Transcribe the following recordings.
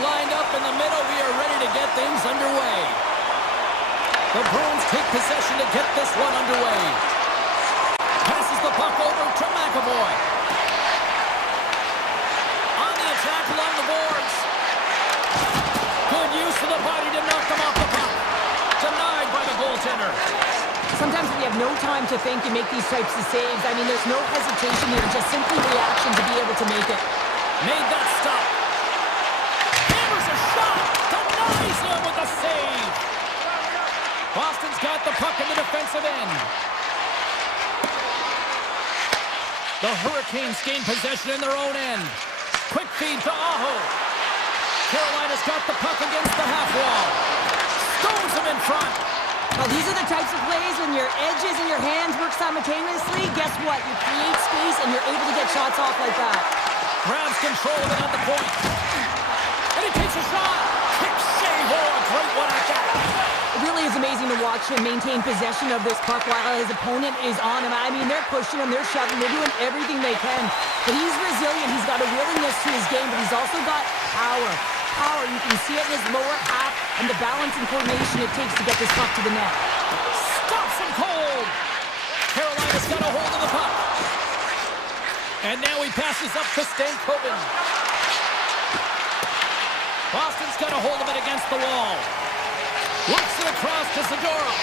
lined up in the middle. We are ready to get things underway. The Bruins take possession to get this one underway. Passes the puck over to McAvoy. On the attack along the boards. Good use of the body to knock them off the puck. Denied by the goaltender. Sometimes when you have no time to think, you make these types of saves. I mean, there's no hesitation here, just simply reaction to be able to make it. Made that stop. Hammers a shot. Denies him with a save. Boston's got the puck in the defensive end. The Hurricanes gain possession in their own end. Quick feed to Aho. Carolina's got the puck against the half wall. Stones him in front. Well, these are the types of plays when your edges and your hands work simultaneously. Guess what? You create space and you're able to get shots off like that. Grabs control of it at the point. And he takes a shot. Kick save. Oh, a great one at that. It really is amazing to watch him maintain possession of this puck while his opponent is on him. I mean, they're pushing him, they're shoving, they're doing everything they can. But he's resilient. He's got a willingness to his game, but he's also got power. Power, you can see it in his lower half and the balance and coordination it takes to get this puck to the net. Stops him cold. Carolina's got a hold of the puck. And now he passes up to Stankoven. Boston's got a hold of it against the wall. Looks it across to Zadorov.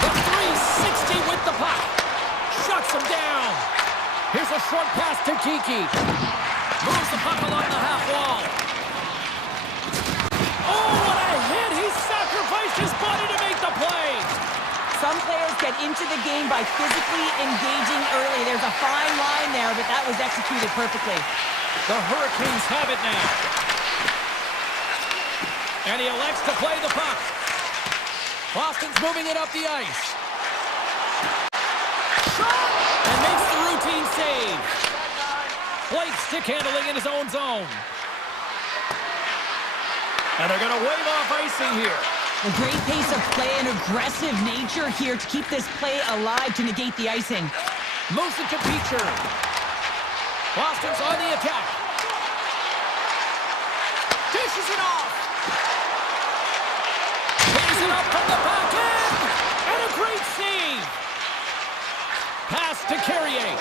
The 360 with the puck. Shuts him down. Here's a short pass to Kiki. Moves the puck along the half wall. Oh, what a hit! He sacrificed his body to make the play. Some players get into the game by physically engaging early. There's a fine line there, but that was executed perfectly. The Hurricanes have it now. And he elects to play the puck. Boston's moving it up the ice. Shot! And makes the routine save. Blake stick handling in his own zone. And they're going to wave off icing here. A great pace of play and aggressive nature here to keep this play alive to negate the icing. Moves it to Beecher. Boston's on the attack. Dishes it off. Pays it up from the back end. And a great save. Pass to Carrier.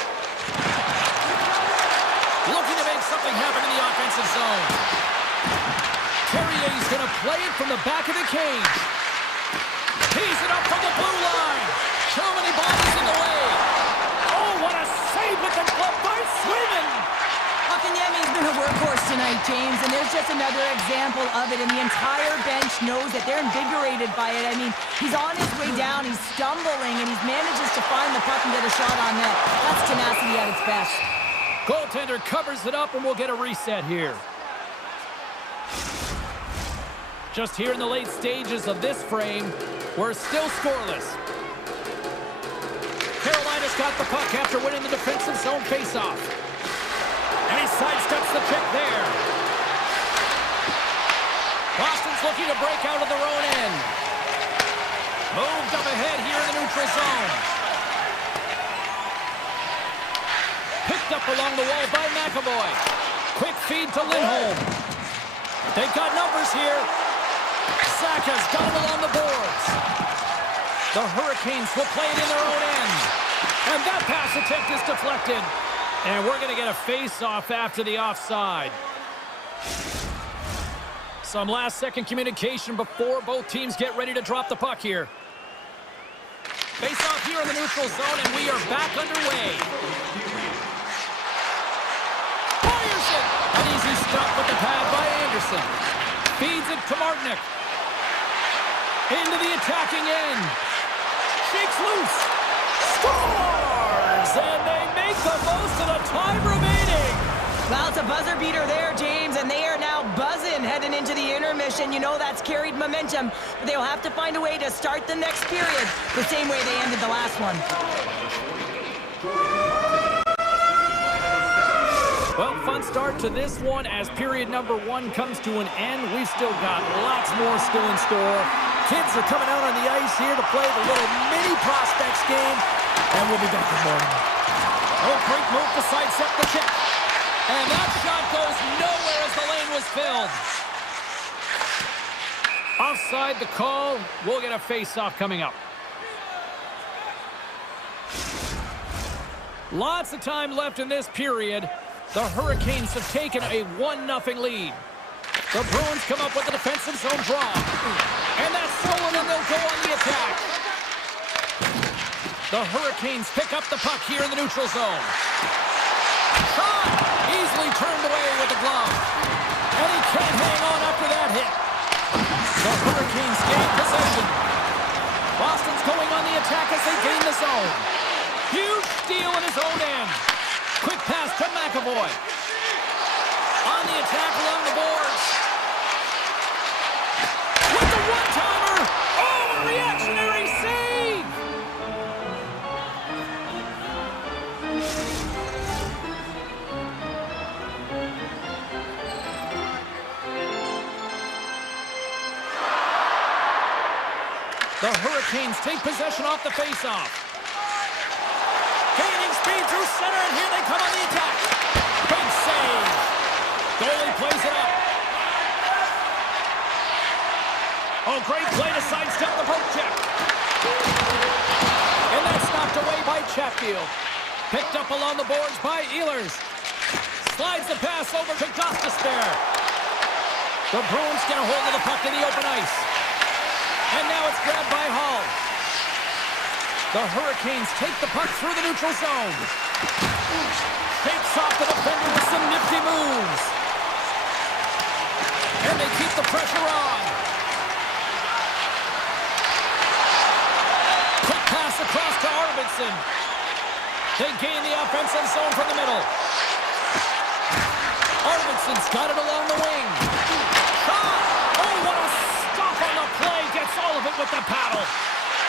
Looking to make something happen in the offensive zone. Carrier's going to play it from the back of the cage. Tees it up from the blue line. So many bodies in the way. Oh, what a save with the glove by Swayman. Hakaniemi's been a workhorse tonight, James, and there's just another example of it, and the entire bench knows that they're invigorated by it. I mean, he's on his way down, he's stumbling, and he manages to find the puck and get a shot on net. That's tenacity at its best. Goaltender covers it up, and we'll get a reset here. Just here in the late stages of this frame, we're still scoreless. Carolina's got the puck after winning the defensive zone faceoff. And he sidesteps the pick there. Boston's looking to break out of their own end. Moved up ahead here in the neutral zone. Picked up along the wall by McAvoy. Quick feed to Lindholm. They've got numbers here. Saka's got him along the boards. The Hurricanes will play it in their own end. And that pass attempt is deflected. And we're going to get a face-off after the offside. Some last-second communication before both teams get ready to drop the puck here. Face-off here in the neutral zone, and we are back underway. Fires it! An easy stop with the pad by Anderson. Feeds it to Martinick. Into the attacking end. Shakes loose. Scores! And they make the most of the time remaining. Well, it's a buzzer beater there, James, and they are now buzzing heading into the intermission. You know that's carried momentum, but they'll have to find a way to start the next period the same way they ended the last one. Well, fun start to this one as period number 1 comes to an end. We've still got lots more still in store. Kids are coming out on the ice here to play the little mini prospects game, and we'll be back in the morning. Oh, great move to sidestep the check. And that shot goes nowhere as the lane was filled. Offside the call. We'll get a face-off coming up. Lots of time left in this period. The Hurricanes have taken a 1-0 lead. The Bruins come up with a defensive zone draw. And that's stolen, and they'll go on the attack. The Hurricanes pick up the puck here in the neutral zone. Shot! Easily turned away with the glove. And he can't hang on after that hit. The Hurricanes gain possession. Boston's going on the attack as they gain the zone. Huge steal in his own end. Quick pass to McAvoy. On the attack along the boards. With the one-timer. Oh, a reactionary save! The Hurricanes take possession off the face-off. Gaining speed through center, and here they come on the attack. Big save. Goalie plays it up. Oh, great play to sidestep the poke check. And that's knocked away by Chatfield. Picked up along the boards by Ehlers. Slides the pass over to Gostisbehere. The Bruins get a hold of the puck in the open ice. And now it's grabbed by Hall. The Hurricanes take the puck through the neutral zone. Takes off the defender with some nifty moves. And they keep the pressure on. Quick pass across to Arvidsson. They gain the offensive zone from the middle. Arvidsson's got it along the wing. Shot! Oh, what a stop on the play. Gets all of it with the paddle.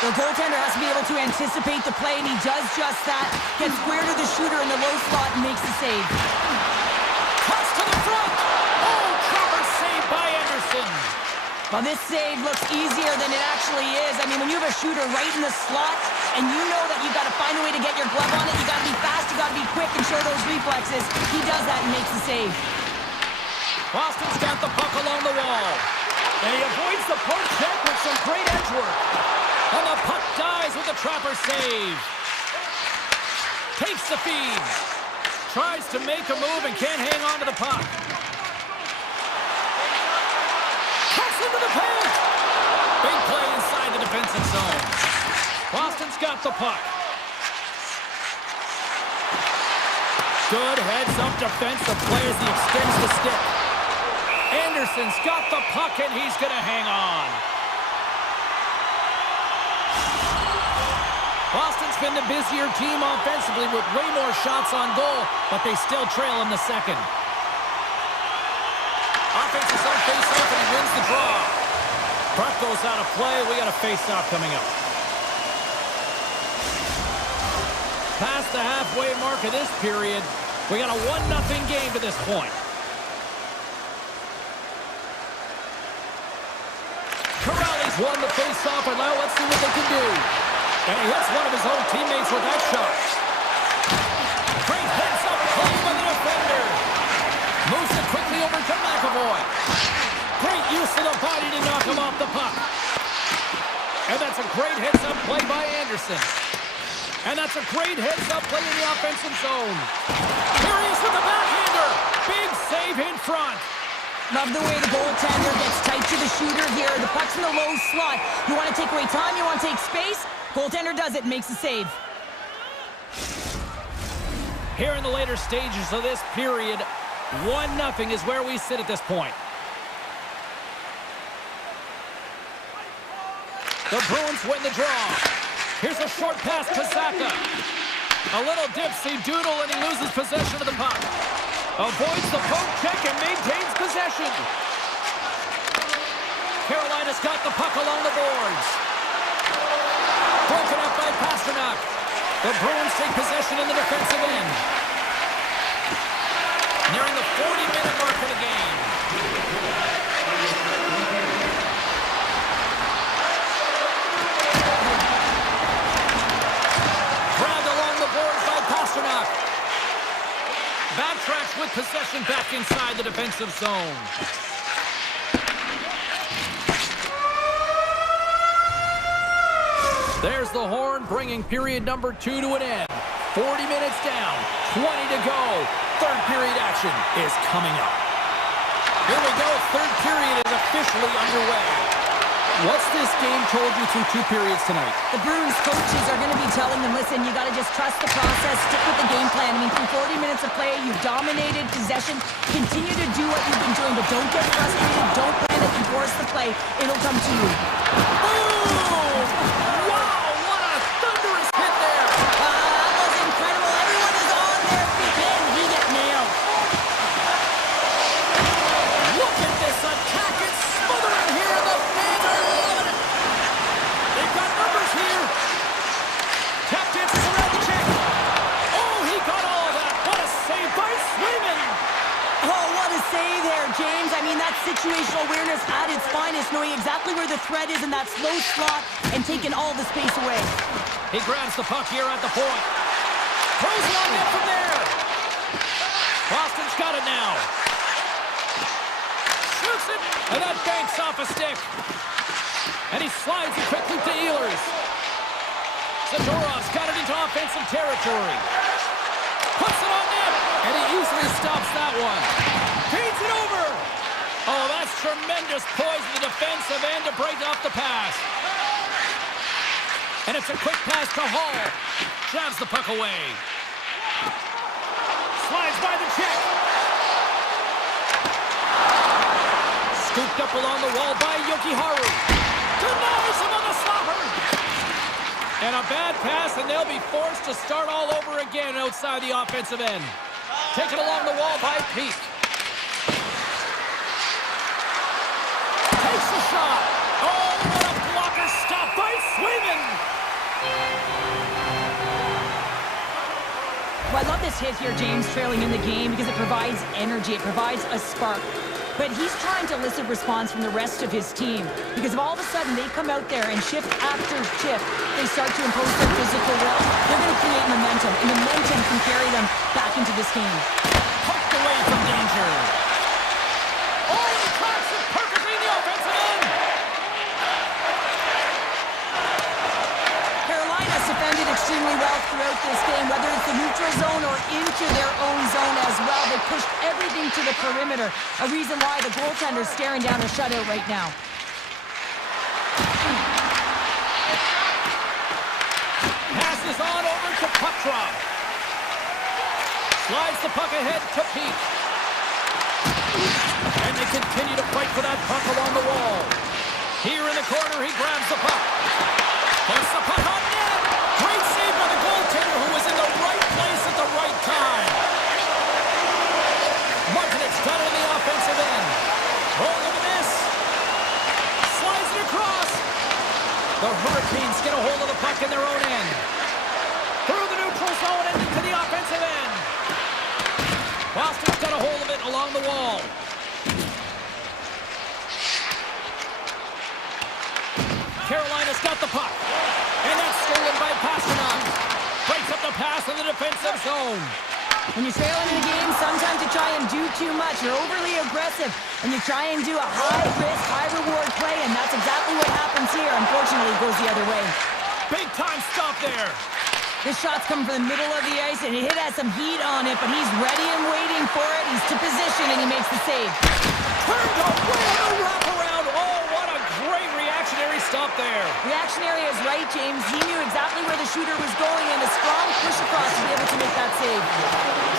The goaltender has to be able to anticipate the play, and he does just that. Gets square to the shooter in the low slot and makes the save. Cuts to the front. Oh, proper save by Anderson. Well, this save looks easier than it actually is. I mean, when you have a shooter right in the slot, and you know that you've got to find a way to get your glove on it, you got to be fast, you got to be quick, and show those reflexes. He does that and makes the save. Boston's got the puck along the wall. And he avoids the poke check with some great edge work. And the puck dies with a trapper save. Takes the feed. Tries to make a move and can't hang on to the puck. Cuts into the paint. Big play inside the defensive zone. Boston's got the puck. Good heads-up defensive play as he extends the stick. Anderson's got the puck and he's going to hang on. Boston's been the busier team offensively with way more shots on goal, but they still trail in the second. Offensive zone face-off and he wins the draw. Puck goes out of play. We got a face-off coming up. Past the halfway mark of this period, we got a 1-0 game to this point. Corrales won the face-off, and now let's see what they can do. And he hits one of his own teammates with that shot. Great heads-up play by the defender. Moves it quickly over to McAvoy. Great use of the body to knock him off the puck. And that's a great heads-up play by Anderson. And that's a great heads-up play in the offensive zone. Here he is with the backhander. Big save in front. Love the way the goaltender gets tight to the shooter here. The puck's in the low slot. You want to take away time, you want to take space. Goaltender does it and makes the save. Here in the later stages of this period, 1-0 is where we sit at this point. The Bruins win the draw. Here's a short pass to Zacha. A little dipsy doodle and he loses possession of the puck. Avoids the poke check and maintains possession. Carolina's got the puck along the boards. Broken up by Pasternak. The Bruins take possession in the defensive end. Nearing the 40-minute mark of the game. Grabbed along the boards by Pasternak. Backtracks with possession. Coming back inside the defensive zone. There's the horn, bringing period number 2 to an end. 40 minutes down, 20 to go. Third period action is coming up. Here we go, third period is officially underway. What's this game told you through 2 periods tonight? The Bruins coaches are going to be telling them, listen, you got to just trust the process, stick with the game plan. I mean, through 40 minutes of play, you've dominated possession. Continue to do what you've been doing, but don't get frustrated. Don't panic and force the play. It'll come to you. Boom! Wow, what a thunderous hit there! That was incredible. Everyone is on their feet. Man, he got nailed. Look at this attack. It's smothering here, and the fans are loving it. They've got numbers here. Tap dances around the check. Oh, he got all of that. What a save by Swayman. Oh, what a save there, James. I mean, that's situational awareness at its finest, knowing exactly where the threat is in that slow slot and taking all the space away. He grabs the puck here at the point. Throws it on net from there. Boston's got it now. Shoots it, and that banks off a stick. And he slides it quickly to Ehlers. Zadorov's got it into offensive territory. Puts it on net, and he easily stops that one. Feeds it over. Oh, that's tremendous poise in the defensive end to break off the pass. And it's a quick pass to Hall. Jabs the puck away. Slides by the check. Scooped up along the wall by Yokiharu. Denies him on the slapper. And a bad pass, and they'll be forced to start all over again outside the offensive end. Taken along the wall by Peak. Takes the shot. Oh, what a blocker stop by Swayman. Well, I love this hit here, James, trailing in the game, because it provides energy. It provides a spark. But he's trying to elicit response from the rest of his team, because if all of a sudden they come out there and shift after shift, they start to impose their physical will, they're going to create momentum, and momentum can carry them back into this game. Poked away from danger. Oh, he cracks it perfectly in the offensive end. Carolina's defended extremely well throughout this game, whether it's the neutral zone or into their own zone as well. They pushed everything to the perimeter, a reason why the goaltender's staring down a shutout right now. Passes on over to Petrov. Slides the puck ahead to Peak. And they continue to fight for that puck along the wall. Here in the corner, he grabs the puck. Puts the puck on net. Great save by the goaltender, who was in the right place at the right time. Martinet's got it in the offensive end. Oh, look at this. Slides it across. The Hurricanes get a hold of the puck in their own end. Through the neutral zone and into the offensive end. Boston's got a hold of it along the wall. Carolina's got the puck. And that's stolen by Pasternak. Breaks up the pass in the defensive zone. When you're trailing in the game, sometimes you try and do too much. You're overly aggressive, and you try and do a high-risk, high-reward play, and that's exactly what happens here. Unfortunately, it goes the other way. Big-time stop there. This shot's coming from the middle of the ice, and it has some heat on it, but he's ready and waiting for it. He's to position, and he makes the save. Turned away on the wraparound. Oh, what a great reactionary stop there. Reactionary is right, James. He knew exactly where the shooter was going, and a strong push across to be able to make that save.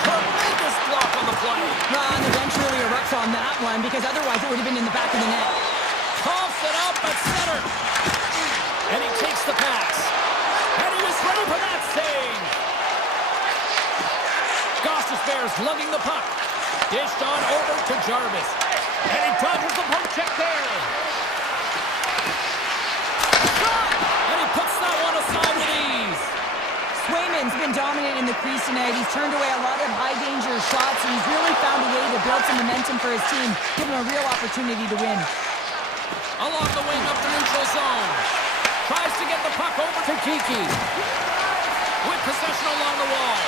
Tremendous block on the play. Well, and the bench really erupts on that one, because otherwise it would have been in the back of the net. Coughs it up at center. And he takes the pass. And he was ready for that save. Goss's Bears lugging the puck. Dished on over to Jarvis. And he dodges the poke check there. Shot! And he puts that one aside with ease. Swayman's been dominant in the crease tonight. He's turned away a lot of high-danger shots, and he's really found a way to build some momentum for his team, give him a real opportunity to win. Along the wing of the neutral zone. Tries to get the puck over to Kiki. With possession along the wall.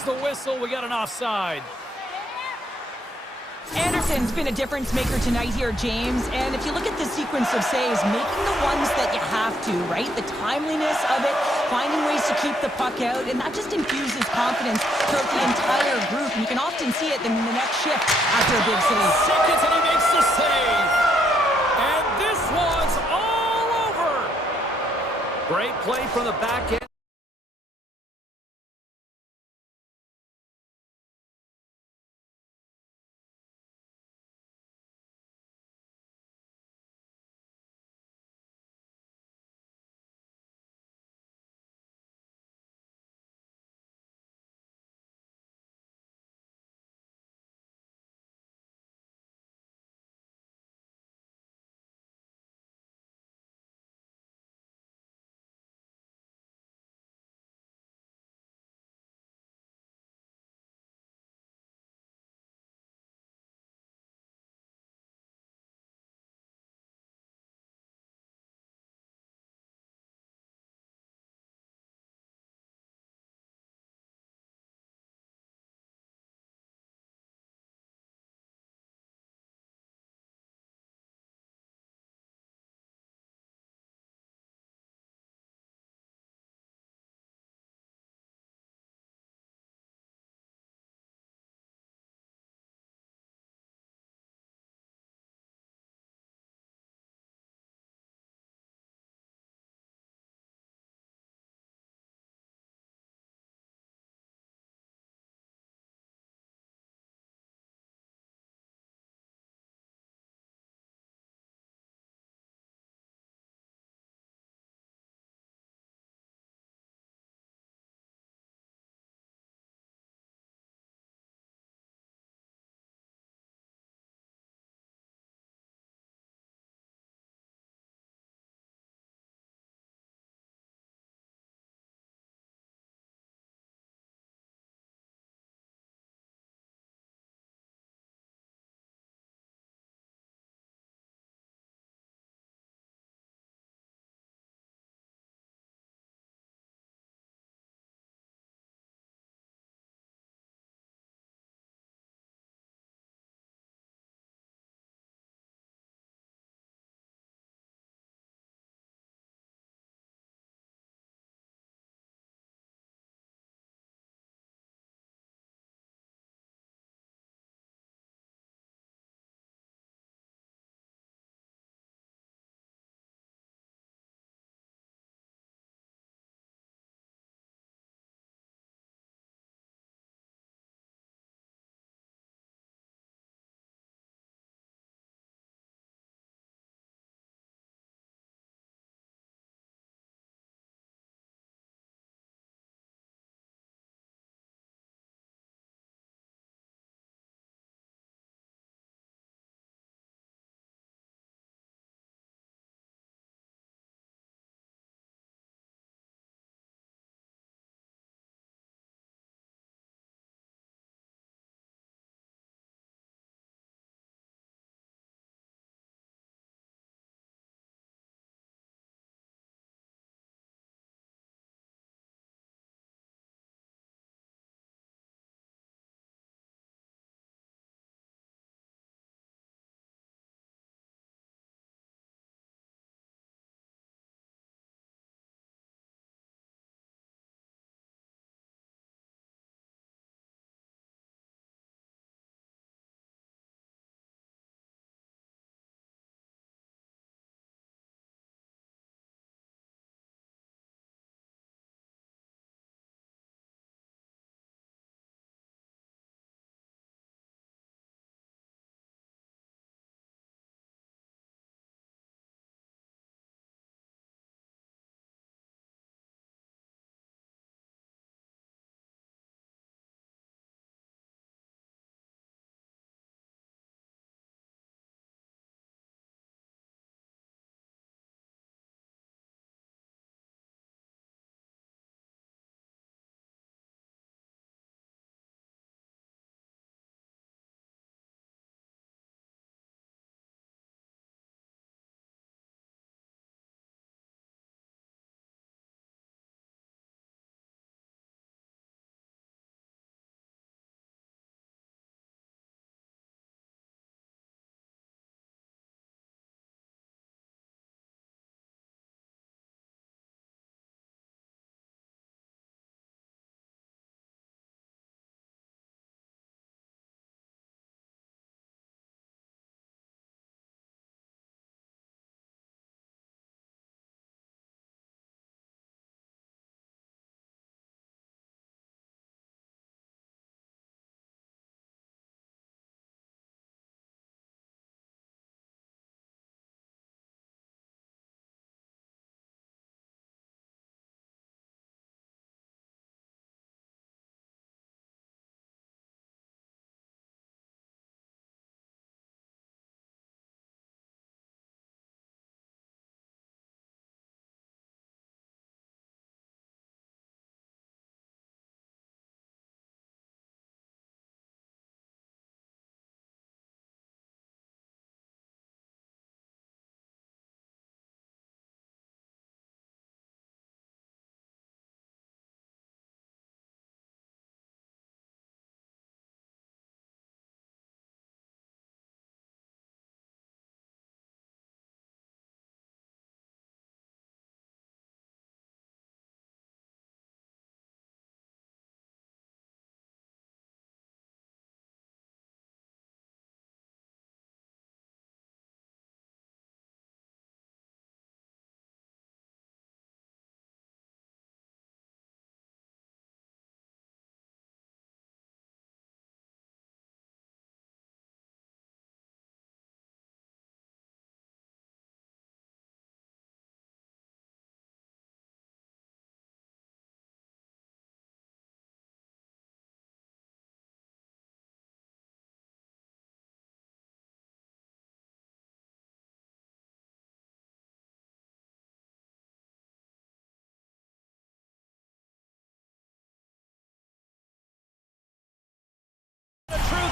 There's the whistle. We got an offside. Anderson's been a difference maker tonight here, James. And if you look at the sequence of saves, making the ones that you have to, right? The timeliness of it, finding ways to keep the puck out, and that just infuses confidence throughout the entire group. And you can often see it in the next shift after a big save. Seconds and he makes the save. And this one's all over. Great play from the back end.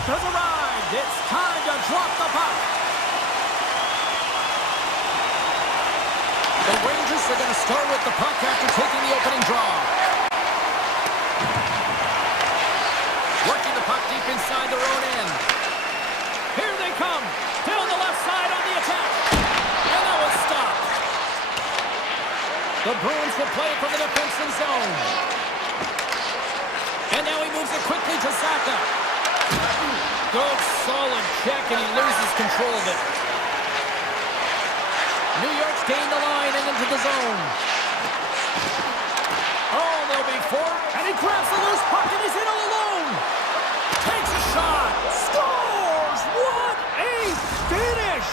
has arrived. It's time to drop the puck. The Rangers are going to start with the puck after taking the opening draw. Working the puck deep inside their own end. Here they come. Down the left side on the attack. And that was stopped. The Bruins will play it from the defensive zone. And now he moves it quickly to Saka. Good solid check, and he loses control of it. New York's gained the line and into the zone. Oh, there'll be four. And he grabs the loose puck, and he's in all alone. Takes a shot. Scores! What a finish!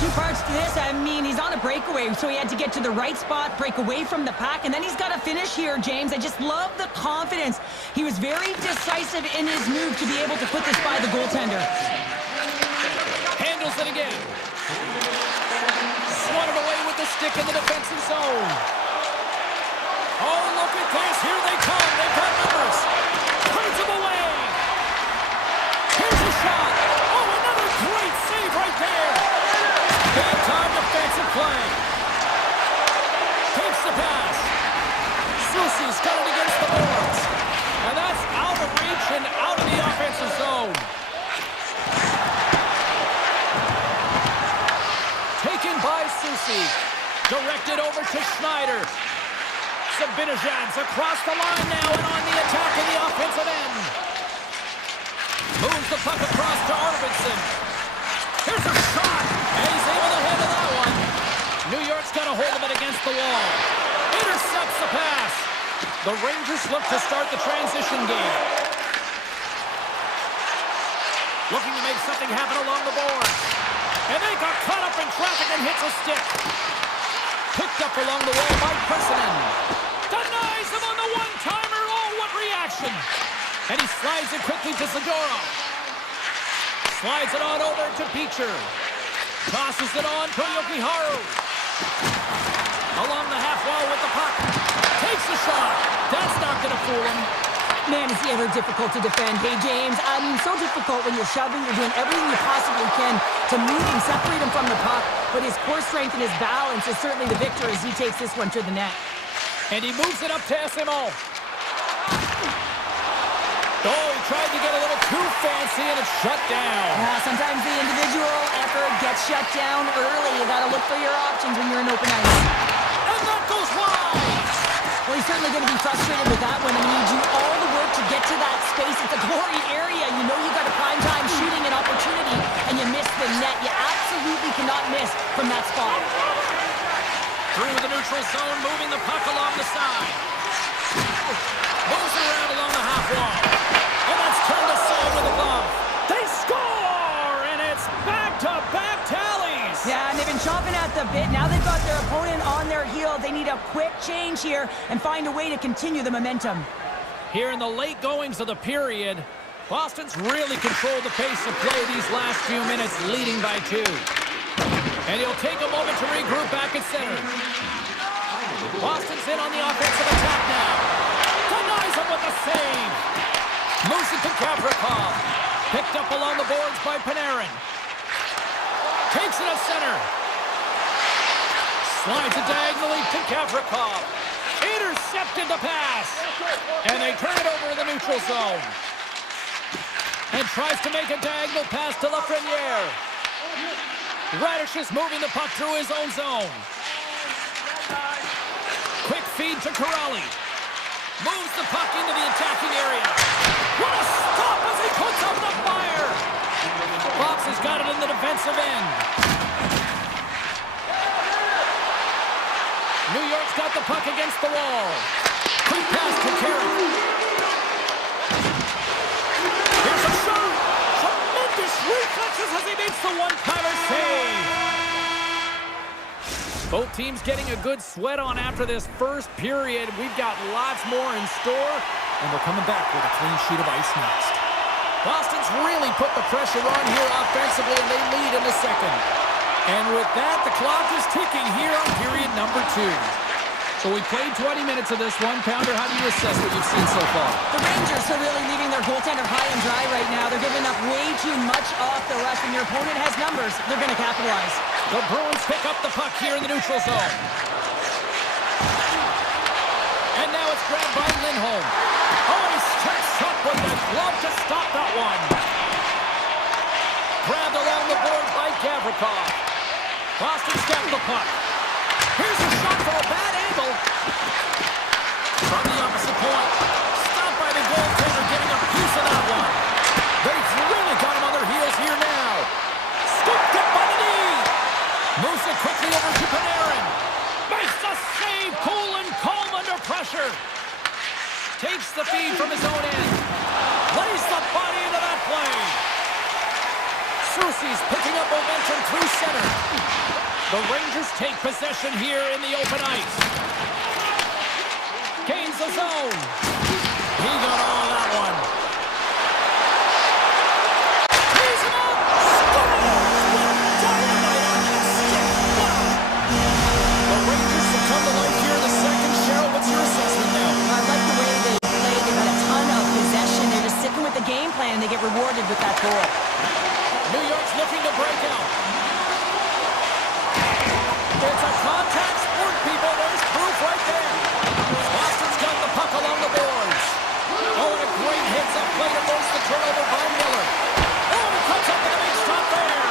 Two parts to this. I mean, he's on a breakaway, so he had to get to the right spot, break away from the pack, and then he's got to finish here, James. I just love the confidence. He was very decisive in his move to be able to put this by the goaltender. Handles it again. Swatted away with the stick in the defensive zone. Oh, look at this. Here they come. They've got numbers. Turns them away. Here's a shot. Oh, another great save right there. Big time defensive play. Takes the pass. Susie's got it against the boards. And that's out of reach and out of the offensive zone. Taken by Susie. Directed over to Schneider. Sabinajad's across the line now and on the attack in the offensive end. Moves the puck across to Arvidsson. Here's a shot. And he's able to handle that one. New York's got a hold of it against the wall. Intercepts the pass. The Rangers look to start the transition game. Looking to make something happen along the boards. And they got caught up in traffic and hits a stick. Picked up along the wall by Persinen. Denies him on the one-timer. Oh, what reaction. And he slides it quickly to Zadorov. Slides it on over to Beecher. Tosses it on to Yokiharu. Along the half wall with the puck. Takes the shot. That's not going to fool him. Man, is he ever difficult to defend. Hey, James, I mean, so difficult when you're shoving, you're doing everything you possibly can to move and separate him from the puck, but his core strength and his balance is certainly the victor as he takes this one to the net. And he moves it up to SMO. Oh, he tried to get a little too fancy, and it's shut down. Sometimes the individual effort gets shut down early. You got to look for your options when you're in open ice. And that goes wide. Well, he's certainly going to be frustrated with that one. I mean, you do all the work to get to that space. It's a glory area. You know you got a prime time shooting an opportunity, and you miss the net. You absolutely cannot miss from that spot. Through the neutral zone, moving the puck along the side. Moves around along the half wall. And that's turned aside with a glove. They score! And it's back-to-back tallies! Yeah, and they've been chomping at the bit. Now they've got their opponent on their heel. They need a quick change here and find a way to continue the momentum. Here in the late goings of the period, Boston's really controlled the pace of play these last few minutes, leading by 2. And he'll take a moment to regroup back at center. Boston's in on the offensive attack now. Denies him with a save. Moves it to Gavrikov. Picked up along the boards by Panarin. Takes it to center. Slides it diagonally to Gavrikov. Intercepted the pass. And they turn it over in the neutral zone. And tries to make a diagonal pass to Lafreniere. Radish is moving the puck through his own zone. Quick feed to Corrali. Moves the puck into the attacking area. What a stop as he puts up the fire! Fox has got it in the defensive end. New York's got the puck against the wall. Quick pass to Carey. Here's a shot! Tremendous reflexes as he makes the one-timer save! Both teams getting a good sweat on after this first period. We've got lots more in store, and we're coming back with a clean sheet of ice next. Boston's really put the pressure on here offensively, and they lead in the second. And with that, the clock is ticking here on period number 2. So we played 20 minutes of this one. Pounder, how do you assess what you've seen so far? The Rangers are really leaving their goaltender high and dry right now. They're giving up way too much off the rush. When your opponent has numbers, they're going to capitalize. The Bruins pick up the puck here in the neutral zone. And now it's grabbed by Lindholm. Oh, he steps up with the glove to stop that one. Grabbed along the board by Gavrikov. Boston's got the puck. Here's a shot for a bad angle. From the opposite point. Stopped by the goaltender, getting a piece of that one. They've really got him on their heels here now. Scooped up by the knee. Moves it quickly over to Panarin. Makes the save, cool and calm under pressure. Takes the feed from his own end. Lays the body into that play. Soucy's picking up momentum through center. The Rangers take possession here in the open ice. Gains the zone. He got all of that one. He's him up. Scores! Dynamite on that stick. Wow. The Rangers have come to life here in the second. Cheryl, what's your assessment now? I like the way they play. They got a ton of possession. They're just sticking with the game plan, and they get rewarded with that goal. New York's looking to break out. It's a contact sport, people. There's proof right there. Boston's got the puck along the boards. Oh, and a great hits-up play to force the turnover by Miller. Oh, and he cuts up with a big stop there.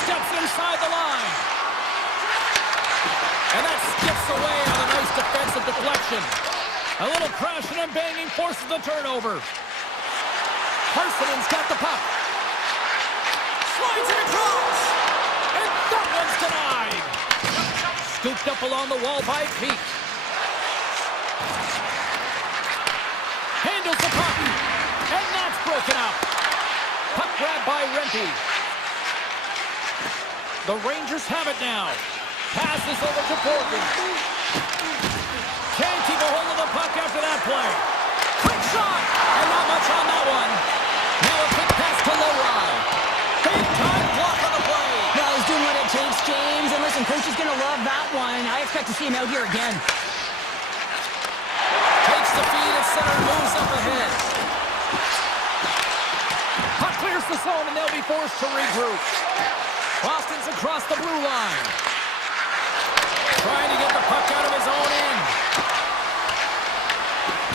Steps inside the line. And that skips away on a nice defensive deflection. A little crashing and banging forces the turnover. Parsonen's got the puck. Slides it across. And that one's denied. Scooped up along the wall by Peak. Handles the puck. And that's broken up. Puck grabbed by Rempe. The Rangers have it now. Passes over to Borgen. Can't keep a hold of the puck after that play. Quick shot. And not much on that one. Now a quick pass to Lowry. Big time block on the play. Well, he's doing what it takes, James. And listen, coach is going to love that one. I expect to see him out here again. Takes the feed at center and moves up ahead. Puck clears the zone and they'll be forced to regroup. Boston's across the blue line. Trying to get the puck out of his own end.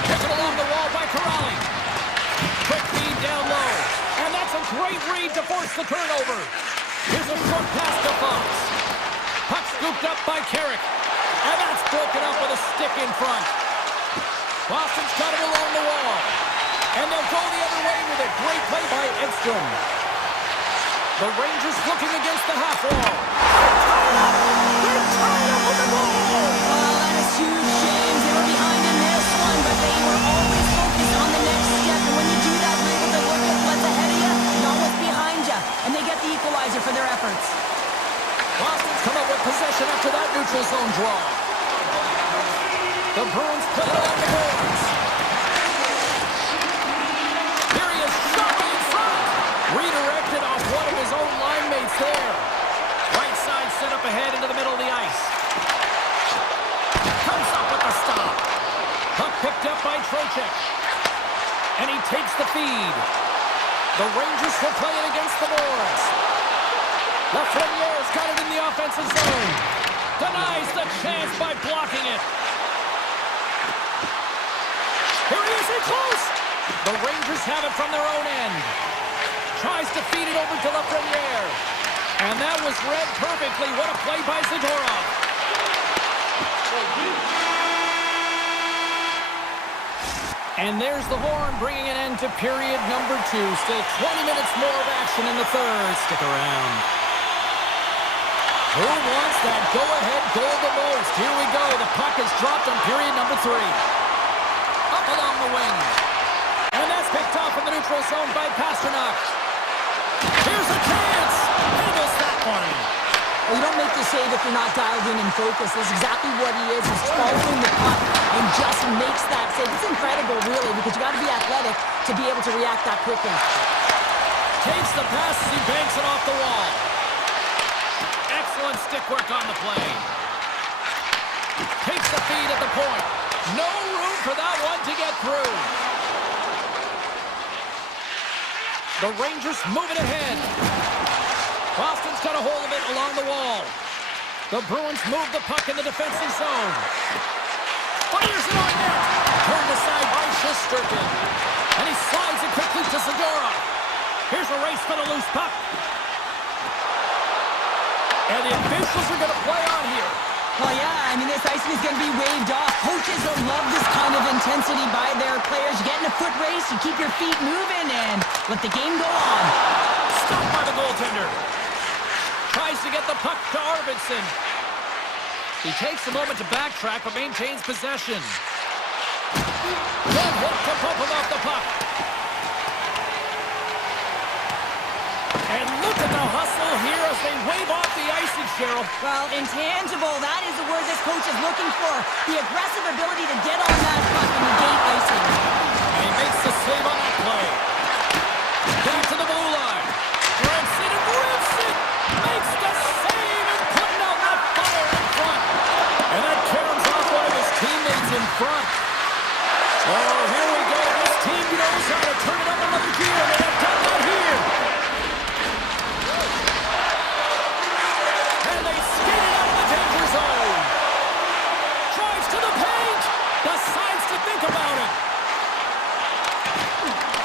Taken along the wall by Corrali. Quick feed down low. And that's a great read to force the turnover. Here's a short pass to Fox. Puck scooped up by Carrick. And that's broken up with a stick in front. Boston's got it along the wall. And they'll go the other way with it. Great play by Edstrom. The Rangers looking against the half wall. They're tied up with the ball. Oh, that is huge, James. They were behind in this one, but they were always focused on the next step. And when you do that, you're able to look at what's ahead of you, not what's behind you. And they get the equalizer for their efforts. Boston's come up with possession after that neutral zone draw. The Bruins put it on the boards. Here he is, shot in front. Redirected off one of his own line mates there. Right side set up ahead into the middle of the ice. Comes up with the stop. Puck picked up by Trocheck. And he takes the feed. The Rangers will play it against the boards. Lafreniere's got it in the offensive zone. Denies the chance by blocking it. Here he is, in close. The Rangers have it from their own end. Tries to feed it over to Lafreniere. And that was read perfectly. What a play by Zadorov. And there's the horn bringing an end to period number 2. Still 20 minutes more of action in the third. Stick around. Who wants that go-ahead goal the most? Here we go. The puck is dropped on period number 3. Up along the wing. And that's picked off in the neutral zone by Pasternak. Here's a chance. Handles that one. Well, you don't make the save if you're not dialed in and focused. That's exactly what he is. He's following the puck and just makes that save. It's incredible, really, because you got to be athletic to be able to react that quickly. Takes the pass as he banks it off the wall. Excellent Excellent stick work on the play. Takes the feed at the point. No room for that one to get through. The Rangers moving ahead. Boston's got a hold of it along the wall. The Bruins move the puck in the defensive zone. Fires it on net. Turned aside by Shesterkin. And he slides it quickly to Segura. Here's a race for the loose puck. And the officials are going to play on here. Well, yeah, I mean, this icing is going to be waved off. Coaches will love this kind of intensity by their players. You get in a foot race, you keep your feet moving, and let the game go on. Stopped by the goaltender. Tries to get the puck to Arvidsson. He takes a moment to backtrack, but maintains possession. Good hit to pump him off the puck. And look at the hustle here as they wave off the icing, Cheryl. Well, intangible, that is the word this coach is looking for. The aggressive ability to get on that puck and negate icing. And he makes the save on that play. Back to the blue line. Rips it and rips it. Makes the save and putting out the fire in front. And that caroms off one of his teammates in front. Oh, here we go. This team knows how to turn it up another gear. They have done that here. And they skate it out of the danger zone. Drives to the paint. Decides to think about it.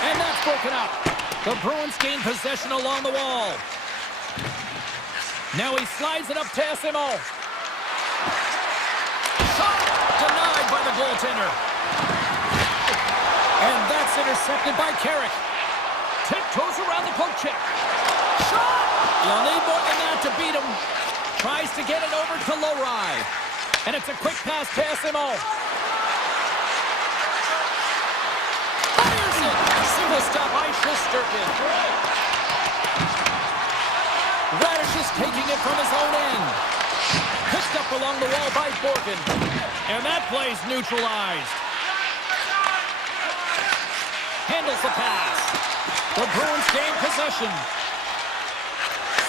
And that's broken up. The Bruins gain possession along the wall. Now he slides it up to SMO. Shot denied by the goaltender. And that's intercepted by Carrick. Tiptoes around the poke check. Shot! You'll need more than that to beat him. Tries to get it over to Lowry. And it's a quick pass to SMO. Fires it! Single stop by Shesterkin. Radish is taking it from his own end. Picked up along the wall by Borgen. And that play's neutralized. Handles the pass. The Bruins gain possession.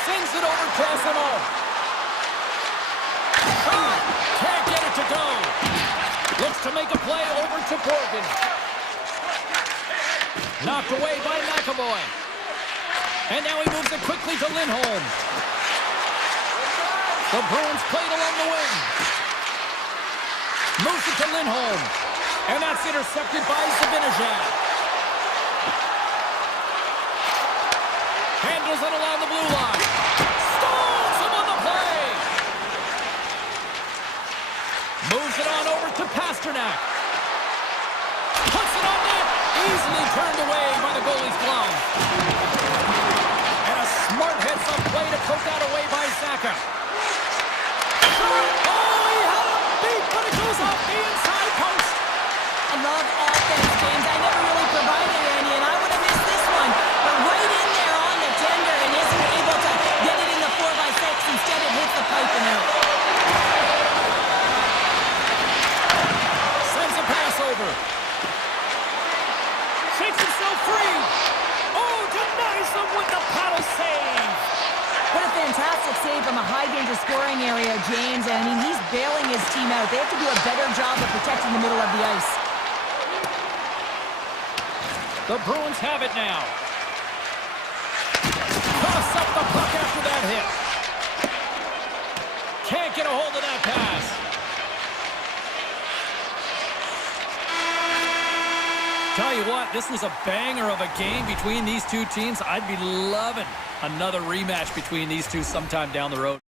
Sends it over to SMO. Shot! Can't get it to go. Looks to make a play over to Borgen. Knocked away by McAvoy. And now he moves it quickly to Lindholm. The Bruins played along the wing. Moves it to Lindholm. And that's intercepted by Zibanejad. Handles it along the blue line. Stalls him on the play. Moves it on over to Pasternak. Puts it on net. Easily turned away by the goalie's glove. And a smart heads-up play to poke that away by Zacha. Oh, he had it beat, but it goes off the inside post. I love offense, James. I never really provided any, and I would have missed this one. But right in there on the tender and isn't able to get it in the 4x6. Instead, it hits the pipe and out. Sends a pass over. Shakes himself free. Oh, denies him with the paddle save. What a fantastic save from a high-danger scoring area, James. And I mean, he's bailing his team out. They have to do a better job of protecting the middle of the ice. The Bruins have it now. Toss up the puck after that hit. Can't get a hold of that pass. Tell you what, this was a banger of a game between these two teams. I'd be loving another rematch between these two sometime down the road.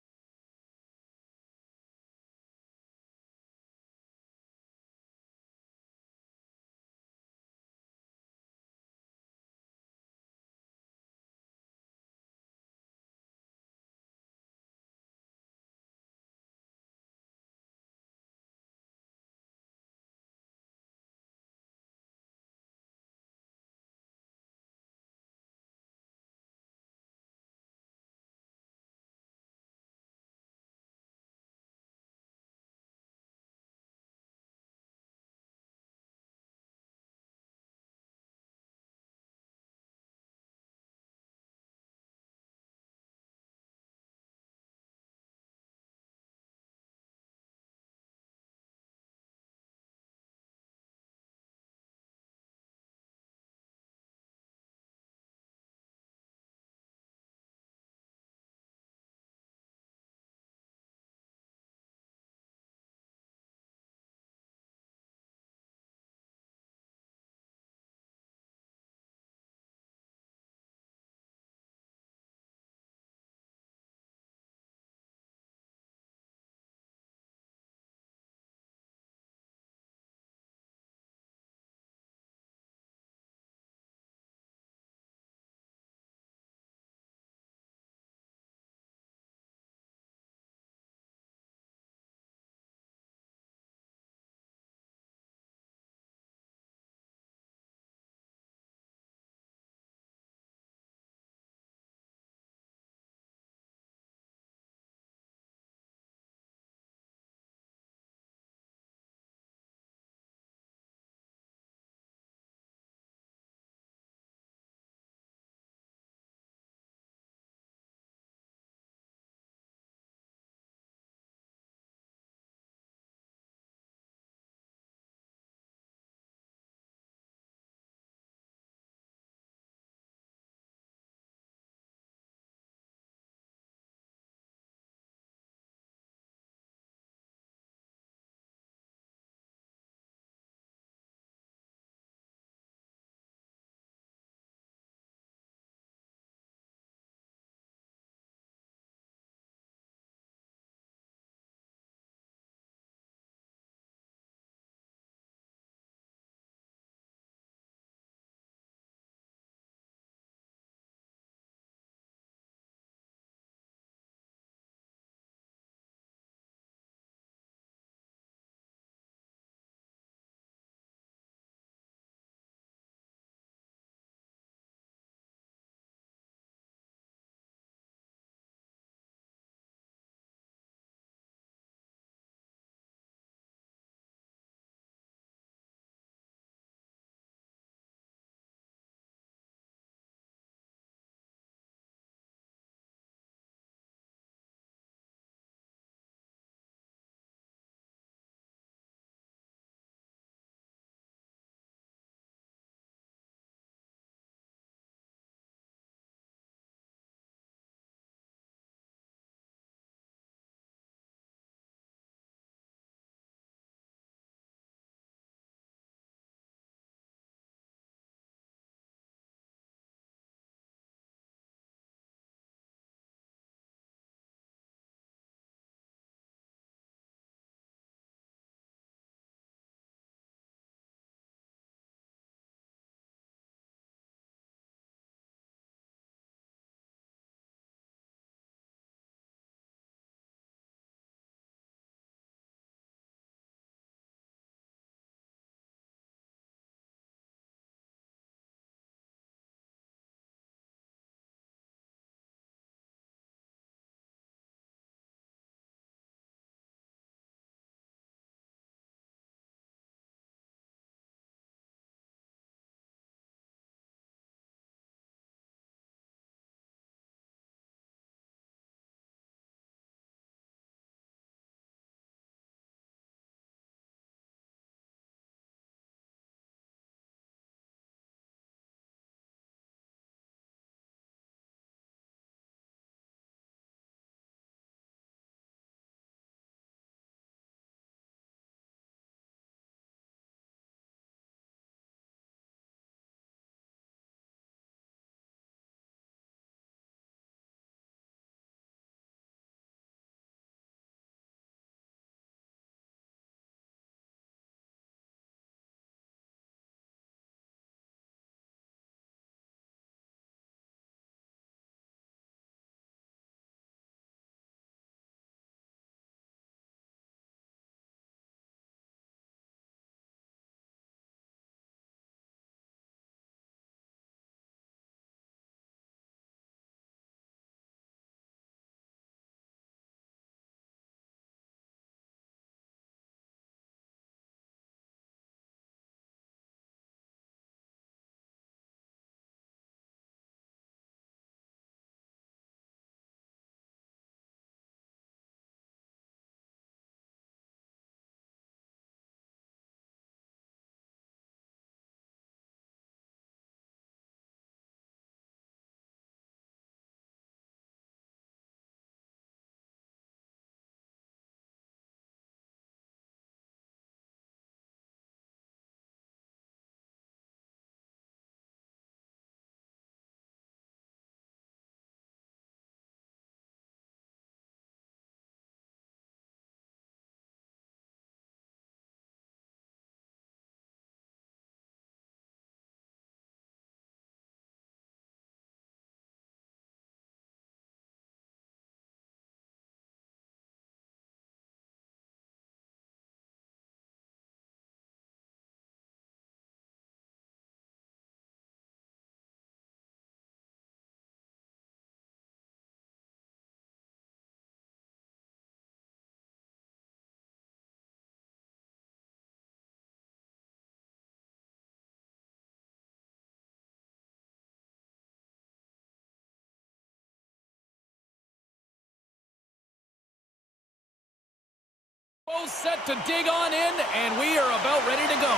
Both set to dig on in, and we are about ready to go.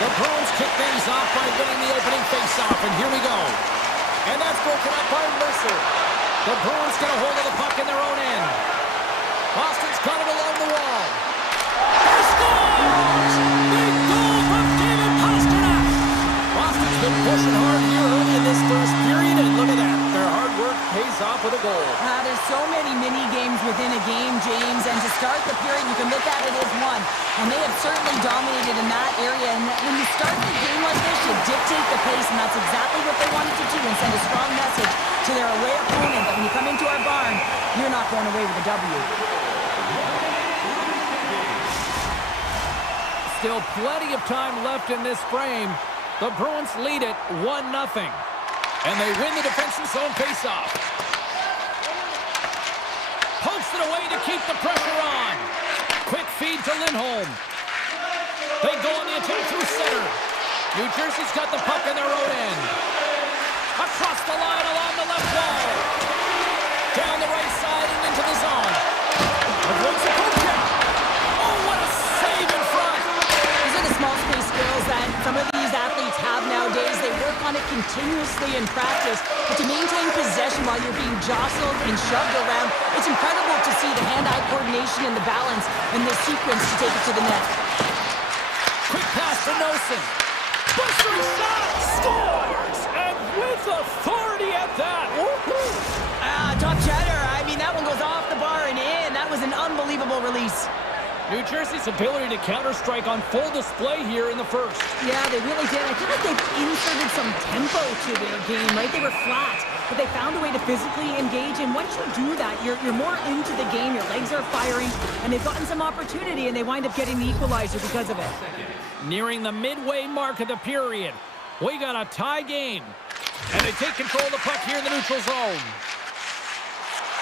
The Bruins kick things off by winning the opening face-off, and here we go. And that's broken up by Mercer. The Bruins get a hold of the puck in their own end. Boston's got it along the wall. He scores! Big goal from David Pastrnak! Boston's been pushing hard here early in this first period, and look at that. Their hard work pays off with a goal. There's so many mini-games within a game, James, and to start the period, you can look at it as one. And they have certainly dominated in that area. And when you start the game like this, you dictate the pace, and that's exactly what they wanted to do and send a strong message to their away opponent that when you come into our barn, you're not going away with a W. Still plenty of time left in this frame. The Bruins lead it 1-0. And they win the defensive zone faceoff. Pokes it away to keep the pressure on. Quick feed to Lindholm. They go on the attack through center. New Jersey's got the puck in their own end. Across the line along the left wall. Down the right side and into the zone. Avoids the poke check. Oh, what a save in front. These are the small space skills that some of these athletes have nowadays. They work on it continuously in practice. But to maintain possession while you're being jostled and shoved around, it's incredible to see the hand-eye coordination and the balance in this sequence to take it to the net. Quick pass to Nosen. Buster shot! Scores! And with authority at that! Woohoo! Top cheddar. I mean, that one goes off the bar and in. That was an unbelievable release. New Jersey's ability to counter-strike on full display here in the first. Yeah, they really did. I feel like they've inserted some tempo to their game, right? They were flat, but they found a way to physically engage, and once you do that, you're more into the game, your legs are firing, and they've gotten some opportunity, and they wind up getting the equalizer because of it. Nearing the midway mark of the period, we got a tie game, and they take control of the puck here in the neutral zone.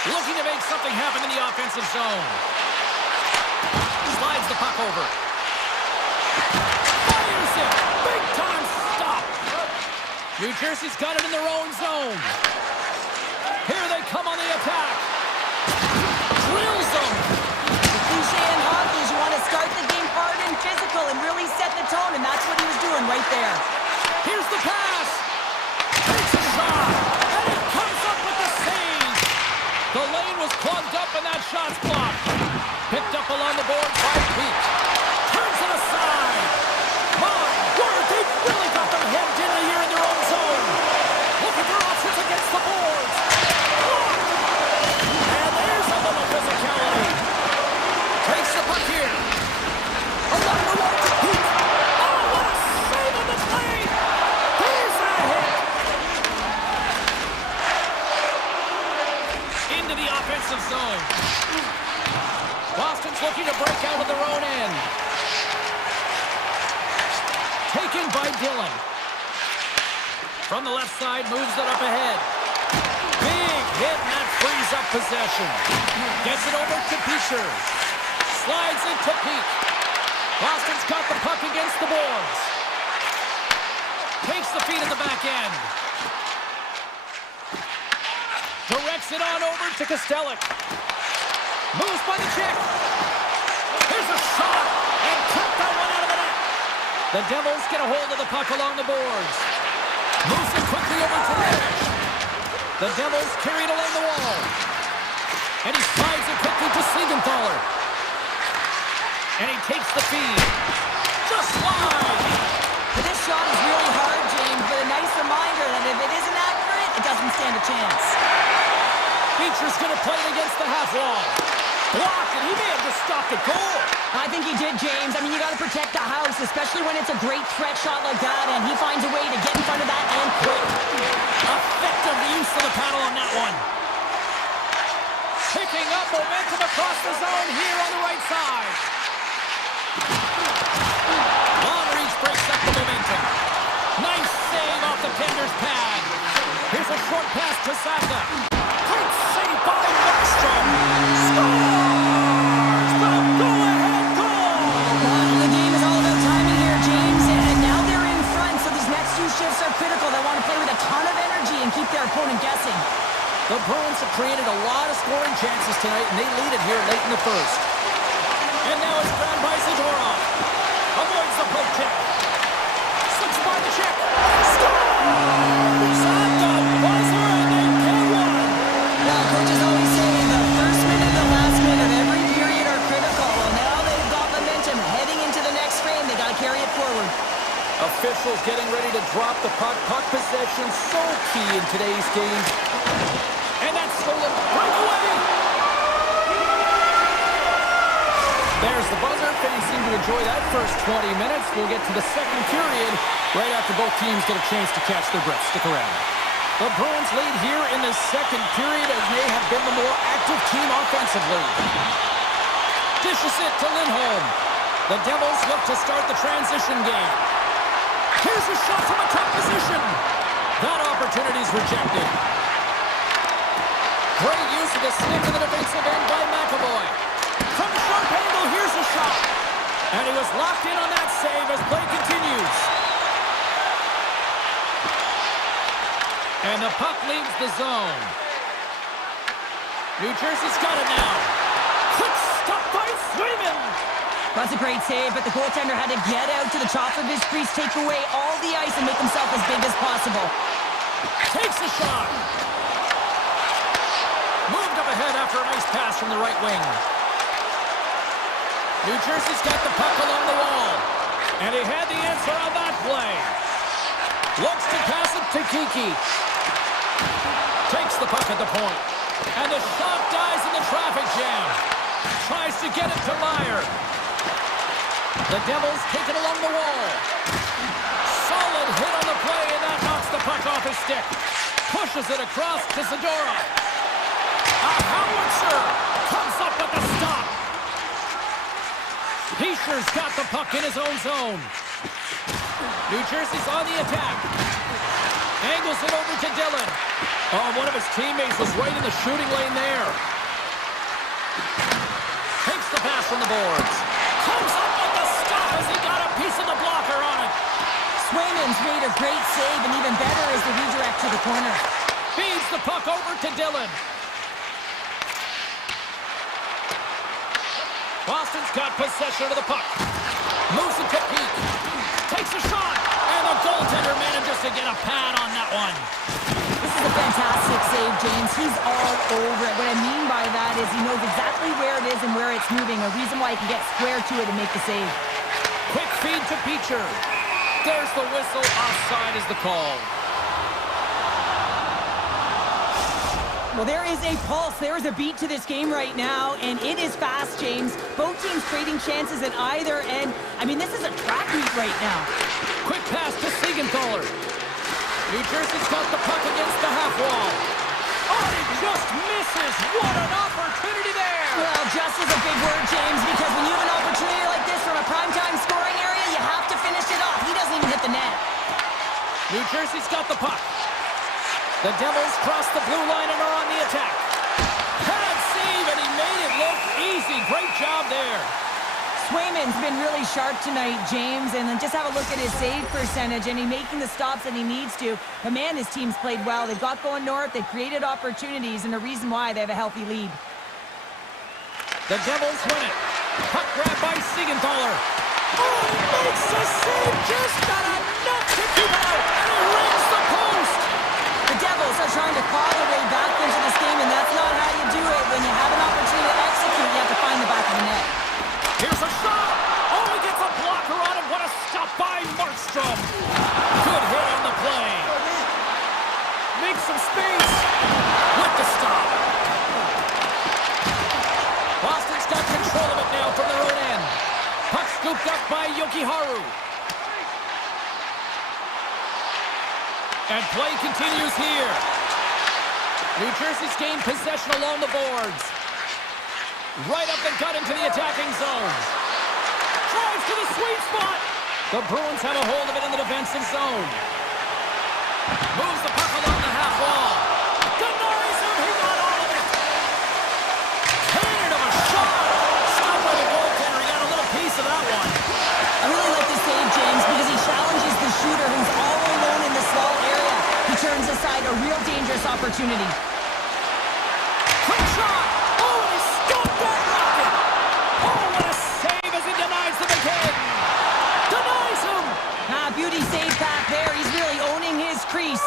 Looking to make something happen in the offensive zone. Slides the puck over. Fires it! Big time stop! New Jersey's got it in their own zone. Here they come on the attack. Drills them! The cliche in hockey is you want to start the game hard and physical and really set the tone, and that's what he was doing right there. Here's the pass! Takes a shot! And it comes up with the save! The lane was plugged up and that shot's blocked. Picked up along the board by Peak. Turns it aside. My word, they've really got them hemmed in here in their own zone. Look at their options against the boards. And there's a little physicality. Takes the puck here. Along the wall to Peak. Oh, what a save on the play. Here's that hit. Into the offensive zone. Boston's looking to break out of their own end. Taken by Dillon. From the left side, moves it up ahead. Big hit, and that frees up possession. Gets it over to Bільше. Slides into Peak. Boston's got the puck against the boards. Takes the feed at the back end. Directs it on over to Kostelic. Moves by the check. Here's a shot. And clipped that one out of the net. The Devils get a hold of the puck along the boards. Moves it quickly over to Rich. The Devils carry it along the wall. And he slides it quickly to Siegenthaler. And he takes the feed. Just wide. This shot is really hard, James, but a nice reminder that if it isn't accurate, it doesn't stand a chance. Beecher's going to play it against the half wall. Blocked, and he may have just stopped the goal. I think he did, James. I mean, you got to protect the house, especially when it's a great threat shot like that, and he finds a way to get in front of that and quick. Effective use of the paddle on that one. Picking up momentum across the zone here on the right side. Long reach breaks up the momentum. Nice save off the Pender's pad. Here's a short pass to Saka. Great save by Markstrom. Scores! The go-ahead goal! The game is all about timing here, James, and now they're in front, so these next two shifts are critical. They want to play with a ton of energy and keep their opponent guessing. The Bruins have created a lot of scoring chances tonight, and they lead it here late in the first. And now it's grabbed by Zadorov. Avoids the poke check. Slips by the check. Scores! At the buzzer, and they get one! Now, coaches always say the first minute and the last minute of every period are critical. Well, now they've got momentum heading into the next frame. They got to carry it forward. Officials getting ready to drop the puck. Puck possession so key in today's game. And that's stolen. Breakaway! There's the buzzer. Fans seem to enjoy that first 20 minutes. We'll get to the second period right after both teams get a chance to catch their breath. Stick around. The Bruins lead here in the second period as they have been the more active team offensively. Dishes it to Lindholm. The Devils look to start the transition game. Here's a shot from a top position. That opportunity's rejected. Great use of the stick in the defensive end by McAvoy. From a sharp angle, here's a shot. And he was locked in on that save as play continues. And the puck leaves the zone. New Jersey's got it now. Quick stop by Swayman. That's a great save, but the goaltender had to get out to the top of his crease, take away all the ice, and make himself as big as possible. Takes a shot. Moved up ahead after a nice pass from the right wing. New Jersey's got the puck along the wall. And he had the answer on that play. Looks to pass it to Kiki. Takes the puck at the point. And the shot dies in the traffic jam. Tries to get it to Meyer. The Devils take it along the wall. Solid hit on the play, and that knocks the puck off his stick. Pushes it across to Zadorov. A howitzer comes up with the stop. Heischer's got the puck in his own zone. New Jersey's on the attack. Angles it over to Dillon. Oh, one of his teammates was right in the shooting lane there. Takes the pass from the boards. Comes up with the stop as he got a piece of the blocker on it. Swayman's made a great save, and even better is the redirect to the corner. Feeds the puck over to Dillon. Boston's got possession of the puck. Moves it to Peak. Takes a shot. And the goaltender manages to get a pad on that one. This is a fantastic save, James. He's all over it. What I mean by that is he knows exactly where it is and where it's moving. A reason why he can get square to it and make the save. Quick feed to Beecher. There's the whistle. Offside is the call. Well, there is a pulse. There is a beat to this game right now, and it is fast, James. Both teams creating chances at either end. I mean, this is a track meet right now. Quick pass to Siegenthaler. New Jersey's got the puck against the half wall. Oh, he just misses. What an opportunity there. Well, just is a big word, James, because when you have an opportunity like this from a primetime scoring area, you have to finish it off. He doesn't even hit the net. New Jersey's got the puck. The Devils cross the blue line and are on the attack. Pad save, and he made it look easy. Great job there. Swayman's been really sharp tonight, James, and then just have a look at his save percentage, and he's making the stops that he needs to. But man, his team's played well. They've got going north, they've created opportunities, and the reason why they have a healthy lead. The Devils win it. Puck grab by Siegenthaler. Oh, he makes a save, just not enough to keep it out, and he rings the post. The Devils are trying to claw their way back into this game, and that's not how you do it. When you have an opportunity to execute, you have to find the back of the net. Here's a shot. Oh, he gets a blocker on him. What a stop by Markstrom. Good hit on the play. Makes some space with the stop. Boston's got control of it now from their own end. Puck scooped up by Yokiharu. And play continues here. New Jersey's gained possession along the boards. Right up and cut into the attacking zone. Drives to the sweet spot. The Bruins have a hold of it in the defensive zone. Moves the puck along the half wall. Denies him. He got all of it. Cannon of a shot. Stopped by the goaltender. He got a little piece of that one. I really like this save, James, because he challenges the shooter who's all alone in the small area. He turns aside a real dangerous opportunity. crease.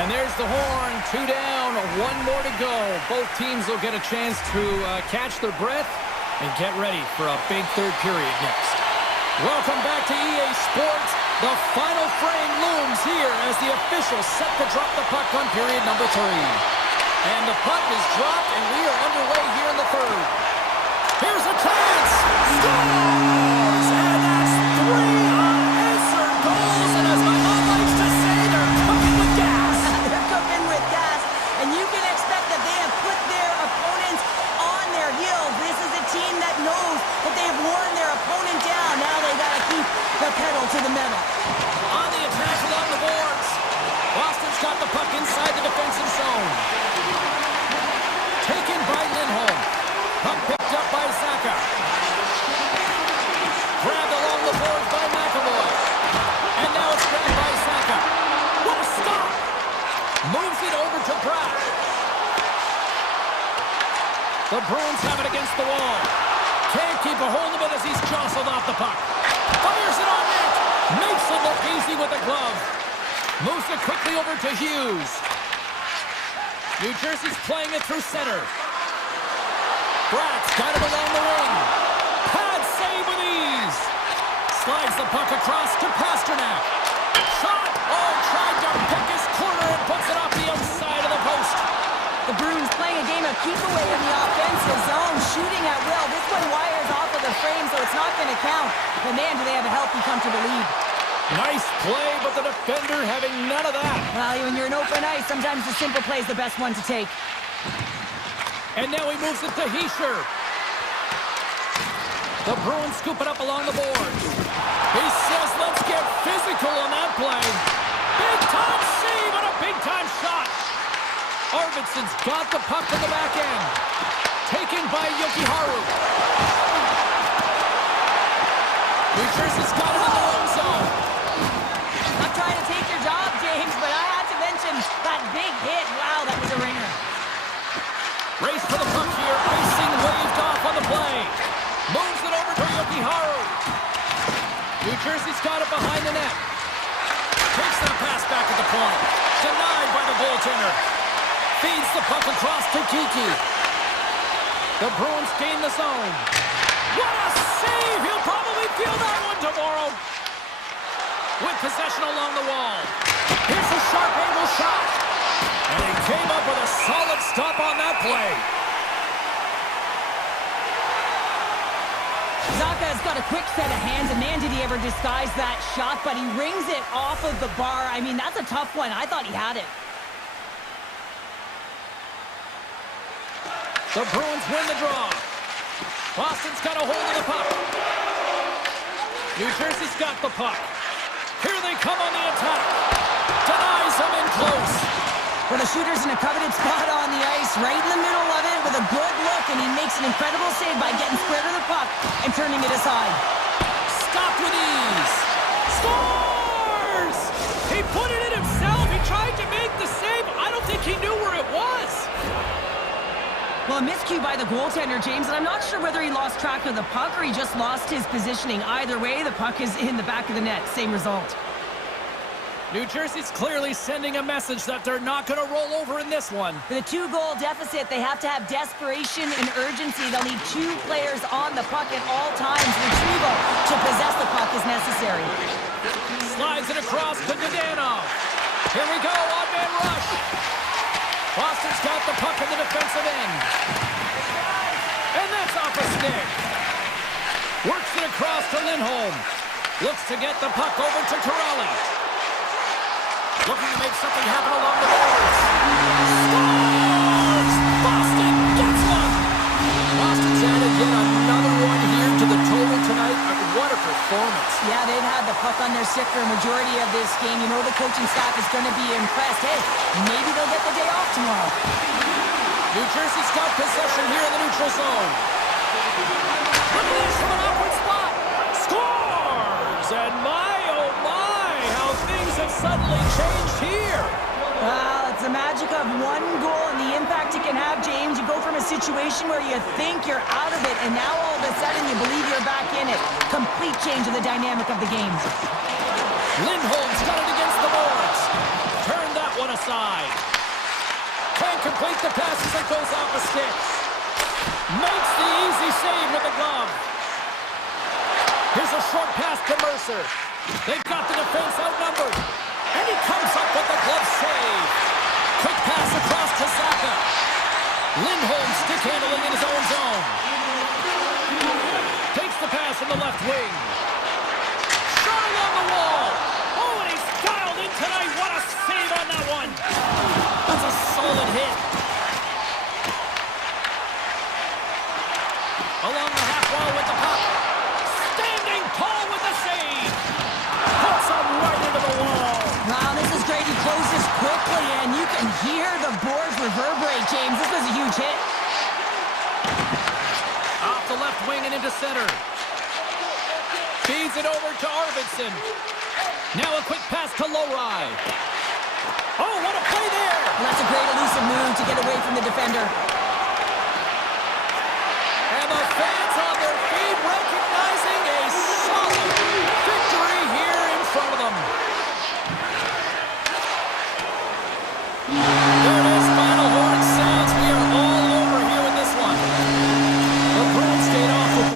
And there's the horn. 2 down, 1 more to go. Both teams will get a chance to catch their breath and get ready for a big third period next. Welcome back to EA Sports. The final frame looms here as the officials set to drop the puck on period number 3. And the puck is dropped, and we are underway here in the third. Here's a chance! Scores! And that's 3 unanswered goals, and as my mom likes to say, they're cooking with gas. They're cooking with gas, and you can expect that they have put their opponents on their heels. This is a team that knows that they've worn their opponent down. Now they got to keep the pedal to the metal. On the attack along the boards. Boston's got the puck inside the defensive zone. Taken by Lindholm. Puck picked up by Zacha. Grabbed along the boards by McAvoy. And now it's grabbed by Zacha. What a stop! Moves it over to Bratt. The Bruins have it against the wall. Can't keep a hold of it as he's jostled off the puck. Fires it on net. Makes it look easy with the glove. Moves it quickly over to Hughes. New Jersey's playing it through center. Bratt's got it along the wing. Pad save with ease. Slides the puck across to Pasternak. Shot. Oh, tried to pick his corner and puts it off the outside of the post. The Bruins playing a game of keep away in the offensive zone, shooting at will. This one wires off of the frame, so it's not going to count. But man, do they have a healthy, comfortable lead. Nice play, but the defender having none of that. Well, when you're in open ice, sometimes the simple play is the best one to take. And now he moves it to Hischier. The Bruins scoop it up along the boards. He says, let's get physical on that play. Big-time save and a big-time shot. Arvidsson's got the puck to the back end. Taken by Jokiharju. New Jersey's got it in the own zone. I'm trying to take your job, James, but I had to mention that big hit. Wow, that was a ringer. Race for the puck here. Icing waved off on the play. Moves it over to Jokiharju. New Jersey's got it behind the net. Takes that pass back at the point. Denied by the goaltender. Feeds the puck across to Kiki. The Bruins gain the zone. What a save! He'll probably feel that one tomorrow. With possession along the wall. Here's a sharp angle shot. And he came up with a solid stop on that play. Zacha's got a quick set of hands, and man, did he ever disguise that shot, but he rings it off of the bar. I mean, that's a tough one. I thought he had it. The Bruins win the draw. Boston's got a hold of the puck. New Jersey's got the puck. Here they come on the attack. Denies them in close. Well, the shooter's in a coveted spot on the ice, right in the middle of it with a good look, and he makes an incredible save by getting square to the puck and turning it aside. Stopped with ease. Scores! He put it in himself. He tried to make the save. I don't think he knew where it was. Well, a miscue by the goaltender, James, and I'm not sure whether he lost track of the puck or he just lost his positioning. Either way, the puck is in the back of the net. Same result. New Jersey's clearly sending a message that they're not going to roll over in this one. For the 2-goal deficit, they have to have desperation and urgency. They'll need 2 players on the puck at all times. Retrieval to possess the puck is necessary. Slides it across to Dadonov. Here we go, odd-man rush. Boston's got the puck in the defensive end. And that's off a stick. Works it across to Lindholm. Looks to get the puck over to Corrali. Looking to make something happen along the boards. Scores! Boston gets one! Boston's added yet another one here to the total tonight. What a performance. Yeah, they've had the puck on their stick for a majority of this game. You know the coaching staff is going to be impressed. Hey, maybe they'll get the day off tomorrow. New Jersey's got possession here in the neutral zone. Look at this from an awkward spot. Scores! And my, oh my, how things have suddenly changed here. Well, it's the magic of 1 goal and the impact it can have, James. You go from a situation where you think you're out of it, and now all of a sudden you believe you're back in it. Complete change of the dynamic of the game. Lindholm's got it against the boards. Turn that one aside. Can't complete the pass as it goes off the sticks. Makes the easy save with the glove. Here's a short pass to Mercer. They've got the defense outnumbered. And he comes up with the glove save. Quick pass across to Zaka. Lindholm stick handling in his own zone. Takes the pass from the left wing. Shot along the wall. Oh, and he's dialed in tonight. What a save on that one. That's a solid hit. Along the half wall with the puck. Standing tall with the save. Puts him right into the wall. Wow, this is great. He closes quickly, and you can hear the boards reverberate, James. This was a huge hit. Off the left wing and into center. Feeds it over to Arvidsson. Now a quick pass to Lowry. Oh, what a play there! And that's a great elusive move to get away from the defender. And the fans on their feet recognizing a solid victory here in front of them. There it is, final horn sounds. We are all over here with this one. The Bruins stayed off with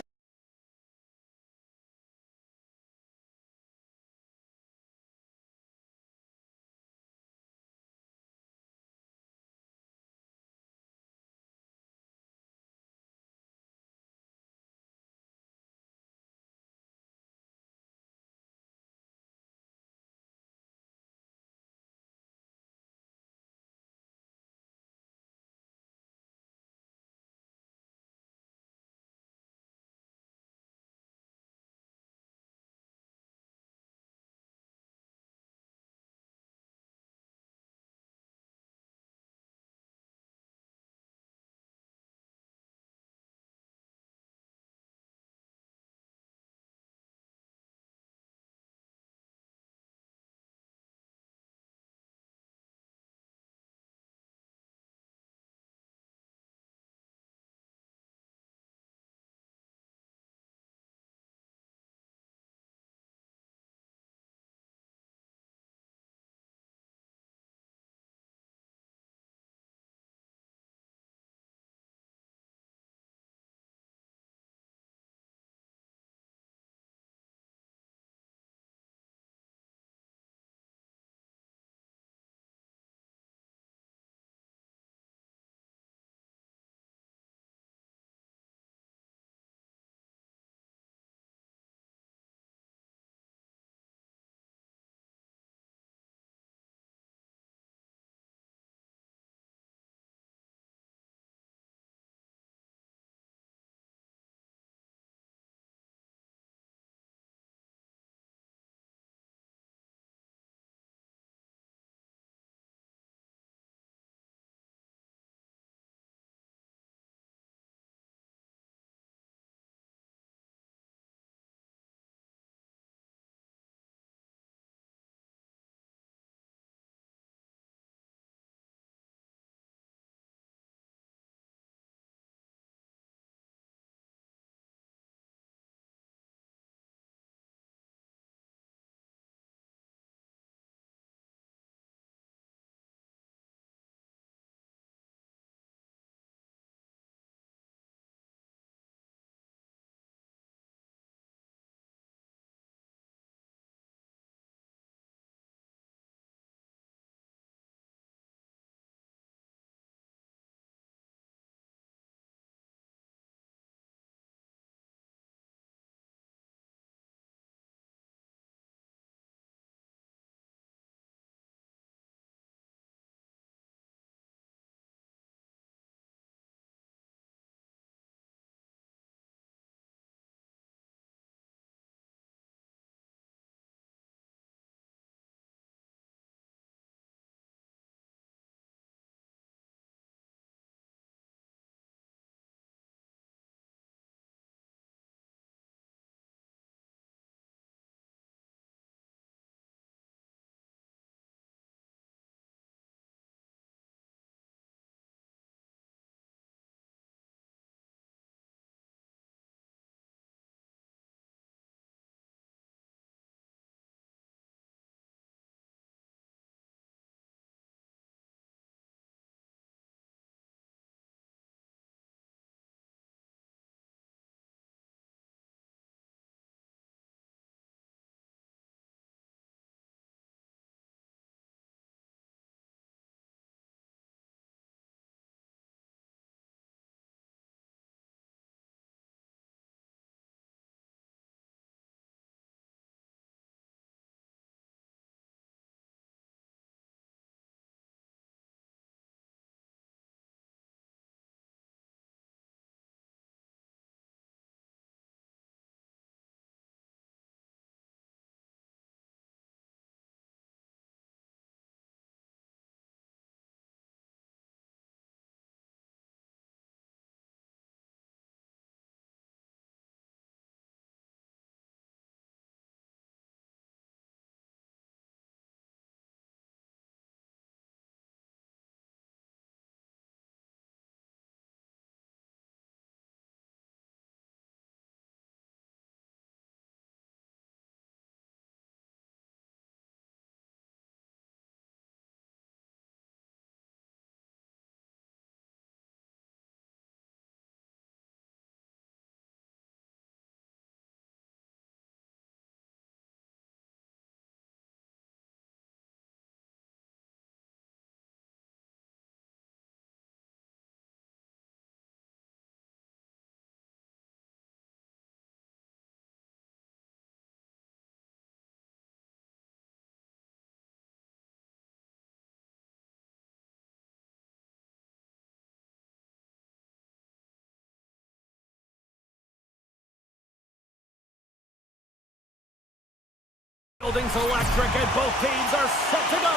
Building's electric and both teams are set to go.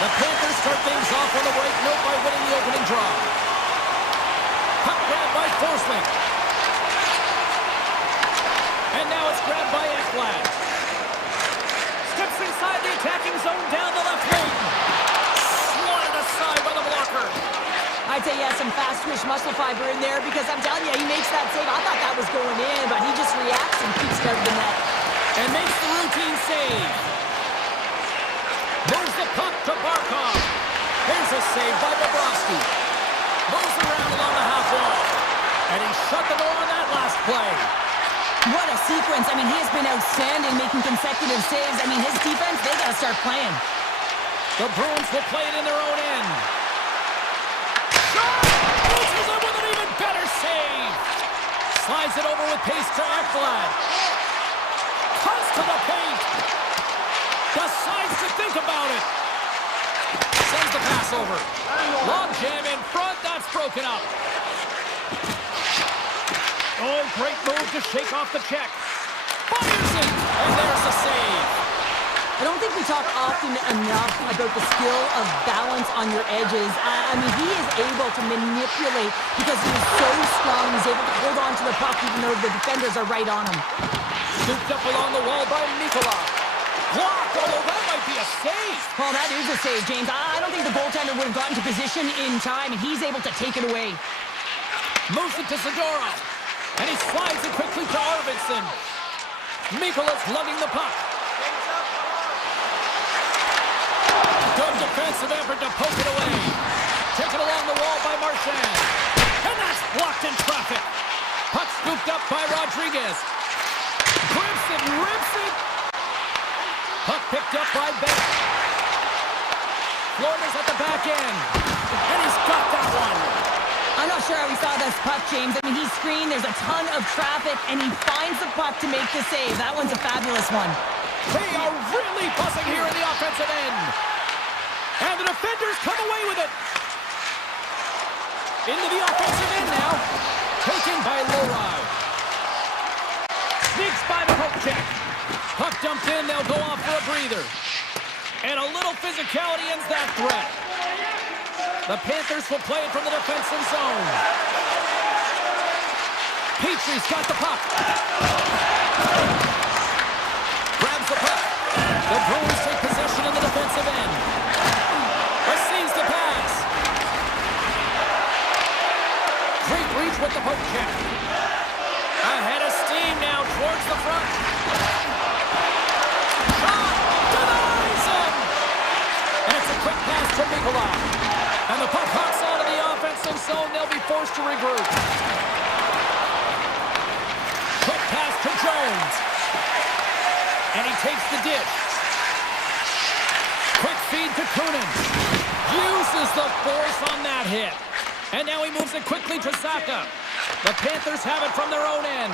The Panthers start things off on the right note by winning the opening draw. Puck grabbed by Forsling. And now it's grabbed by Ekblad. Steps inside the attacking zone down the left wing. Swatted aside by the blocker. I'd say yes, some fast twitch muscle fiber in there because I'm telling you, he makes that save. I thought that was going in, but he just reacts and keeps it out of the net. And makes the routine save. Moves the puck to Barkov. Here's a save by Bobrovsky. Moves around along the half wall. And he shut the door on that last play. What a sequence. I mean, he has been outstanding making consecutive saves. I mean, his defense, they got to start playing. The Bruins will play it in their own end. Shot! Loses it with an even better save. Slides it over with pace to Ekblad. Cuts to the paint. Decides to think about it. Sends the pass over. Long jam in front. That's broken up. Oh, great move to shake off the check. Fires it. And there's the save. I don't think we talk often enough about the skill of balance on your edges. I mean, he is able to manipulate because he is so strong. He's able to hold on to the puck even though the defenders are right on him. Scooped up along the wall by Nikolai. Blocked, although that might be a save. Well, that is a save, James. I don't think the goaltender would have gotten to position in time, and he's able to take it away. Moves it to Zadorov. And he slides it quickly to Arvidsson. Mikola's lugging the puck. Good defensive effort to poke it away. Taken along the wall by Marchand. And that's blocked in traffic. Puck scooped up by Rodriguez. Grips it, rips it. Puck picked up by Bennett. Florida's at the back end. And he's got that one. I'm not sure how he saw this puck, James. I mean, he's screened, there's a ton of traffic, and he finds the puck to make the save. That one's a fabulous one. They are really buzzing here in the offensive end. And the defenders come away with it. Into the offensive end now. Taken by Lowry. Sneaks by the poke check. Puck dumped in, they'll go off for a breather. And a little physicality ends that threat. The Panthers will play it from the defensive zone. Petrie's got the puck. Grabs the puck. The Bruins take possession in the defensive end. Receives the pass. Great reach with the poke check. Ahead of steam now towards the front. Shot! Denies him! And it's a quick pass to Nikolai. And the puck hops out of the offensive zone. They'll be forced to regroup. Quick pass to Jones. And he takes the dish. Quick feed to Kunin. Uses the force on that hit. And now he moves it quickly to Saka. The Panthers have it from their own end.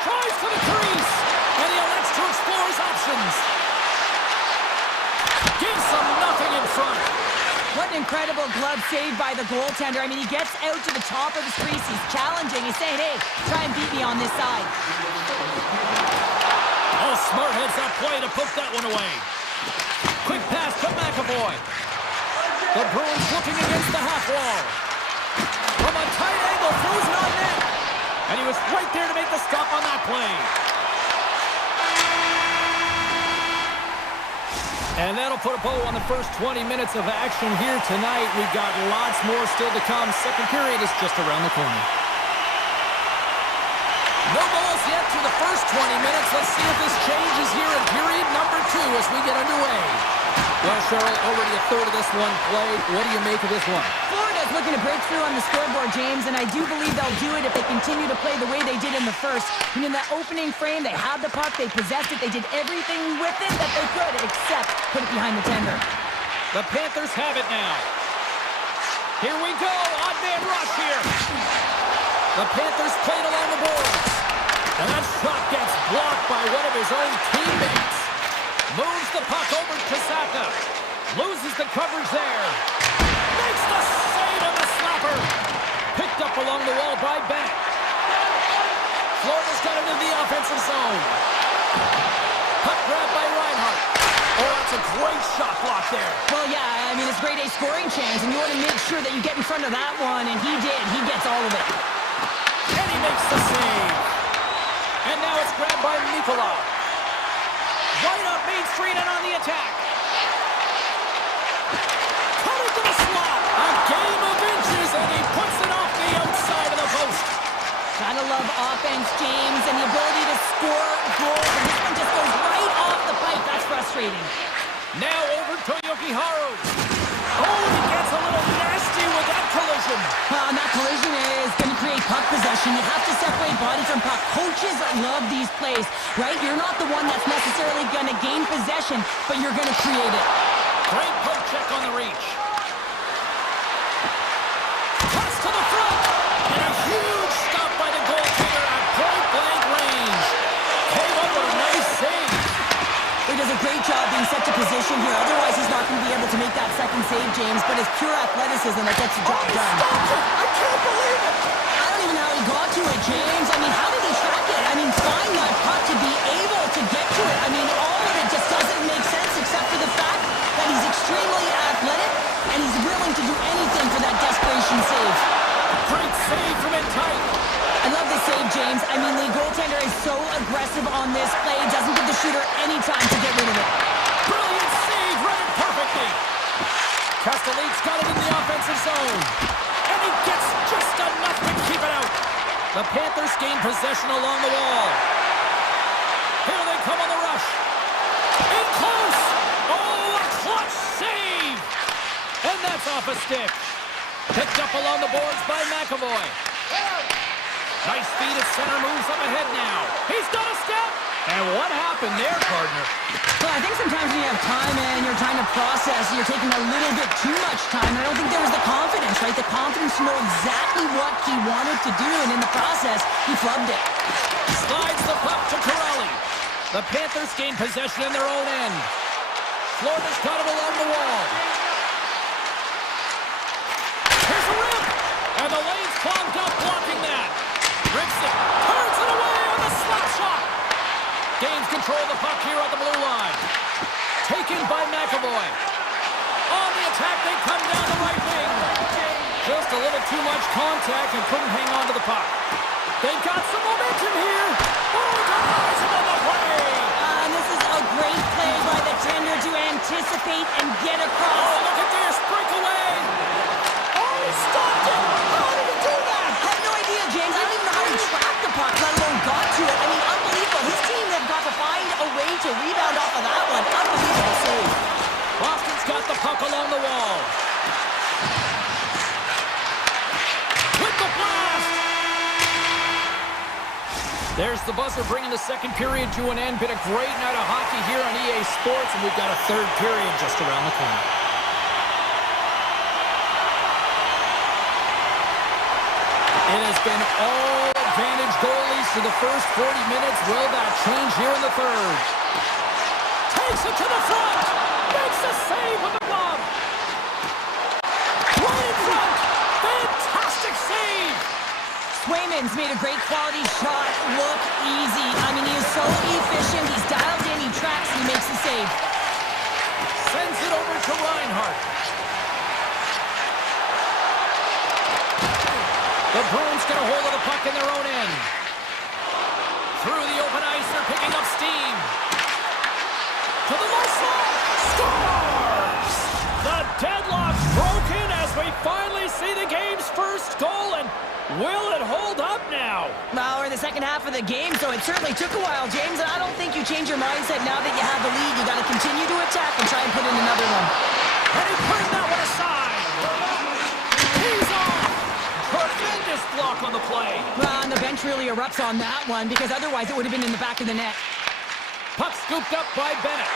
Tries to the crease. And he elects to explore his options. Gives them nothing in front. What an incredible glove save by the goaltender. I mean, he gets out to the top of his crease. He's challenging. He's saying, hey, try and beat me on this side. Oh, smart heads up play to put that one away. Quick pass to McAvoy. The Bruins looking against the half wall. From a tight angle, throws it on net. And he was right there to make the stop on that play. And that'll put a bow on the first 20 minutes of action here tonight. We've got lots more still to come. Second period is just around the corner. No goals yet through the first 20 minutes. Let's see if this changes here in period number 2 as we get underway. Well, Cheryl, already a third of this one played. What do you make of this one? Florida's looking to break through on the scoreboard, James, and I do believe they'll do it if they continue to play the way they did in the first. And in that opening frame, they had the puck, they possessed it, they did everything with it that they could, except put it behind the tender. The Panthers have it now. Here we go, odd man rush here. The Panthers played along the boards. And that shot gets blocked by one of his own teammates. Moves the puck over to Saka. Loses the coverage there. Makes the save on the slapper. Picked up along the wall by Bennett. Florida's got it in the offensive zone. Puck grabbed by Reinhardt. Oh, that's a great shot block there. Well, yeah, I mean, it's grade A scoring chance, and you want to make sure that you get in front of that one, and he did. He gets all of it. And he makes the save. And now it's grabbed by Nicola. Right up Main Street and on the attack. Coming to the slot. A game of inches, and he puts it off the outside of the post. Gotta love offense, James, and the ability to score goals, and this one just goes right off the pipe. That's frustrating. Now over to Yokiharu. Oh, he gets a little nasty with that collision. And that collision is going to create puck possession. You have to separate body from puck. Coaches love these plays, right? You're not the one that's necessarily going to gain possession, but you're going to create it. Great poke check on the reach. Cuts to the front. And a huge stop by the goaltender at point-blank range. Came up with a nice save. He does a great job being set to position here. Otherwise, he's not going to be able to make that second save, James. But it's pure athleticism that gets the job done. I can't believe it. I don't even know how he got to it, James. I mean, how did he track it? I mean, find that puck to be able to get to it. I mean, all of it just doesn't make sense except for the fact that he's extremely athletic and he's willing to do anything for that desperation save. Great save from in tight. I love this save, James. I mean, the goaltender is so aggressive on this play. Doesn't give the shooter any time to get rid of it. Brilliant save, read it perfectly. Castellit's got it in the offensive zone. And he gets just enough to keep it out. The Panthers gain possession along the wall. Here they come on the rush. In close. Oh, a clutch save. And that's off a stick. Picked up along the boards by McAvoy. Nice feed at center, moves up ahead now. He's got a step. And what happened there, partner? Well, I think sometimes when you have time and you're trying to process, you're taking a little bit too much time. I don't think there was the confidence, right? The confidence to know exactly what he wanted to do, and in the process, he flubbed it. Slides the puck to Corelli. The Panthers gain possession in their own end. Florida's got it along the wall. Here's a rip. And the lane's clogged up, blocking that. Rips it, turns it away on the slap shot. Gains control of the puck here at the blue line. Taken by McAvoy. On the attack, they come down the right wing. Just a little too much contact and couldn't hang on to the puck. They've got some momentum here. Oh, denies him on the play. And this is a great play by the tender to anticipate and get across. Oh, look at this, breakaway. Oh, he stopped it. How did he do that? I have no idea, James. I don't even know how he tracked the puck, let alone got to it. I mean, unbelievable. His team have got to find a way to rebound off of that one. Unbelievable save. Boston's got the puck along the wall. With the blast. There's the buzzer bringing the second period to an end. Been a great night of hockey here on EA Sports, and we've got a third period just around the corner. It has been all advantage goalies for the first 40 minutes. Will that change here in the third? Takes it to the front. Makes the save with the glove. Right in front. Fantastic save. Swayman's made a great quality shot look easy. I mean, he is so efficient. He's dialed in, he tracks, and he makes the save. Sends it over to Reinhardt. The Bruins get a hold of the puck in their own end. Through the open ice, they're picking up steam. To the left side. Scores! The deadlock's broken as we finally see the game's first goal, and will it hold up now? Well, we're in the second half of the game, so it certainly took a while, James, and I don't think you change your mindset now that you have the lead. You got to continue to attack and try and put in another one. And he putting that one aside. He's on. Tremendous block on the play. Well, and the bench really erupts on that one because otherwise it would have been in the back of the net. Puck scooped up by Bennett.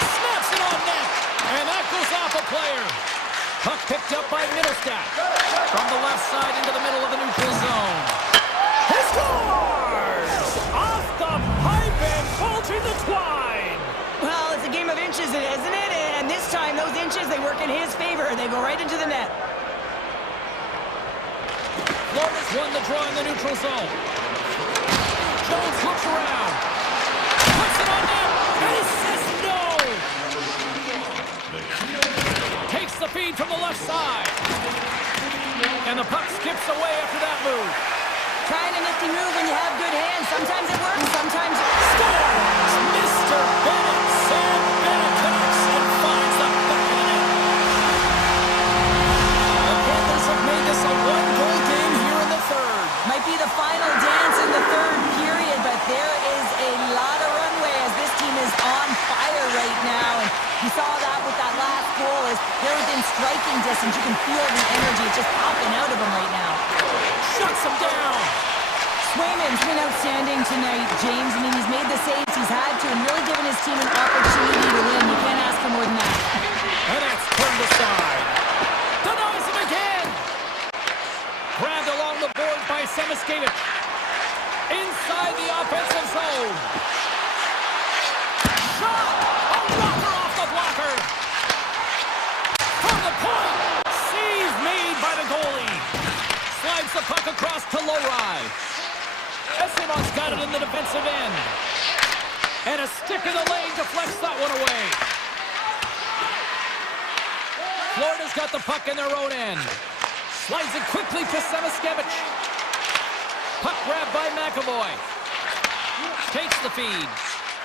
Snaps it on net. And that goes off a player. Puck picked up by Middlestat. From the left side into the middle of the neutral zone. He scores! Off the pipe and bolting the twine. Well, it's a game of inches, isn't it? And this time, those inches, they work in his favor. They go right into the net. Florida's won the draw in the neutral zone. Jones looks around. Puts it on net. And he says no. Takes the feed from the left side. And the puck skips away after that move. Trying a nifty move when you have good hands. Sometimes it works, sometimes it scores. Mr. Bennett, Sam Bennett connects and finds the back of the net. The Panthers have made this a one-goal game here in the third. Might be the final dance in the third period, but there is a lot of runway as this team is on fire right now. And you saw that with that last goal as they're within striking distance. You can feel the energy. It's just popping out of them right now. Shuts him down. Swayman's been outstanding tonight, James. I mean, he's made the saves he's had to and really given his team an opportunity to win. You can't ask for more than that. And that's turned aside. Denies him again. Grabbed along the board by Semiskevich. Inside the offensive zone. Shot! A rocker off the blocker. From the point. Save made by the goalie. Slides the puck across to Lowry. Esimon's got it in the defensive end. And a stick in the lane deflects that one away. Florida's got the puck in their own end. Slides it quickly to Semiskevich. Puck grabbed by McAvoy. Takes the feed.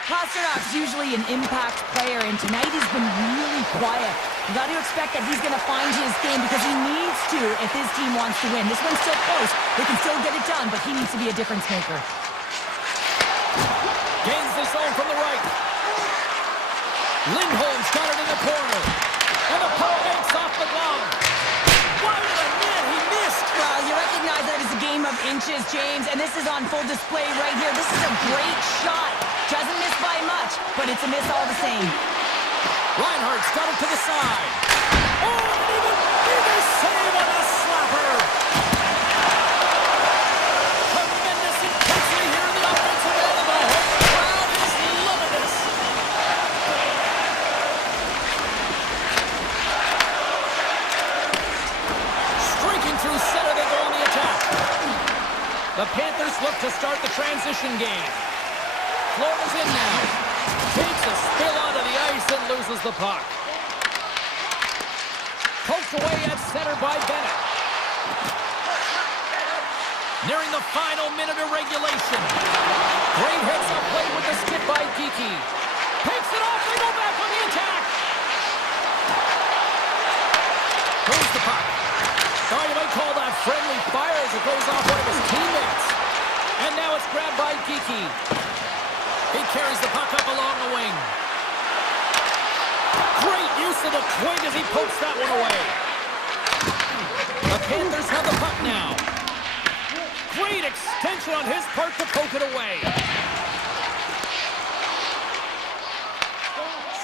Pasternak's usually an impact player, and tonight he's been really quiet. You got to expect that he's going to find his game because he needs to if his team wants to win. This one's still close. They can still get it done, but he needs to be a difference maker. Gains the zone from the right. Lindholm's got it in the corner. And the puck makes off the glove. Wide of the net, he missed. Well, you recognize that it's a game of inches, James, and this is on full display right here. This is a great shot. Doesn't miss by much, but it's a miss all the same. Reinhardt's got it to the side. Oh, and even bigger save on a slapper. Tremendous intensity here in the offensive end, and the home crowd is loving this. Streaking through center, they go on the attack. The Panthers look to start the transition game. Florida's in now. Takes a spill onto the ice and loses the puck. Poked away at center by Bennett. Nearing the final minute of regulation. Great heads-up play with the skip by Geeky. Takes it off, they go back on the attack. Goes the puck. Oh, you might call that friendly fire as it goes off one of his teammates. And now it's grabbed by Geeky. He carries the puck up along the wing. Great use of the twig as he pokes that one away. The Panthers have the puck now. Great extension on his part to poke it away.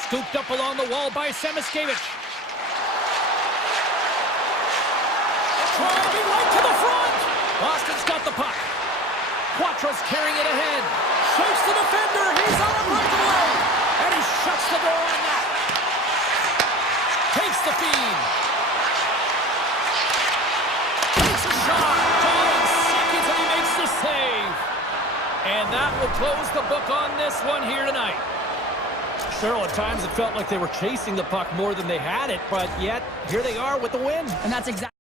Scooped up along the wall by Semiskevich. Driving right to the front. Boston's got the puck. Quatro's carrying it ahead. Shakes the defender. He's on a breakaway. And he shuts the door on that. Takes the feed. Takes a shot. 5 seconds and he makes the save. And that will close the book on this one here tonight. Cheryl, at times it felt like they were chasing the puck more than they had it, but yet here they are with the win. And that's exactly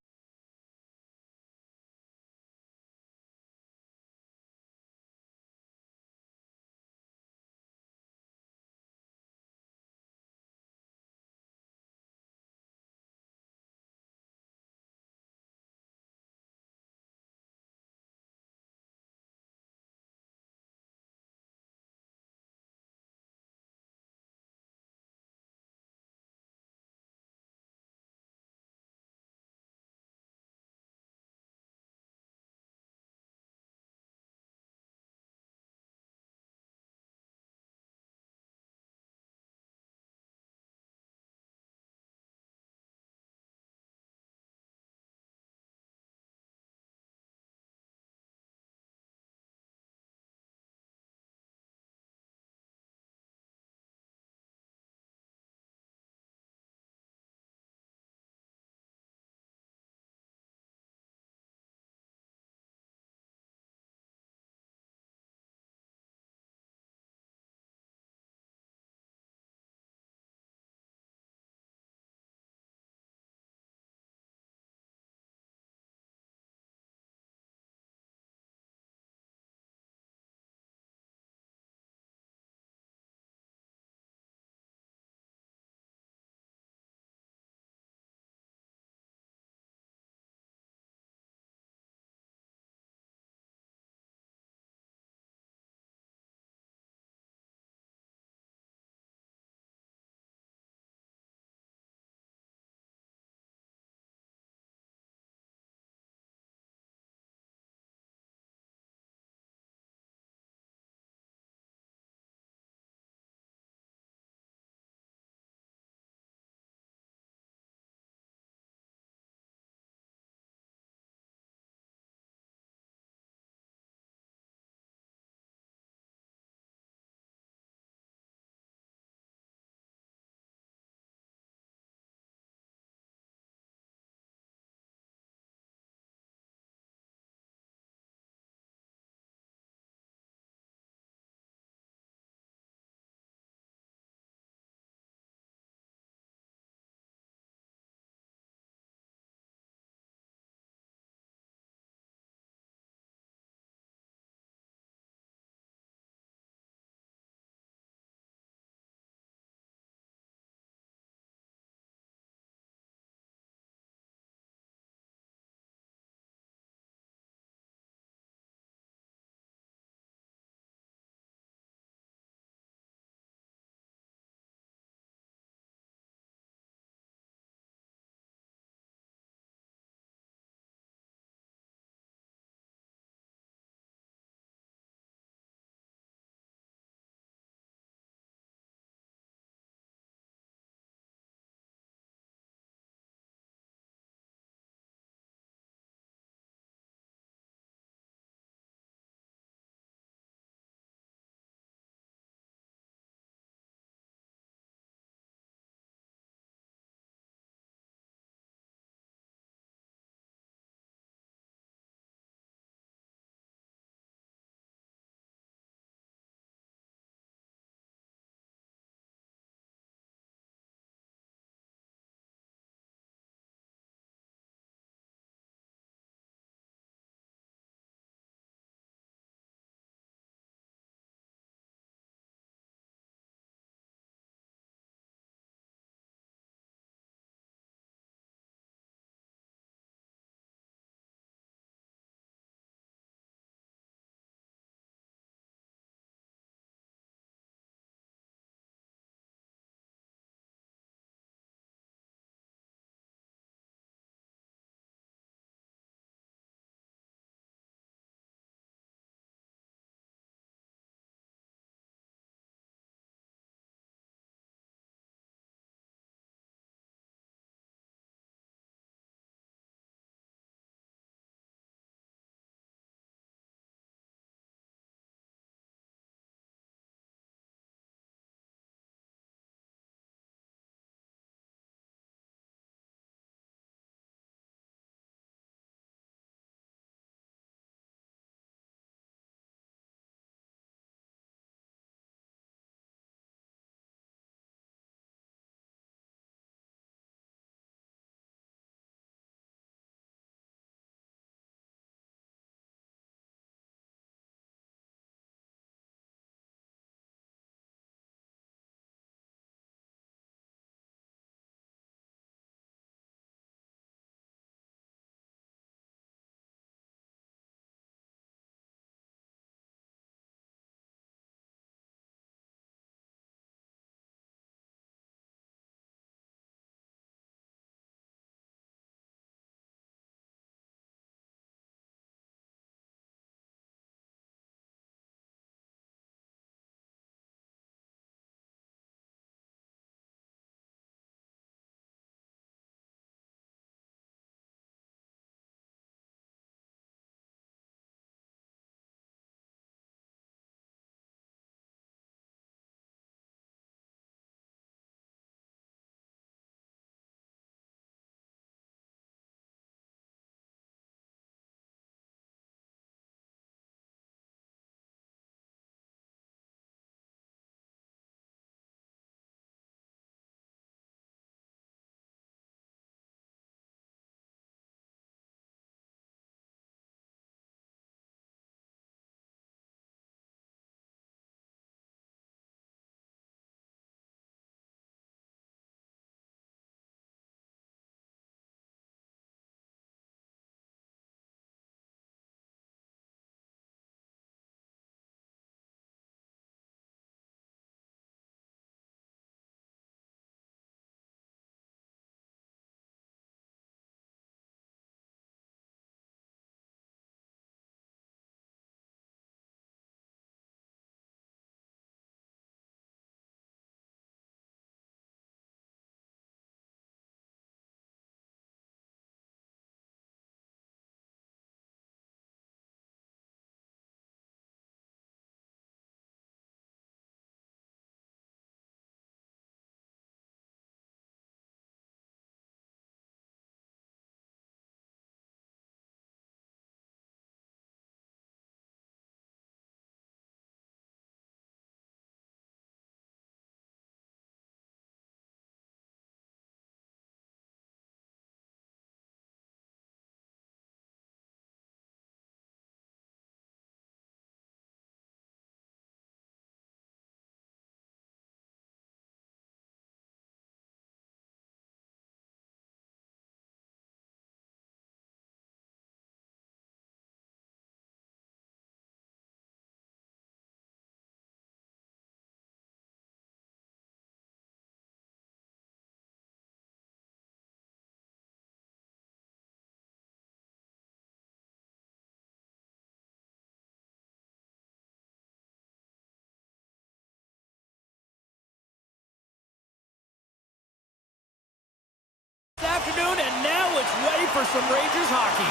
for some Rangers hockey.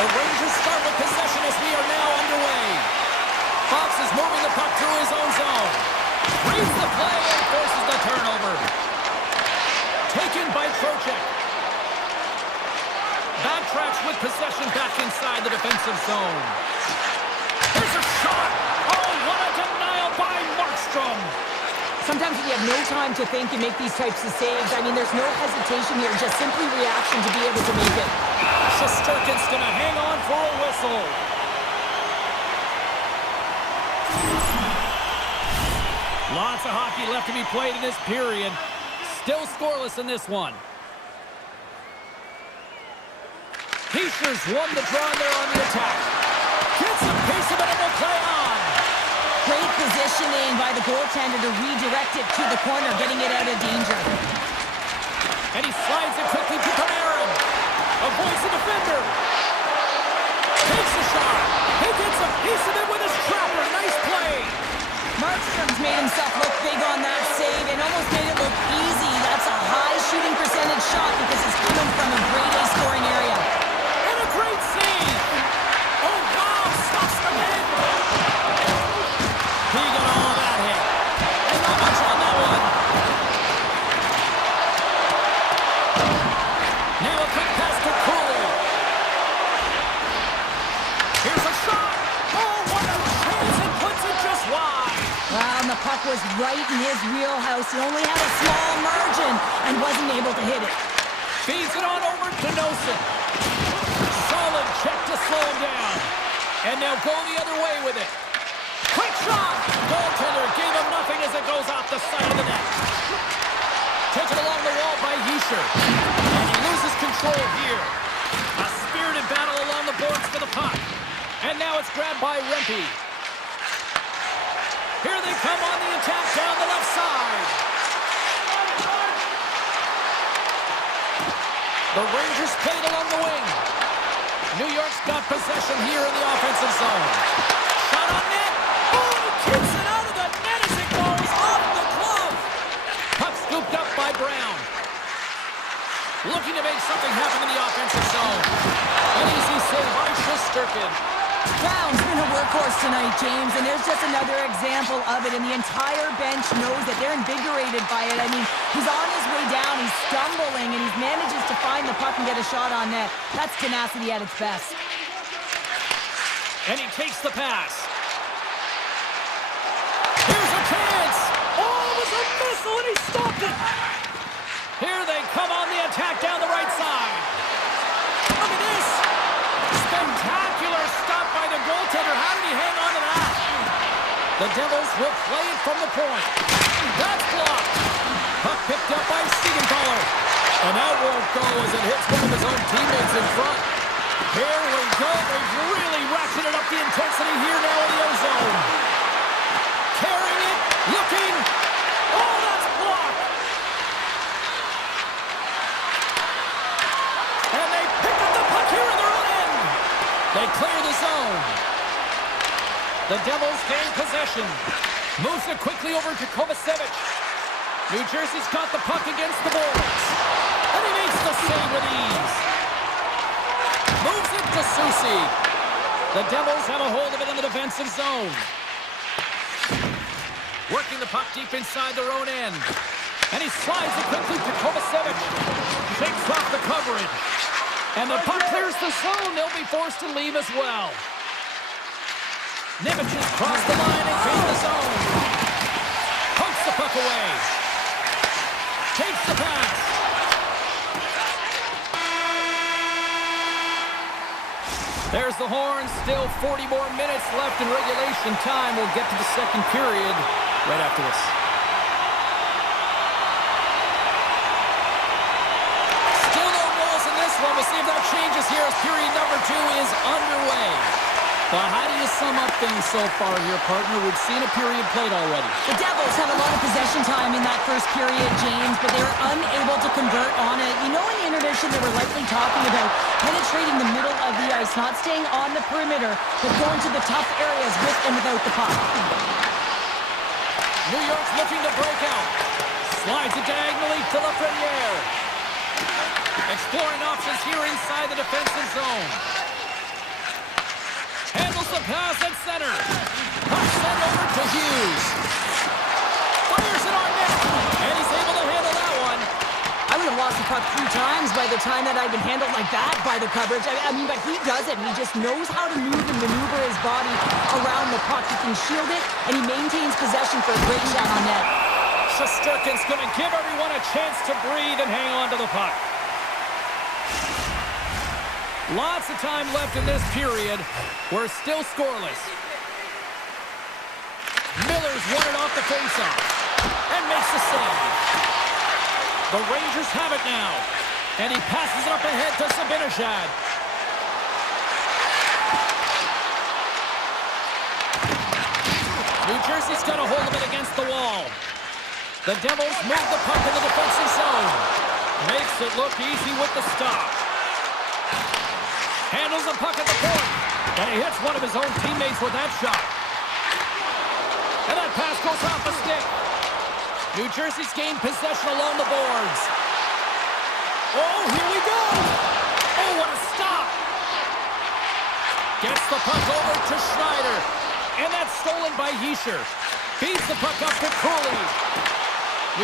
The Rangers start with possession as we are now underway. Fox is moving the puck through his own zone. Reads the play and forces the turnover. Taken by Trocheck. Backtracks with possession back inside the defensive zone. There's a shot! Oh, what a denial by Markstrom! Sometimes when you have no time to think and make these types of saves, I mean, there's no hesitation here, just simply reaction to be able to make it. Shesterkin's gonna hang on for a whistle. Lots of hockey left to be played in this period. Still scoreless in this one. Heischer's won the draw there on the attack. Gets a piece of it and will play on. Great positioning by the goaltender to redirect it to the corner, getting it out of danger. And he slides it quickly to Panarin. Avoids the defender. Takes a shot. He gets a piece of it with his trapper. Nice play. Markstrom's made himself look big on that save and almost made it look easy. That's a high shooting percentage shot because it's coming from a grade A scoring area. And a great save. Oh, wow. Stops the man. He got all of that hit. And not much on that one. Now a quick pass to Cooley. Here's a shot. Oh, what a chance. It puts it just wide. Wow, and the puck was right in his wheelhouse. He only had a small margin and wasn't able to hit it. Feeds it on over to Nosen. Solid check to slow him down. And now go the other way with it. Quick shot! Goaltender gave him nothing as it goes off the side of the net. Taken along the wall by Hischier. And he loses control here. A spirited battle along the boards for the puck. And now it's grabbed by Rempe. Here they come on the attack down the left side. The Rangers played along the wing. New York's got possession here in the offensive zone. Shot on net. Oh, he keeps it out of the net as it goes off the glove. Puck scooped up by Brown. Looking to make something happen in the offensive zone. An easy save by Shesterkin. Brown's been a workhorse tonight, James, and there's just another example of it, and the entire bench knows that they're invigorated by it. I mean, he's on his way down, he's stumbling, and he manages to find the puck and get a shot on net. That's tenacity at its best. And he takes the pass. Here's a chance! Oh, it was a missile, and he stopped it! Here they come on the attack down the right side. Look at this! Spectacular stop by the goaltender. How did he hang on to that? The Devils will play it from the point. That's blocked. Puck picked up by Siegenthaler. And that won't go as it hits one of his own teammates in front. Here we go. They've really ratcheted up the intensity here now in the O-zone. Carrying it. Looking. Oh, that's blocked. And they pick up the puck here in their own end. They clear the zone. The Devils gain possession. Moves it quickly over to Kovacevic. New Jersey's got the puck against the boards. And he makes the save with ease. Moves it to Susi. The Devils have a hold of it in the defensive zone. Working the puck deep inside their own end. And he slides it quickly to Kovacevic. Shakes off the coverage. And the puck clears the zone. They'll be forced to leave as well. Nemec has crossed the line and gained the zone. Pokes the puck away. Takes the pass. There's the horn. Still 40 more minutes left in regulation time. We'll get to the second period right after this. Still no goals in this one. We'll see if that changes here as period number 2 is underway. But how do you sum up things so far here, partner? We've seen a period played already. The Devils had a lot of possession time in that first period, James, but they were unable to convert on it. You know, in the intermission, they were likely talking about penetrating the middle of the ice, not staying on the perimeter, but going to the tough areas with and without the puck. New York's looking to break out. Slides it diagonally to Lafreniere. Exploring options here inside the defensive zone. Handles the pass at center. Puck sent over to Hughes. Fires it on net. And he's able to handle that one. I would have lost the puck 3 times by the time that I'd been handled like that by the coverage. I mean, but he does it. He just knows how to move and maneuver his body around the puck. He can shield it, and he maintains possession for a great shot on net. Shesterkin's going to give everyone a chance to breathe and hang on to the puck. Lots of time left in this period. We're still scoreless. Miller's won it off the faceoff and makes the save. The Rangers have it now. And he passes it up ahead to Zibanejad. New Jersey's got a hold of it against the wall. The Devils move the puck in the defensive zone. Makes it look easy with the stop. Handles the puck at the point. And he hits one of his own teammates with that shot. And that pass goes off a stick. New Jersey's gained possession along the boards. Oh, here we go! Oh, what a stop! Gets the puck over to Schneider. And that's stolen by Hischier. Feeds the puck up to Cooley.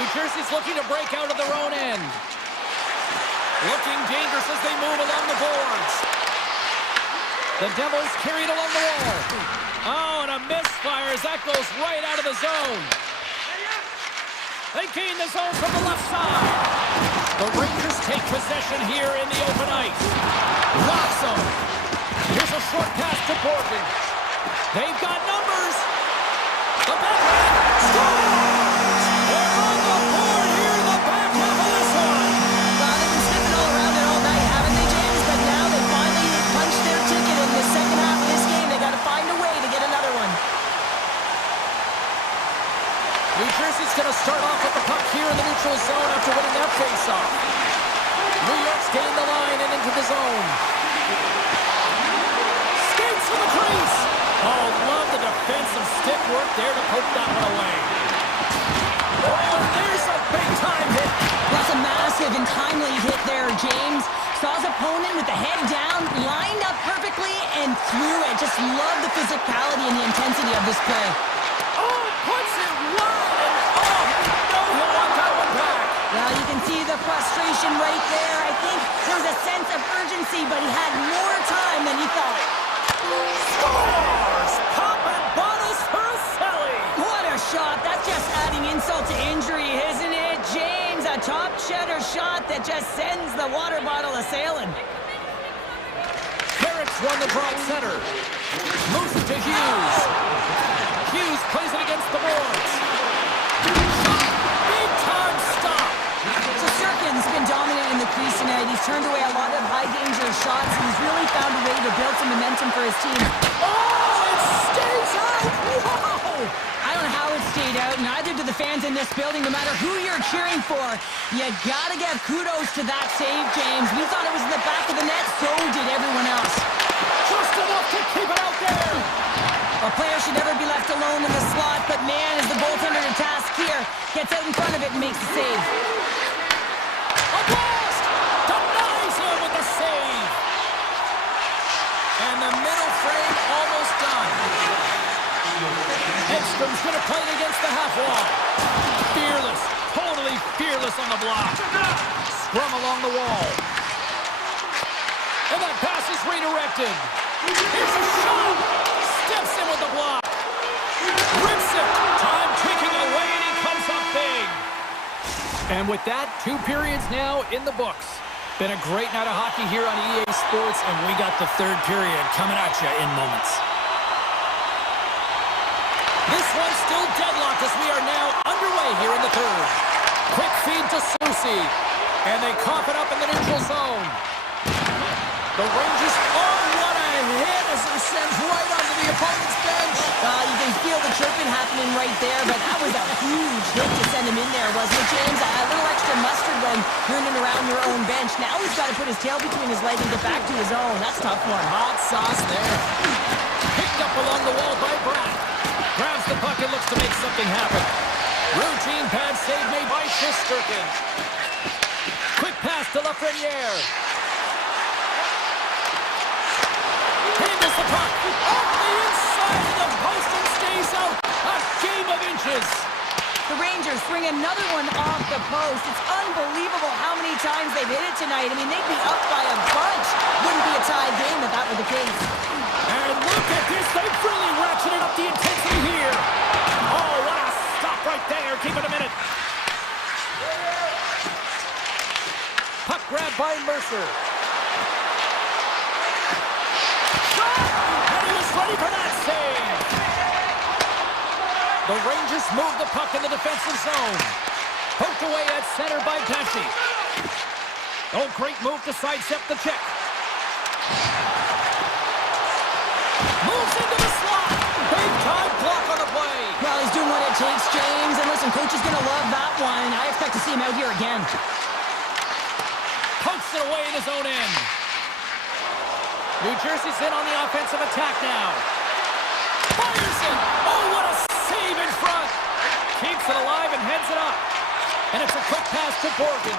New Jersey's looking to break out of their own end. Looking dangerous as they move along the boards. The Devils carried along the wall. Oh, and a misfire as that goes right out of the zone. They gain the zone from the left side. The Rangers take possession here in the open ice. Rocks them. Here's a short pass to Borgen. They've got numbers. The backhand scores! They're on the board here in the back half of this one. Well, they've been sniffing all around it all night, haven't they, James? But now they finally punched their ticket in the second half of this game. They got to find a way to get another one. New Jersey's going to start off with the puck here in the neutral zone after winning that faceoff. New York's gained the line and into the zone. Skates to the crease. Oh, love the defensive stick work there to poke that one away. Oh, there's a big-time hit. That's a massive and timely hit there, James. Saw his opponent with the head down, lined up perfectly, and threw it. Just love the physicality and the intensity of this play. Oh, puts it wide, and oh, no, he'll want that one back. Well, you can see the frustration right there. I think there was a sense of urgency, but he had more time than he thought. Scores! Popping bottles for a Selly. What a shot. That's just adding insult to injury, isn't it, James? A top cheddar shot that just sends the water bottle a-sailing. Carrick's won the drop center. Moves it to Hughes. Hughes plays it against the boards. Big time stop. Shesterkin's been dominant in the crease tonight. He's turned away a lot of high-danger shots. He's really found a way to build some momentum for his team. Oh, it stays out! Wow! I don't know how it stayed out. Neither do the fans in this building, no matter who you're cheering for. You gotta give kudos to that save, James. We thought it was in the back of the net, so did everyone else. Just enough to keep it out there. A player should never be left alone in the slot, but man, is the goaltender to task here. Gets out in front of it and makes the save. A blast! Denies him with the save. And the middle frame almost done. Edstrom's going to play it against the half wall. Fearless, totally fearless on the block. Scrum along the wall. And that pass is redirected. Here's a shot. Steps in with the block. Rips it. Time ticking away, and he comes up big. And with that, 2 periods now in the books. Been a great night of hockey here on EA Sports, and we got the 3rd period coming at you in moments. This one's still deadlocked as we are now underway here in the 3rd. Quick feed to Susie, and they cough it up in the neutral zone. The Rangers, oh, what a hit as it sends right onto the opponent's bench. You can feel the chirping happening right there, but that was a huge hit to send him in there, wasn't it, James? A little extra mustard when you're in and around your own bench. Now he's got to put his tail between his legs and get back to his own. That's a tough one. Hot sauce there. Picked up along the wall by Bratt. Grabs the puck and looks to make something happen. Routine pad save made by Shesterkin. Quick pass to Lafreniere. Handles the puck. Off the inside of the post and stays out. A game of inches. The Rangers bring another one off the post. It's unbelievable how many times they've hit it tonight. I mean, they'd be up by a bunch. Wouldn't be a tie game if that were the case. And look at this. They've really ratcheted up the intensity here. Oh, what a stop right there. Keep it a minute. Puck grab by Mercer. Shot! And he was ready for that save. The Rangers move the puck in the defensive zone. Poked away at center by Pesci. Oh, great move to sidestep the check. Moves into the slot. Big time block on the play. Well, he's doing what it takes, James. And listen, coach is going to love that one. I expect to see him out here again. Pokes it away in his own end. New Jersey's in on the offensive attack now. Fires it. Oh, what a save in front. Keeps it alive and heads it up. And it's a quick pass to Borgen.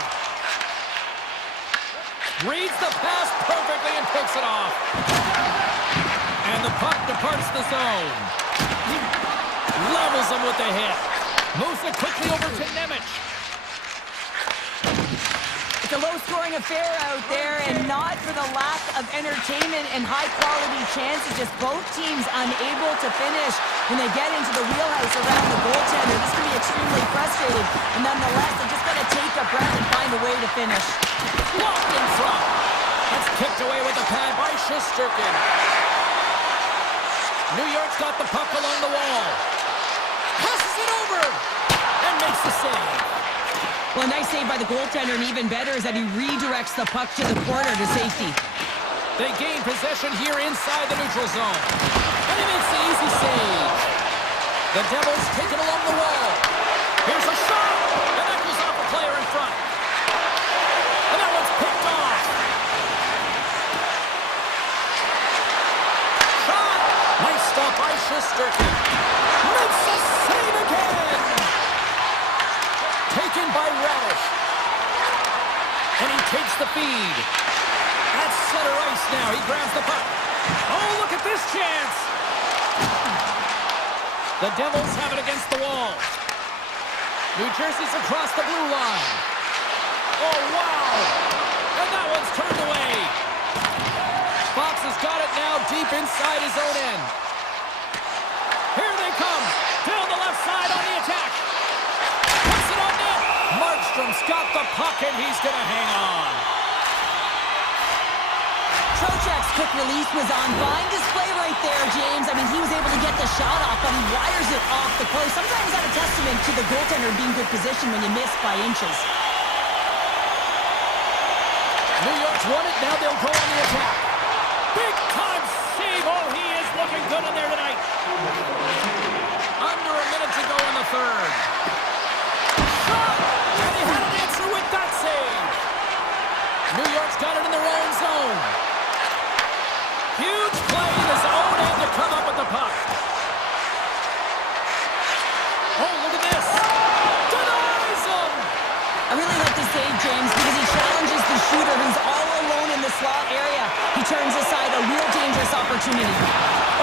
Reads the pass perfectly and picks it off. And the puck departs the zone. Levels him with the hit. Moves it quickly over to Nemec. It's a low-scoring affair out there, and not for the lack of entertainment and high-quality chances. Just both teams unable to finish when they get into the wheelhouse around the goaltender. This can be extremely frustrating, and nonetheless, they just got to take a breath and find a way to finish. Blocked in front. That's kicked away with the pad by Shesterkin. New York's got the puck along the wall. Passes it over and makes the save. Well, a nice save by the goaltender, and even better is that he redirects the puck to the corner to safety. They gain possession here inside the neutral zone. And he makes the easy save. The Devils take it along the wall. Here's a shot. And that goes off a player in front. And that one's picked off. Shot. Nice stop by Shesterkin. Makes the save again. Taken by Radish. And he takes the feed. At center ice now. He grabs the puck. Oh, look at this chance. The Devils have it against the wall. New Jersey's across the blue line. Oh, wow. And that one's turned away. Fox has got it now deep inside his own end. Here they come. Down the left side on the attack. Puts it on net. Markstrom's got the puck and he's going to hang on. Trocheck's quick release was on fine display right there, James. I mean, he was able to get the shot off, but he wires it off the post. Sometimes that's a testament to the goaltender being good position when you miss by inches. New York's won it. Now they'll go on the attack. Big time save. Oh, he is looking good in there tonight. Under a minute to go in the third. Shot! And he had an answer with that save. New York's got it in their own zone. Huge play in his own end to come up with the puck. Oh, look at this. Denies him. I really like this save, James, because he challenges the shooter who's all alone in the slot area. He turns aside a real dangerous opportunity.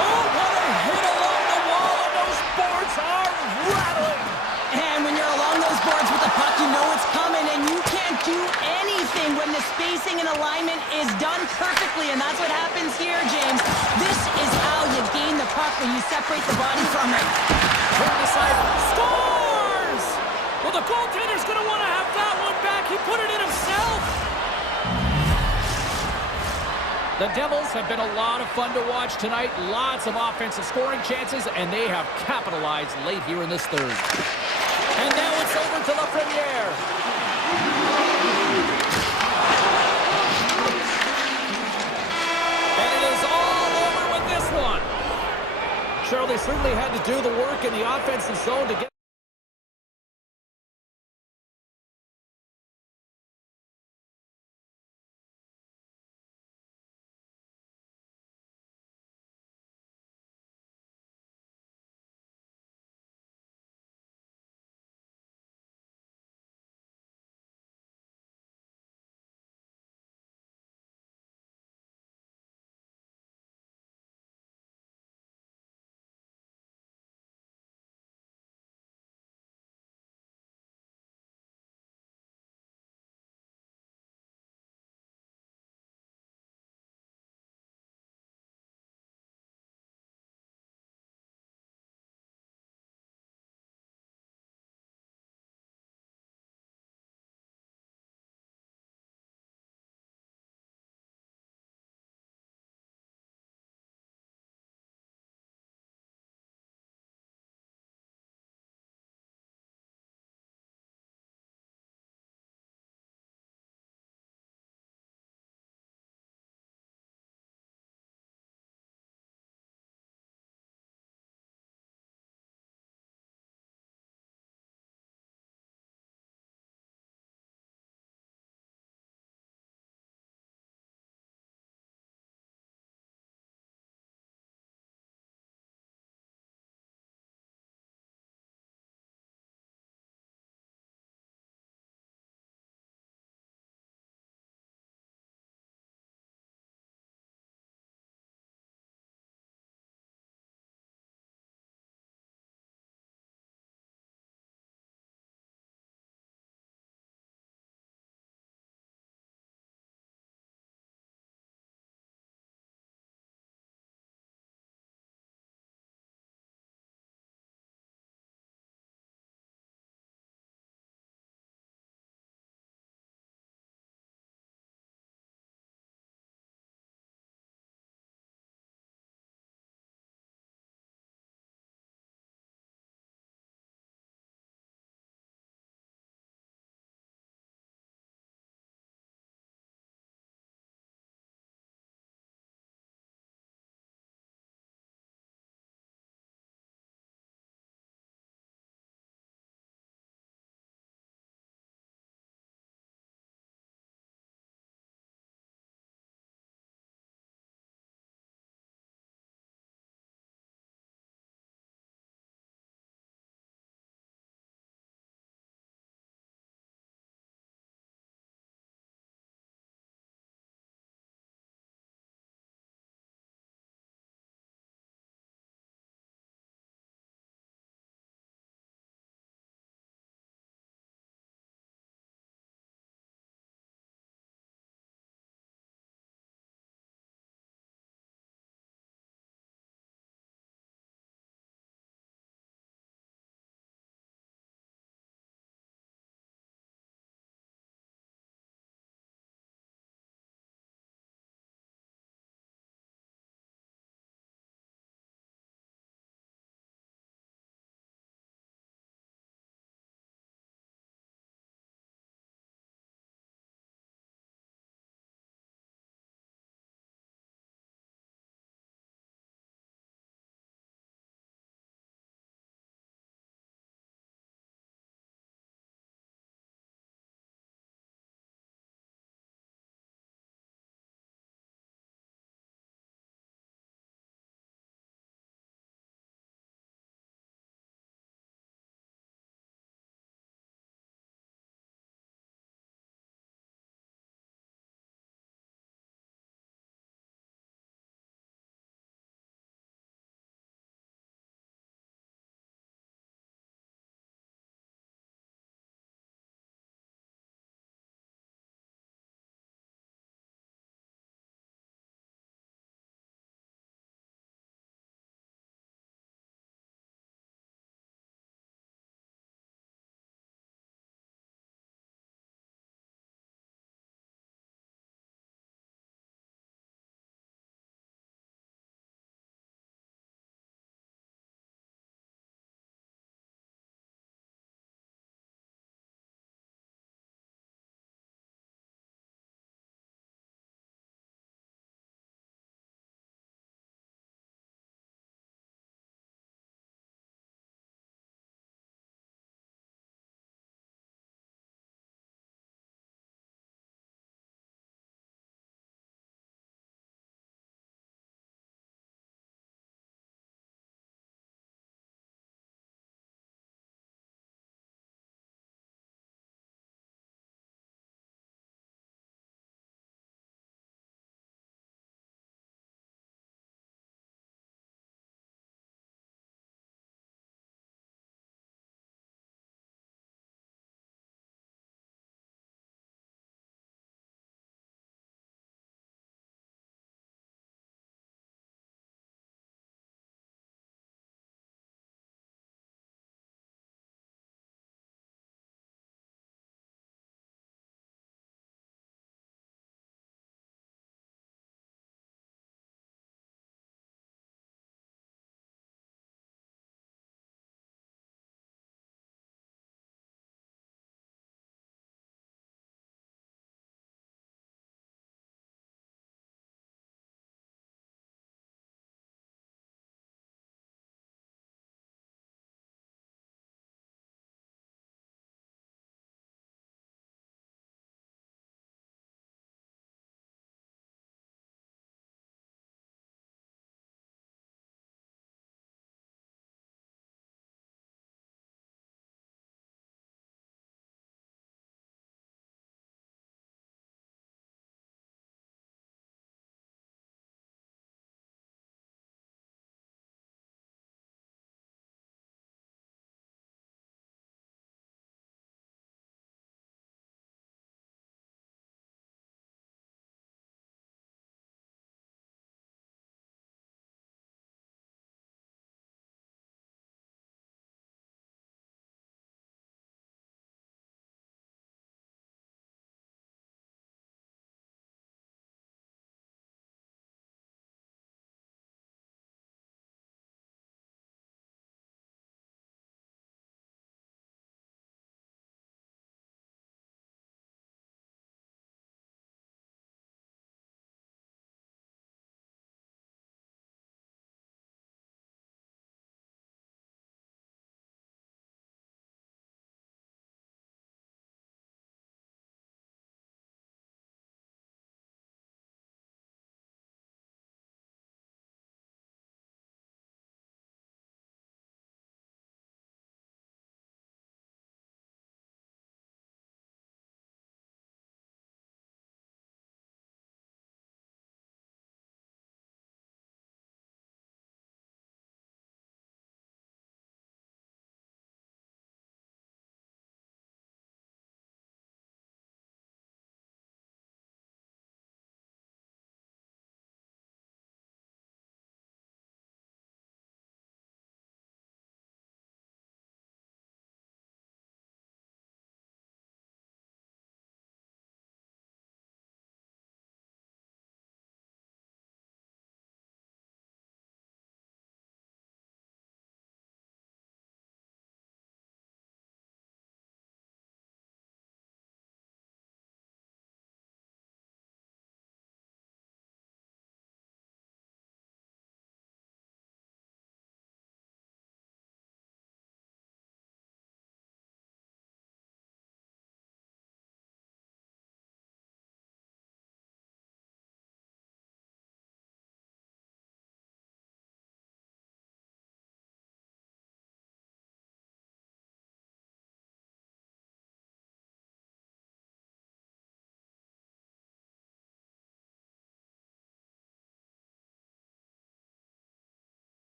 Oh, what a hit along the wall, and those boards are rattling. And when you're along those boards with the puck, you know it's coming, and you can't do anything when the spacing and alignment is done perfectly, and that's what happens here, James. This is how you gain the puck when you separate the body from it. Turn aside, scores! Well, the goaltender's going to want to have that one back. He put it in himself. The Devils have been a lot of fun to watch tonight. Lots of offensive scoring chances, and they have capitalized late here in this third. And now it's over to Lafreniere. And it is all over with this one. Cheryl, they certainly had to do the work in the offensive zone to get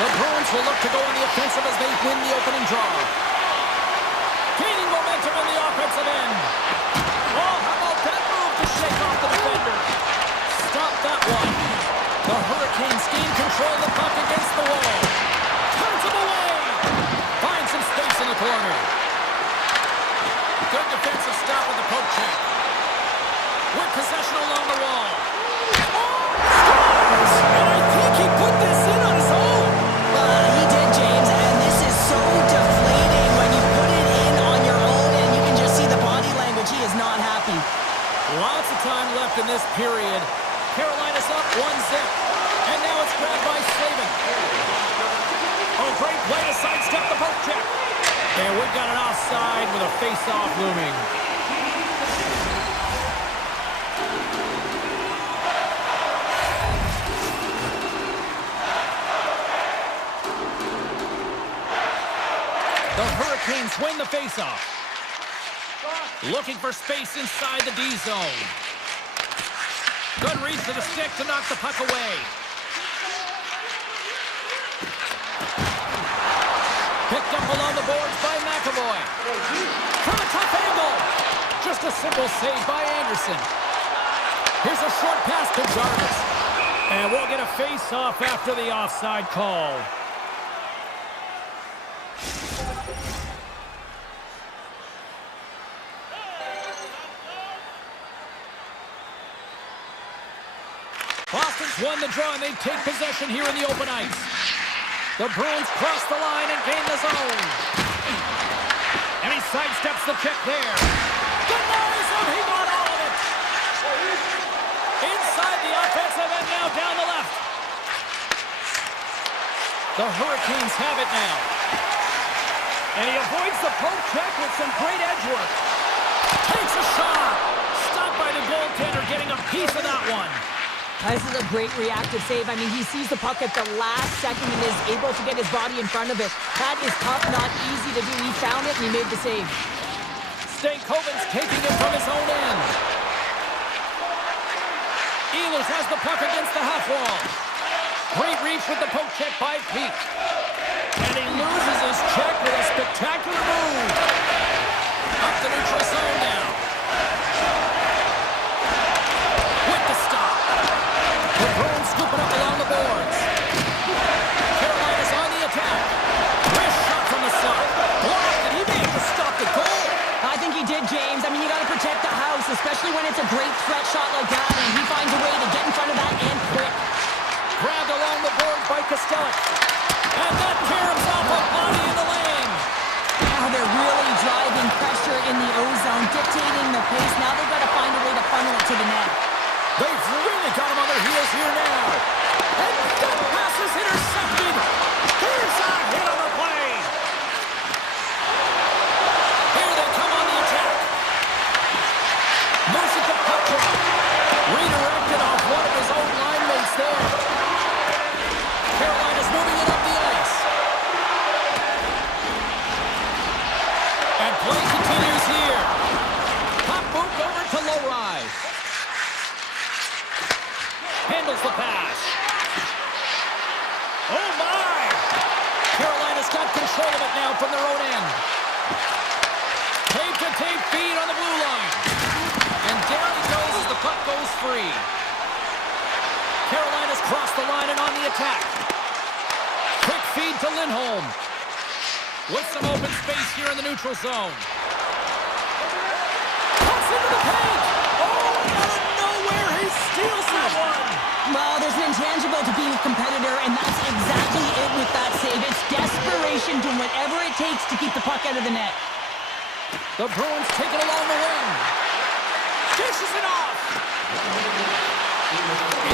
The Bruins will look to go on the offensive as they win the opening draw. Gaining momentum in the offensive end. Oh, how about that move to shake off the defender? Stop that one. The Hurricanes gain control of the puck against the wall. Turns him away. Finds some space in the corner. Good defensive stop with the poke check. With possession along the wall. Oh, scores! And I think he put this in on his own. He did, James, and this is so deflating when you put it in on your own and you can just see the body language. He is not happy. Lots of time left in this period. Carolina's up 1-0. And now it's grabbed by Slavin. Oh, great play to sidestep the poke check. And we've got an offside with a face-off looming. The Hurricanes win the face-off. Looking for space inside the D zone. Good reach to the stick to knock the puck away. Picked up along the boards by McAvoy. From a tough angle. Just a simple save by Anderson. Here's a short pass to Jarvis. And we'll get a face-off after the offside call. Boston's won the draw, and they take possession here in the open ice. The Bruins cross the line and gain the zone. And he sidesteps the check there. Denies him, he got all of it. Inside the offensive and now down the left. The Hurricanes have it now. And he avoids the poke check with some great edge work. Takes a shot. Stopped by the goaltender, getting a piece of that one. This is a great reactive save. I mean, he sees the puck at the last second and is able to get his body in front of it. That is tough, not easy to do. He found it and he made the save. Stankoven's taking it from his own end. Ehlers has the puck against the half wall. Great reach with the poke check by Peak. And he loses his check with a spectacular move. Up the neutral zone now. With the stop. The Bruins scoop it up along the boards. Carolina's on the attack. Wrist shot from the side. Blocked, and he may have to stop the goal. I think he did, James. I mean, you got to protect the house, especially when it's a great threat shot like that, and he finds a way to get in front of that and quick. Grabbed along the boards by Kostelik. And that caroms off a body in the lane. Now they're really driving pressure in the O-zone, dictating the pace. Now they've got to find a way to funnel it to the net. They've really got him on their heels here now. And that pass is intercepted. Here's a hit on the play. Here they come on the attack. Moves it to puck drop. Redirected off one of his own line mates there. Carolina's moving it up the ice. And play continues here. Pop moved over to low rise. Handles the pass. Oh, my! Carolina's got control of it now from their own end. Tape-to-tape feed on the blue line. And down he goes as the puck goes free. Carolina's crossed the line and on the attack. Quick feed to Lindholm. With some open space here in the neutral zone. Cuts into the paint! Oh, out of nowhere, he steals that one! Well, there's an intangible to being a competitor, and that's exactly it with that save. It's desperation, doing whatever it takes to keep the puck out of the net. The Bruins take it along the wing. Dishes it off!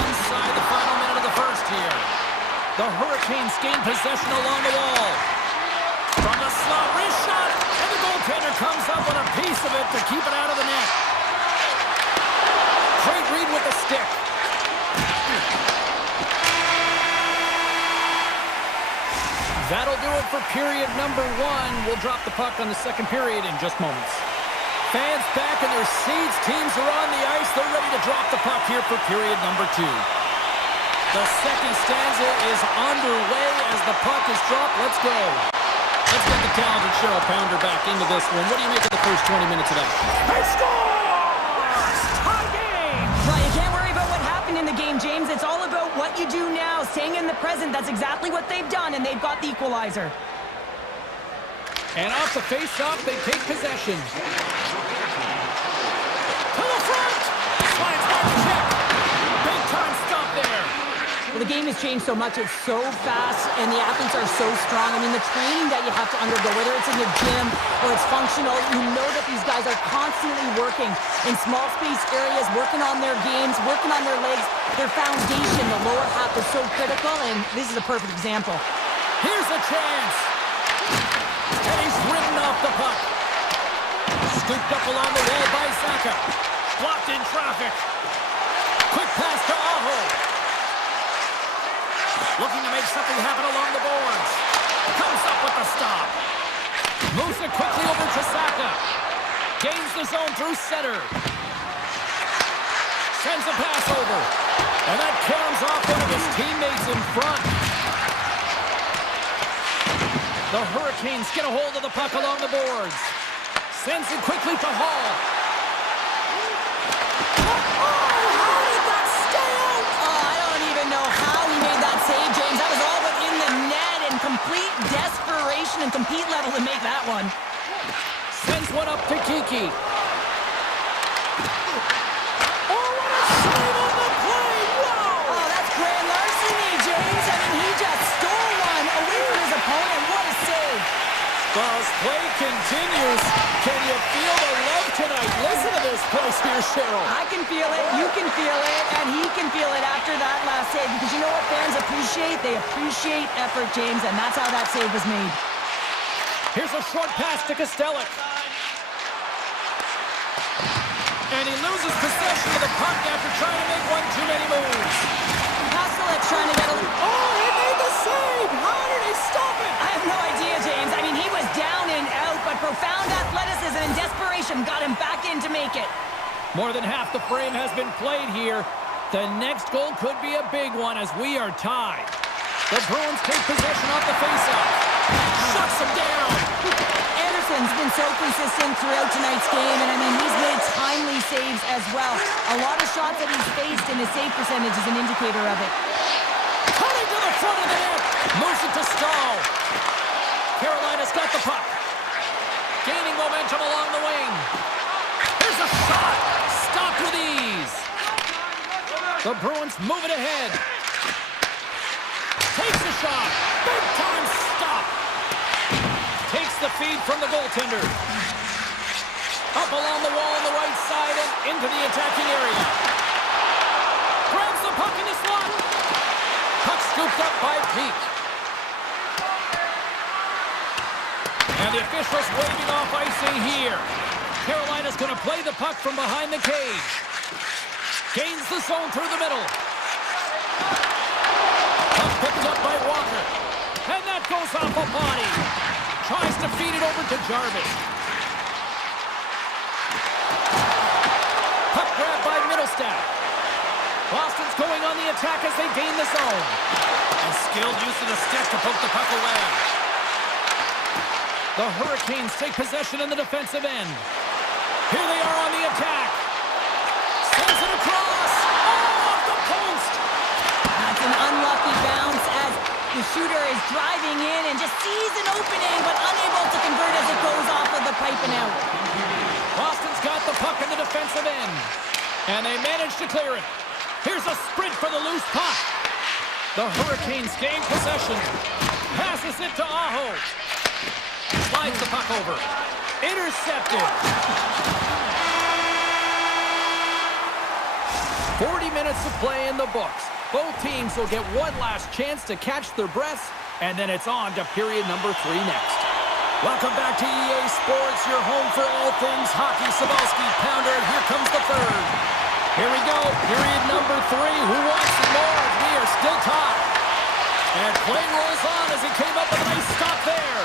Inside the final minute of the first here. The Hurricanes gain possession along the wall. From the slot, wrist shot, and the goaltender comes up with a piece of it to keep it out of the net. Great read with the stick. That'll do it for period number one. We'll drop the puck on the second period in just moments. Fans back in their seats. Teams are on the ice. They're ready to drop the puck here for period number two. The second stanza is underway as the puck is dropped. Let's go. Let's get the talented Cheryl Pounder back into this one. What do you make of the first 20 minutes of that? He scores! Tie game! Right, you can't worry about what happened in the game, James. It's all about what you do now, staying in the present. That's exactly what they've done, and they've got the equalizer. And off the face-off, they take possession. To the front! Slides back to check. Big time stop there. Well, the game has changed so much. It's so fast, and the athletes are so strong. I mean, the training that you have to undergo, whether it's in the gym or it's functional, you know that these guys are constantly working in small space areas, working on their games, working on their legs. Their foundation, the lower half, is so critical, and this is a perfect example. Here's a chance. And he's ridden off the puck. Scooped up along the wall by Saka. Blocked in traffic. Quick pass to Aho. Looking to make something happen along the boards. Comes up with the stop. Moves it quickly over to Saka. Gains the zone through center. Sends a pass over. And that caroms off one of his teammates in front. The Hurricanes get a hold of the puck along the boards. Sends it quickly to Hall. How did that stay out? Oh, I don't even know how he made that save, James. That was all but in the net, and complete desperation and compete level to make that one. Sends one up to Kiki. Oh, what a save on the play! Wow! Oh, that's grand larceny, James. I mean, he just stole one away from his opponent. What a save. Well, as play continues, can you feel the love tonight? Listen to this place here, Cheryl. I can feel it, you can feel it, and he can feel it after that last save. Because you know what fans appreciate? They appreciate effort, James, and that's how that save was made. Here's a short pass to Kostelic. And he loses possession of the puck after trying to make one too many moves. Kostelic's trying to get a... Oh, he made the save! How did he stop it? I have no idea, James. I mean, he was down and out, but profound athleticism and desperation got him back in to make it. More than half the frame has been played here. The next goal could be a big one as we are tied. The Bruins take possession off the faceoff. Shuts him down. Anderson's been so consistent throughout tonight's game, and I mean, he's made timely saves as well. A lot of shots that he's faced, and his save percentage is an indicator of it. Cutting to the front of the net. Moves it to Stahl. Carolina's got the puck. Gaining momentum along the wing. Here's a shot. Stopped with ease. The Bruins move it ahead. Takes the shot. Big time stop. Takes the feed from the goaltender. Up along the wall on the right side and into the attacking area. Grabs the puck in the slot. Puck scooped up by Peak. And the officials waving off icing here. Carolina's going to play the puck from behind the cage. Gains the zone through the middle. Puck picked up by Walker. And that goes off a body. Tries to feed it over to Jarvis. Puck grabbed by Middlestat. Boston's going on the attack as they gain the zone. And skilled use of the stick to poke the puck away. The Hurricanes take possession in the defensive end. Here they are on the attack. Sends it across. Oh, off the post. That's an unlucky bounce as the shooter is driving in and just sees an opening, but unable to convert as it goes off of the pipe and out. Boston's got the puck in the defensive end. And they manage to clear it. Here's a sprint for the loose puck. The Hurricanes gain possession. Passes it to Aho. Slides the puck over. Intercepted. 40 minutes of play in the books. Both teams will get one last chance to catch their breaths, and then it's on to period number 3 next. Welcome back to EA Sports, your home for all things hockey. Cybulski, Pounder, and here comes the third. Here we go, period number 3. Who wants some more? We are still tied. And play rolls on as he came up with a nice stop there.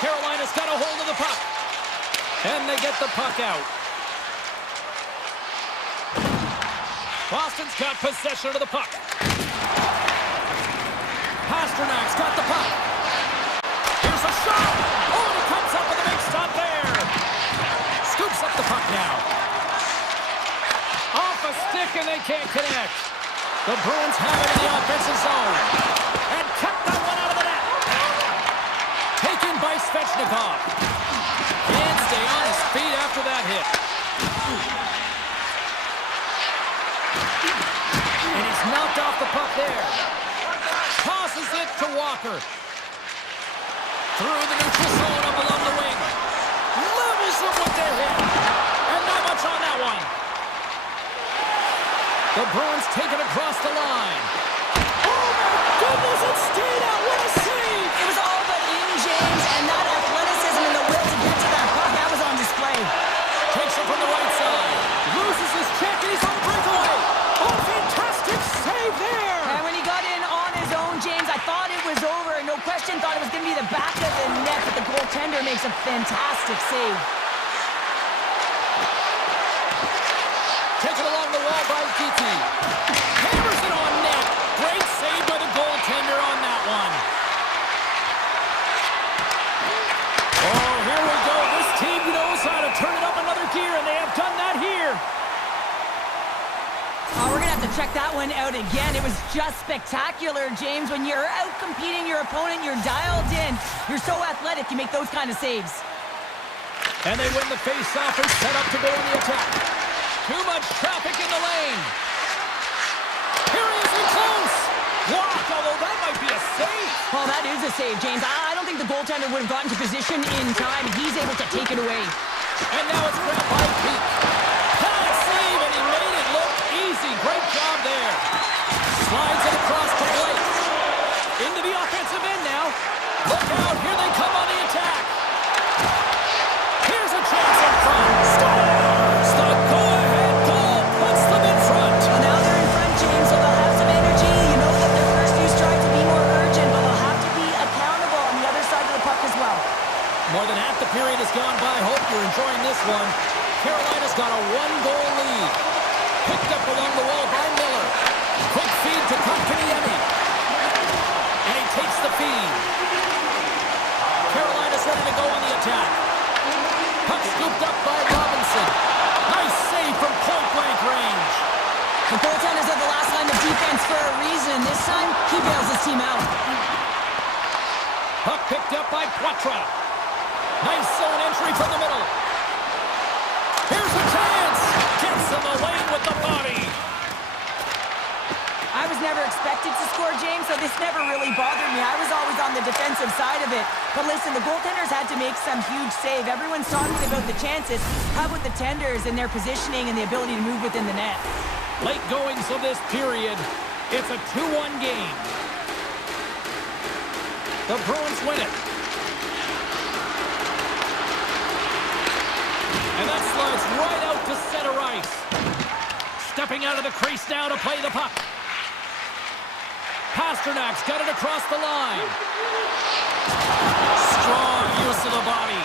Carolina's got a hold of the puck. And they get the puck out. Boston's got possession of the puck. Pasternak's got the puck. Here's a shot. Oh, and he comes up with a big stop there. Scoops up the puck now. Off a stick, and they can't connect. The Bruins have it in the offensive zone. And kept that one out of the net. Taken by Svechnikov. Can't stay on his feet after that hit. And he's knocked off the puck there. Tosses it to Walker. Through the neutral zone up along the wing. Levels him with their hit. And not much on that one. The Bruins take it across the line. Oh my goodness, it stayed out. What a save! It was all but in, James, and that athleticism and the will to get to that puck, that was on display. Takes it from the right side. Loses his check, and he's on breakaway. Oh, fantastic save there! And when he got in on his own, James, I thought it was over. No question, thought it was going to be the back of the net, but the goaltender makes a fantastic save. Taken along the wall by Kiki. Hammers it on net. Great save by the goaltender on that one. Oh, here we go. This team knows how to turn it up another gear, and they have done that here. Oh, we're going to have to check that one out again. It was just spectacular, James. When you're out competing your opponent, you're dialed in. You're so athletic, you make those kind of saves. And they win the face-off and set up to go on the attack. Too much traffic in the lane. Here he is in close. Blocked, although that might be a save. Oh, that is a save, James. I don't think the goaltender would have gotten to position in time. He's able to take it away. And now it's grabbed by Pete. Pass save, and he made it look easy. Great job there. Slides it across to Blake. Into the offensive end now. Look out, here they come on the attack. Here's a chance in front. Scores! The go-ahead goal puts them in front. Well, now they're in front, James, so they'll have some energy. You know that their first few strides will be more urgent, but they'll have to be accountable on the other side of the puck as well. More than half the period has gone by. Hope you're enjoying this one. Carolina's got a one-goal lead. Picked up along the wall by Miller. Quick feed to Kotkaniemi. And he takes the feed. Carolina's ready to go on the attack. Puck scooped up by Robinson. Nice save from point-blank range. The goaltender's at the last line of defense for a reason. This time, he bails his team out. Puck picked up by Poitras. Nice zone entry from the middle. Here's a chance. Gets in the lane with the body. I was never expected to score, James, so this never really bothered me. I was always on the defensive side of it. But listen, the goaltenders had to make some huge save. Everyone's talking about the chances. How about the tenders and their positioning and the ability to move within the net? Late goings of this period. It's a 2-1 game. The Bruins win it. And that slides right out to center ice. Stepping out of the crease now to play the puck. Pasternak's got it across the line. Strong use of the body.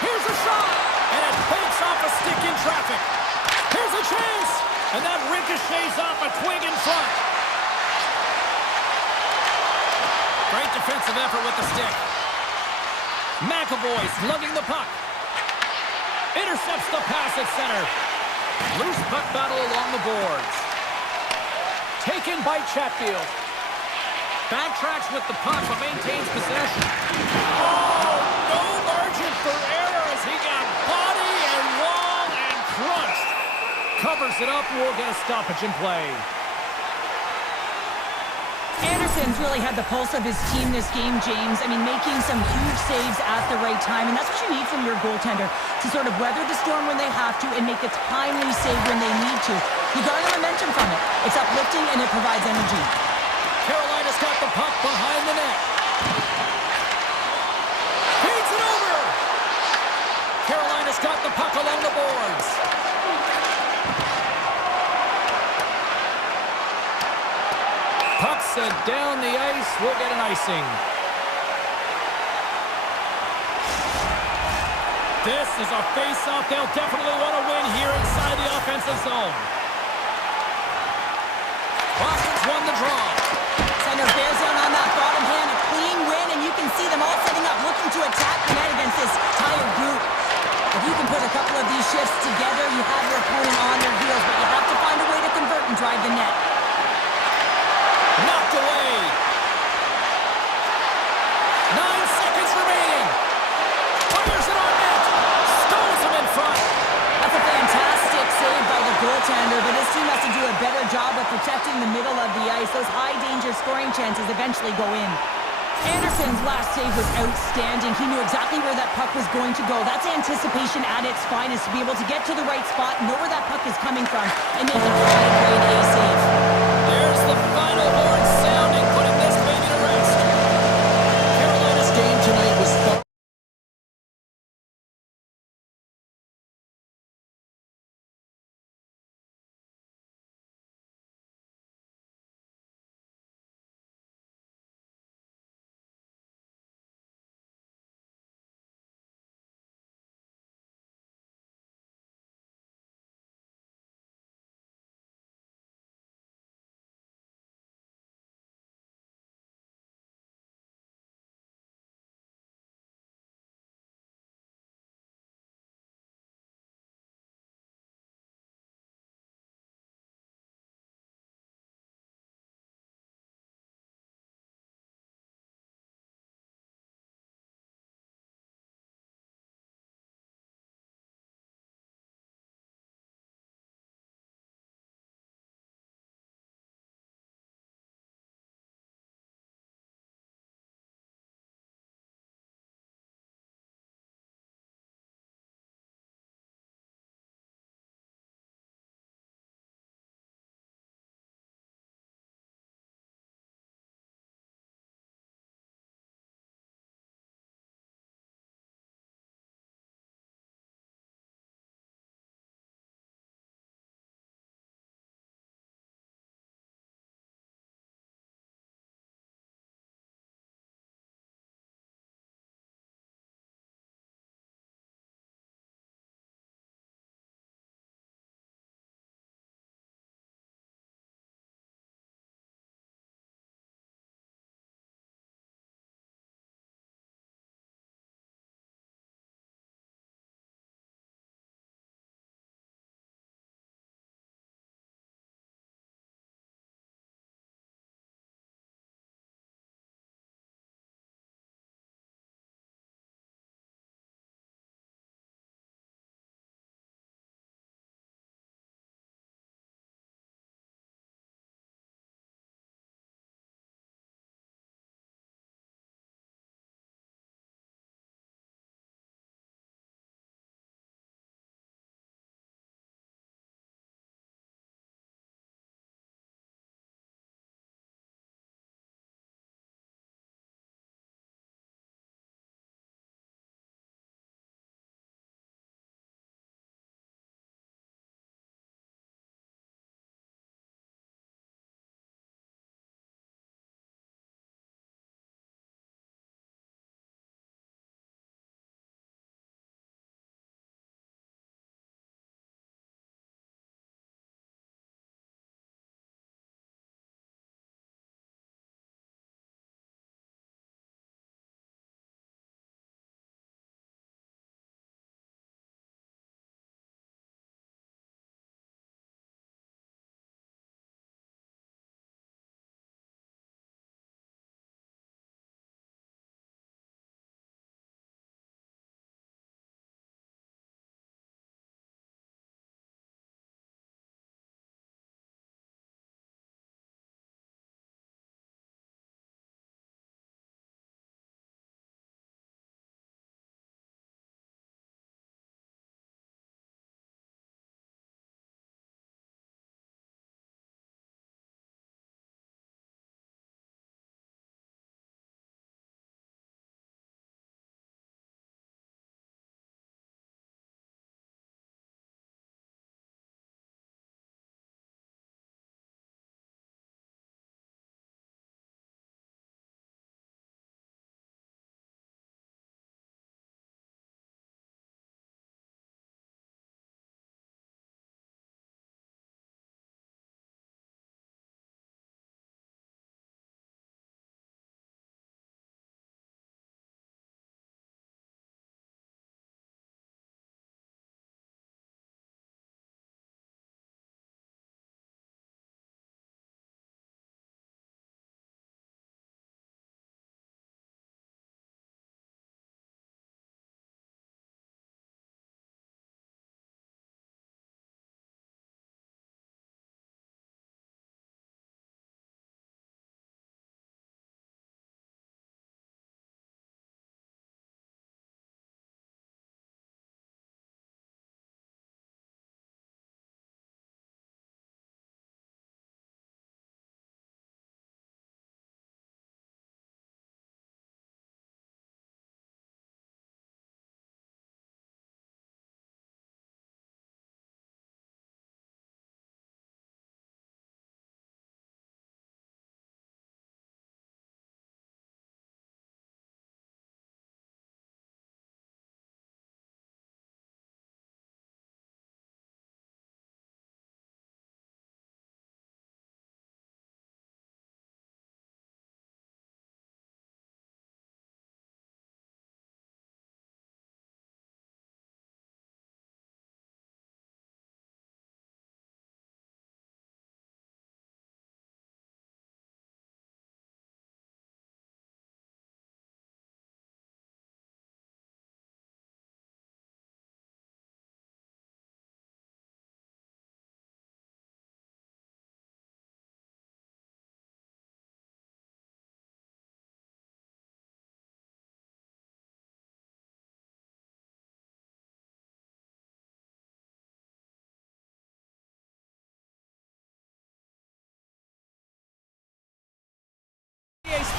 Here's a shot, and it pokes off a stick in traffic. Here's a chance, and that ricochets off a twig in front. Great defensive effort with the stick. McAvoy slugging the puck. Intercepts the pass at center. Loose puck battle along the boards. Taken by Chatfield. Backtracks with the puck, but maintains possession. Oh, no margin for error as he got body and wall and crunched. Covers it up, and we'll get a stoppage in play. Anderson's really had the pulse of his team this game, James. I mean, making some huge saves at the right time, and that's what you need from your goaltender, to sort of weather the storm when they have to and make a timely save when they need to. You garner momentum from it. It's uplifting and it provides energy. Carolina's got the puck behind the net. Feeds it over. Carolina's got the puck along the boards. Puck sent down the ice. We'll get an icing. This is a face-off they'll definitely want to win here inside the offensive zone. Boston's won the draw. Senators bears down on that bottom hand, a clean win, and you can see them all setting up, looking to attack the net against this tired group. If you can put a couple of these shifts together, you have your opponent on their heels, but you have to find a way to convert and drive the net. Knocked away. 9 seconds remaining. Fires it on net. Stones him in front. That's a fantastic save by the goaltender, but this team has to do a better job of protecting the middle of the ice. Those high-danger scoring chances eventually go in. Anderson's last save was outstanding. He knew exactly where that puck was going to go. That's anticipation at its finest, to be able to get to the right spot, know where that puck is coming from, and make a fine grade A save. There's the final horn sounding, putting this baby to rest. Carolina's game tonight was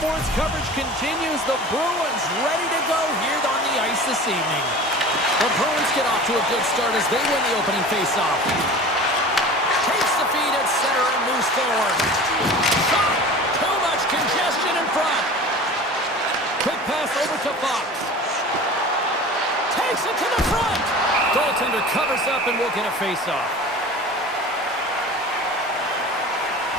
sports coverage continues. The Bruins ready to go here on the ice this evening. The Bruins get off to a good start as they win the opening faceoff. Takes the feed at center and moves forward. Shot! Too much congestion in front. Quick pass over to Fox. Takes it to the front. Goaltender covers up and will get a faceoff.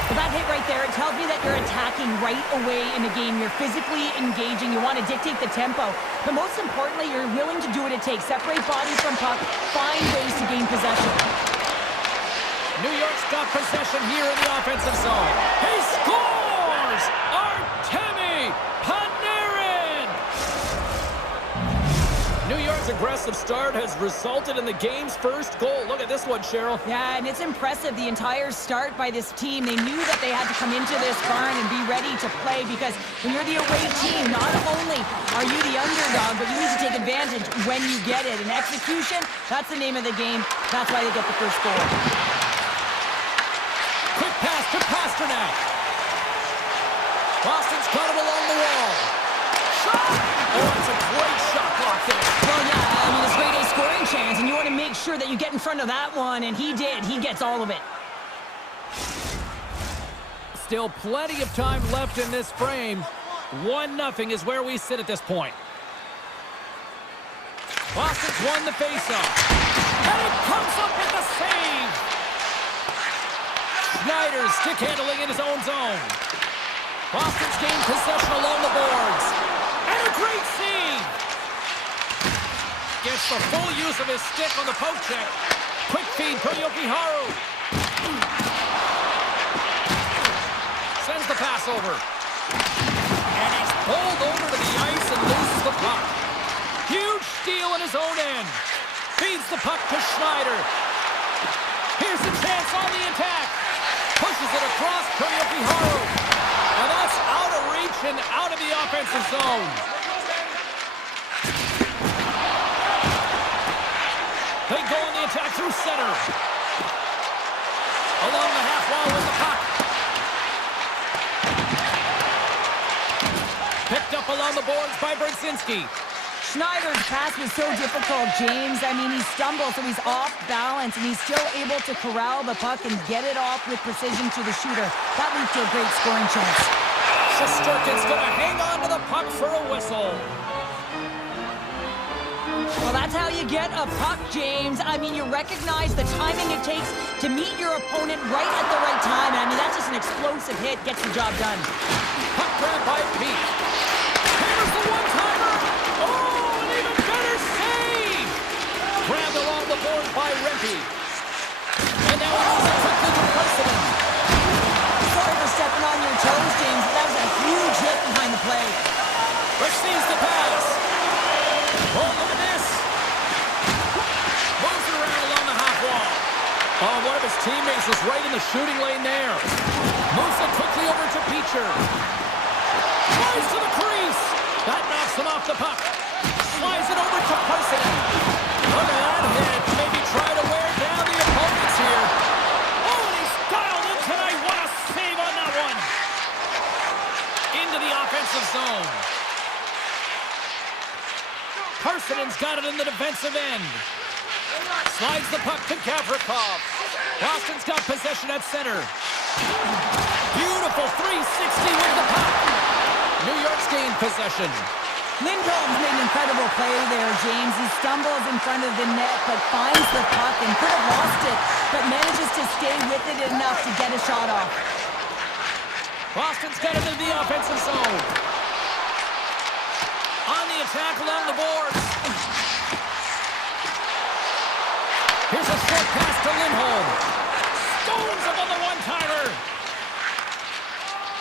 Well, that hit right there, it tells me that you're attacking right away in the game. You're physically engaging. You want to dictate the tempo. But most importantly, you're willing to do what it takes. Separate bodies from puck. Find ways to gain possession. New York's got possession here in the offensive zone. He scores! Artemi Panarin! New York's aggressive start has resulted in the game's first goal. Look at this one, Cheryl. Yeah, and it's impressive, the entire start by this team. They knew that they had to come into this barn and be ready to play because when you're the away team, not only are you the underdog, but you need to take advantage when you get it. And execution, that's the name of the game. That's why they get the first goal. Quick pass to Pasternak. Boston's got it along the wall. Shot! Oh, it's a great shot block there. Well, yeah, I mean, it's grade A scoring chance, and you want to make sure that you get in front of that one, and he did. He gets all of it. Still plenty of time left in this frame. 1-0 is where we sit at this point. Boston's won the faceoff. And it comes up with the save. Schneider stick handling in his own zone. Boston's gained possession along the boards. And a great save. Gets the full use of his stick on the poke check. Quick feed to Yokiharu. Sends the pass over. And he's pulled over to the ice and loses the puck. Huge steal in his own end. Feeds the puck to Schneider. Here's the chance on the attack. Pushes it across to Yokiharu. And that's out of reach and out of the offensive zone. They go on the attack through center. Along the half wall with the puck. Picked up along the boards by Brzezinski. Schneider's pass was so difficult, James. I mean, he stumbles, so he's off balance, and he's still able to corral the puck and get it off with precision to the shooter. That leads to a great scoring chance. Shesterkin's going to hang on to the puck for a whistle. Well, that's how you get a puck, James. I mean, you recognize the timing it takes to meet your opponent right at the right time. I mean, that's just an explosive hit. Gets the job done. Puck grab by Pete. Here's the one-timer. Oh, an even better save. Grabbed along the board by Rempe. And now it moves it quickly to President. Sorry for stepping on your toes, James, but that was a huge hit behind the play. Receives the pass. Oh, look at this. Moves it around along the half wall. Oh, one of his teammates was right in the shooting lane there. Moves it quickly over to Peacher. Flies to the crease. That knocks him off the puck. Slides it over to Parson. Look at that hit. Maybe try to wear down the opponents here. Oh, and he's dialed in tonight. What a save on that one. Into the offensive zone. Parson's got it in the defensive end. Slides the puck to Gavrikov. Boston's got possession at center. Beautiful 360 with the puck. New York's gained possession. Lindholm's made an incredible play there, James. He stumbles in front of the net, but finds the puck and could have lost it, but manages to stay with it enough to get a shot off. Boston's got it into the offensive zone. On the attack along the boards. Here's a short pass to Lindholm. Stones him on the one-timer.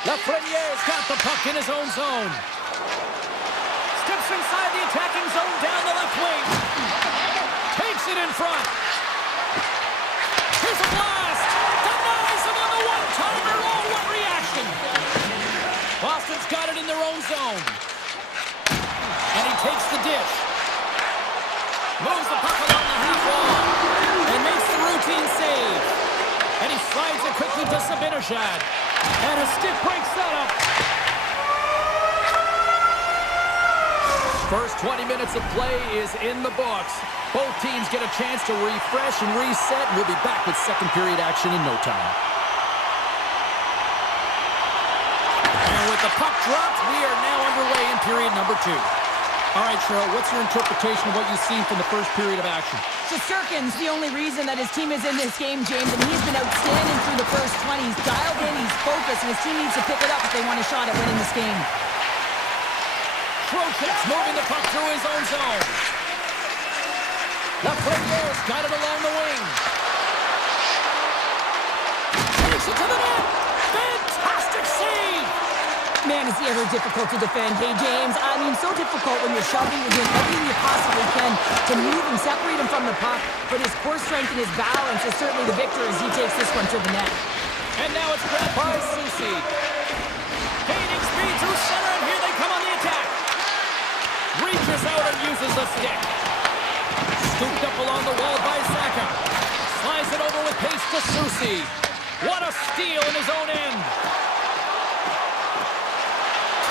Lafreniere's got the puck in his own zone. Steps inside the attacking zone down the left wing. Takes it in front. Here's a blast. Denies him on the one-timer. Oh, what reaction. Boston's got it in their own zone. And he takes the dish. Moves the puck along the half wall. And makes the routine save. And he slides it quickly to Sabinashad. And a stick breaks that up. First 20 minutes of play is in the books. Both teams get a chance to refresh and reset, and we'll be back with second period action in no time. And with the puck dropped, we are now underway in period number 2. All right, Cheryl, what's your interpretation of what you've seen from the first period of action? Shesterkin's the only reason that his team is in this game, James, and he's been outstanding through the first 20. He's dialed in, he's focused, and his team needs to pick it up if they want a shot at winning this game. Trocheck's moving the puck through his own zone. Lafreniere's got it along the wing. Takes it to the net. Fantastic save! Man, is he ever difficult to defend. Hey, James, I mean, so difficult when you're shoving, you're doing everything you possibly can to move and separate him from the puck. But his core strength and his balance is certainly the victor as he takes this one to the net. And now it's grabbed by Susi. Gaining speed through center, and here they come on the attack. Reaches out and uses the stick. Scooped up along the wall by Saka. Slides it over with pace to Susi. What a steal in his own end.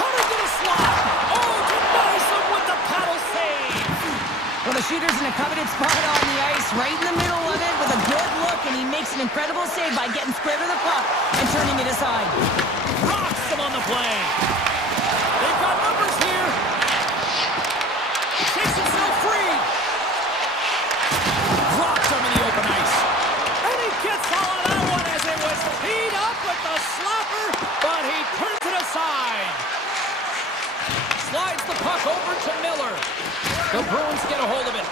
Oh, denies him with the paddle save! Well, the shooter's in a coveted spot on the ice, right in the middle of it with a good look, and he makes an incredible save by getting square to the puck and turning it aside. Rocks him on the play. They've got numbers here. Shakes himself free. Rocks him in the open ice. And he gets all of that one as it was teed up with the slapper, but he turns it aside. Slides the puck over to Miller. The Bruins get a hold of it.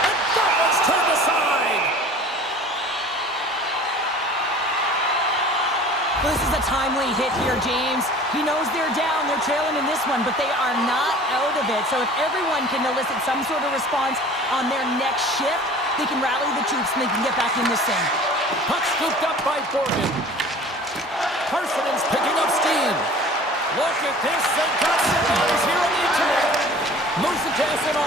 And that one's turned aside. Well, this is a timely hit here, James. He knows they're down, they're trailing in this one, but they are not out of it. So if everyone can elicit some sort of response on their next shift, they can rally the troops and they can get back in this thing. Puck scooped up by Borgen. Parsonen's picking up steam. Look at this, they've got somebody here on the internet. Moves it to SNO.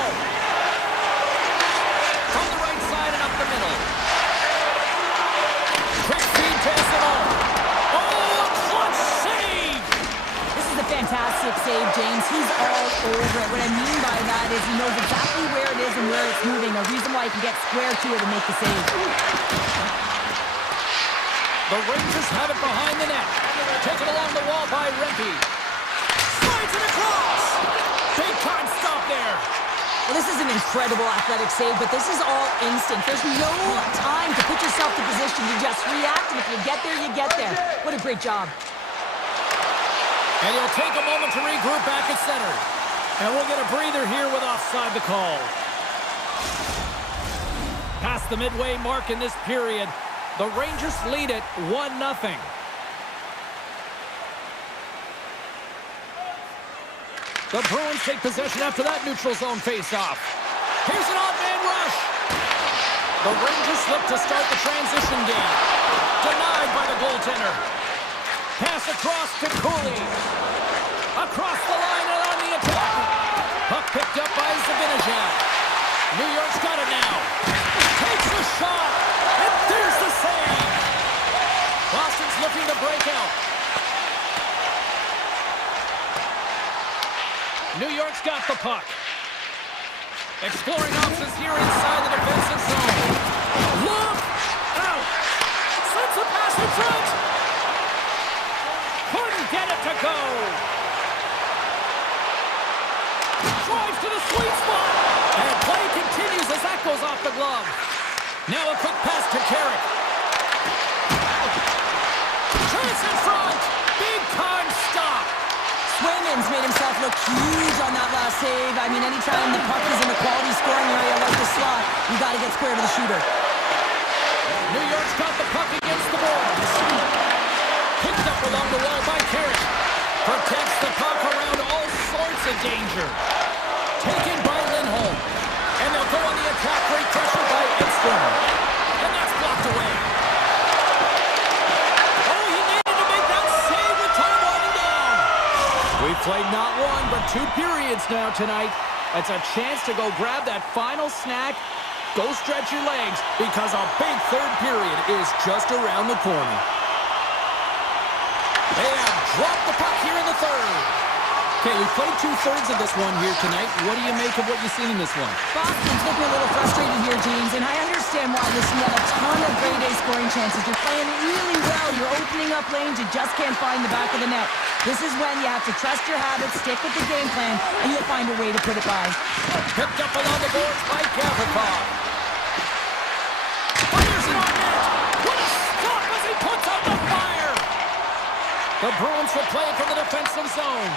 From the right side and up the middle. Quick feed to SNO. Oh, a clutch save! This is a fantastic save, James. He's all over it. What I mean by that is he knows exactly where it is and where it's moving. A reason why he can get square to it and make the save. The Rangers have it behind the net. Taken along the wall by Rempe. Slides it across. Big time stop there. Well, this is an incredible athletic save, but this is all instinct. There's no time to put yourself in position. You just react, and if you get there, you get there. What a great job. And he'll take a moment to regroup back at center. And we'll get a breather here with offside the call. Past the midway mark in this period, the Rangers lead it 1-0. The Bruins take possession after that neutral zone face-off. Here's an odd-man rush. The Rangers slip to start the transition game. Denied by the goaltender. Pass across to Cooley. Across the line and on the attack. Puck picked up by Zibanejad. New York's got it now. Takes a shot. And there's the save. Boston's looking to break out. New York's got the puck. Exploring options here inside the defensive zone. Look out! Sends a pass in front. Couldn't get it to go. Drives to the sweet spot. And play continues as that goes off the glove. Now a quick pass to Carrick. Chance in front. Big time stop. Swayman's made himself look huge on that last save. I mean, anytime the puck is in the quality scoring area like the slot, you got to get square to the shooter. New York's got the puck against the boards. Picked up along the wall by Carrick. Protects the puck around all sorts of danger. Taken by Lindholm. And they'll go on the attack. Great pressure by Edstrom. And that's blocked away. Oh, he needed to make that save with time winding down. We've played not one, but 2 periods now tonight. It's a chance to go grab that final snack. Go stretch your legs because a big third period is just around the corner. They have dropped the puck here in the third. Okay, we played two-thirds of this one here tonight. What do you make of what you've seen in this one? Boston's looking a little frustrated here, James, and I understand why. Listen, you have a ton of grade A scoring chances. You're playing really well. You're opening up lanes. You just can't find the back of the net. This is when you have to trust your habits, stick with the game plan, and you'll find a way to put it by. Picked up along the boards by Gavrikov. Fires it on net. What a stop as he puts out the fire. The Bruins will play it from the defensive zone.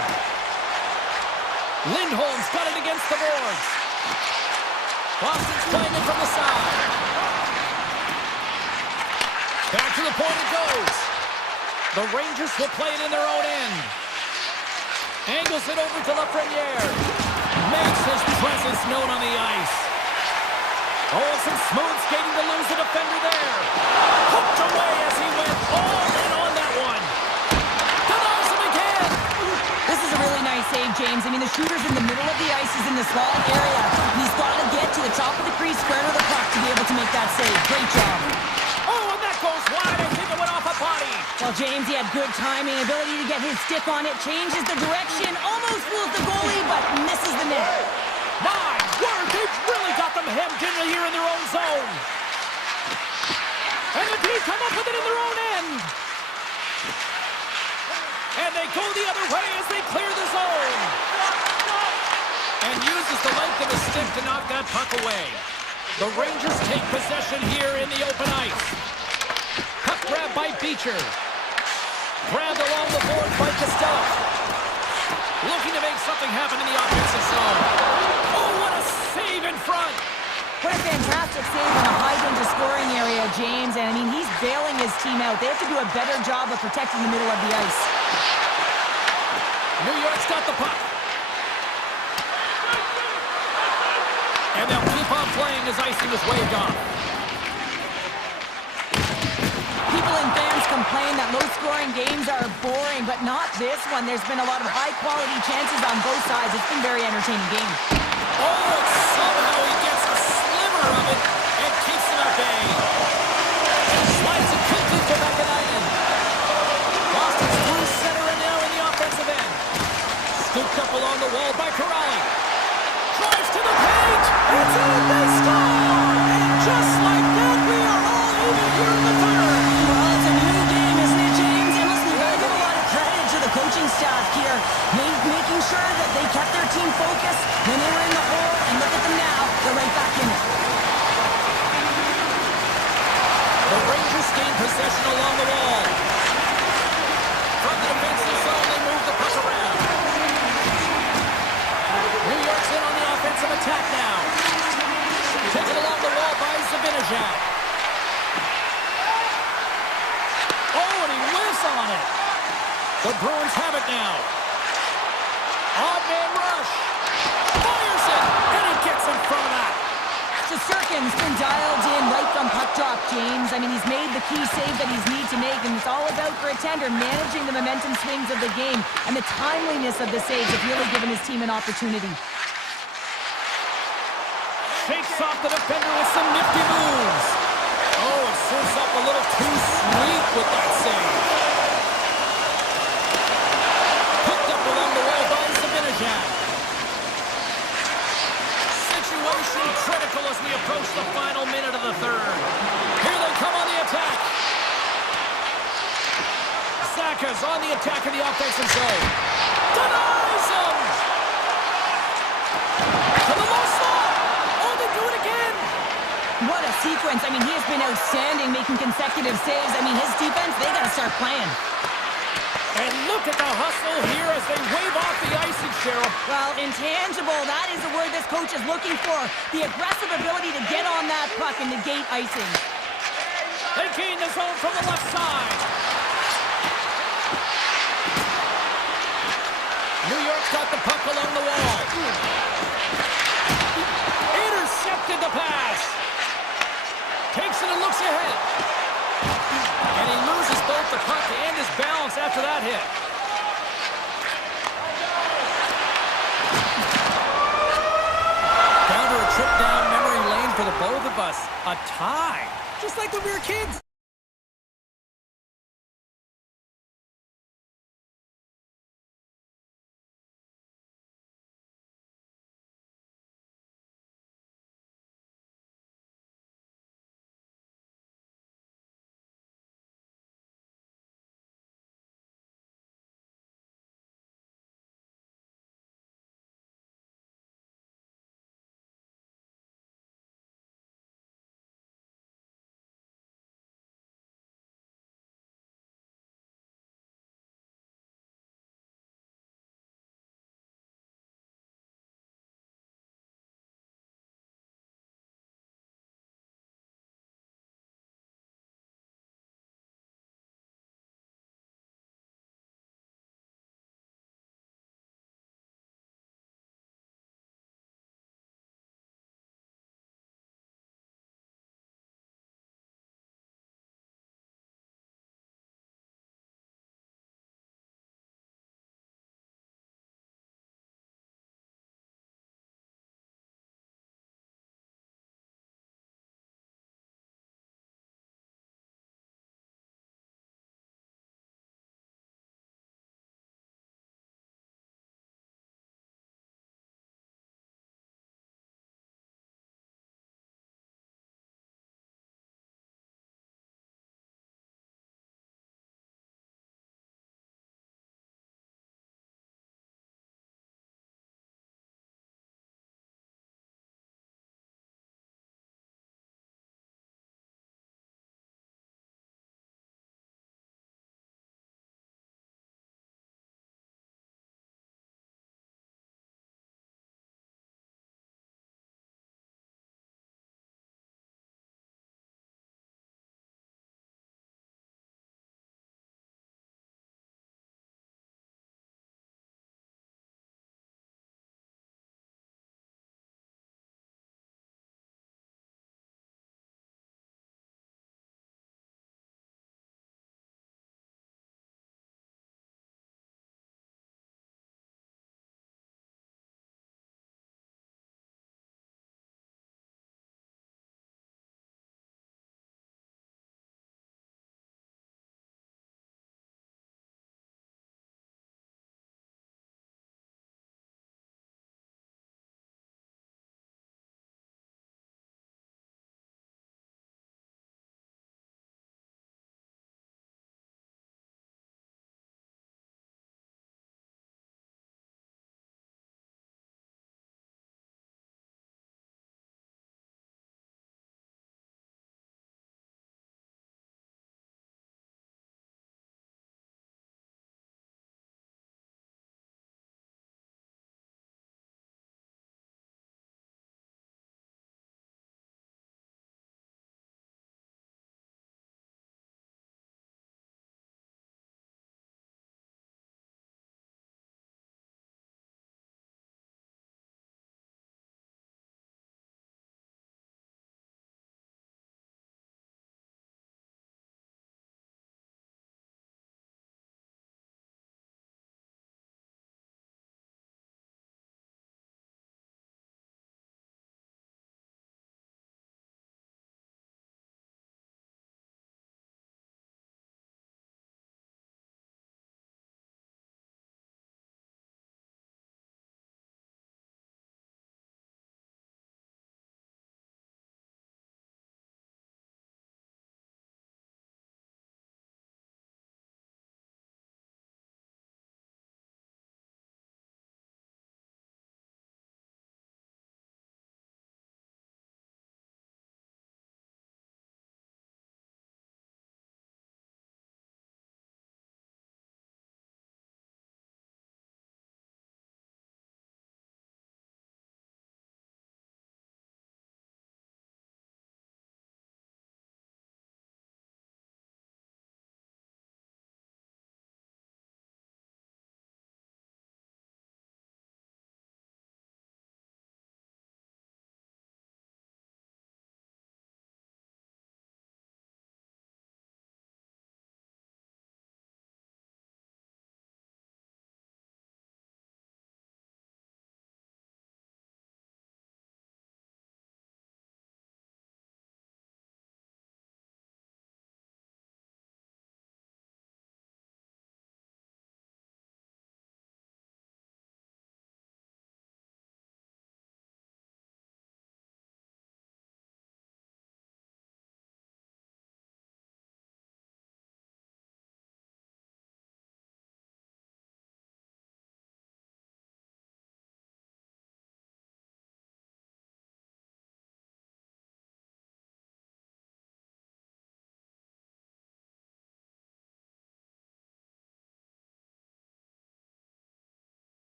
Lindholm's got it against the boards. Boston's playing it from the side. Back to the point it goes. The Rangers will play it in their own end. Angles it over to Lafreniere. Makes his presence known on the ice. Oh, some smooth skating to lose the defender there. Hooked away as he went all in on that one. Denies him again. This is a really nice save, James. I mean, the shooter's in the middle of the ice. He's in the slot area. He's got to get to the top of the crease, square to the puck to be able to make that save. Great job. Oh, and that goes wide. I think it went off a body. Well, James, he had good timing, ability to get his stick on it, changes the direction, almost fools the goalie, but misses the net. My word, they've really got them hemmed in here in their own zone. And the D come up with it in their own end. And they go the other way as they clear the zone. And uses the length of his stick to knock that puck away. The Rangers take possession here in the open ice. Puck grab by Beecher. Grabbed along the board by Costello. Looking to make something happen in the offensive zone. Oh, what a save in front. What a fantastic save in a high-danger scoring area, James. And, I mean, he's bailing his team out. They have to do a better job of protecting the middle of the ice. New York's got the puck. And they'll keep on playing as icing is waved off. People and fans complain that low-scoring games are boring, but not this one. There's been a lot of high-quality chances on both sides. It's been a very entertaining game. Oh, somehow he gets a sliver of it and keeps it at bay. And slides it quickly to Vakanainen. Boston's through center and now in the offensive end. Scooped up along the wall by Corrali. Drives to the paint. It's in, they score! And just like that, we are all even here in the third. Well, it's a new game, isn't it, James? And listen, you gotta give a lot of credit to the coaching staff here, making sure that they kept their team focused when they were in the hole, and look at them now, they're right back in it. The Rangers gain possession along the wall. From the defensive zone, they move the puck around. New York's in on the offensive attack now. Taken along the wall by Zibanejad. Oh, and he whiffs on it. The Bruins have it now. Odd man rush. Fires it, and he gets in front of that. Shesterkin's been dialed in right from puck drop, James. I mean, he's made the key save that he's need to make, and it's all about, for a tender, managing the momentum swings of the game, and the timeliness of the saves have really given his team an opportunity. Shakes off the defender with some nifty moves. Oh, it serves up a little too sweet with that save. Picked up along the wall by Zibanejad. Situation critical as we approach the final minute of the third. Here they come on the attack. Saka's on the attack in the offensive zone. Denies him! To the low slot! Oh, they do it again! What a sequence. I mean, he has been outstanding, making consecutive saves. I mean, his defense, they got to start playing. And look at the hustle here as they wave off the icing, Cheryl. Well, intangible, that is the word this coach is looking for. The aggressive ability to get on that puck and negate icing. They gain the zone from the left side. New York's got the puck along the wall. Intercepted the pass. Takes it and looks ahead. And he loses both the puck and his balance after that hit. Down to a trip down memory lane for the both of us. A tie. Just like when we were kids.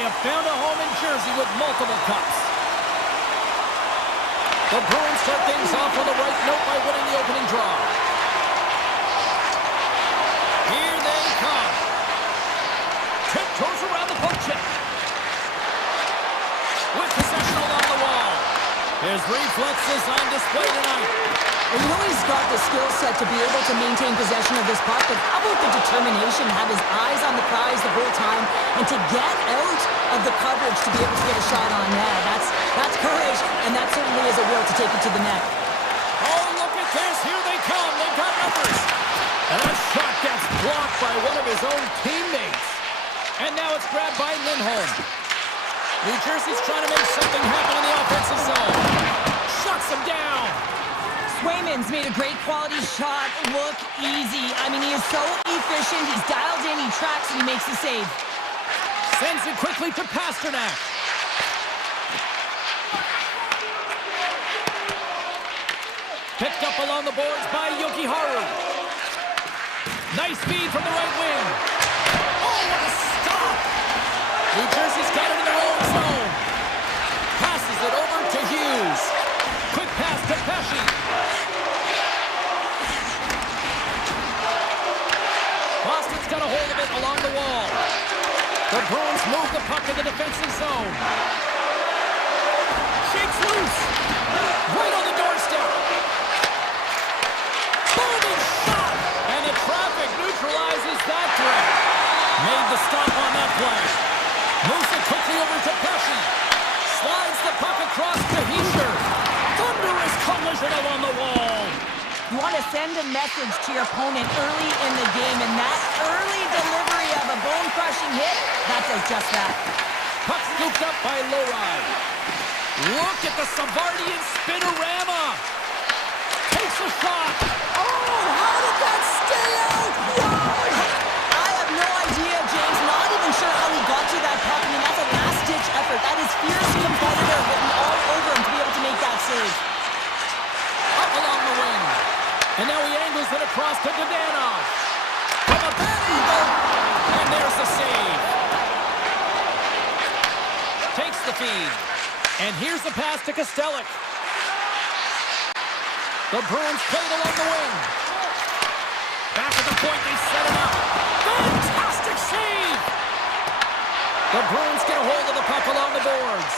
They have found a home in Jersey with multiple cups. The Bruins start things off on the right note by winning the opening draw. Here they come. Tiptoes around the poke check. With possession along the wall. His reflexes on display tonight. Well, you know he's got the skill set to be able to maintain possession of this puck, but how about the determination, have his eyes on the prize the whole time, and to get out of the coverage to be able to get a shot on net. That's courage, and that certainly is a will to take it to the net. Oh, look at this. Here they come. They've got numbers. And that shot gets blocked by one of his own teammates. And now it's grabbed by Lindholm. New Jersey's trying to make something happen in the offensive zone. Shuts him down. Swayman's made a great quality shot look easy. I mean, he is so efficient. He's dialed in, he tracks, and he makes the save. Sends it quickly to Pasternak. Picked up along the boards by Yokiharu. Nice feed from the right wing. Oh, what a stop! New Jersey's got it in their own zone. Passes it over to Hughes. Quick pass to Pesci. Boston's got a hold of it along the wall. The Bruins move the puck in the defensive zone. Shakes loose. Right on the doorstep. Booming shot. And the traffic neutralizes that threat. Made the stop on that play. Moves it quickly over to Pesci. Slides the puck across to Heischer. Thunderous collision along the wall. You want to send a message to your opponent early in the game, and that early delivery of a bone-crushing hit, that does just that. Puck scooped up by Lowry. Look at the Savardian spinorama. Takes a shot. Oh, how did that stay out? Wow! I have no idea, James. Not even sure how he got to that puck. I mean, that's a last-ditch effort. That is fierce competitor written all over him to be able to make that save. Up along the wing. And now he angles it across to Dadonov. From a bad angle. And there's the save. Takes the feed. And here's the pass to Kostelic. The Bruins played along the wing. Back at the point, they set it up. Fantastic save! The Bruins get a hold of the puck along the boards.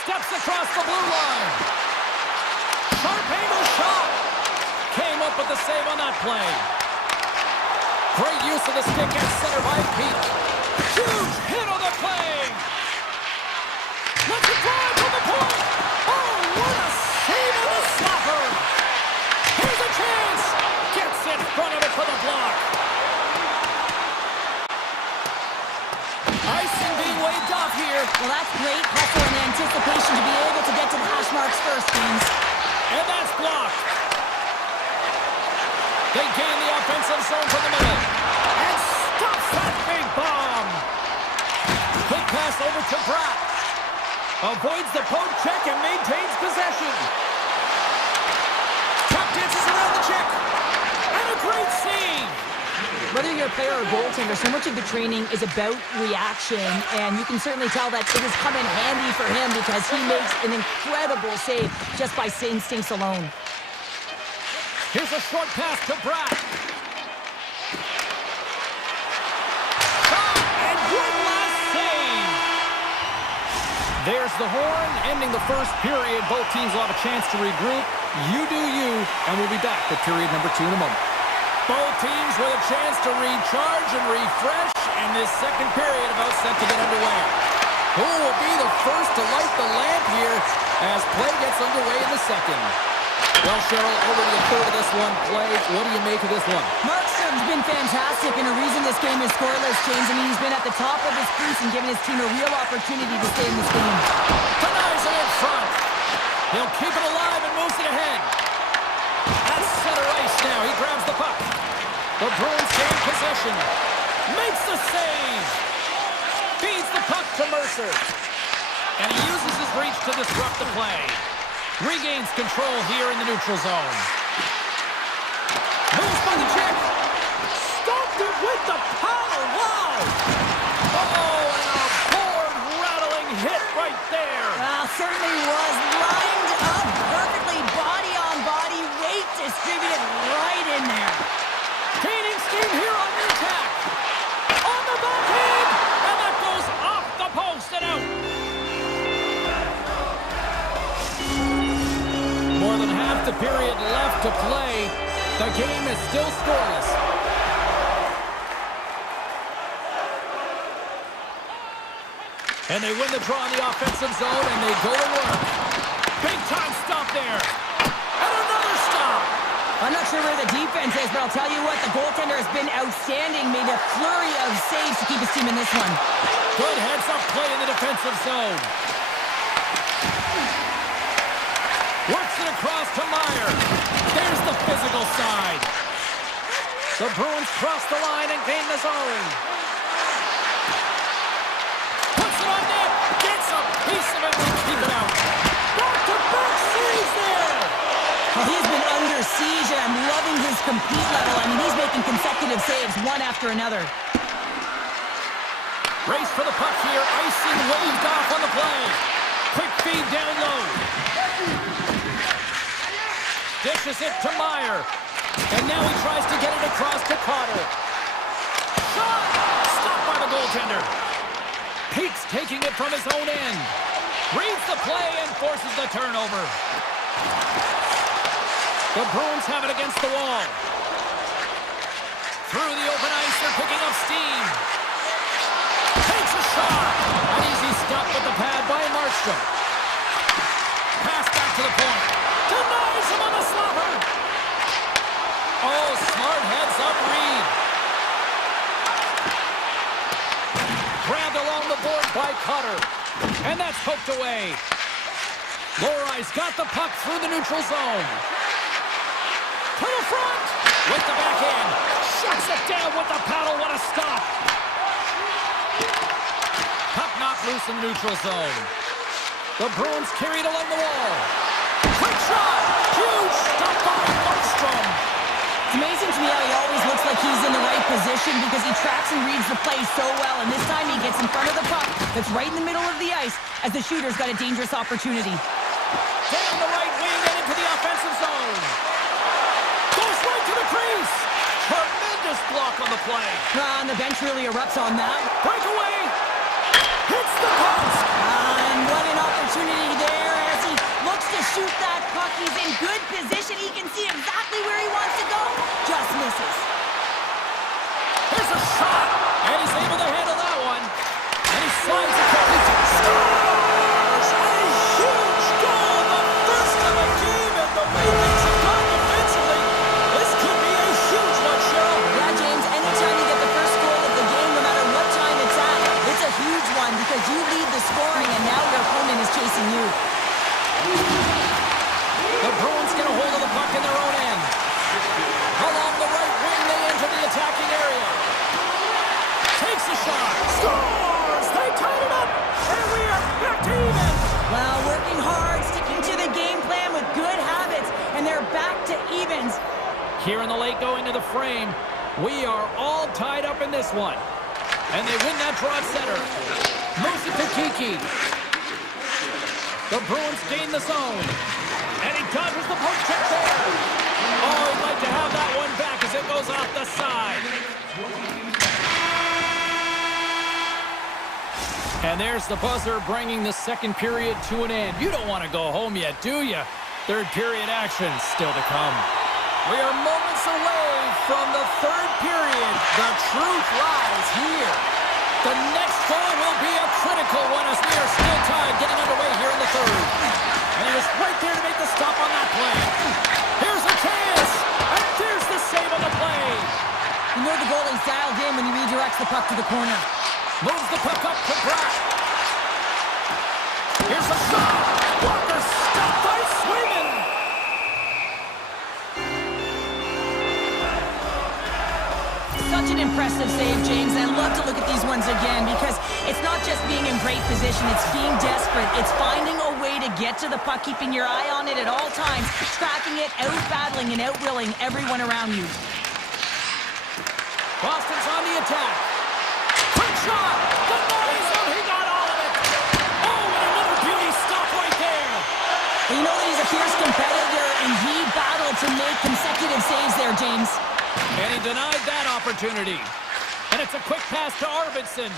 Steps across the blue line. Sharp angle shot. Came up with the save on that play. Great use of the stick at center by Peak. Huge hit on the play. Let's drive from the point. Oh, what a save on the stopper. Here's a chance. Gets in front of it for the block. Icing being waved off here. Well, that's great hustle and anticipation to be able to get to the hash marks first, James. And that's blocked. They gain the offensive zone from the middle. And stops that big bomb. Quick pass over to Bratt. Avoids the poke check and maintains possession. Tap dances around the check. And a great save. Whether you're a player or goaltender, so much of the training is about reaction, and you can certainly tell that it has come in handy for him because he makes an incredible save just by instincts alone. Here's a short pass to Bratt. Shot and good last save. There's the horn, ending the first period. Both teams will have a chance to regroup. You do you, and we'll be back with period number 2 in a moment. Both teams with a chance to recharge and refresh, and this second period about set to get underway. Who will be the first to light the lamp here as play gets underway in the second? Well, Cheryl, already a third of this one played. What do you make of this one? Markstrom's been fantastic, and a reason this game is scoreless, James. I mean, he's been at the top of his crease and given his team a real opportunity to stay in this game. Denies it in front. He'll keep it alive and moves it ahead. At center ice now. He grabs the puck. The Bruins gain possession. Makes the save. Feeds the puck to Mercer. And he uses his reach to disrupt the play. Regains control here in the neutral zone. Moves by the check. Stopped him with the paddle. Wow! Oh, and a board-rattling hit right there. Well, certainly was lined up perfectly, body on body, weight distributed right in there. Gaining steam here on the attack. On the backhand, and that goes off the post and out. More than half the period left to play. The game is still scoreless. And they win the draw in the offensive zone, and they go to work. Big time stop there. And another stop. I'm not sure where the defense is, but I'll tell you what, the goaltender has been outstanding, made a flurry of saves to keep his team in this one. Good heads-up play in the defensive zone. Works it across to Meyer. There's the physical side. The Bruins cross the line and gain the zone. Puts it on net. Gets a piece of it to keep it out. Back-to-back saves there. Well, he's been under siege, and I'm loving his compete level. I mean, he's making consecutive saves, one after another. Race for the puck here. Icing waved off on the play. Quick feed down low. Dishes it to Meyer. And now he tries to get it across to Cotter. Shot! Stopped by the goaltender. Peaks taking it from his own end. Reads the play and forces the turnover. The Bruins have it against the wall. Through the open ice, they're picking up steam. Takes a shot. An easy stop with the pad by Markstrom. Pass back to the point. Denies him on the slapper. Oh, smart heads-up read. Grabbed along the board by Cutter. And that's poked away. Lorai's got the puck through the neutral zone. To the front. With the backhand. Shuts it down with the paddle. What a stop. Puck knocked loose in the neutral zone. The Bruins carried along the wall. Quick shot! Huge stop by Markstrom. It's amazing to me how he always looks like he's in the right position because he tracks and reads the play so well, and this time he gets in front of the puck that's right in the middle of the ice as the shooter's got a dangerous opportunity. Down the right wing and into the offensive zone. Goes right to the crease. Tremendous block on the play. And the bench really erupts on that. Breakaway. Hits the post. And what an opportunity there as he looks to shoot that puck. He's in good position. He can see exactly where he wants to go. Just misses. Here's a shot. And he's able to handle that one. And he slides it quickly. Scores! A huge goal. The first of the game. And the way things have gone defensively, this could be a huge one, Cheryl. Yeah, James, anytime you get the first goal of the game, no matter what time it's at, it's a huge one because you lead the scoring and now your opponent is chasing you. The Bruins get a hold of the puck in their own end. Along the right wing, they enter the attacking area. Takes a shot. Scores! They tied it up! And we are back to even! Well, working hard, sticking to the game plan with good habits, and they're back to evens. Here in the late going to the frame, we are all tied up in this one. And they win that draw at center. Moves it to Kiki. The Bruins gain the zone. And he dodges the poke check there. Oh, he'd like to have that one back as it goes off the side. And there's the buzzer bringing the second period to an end. You don't want to go home yet, do you? Third period action still to come. We are moments away from the third period. The truth lies here. The next goal will be a critical one as we are still tied, getting underway here in the third. And he was right there to make the stop on that play. Here's a chance, and there's the save on the play. You know the goalie's dialed in when he redirects the puck to the corner. Moves the puck up to Bratt. Here's a shot. Walker stopped by Swayman. Such an impressive save, James, and I love to look at these ones again because it's not just being in great position, it's being desperate. It's finding a way to get to the puck, keeping your eye on it at all times, tracking it, out-battling and out-willing everyone around you. Boston's on the attack. Quick shot! Denies him! He got all of it! Oh, and another beauty stop right there! You know that he's a fierce competitor, and he battled to make consecutive saves there, James. And he denied that opportunity. And it's a quick pass to Arvidsson.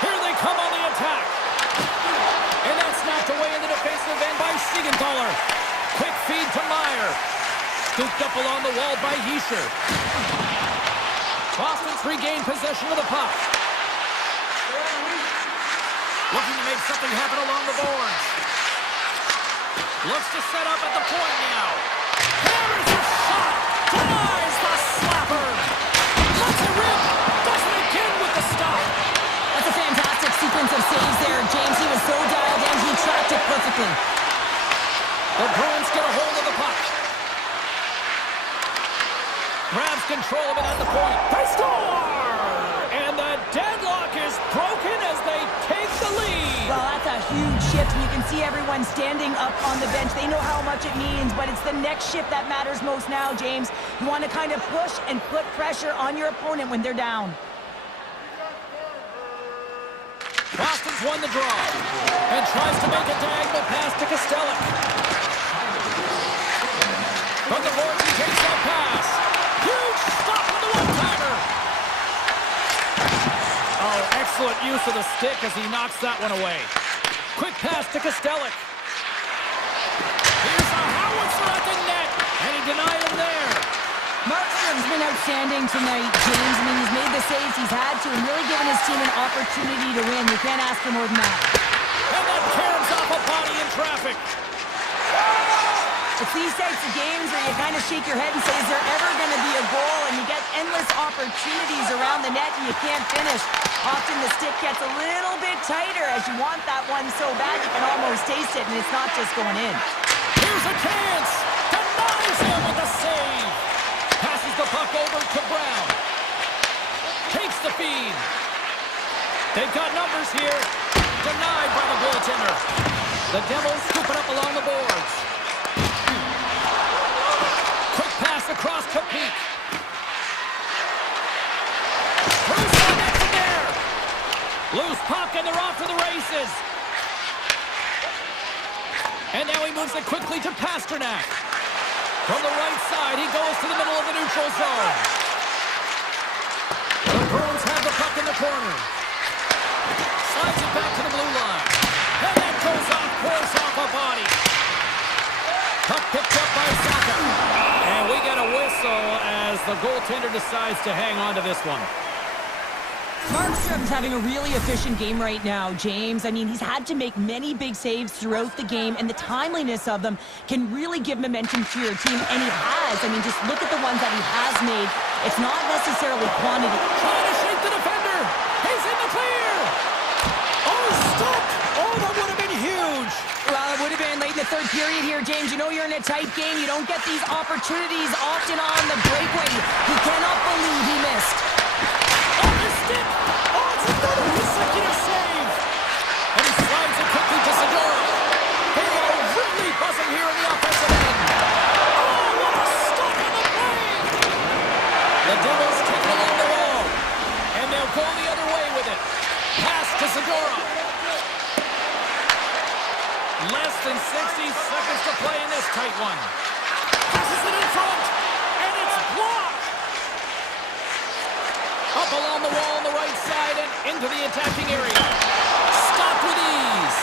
Here they come on the attack. And that's knocked away in the defensive end by Siegenthaler. Quick feed to Meyer. Scooped up along the wall by Hischer. Boston's regained possession of the puck. Looking to make something happen along the boards. Looks to set up at the point now. There's a shot. Denies the slapper. Lets it rip. Does it again with the stop. That's a fantastic sequence of saves there, James. He was so dialed in, he tracked it perfectly. The Bruins get a hold of the puck. Grabs control of it at the point. They score! And the deadlock is broken as they take the lead. Well, that's a huge shift, and you can see everyone standing up on the bench. They know how much it means, but it's the next shift that matters most now, James. You want to kind of push and put pressure on your opponent when they're down. Boston's won the draw and tries to make a diagonal pass to Kostelic. From the boards, he takes that pass. Huge stop with the one-timer. Oh, excellent use of the stick as he knocks that one away. Quick pass to Kostelic. Here's a howitzer at the net, and he denied him there. Markstrom's been outstanding tonight, James. I mean, he's made the saves he's had to and really given his team an opportunity to win. You can't ask for more than that. And that caroms off a body in traffic. It's these types of games where you kind of shake your head and say, is there ever going to be a goal? And you get endless opportunities around the net and you can't finish. Often the stick gets a little bit tighter as you want that one so bad you can almost taste it, and it's not just going in. Here's a chance. Denies him with a save. Passes the puck over to Brown. Takes the feed. They've got numbers here. Denied by the goaltender. The Devils scoop it up along the boards. Quick pass across to Peak. Bruce on net from there. Loose puck and they're off to the races. And now he moves it quickly to Pasternak. From the right side, he goes to the middle of the neutral zone. The Bruins have the puck in the corner. Slides it back to the blue line. And that goes off, pours off a body. Puck picked up by Saka. And we get a whistle as the goaltender decides to hang on to this one. Markstrom's having a really efficient game right now, James. I mean, he's had to make many big saves throughout the game, and the timeliness of them can really give momentum to your team, and he has. I mean, just look at the ones that he has made. It's not necessarily quantity. Trying to shake the defender. He's in the clear. Oh, stopped. Oh, that would have been huge. Well, it would have been late in the third period here, James. You know you're in a tight game. You don't get these opportunities often on the breakaway. He cannot believe he missed. Oh, the stick. Oh, it's another consecutive save. And he slides it quickly to Segura. They are really buzzing here in the offensive end. Oh, what a stop on the play. The Devils take it along the wall. And they'll go the other way with it. Pass to Segura. Less than 60 seconds to play in this tight one. Passes it in front. And it's blocked. Up along the wall on the right side and into the attacking area. Stopped with ease.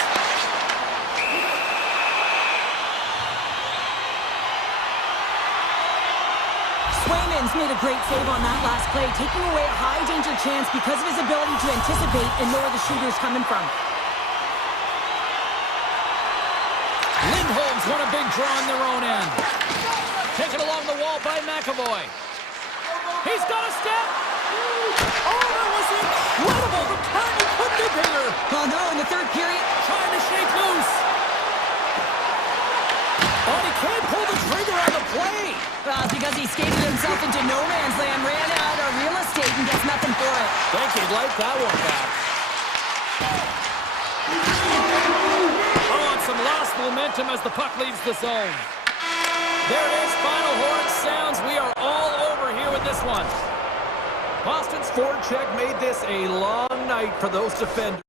Swayman's made a great save on that last play, taking away a high-danger chance because of his ability to anticipate and know where the shooter's coming from. Lindholm's won a big draw on their own end. Taken along the wall by McAvoy. He's got a step. Oh, that was incredible. The time couldn't be bigger. Oh, no, in the third period. Trying to shake loose. Oh, he can't pull the trigger on the play. Well, it's because he skated himself into no man's land, ran out of real estate, and gets nothing for it. Think he'd like that one back. Oh, and some lost momentum as the puck leaves the zone. There it is, final horn sounds. We are all over here with this one. Boston's forecheck made this a long night for those defenders.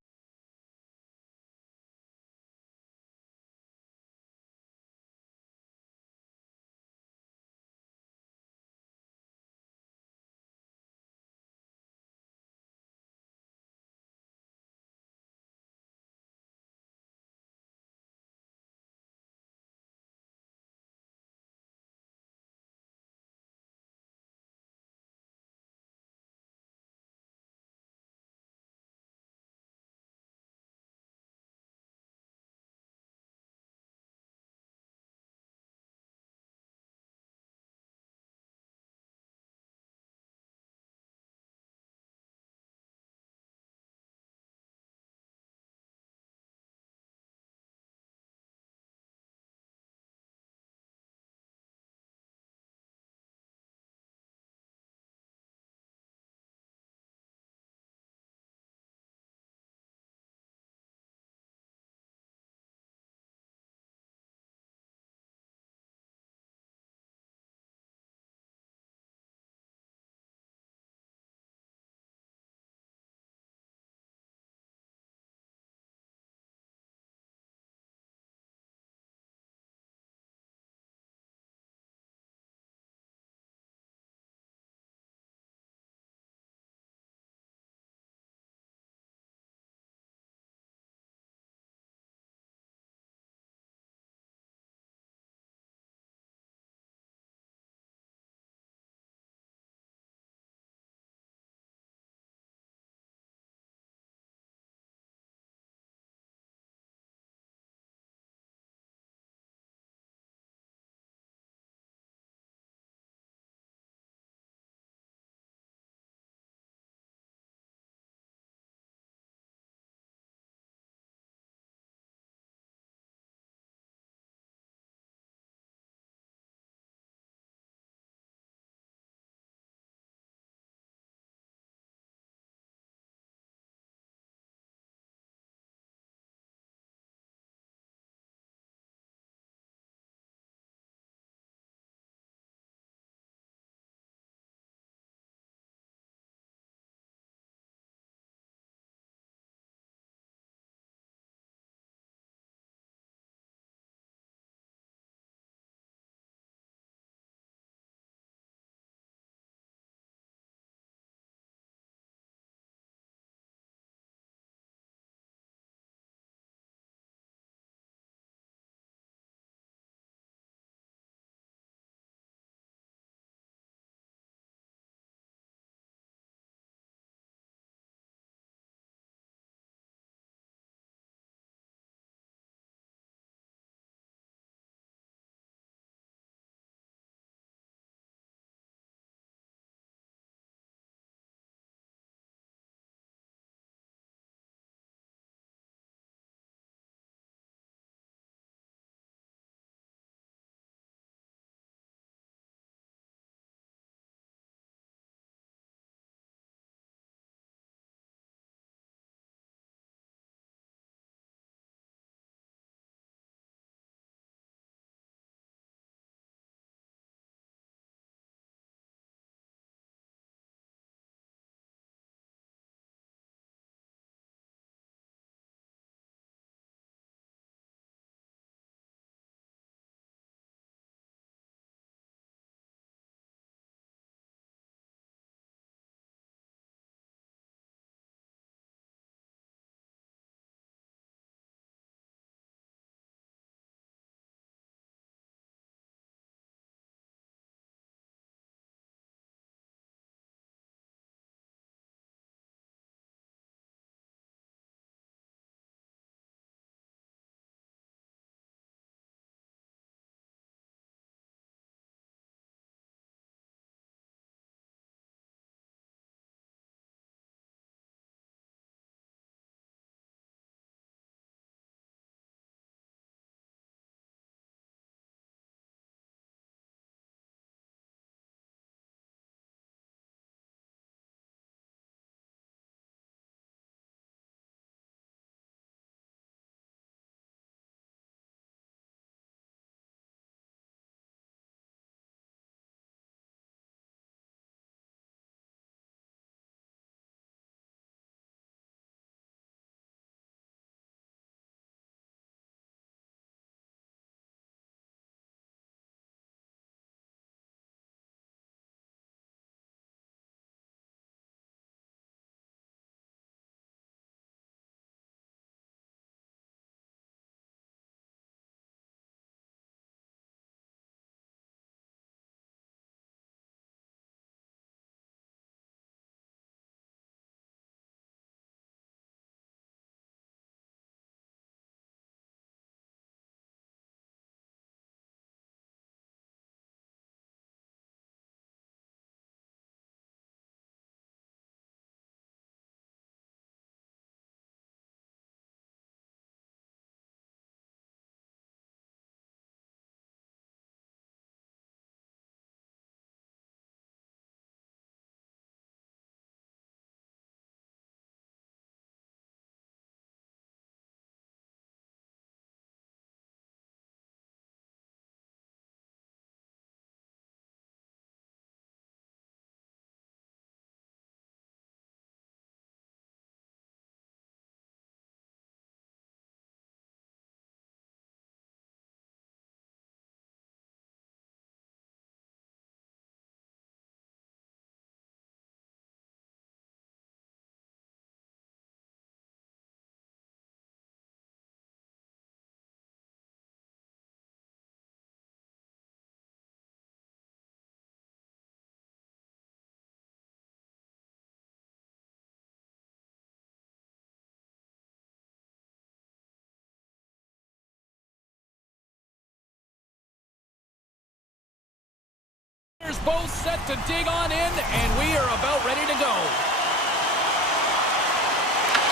players both set to dig on in, and we are about ready to go.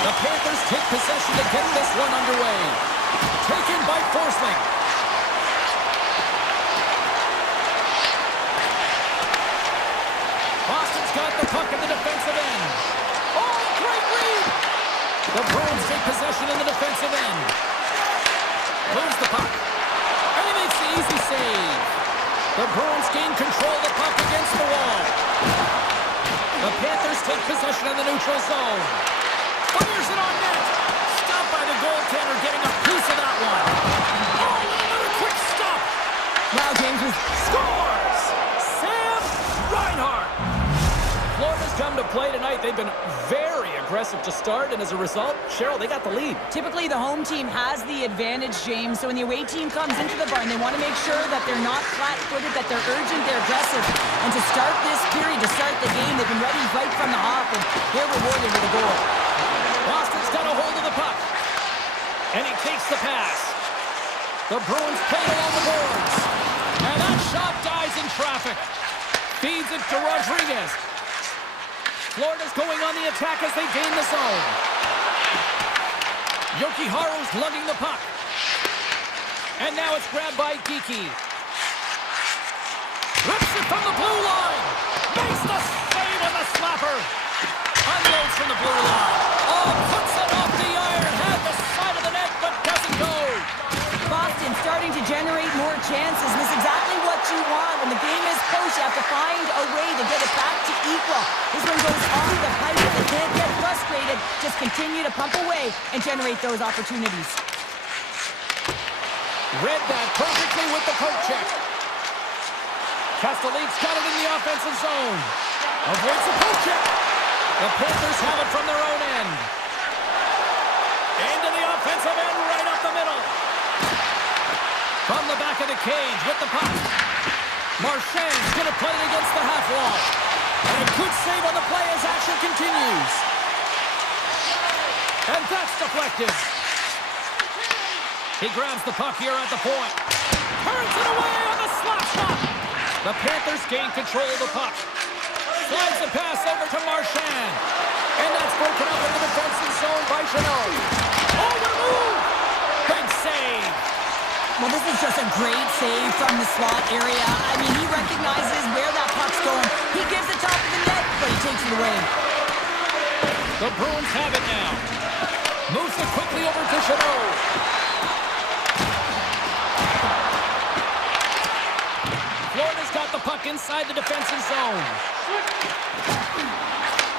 The Panthers take possession to get this one underway. Taken by Forsling. Boston's got the puck in the defensive end. Oh, great read! The Bruins take possession in the defensive end. Moves the puck. And he makes the easy save. The Bruins gain control of the puck against the wall. The Panthers take possession in the neutral zone. Fires it on net. Stopped by the goaltender, getting a piece of that one. Oh, another quick stop. Wow, James was... Scores! Sam Reinhart. Florida's come to play tonight. They've been very aggressive to start, and as a result, Cheryl, they got the lead. Typically, the home team has the advantage, James. So when the away team comes into the barn, they want to make sure that they're not flat-footed, that they're urgent, they're aggressive. And to start this period, to start the game, they've been ready right from the hop, and they're rewarded with a goal. Boston's got a hold of the puck. And he takes the pass. The Bruins play it along the boards. And that shot dies in traffic. Feeds it to Rodriguez. Florida's going on the attack as they gain the zone. Yokiharu's lugging the puck. And now it's grabbed by Geeky. Rips it from the blue line. Makes the save on the slapper. Unloads from the blue line. Oh, puts it off the iron. Had the side of the net, but doesn't go. Boston starting to generate more chances, and this is exactly what you want. When the game is close, you have to find a way to get it back to equal. This one goes off the pipe, and they can't get frustrated. Just continue to pump away and generate those opportunities. Read that perfectly with the poke check. Castellique's got it in the offensive zone. Avoids the poke check. The Panthers have it from their own end. Into the offensive end, right up the middle. From the back of the cage with the puck. Marchand's going to play it against the half wall. And a good save on the play as action continues. And that's deflected. He grabs the puck here at the point. Turns it away on the slap shot. The Panthers gain control of the puck. Slides the pass over to Marchand. And that's broken up in the defensive zone by Chanot. Oh, the move! Big save. Well, this is just a great save from the slot area. I mean, he recognizes where that puck's going. He gives it top of the net, but he takes it away. The Bruins have it now. Moves it quickly over to Chanot. Florida's got the puck inside the defensive zone.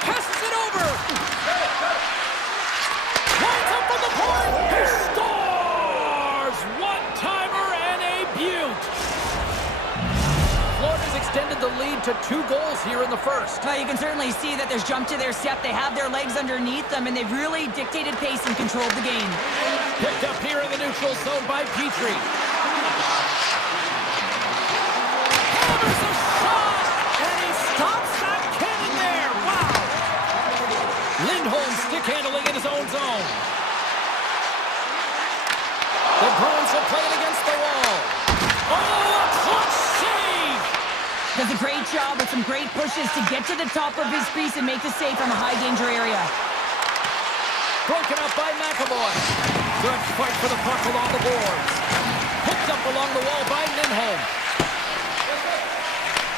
Passes it over. Winds up from the point. He scores! One-timer and a beaut. Florida's extended the lead to 2 goals here in the first. Well, you can certainly see that there's jump to their step. They have their legs underneath them, and they've really dictated pace and controlled the game. Picked up here in the neutral zone by Petrie. Hammers a shot, and he stops that cannon there. Wow! Lindholm stick handling in his own zone. The Bruins will play it against the wall. Oh, a clutch save! Does a great job with some great pushes to get to the top of his crease and make the save from a high-danger area. Broken up by McAvoy. Good fight for the puck along the boards. Picked up along the wall by Lindholm.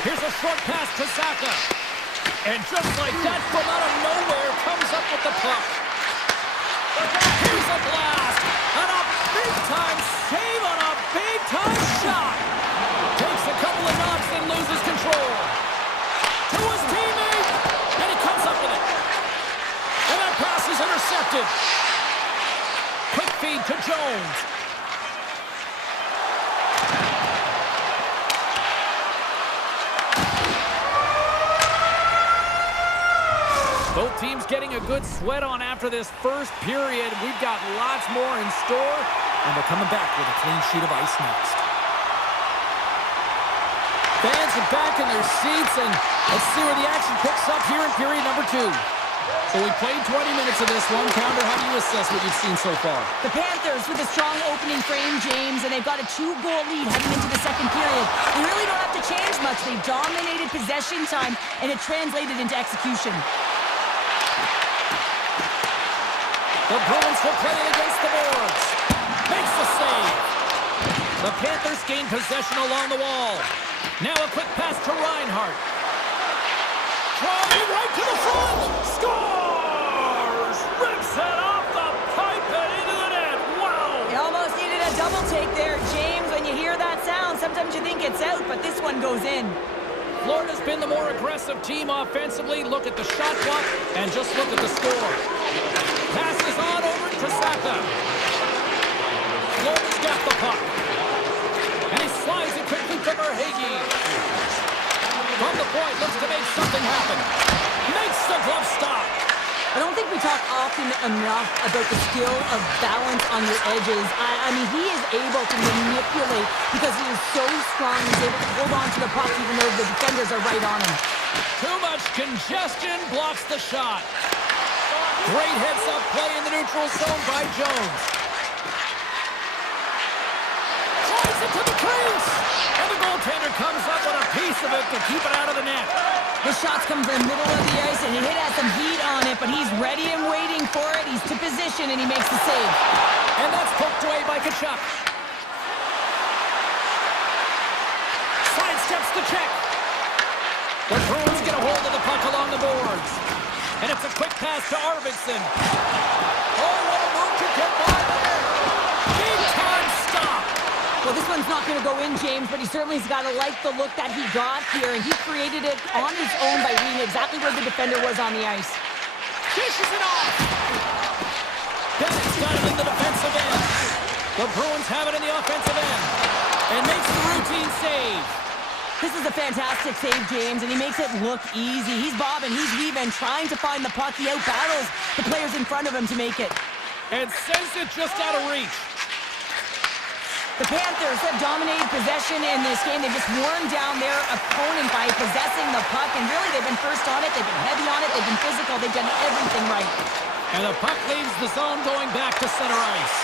Here's a short pass to Saka. And just like that, from out of nowhere, comes up with the puck. Here's a blast. And a big-time save on a big-time shot. Takes a couple of knocks and loses control. To his teammate. And he comes up with it. And that pass is intercepted. Quick feed to Jones. Both teams getting a good sweat on after this first period. We've got lots more in store, and we're coming back with a clean sheet of ice next. Fans are back in their seats, and let's see where the action picks up here in period number 2. So we played 20 minutes of this one. Pounder, how do you assess what you've seen so far? The Panthers with a strong opening frame, James, and they've got a 2-goal lead heading into the second period. They really don't have to change much. They dominated possession time, and it translated into execution. The Bruins will play it against the boards. Makes the save. The Panthers gain possession along the wall. Now a quick pass to Reinhardt. Driving right to the front. Scores! Rips it off the pipe and into the net. Wow! You almost needed a double take there, James. When you hear that sound, sometimes you think it's out, but this one goes in. Florida's been the more aggressive team offensively. Look at the shot clock and just look at the score. Passes on over to Saka. Florida's got the puck. And he slides it quickly to Verhaeghe. From the point, looks to make something happen. Makes the glove stop. I don't think we talk often enough about the skill of balance on your edges. I mean, he is able to manipulate because he is so strong. He's able to hold on to the puck even though the defenders are right on him. Too much congestion blocks the shot. Great heads-up play in the neutral zone by Jones. Drives it to the crease. And the goaltender comes up with a piece of it to keep it out of the net. The shots come from the middle of the ice, and he has some heat on it, but he's ready and waiting for it. He's to position, and he makes the save. And that's poked away by Kachuk. Sidesteps the check. The Bruins get a hold of the puck along the boards. And it's a quick pass to Arvidsson. Oh, what a move to get by there. Big time stop. Well, this one's not going to go in, James, but he certainly's got to like the look that he got here, and he created it on his own by reading exactly where the defender was on the ice. Fishes it off. Bennett's got it in the defensive end. The Bruins have it in the offensive end. And makes the routine save. This is a fantastic save, James, and he makes it look easy. He's bobbing, he's weaving, trying to find the puck. He out-battles the players in front of him to make it. And sends it just out of reach. The Panthers have dominated possession in this game. They've just worn down their opponent by possessing the puck, and really they've been first on it, they've been heavy on it, they've been physical, they've done everything right. And the puck leaves the zone going back to center ice.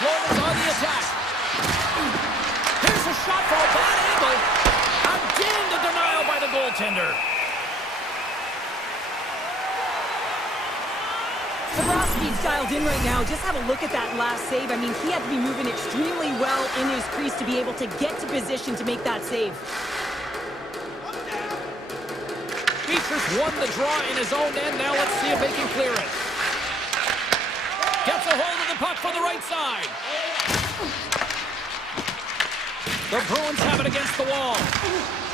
Florida's on the attack. Here's a shot from a bad angle. Again, the denial by the goaltender. Bobrovsky's dialed in right now. Just have a look at that last save. I mean, he had to be moving extremely well in his crease to be able to get to position to make that save. Beecher's won the draw in his own end. Now let's see if they can clear it. Gets a hold of the puck from the right side. The Bruins have it against the wall.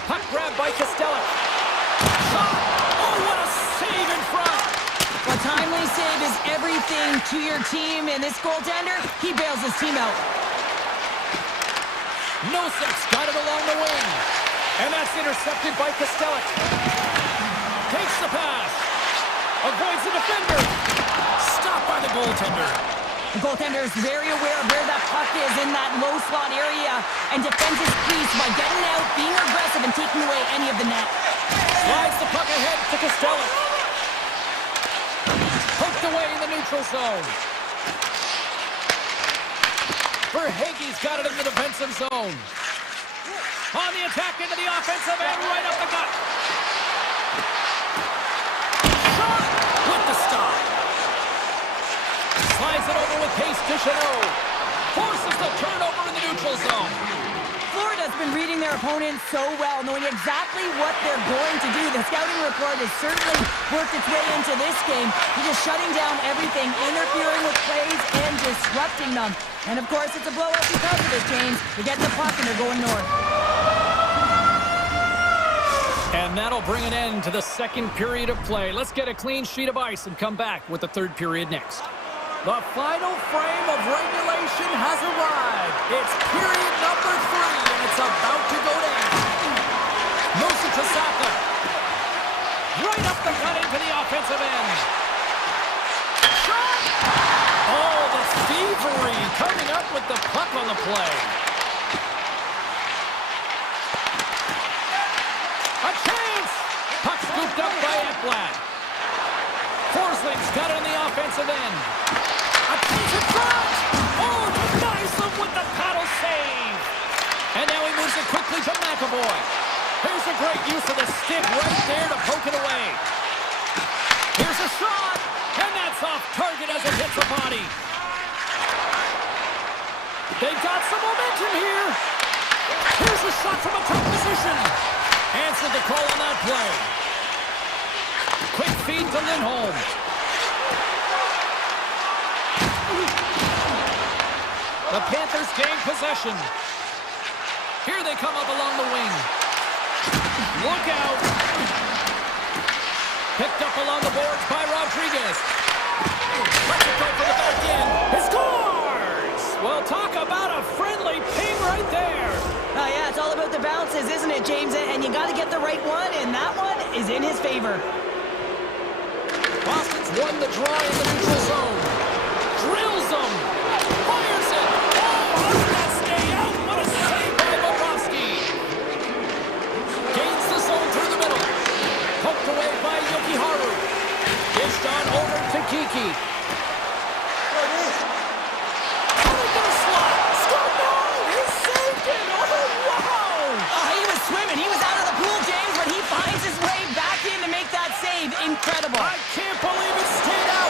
Puck grab by Kostelic. Shot! Oh, what a save in front! A timely save is everything to your team, and this goaltender, he bails his team out. Nosek's got it along the wing. And that's intercepted by Kostelic. Takes the pass. Avoids the defender. Stopped by the goaltender. The goaltender is very aware of where that puck is in that low slot area and defends his crease by getting out, being aggressive, and taking away any of the net. Slides the puck ahead to Kostelic. Poked away in the neutral zone. Verhaeghe's got it in the defensive zone. On the attack into the offensive end, right up the gut. Shot with the stop. Slides it over with pace to Chanot. Forces the turnover in the neutral zone. Florida's been reading their opponents so well, knowing exactly what they're going to do. The scouting report has certainly worked its way into this game. They're just shutting down everything, interfering with plays, and disrupting them. And of course, it's a blowout because of it, James. They're getting the puck and they're going north. And that'll bring an end to the second period of play. Let's get a clean sheet of ice and come back with the third period next. The final frame of regulation has arrived. It's period number 3, and it's about to go down. Moves it to Saka. Right up the gut into the offensive end. Shot! Oh, the thievery coming up with the puck on the play. A chance! Puck scooped up by Ekblad. Forsling's got it on the offensive end. A chance in front! Oh, denies him with the paddle save! And now he moves it quickly to McAvoy. Here's a great use of the stick right there to poke it away. Here's a shot, and that's off target as it hits the body. They've got some momentum here. Here's a shot from a tough position. Answered the call on that play. Quick feed to Lindholm. The Panthers gain possession. Here they come up along the wing. Look out. Picked up along the boards by Rodriguez. Let's go for the back end. He scores! Well, talk about a friendly ping right there. Oh, yeah, it's all about the bounces, isn't it, James? And you got to get the right one, and that one is in his favor. Boston's won the draw in the neutral zone. Drills them. Fires it. Oh, how did that stay out? What a save by Bobrovsky. Gains the zone through the middle. Poked away by Yokiharu. Dished on over to Kiki. Swimming. He was out of the pool, James, but he finds his way back in to make that save. Incredible. I can't believe it stayed out.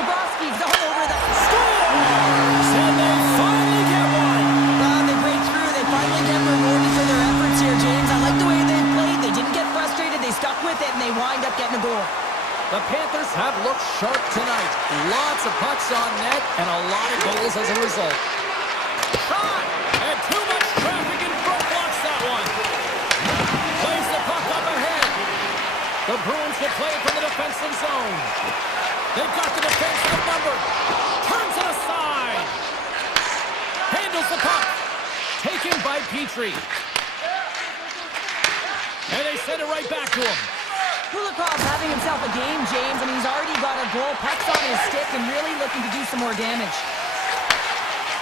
Bobrovsky's all over the Scores! And they finally get one. They break through. They finally get rewarded for their efforts here, James. I like the way they played. They didn't get frustrated. They stuck with it, and they wind up getting a goal. The Panthers have looked sharp tonight. Lots of pucks on net and a lot of goals as a result. Shot! And too much traffic in front blocks that one. Plays the puck up ahead. The Bruins will play it from the defensive zone. They've got the defense outnumbered. Turns it aside. Handles the puck. Taken by Petrie. And they send it right back to him. Kulikov's having himself a game, James, and he's already got a goal. Puck's on his stick and really looking to do some more damage.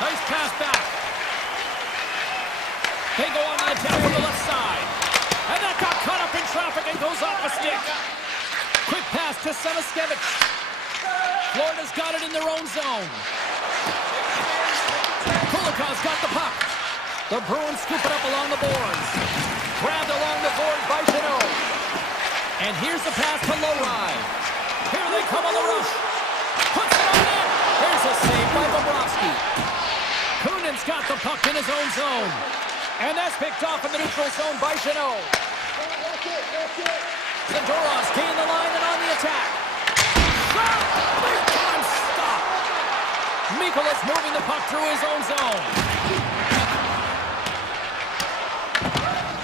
Nice pass back. They go on the attack from the left side. And that got caught up in traffic and goes off the stick. Quick pass to Samaskevich. Florida's got it in their own zone. Kulikov's got the puck. The Bruins scoop it up along the boards. Grabbed along the boards by Chanot. And here's the pass to Lowry. Here they come on the rush. Puts it on net. There's a save by Bobrovsky. Kunin's got the puck in his own zone. And that's picked off in the neutral zone by Chanot. Zadorov's gained the line and on the attack. Shot! Big time stop. Mikola's moving the puck through his own zone.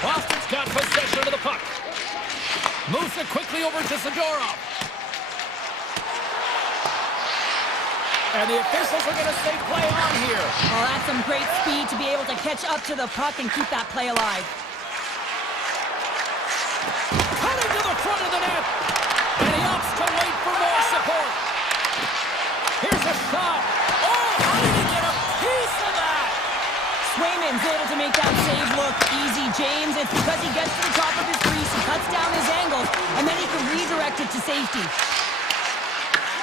Boston's got possession of the puck. Moves it quickly over to Zadorov. And the officials are going to say play on here. Well, that's some great speed to be able to catch up to the puck and keep that play alive. Cutting to the front of the net. And he opts to wait for more support. Here's a shot. Oh, how did he get a piece of that? Swayman's able to make that save look easy, James. It's because he gets to the top of his crease, he cuts down his angles, and then he can redirect it to safety.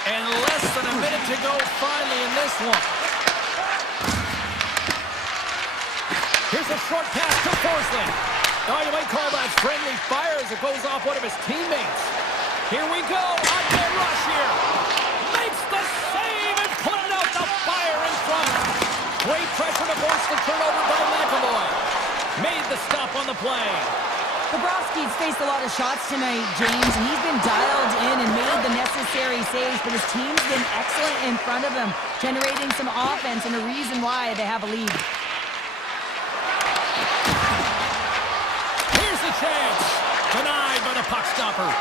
And less than a minute to go finally in this one. Here's a short pass to Forsling. Oh, you might call that friendly fire as it goes off one of his teammates. Here we go. On the rush here. Makes the save and put it out the fire in front. Great pressure to force the turnover by McAvoy. Made the stop on the play. Bobrovsky's faced a lot of shots tonight, James, and he's been dialed in and made the necessary saves, but his team's been excellent in front of him, generating some offense and a reason why they have a lead. Here's the chance. Denied by the puck stopper.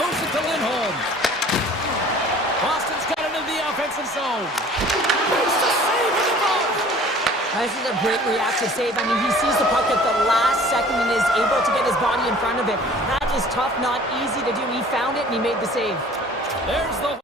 Moves it to Lindholm. Boston's got it into the offensive zone. Makes the save in the goal. This is a great reactive save. I mean, he sees the puck at the last second and is able to get his body in front of it. That is tough, not easy to do. He found it and he made the save. There's the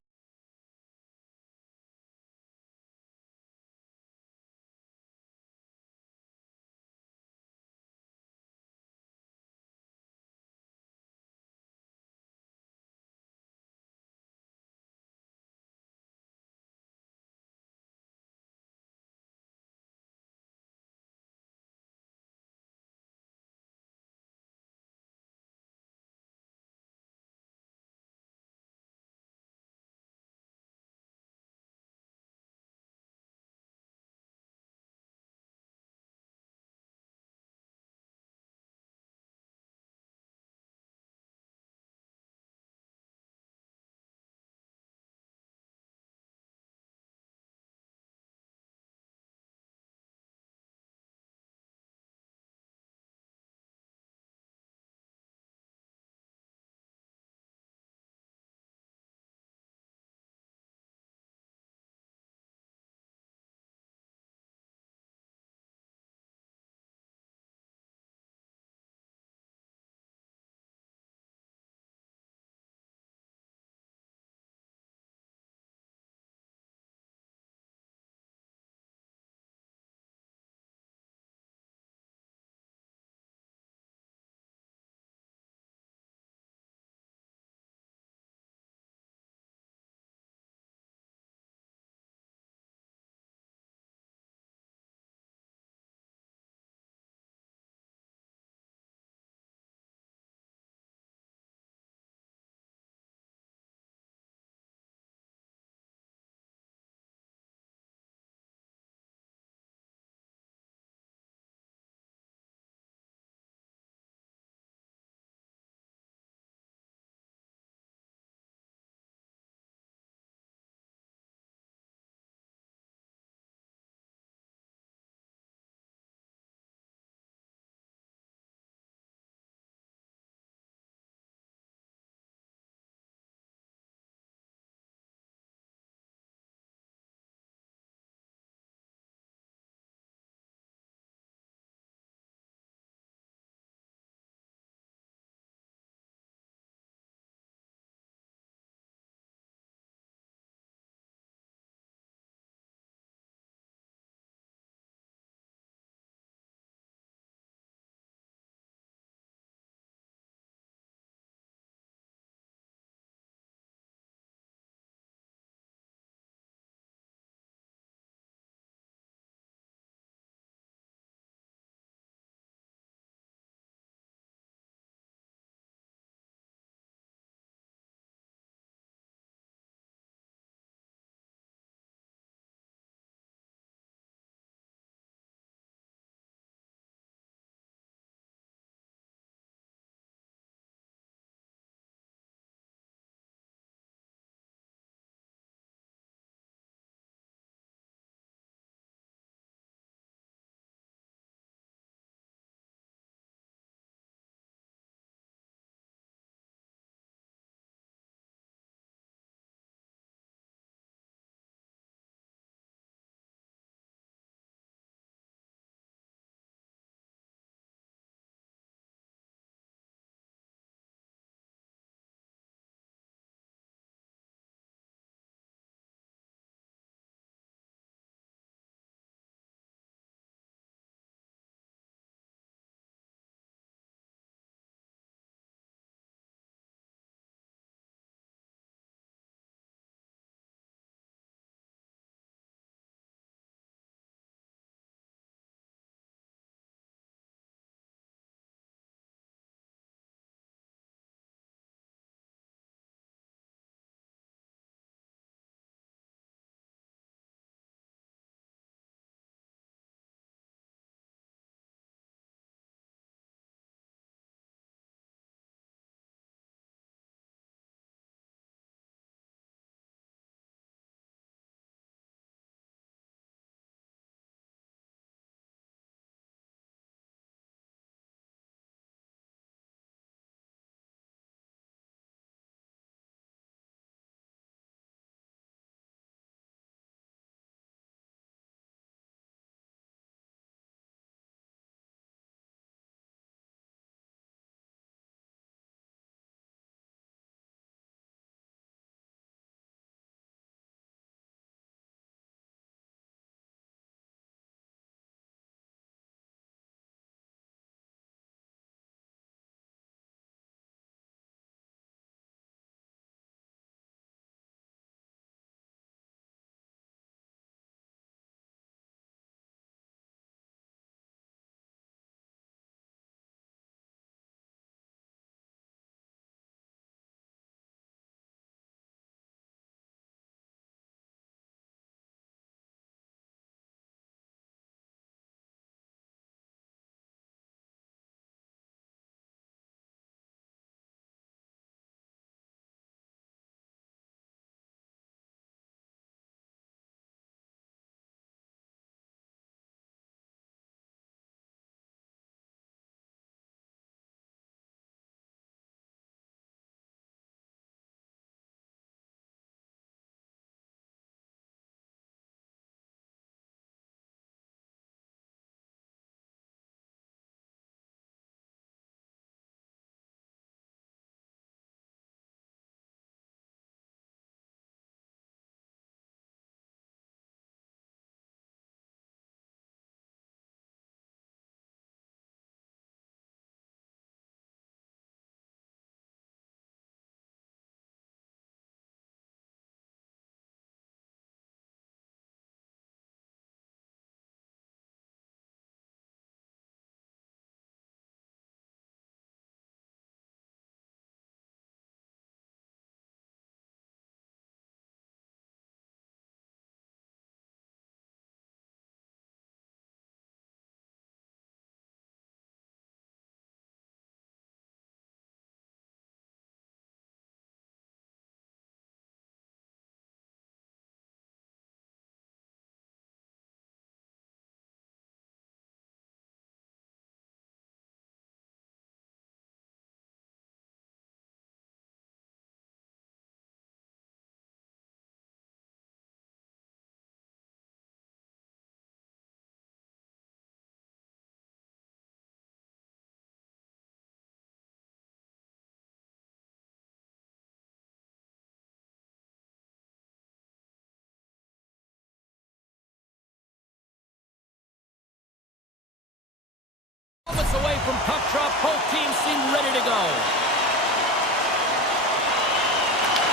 Moments away from puck drop, both teams seem ready to go.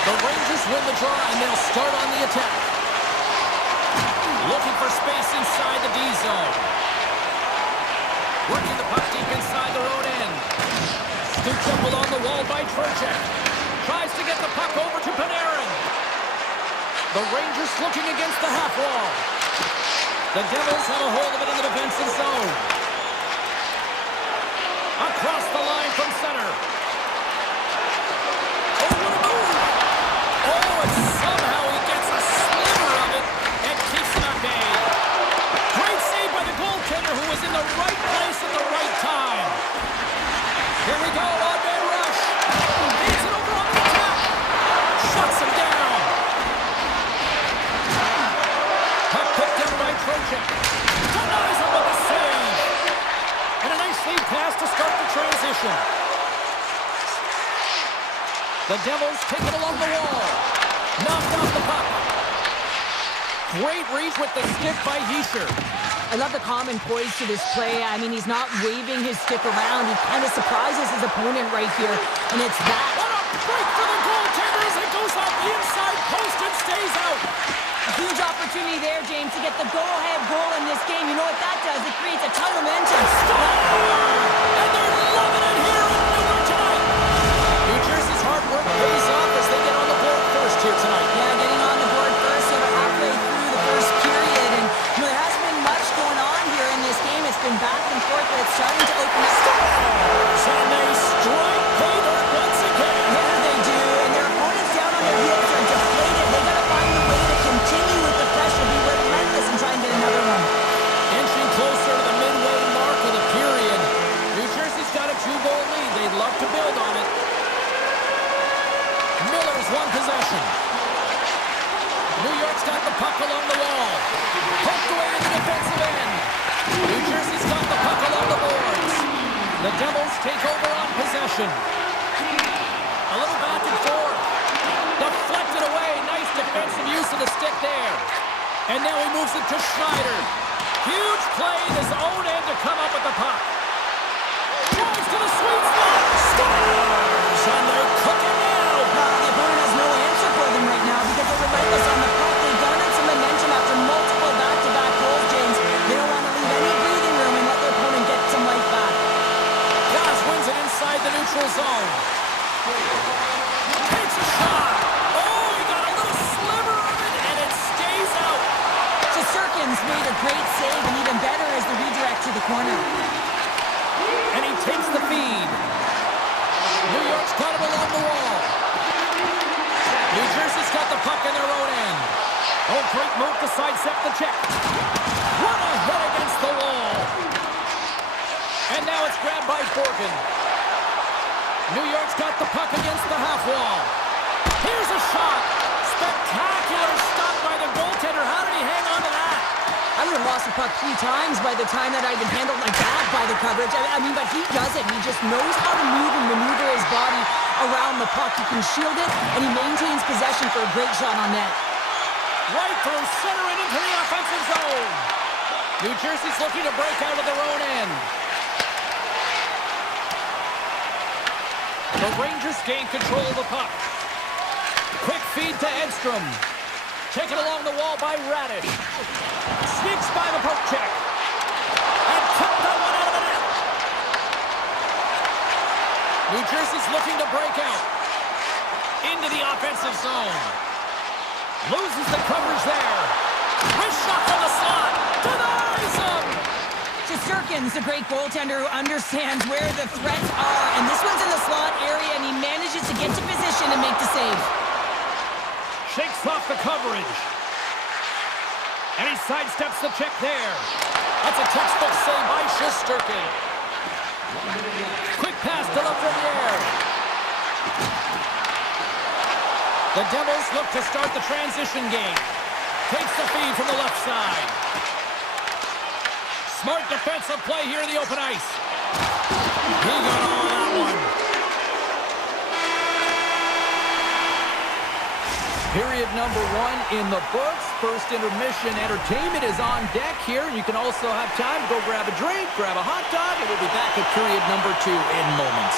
The Rangers win the draw, and they'll start on the attack. Looking for space inside the D zone. Working the puck deep inside their own end. Scooped up along the wall by Trocheck. Tries to get the puck over to Panarin. The Rangers looking against the half wall. The Devils have a hold of it in the defensive zone. Across the line from center. Oh, what a move! Oh, and somehow he gets a sliver of it and keeps him at bay. Great save by the goaltender who was in the right place at the right time. Here we go, on-man rush. Leads it over on the attack. Shuts him down. Puck picked up by Trocheck. Denies him with a save. And a nice lead pass to start the transition. The Devils take it along the wall. Knocked off the puck. Great reach with the stick by Hischier. I love the calm and poise to this play. I mean, he's not waving his stick around. He kind of surprises his opponent right here, and it's that. What a break for the goaltender as it goes off the inside post and stays out. A huge opportunity there, James, to get the go-ahead goal in this game. You know what that does? It creates a ton of momentum. And they're loving it here in Newark tonight. New Jersey's hard work pays off as they get on the board first here tonight. Yeah, getting on the board first, so they're halfway through the first period. And you know, there hasn't been much going on here in this game. It's been back and forth, but it's starting to open up. And they strike pay dirt once again. Yeah, they do. And their opponents down on their heels are deflated. They got to find a way to continue with the pressure, be relentless, and try and get another one. Inching closer to the midway mark of the period. New Jersey's got a 2-goal lead. They'd love to build on it. Miller's won possession. New York's got the puck along the wall. Poked away in the defensive end. New Jersey's got the puck along the boards. The Devils take over on possession. A little back and forth. Deflected away. Nice defensive use of the stick there. And now he moves it to Schneider. Huge play in his own end to come up with the puck. Drives to the sweet spot. Scores! And they're cooking now. The opponent has no answer for them right now because they're relentless on the puck. They've garnered some momentum after multiple back-to-back goals, James. They don't want to leave any breathing room and let their opponent get some life back. Gaz wins it inside the neutral zone. Takes a shot. Oh, he got a little sliver of it, and it stays out. Shesterkin's made a great save, and even better is the redirect to the corner. And he takes the feed. New York's got it along the wall. New Jersey's got the puck in their own end. Oh, great move to sidestep the check. What a hit against the wall. And now it's grabbed by Borgen. New York's got the puck against the half wall. Here's a shot. Spectacular stop by the goaltender. How did he hang on to that? I would have lost the puck 3 times by the time that I'd been handled like that by the coverage. I mean, but he doesn't. He just knows how to move and maneuver his body around the puck. He can shield it, and he maintains possession for a great shot on net. Right through center and into the offensive zone. New Jersey's looking to break out of their own end. The Rangers gain control of the puck. Quick feed to Edstrom. Taken along the wall by Radish. Sneaks by the poke check. And tipped that one out of the net. New Jersey's looking to break out. Into the offensive zone. Loses the coverage there. Wrist shot from the slot. Denies him. Shesterkin's a great goaltender who understands where the threats are. And this one's in the slot area, and he manages to get to position and make the save. Shakes off the coverage. And he sidesteps the check there. That's a textbook save by Shesterkin. Quick pass to Lafreniere. The Devils look to start the transition game. Takes the feed from the left side. Smart defensive play here in the open ice. He got all of that one. Period number number 1 in the books. First intermission entertainment is on deck here. You can also have time to go grab a drink, grab a hot dog, and we'll be back at period number 2 in moments.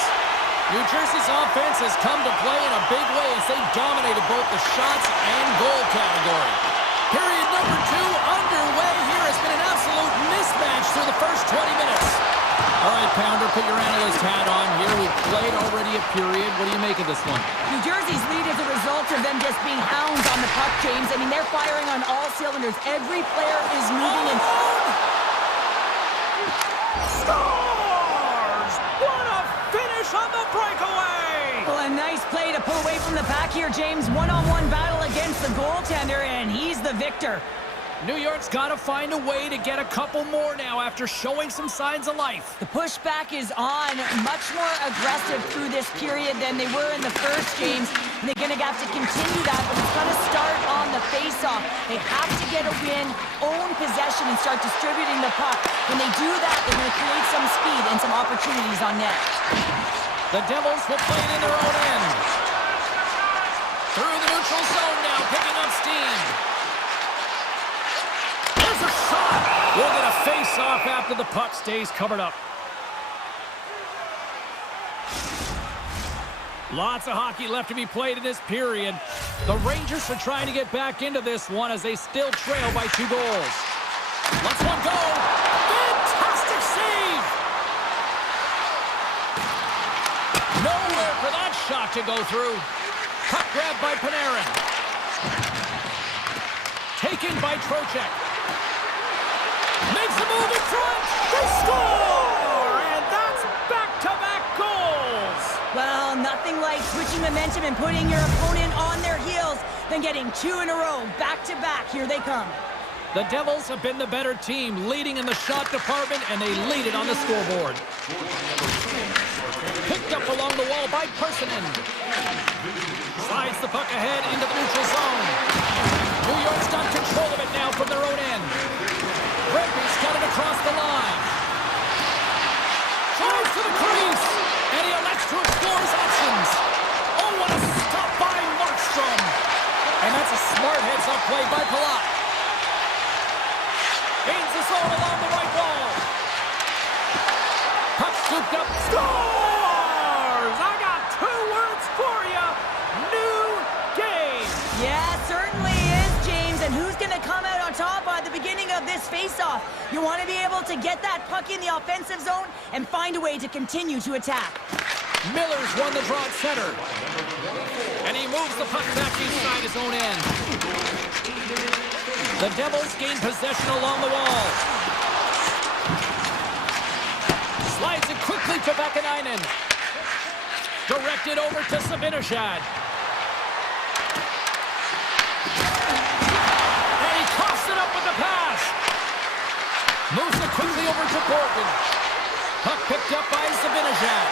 New Jersey's offense has come to play in a big way as they dominated both the shots and goal category. Period number 2 underway here. Has been an absolute mismatch through the first 20 minutes. All right, Pounder, put your analyst hat on here. We've played already a period. What do you make of this one? New Jersey's lead is a result of them just being hounds on the puck, James. I mean, they're firing on all cylinders. Every player is moving in. Scores! What a finish on the breakaway! Well, a nice play to pull away from the pack here, James. One-on-one battle against the goaltender, and he's the victor. New York's got to find a way to get a couple more now after showing some signs of life. The pushback is on, much more aggressive through this period than they were in the first, James. And they're going to have to continue that, but it's going to start on the face-off. They have to get a win, own possession, and start distributing the puck. When they do that, they're going to create some speed and some opportunities on net. The Devils will play it in their own end. Through the neutral zone now, picking up steam. There's a shot! We'll get a face-off after the puck stays covered up. Lots of hockey left to be played in this period. The Rangers are trying to get back into this one as they still trail by 2 goals. Let's one go! Fantastic save! Nowhere for that shot to go through. Puck grab by Panarin. Taken by Trocheck. Makes a move in front. They score! And that's back-to-back goals! Well, nothing like switching momentum and putting your opponent on their heels than getting 2 in a row, back-to-back. Here they come. The Devils have been the better team, leading in the shot department, and they lead it on the scoreboard. Picked up along the wall by Persinen. Slides the puck ahead into the neutral zone. New York's got control of it now from their own end. Redby's got it across the line. Drives to the crease, and he elects to explore his options. Oh, what a stop by Markstrom. And that's a smart heads-up play by Palat. Gains the zone along the right wall. Puck scooped up. Scores! I got 2 words for you. New game. Yeah, it certainly is, James. And who's going to come out on top at the beginning of this face-off? You want to be able to get that puck in the offensive zone and find a way to continue to attack. Miller's won the draw at center. And he moves the puck back inside his own end. The Devils gain possession along the wall. Slides it quickly to Vakanainen. Directed over to Zibanejad. And he coughs it up with the pass. Moves it quickly over to Borgen. Puck picked up by Zibanejad.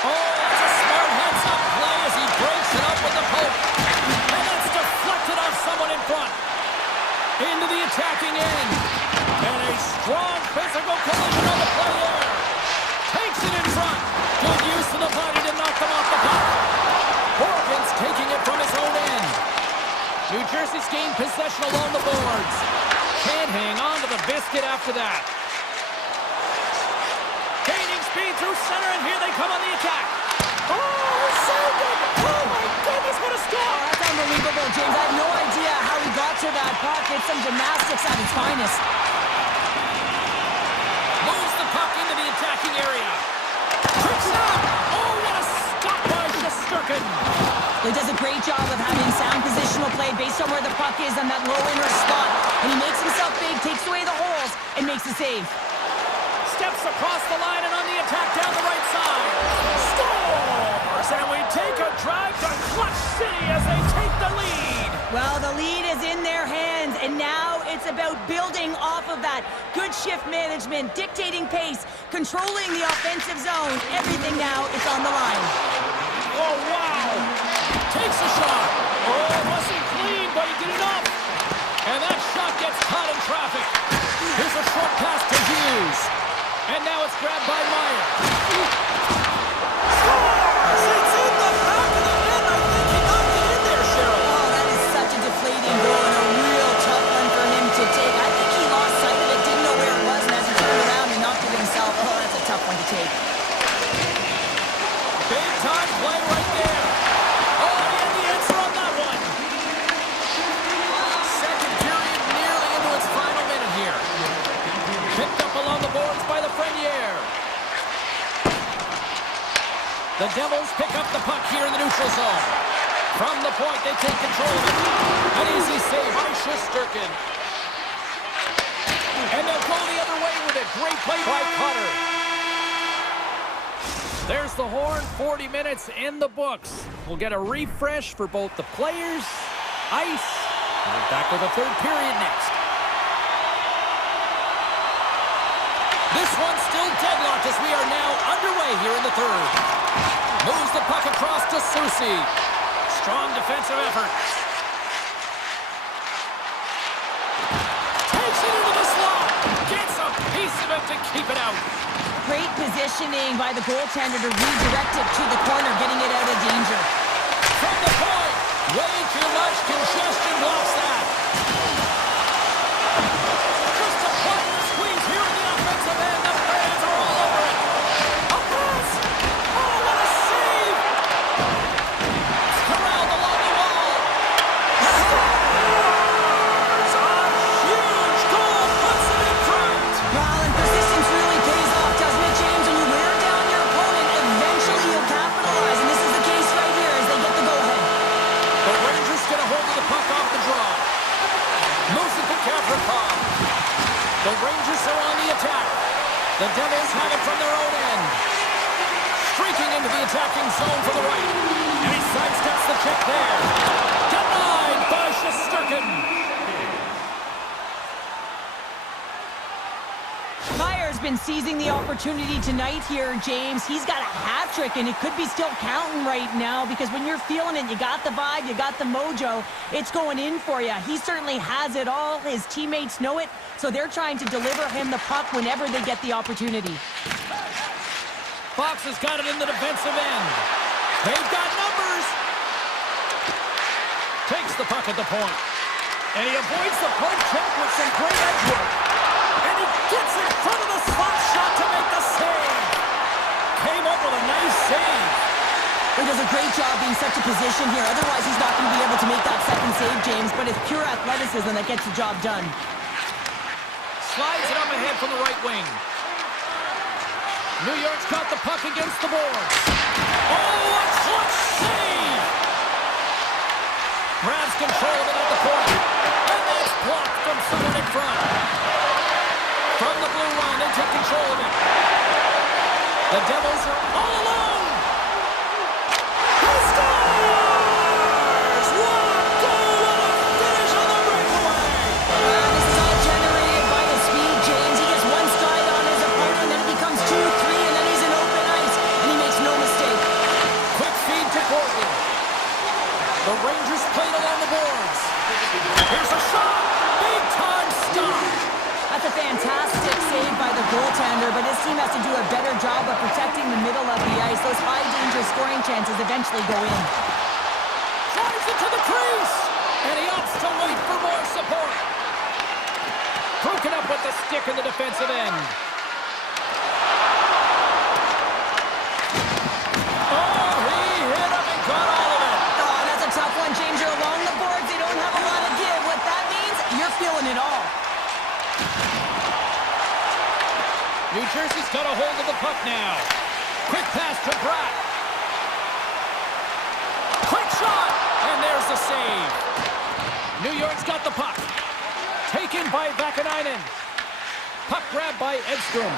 Oh, that's a smart heads-up play as he breaks it up with the poke. And that's deflected off someone in front. Into the attacking end. And a strong physical collision on the play there. Takes it in front. Good use of the body to knock them off the puck. Borgen's taking it from his own end. New Jersey's gained possession along the boards. Can't hang on to the biscuit after that. Gaining speed through center, and here they come on the attack. Oh, saved it! Oh, my goodness, what a score! Oh, that's unbelievable, James. I have no idea how he got to that puck. It's some gymnastics at its finest. Moves the puck into the attacking area. Tricks it up. Oh, what a stop by Shesterkin. He does a great job of having sound positional play based on where the puck is on that low inner spot. And he makes himself big, takes away the holes, and makes a save. Steps across the line and on the attack down the right side. Scores! And we take a drive to Clutch City as they take the lead. Well, the lead is in their hands, and now it's about building off of that. Good shift management, dictating pace, controlling the offensive zone. Everything now is on the line. Oh, wow! Takes a shot. Oh, it wasn't clean, but he did enough. And that shot gets caught in traffic. Here's a short pass to Hughes. And now it's grabbed by Meyer. Scores! It's in the back of the net. I think he knocked it in there, Cheryl. Oh, that is such a deflating The Devils pick up the puck here in the neutral zone. From the point, they take control of it. An easy save by Shesterkin. And they'll go the other way with it. Great play by Cutter. There's the horn. 40 minutes in the books. We'll get a refresh for both the players, ice, and we're back with a third period next. This one's still deadlocked as we are now underway here in the third. Moves the puck across to Susi. Strong defensive effort. Takes it into the slot. Gets a piece of it to keep it out. Great positioning by the goaltender to redirect it to the corner, getting it out of danger. From the point. Way too much congestion blocks that. Just a partner squeeze here in the offensive end. The fans are all over it. A pass. Oh, what a save. It's corralled along the wall. Scores! A huge goal puts it in front. Well, and persistence really pays off, doesn't it, James? When you wear down your opponent, eventually you'll capitalize. And this is the case right here as they get the go-ahead. The Rangers get a hold of the puck off the draw. Moves it to Kavrakov. The Rangers are on the attack. The Devils have it from their own end. Streaking into the attacking zone for the right. And he sidesteps the check there. Denied by Shesterkin. Meyer's been seizing the opportunity tonight here, James. He's got a hat trick, and it could be still counting right now because when you're feeling it, you got the vibe, you got the mojo, it's going in for you. He certainly has it all. His teammates know it, so they're trying to deliver him the puck whenever they get the opportunity. Fox has got it in the defensive end. They've got numbers. Takes the puck at the point. And he avoids the poke check with some great edge work. And he gets in front of the slot shot to make the save. Came up with a nice save. He does a great job being such a position here. Otherwise, he's not going to be able to make that second save, James. But it's pure athleticism that gets the job done. Slides it up ahead from the right wing. New York's got the puck against the boards. Oh, a clutch save! Grabs control of it at the point. And that's blocked from someone in front. From the blue line, they take control of it. The Devils are all alone. He scores! What a goal! What a finish on the breakaway! This is all generated by the speed, James. He gets one stride on his opponent, and then it becomes 2, 3, and then he's in open ice, and he makes no mistake. Quick feed to Portland. The Rangers played along the boards. Here's a shot. Big time stop. That's a fantastic save by the goaltender, but his team has to do a better job of protecting the middle of the ice. Those high-danger scoring chances eventually go in. Drives it to the crease. And he opts to wait for more support. Broken up with the stick in the defensive end. Oh, he hit him and got all of it. Oh, that's a tough one, James. You're along the boards. They don't have a lot of give. What that means, you're feeling it all. New Jersey's got a hold of the puck now. Quick pass to Bratt. Quick shot! And there's the save. New York's got the puck. Taken by Vakanainen. Puck grabbed by Edstrom.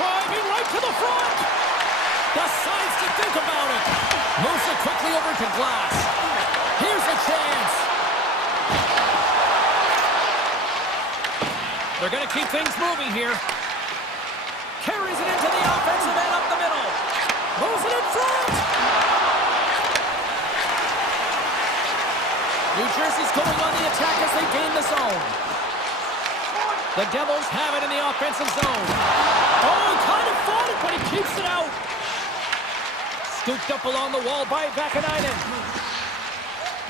Driving right to the front. Decides to think about it. Moves it quickly over to Glass. Here's a chance. They're going to keep things moving here. Carries it into the offensive end up the middle. Moves it in front. New Jersey's going on the attack as they gain the zone. The Devils have it in the offensive zone. Oh, he kind of fought it, but he keeps it out. Scooped up along the wall by Vakanainen.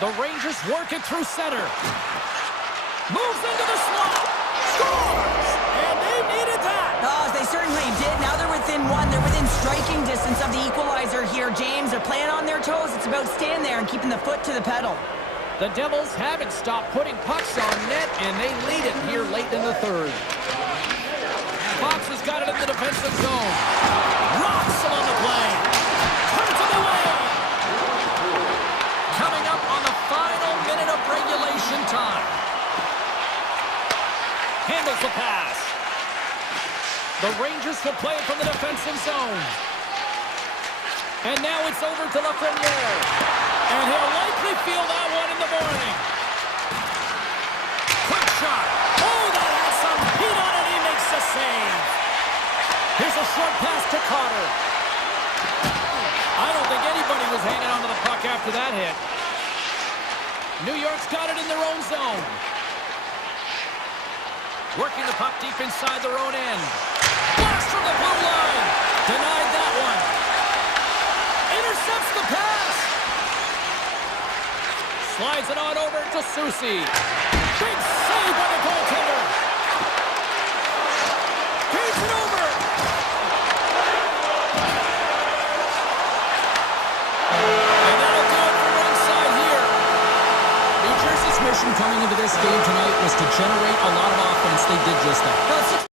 The Rangers work it through center. Moves into the slot. Scores! And they needed that. Oh, they certainly did. Now they're within one. They're within striking distance of the equalizer here, James. They're playing on their toes. It's about staying there and keeping the foot to the pedal. The Devils haven't stopped putting pucks on net, and they lead it here late in the third. Fox has got it in the defensive zone. Rocks him on the play. defensive zone. And now it's over to Lafreniere. And he'll likely feel that one in the morning. Quick shot. Oh, that has some heat on it. He makes the save. Here's a short pass to Carter. I don't think anybody was hanging on to the puck after that hit. New York's got it in their own zone. Working the puck deep inside their own end. Blast from the blue line. Denied that one. Intercepts the pass. Slides it on over to Susi. Big save by the goaltender. Feeds it over. And that'll do it for one side here. New Jersey's mission coming into this game tonight was to generate a lot of offense. They did just that.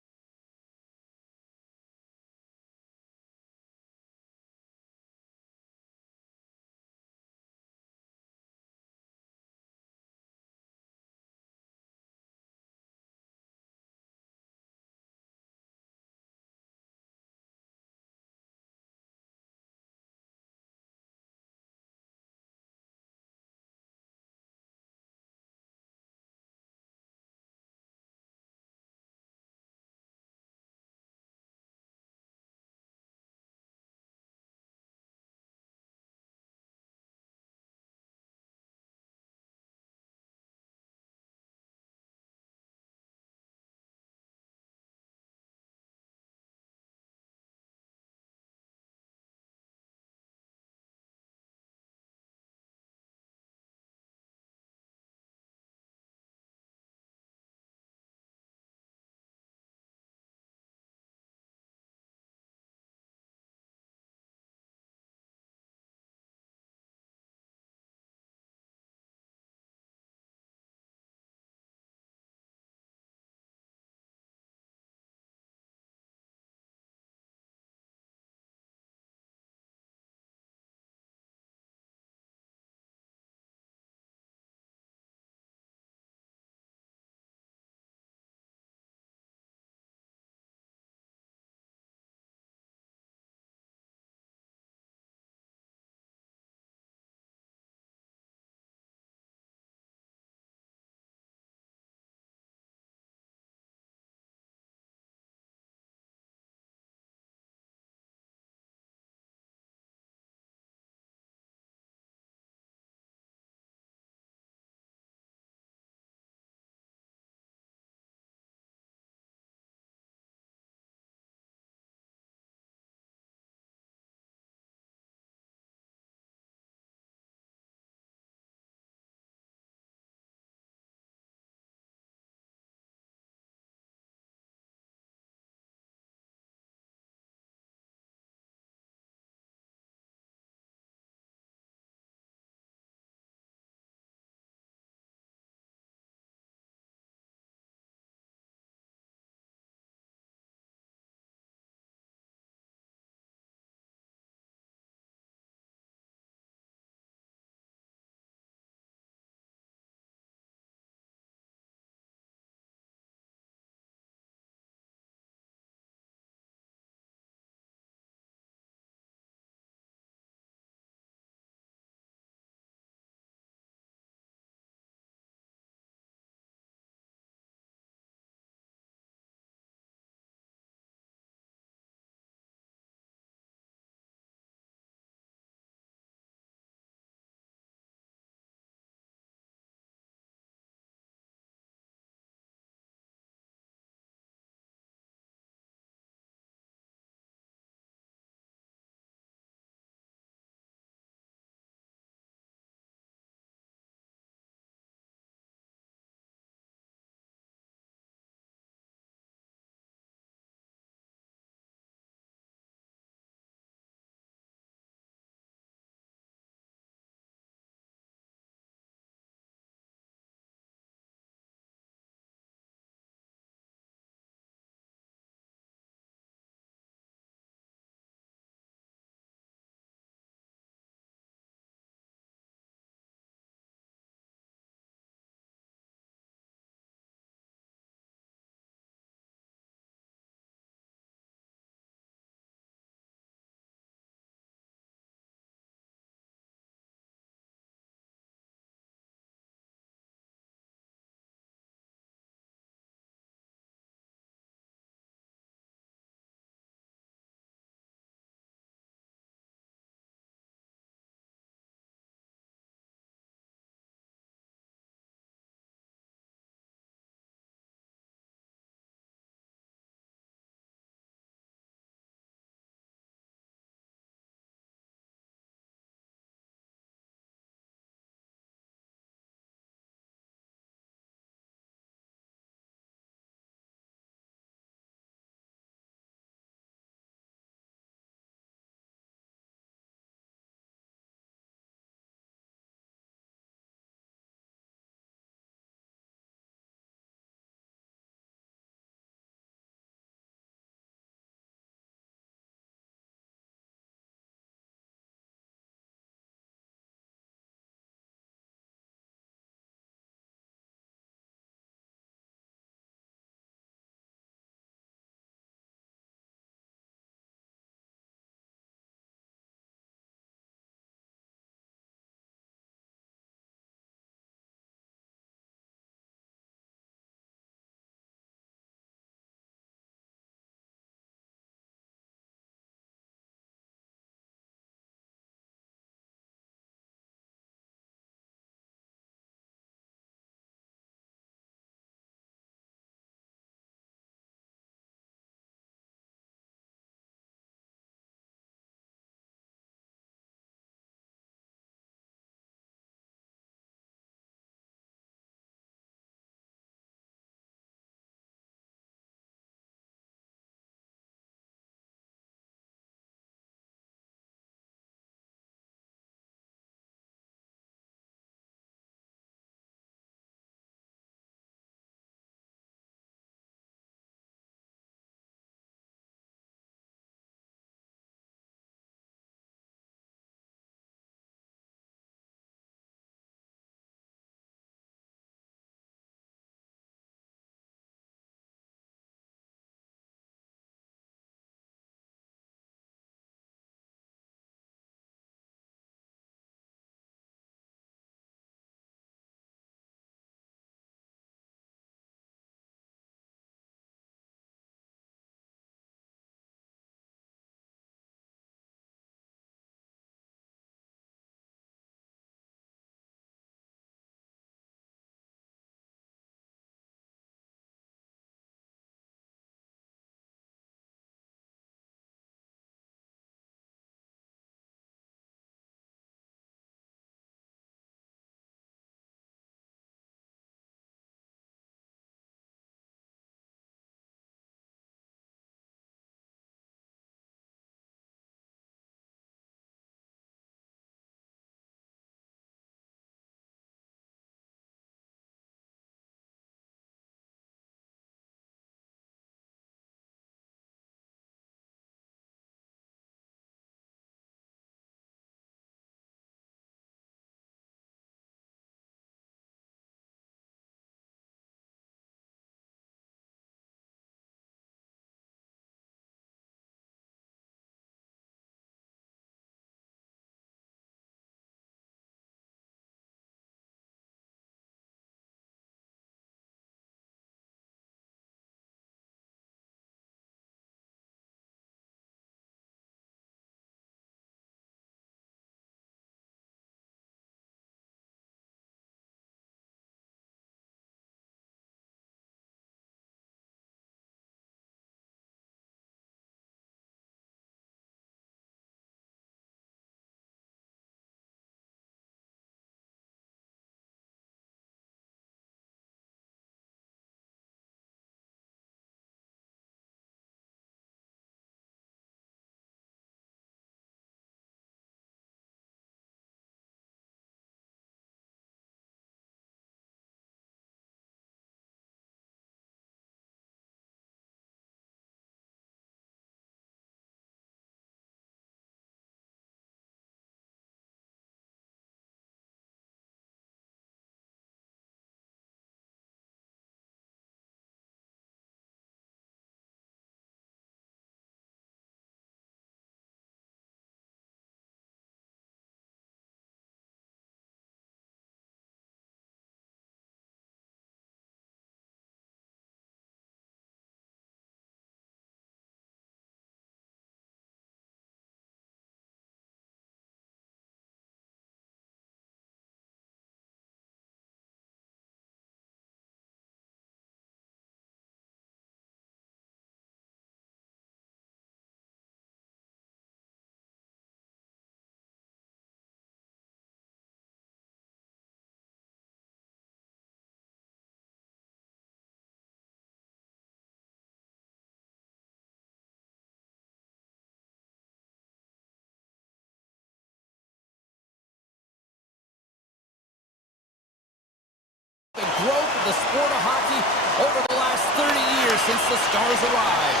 growth of the sport of hockey over the last 30 years since the Stars arrived.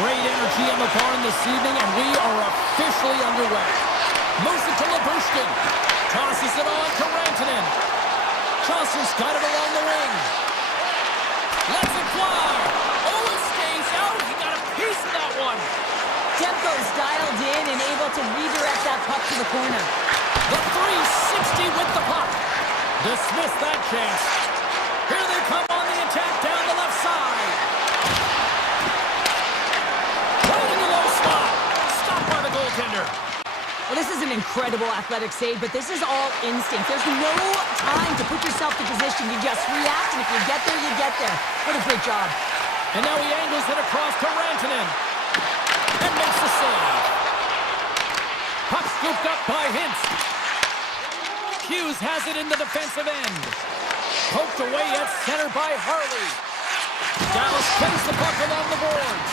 Great energy in the barn this evening, and we are officially underway. Moves it to Labushkin. Tosses it on to Rantanen. Johnson's got it along the wing. Lets it fly. Oh, it stays out. He got a piece of that one. Demko's dialed in and able to redirect that puck to the corner. The 360 with the puck. Dismiss that chance. Here they come on the attack down the left side. Right in the low slot. Stopped by the goaltender. Well, this is an incredible athletic save, but this is all instinct. There's no time to put yourself in position. You just react, and if you get there, you get there. What a great job. And now he angles it across to Rantanen. And makes the save. Puck scooped up by Hintz. Hughes has it in the defensive end. Poked away at center by Harley. Dallas plays the puck along the boards.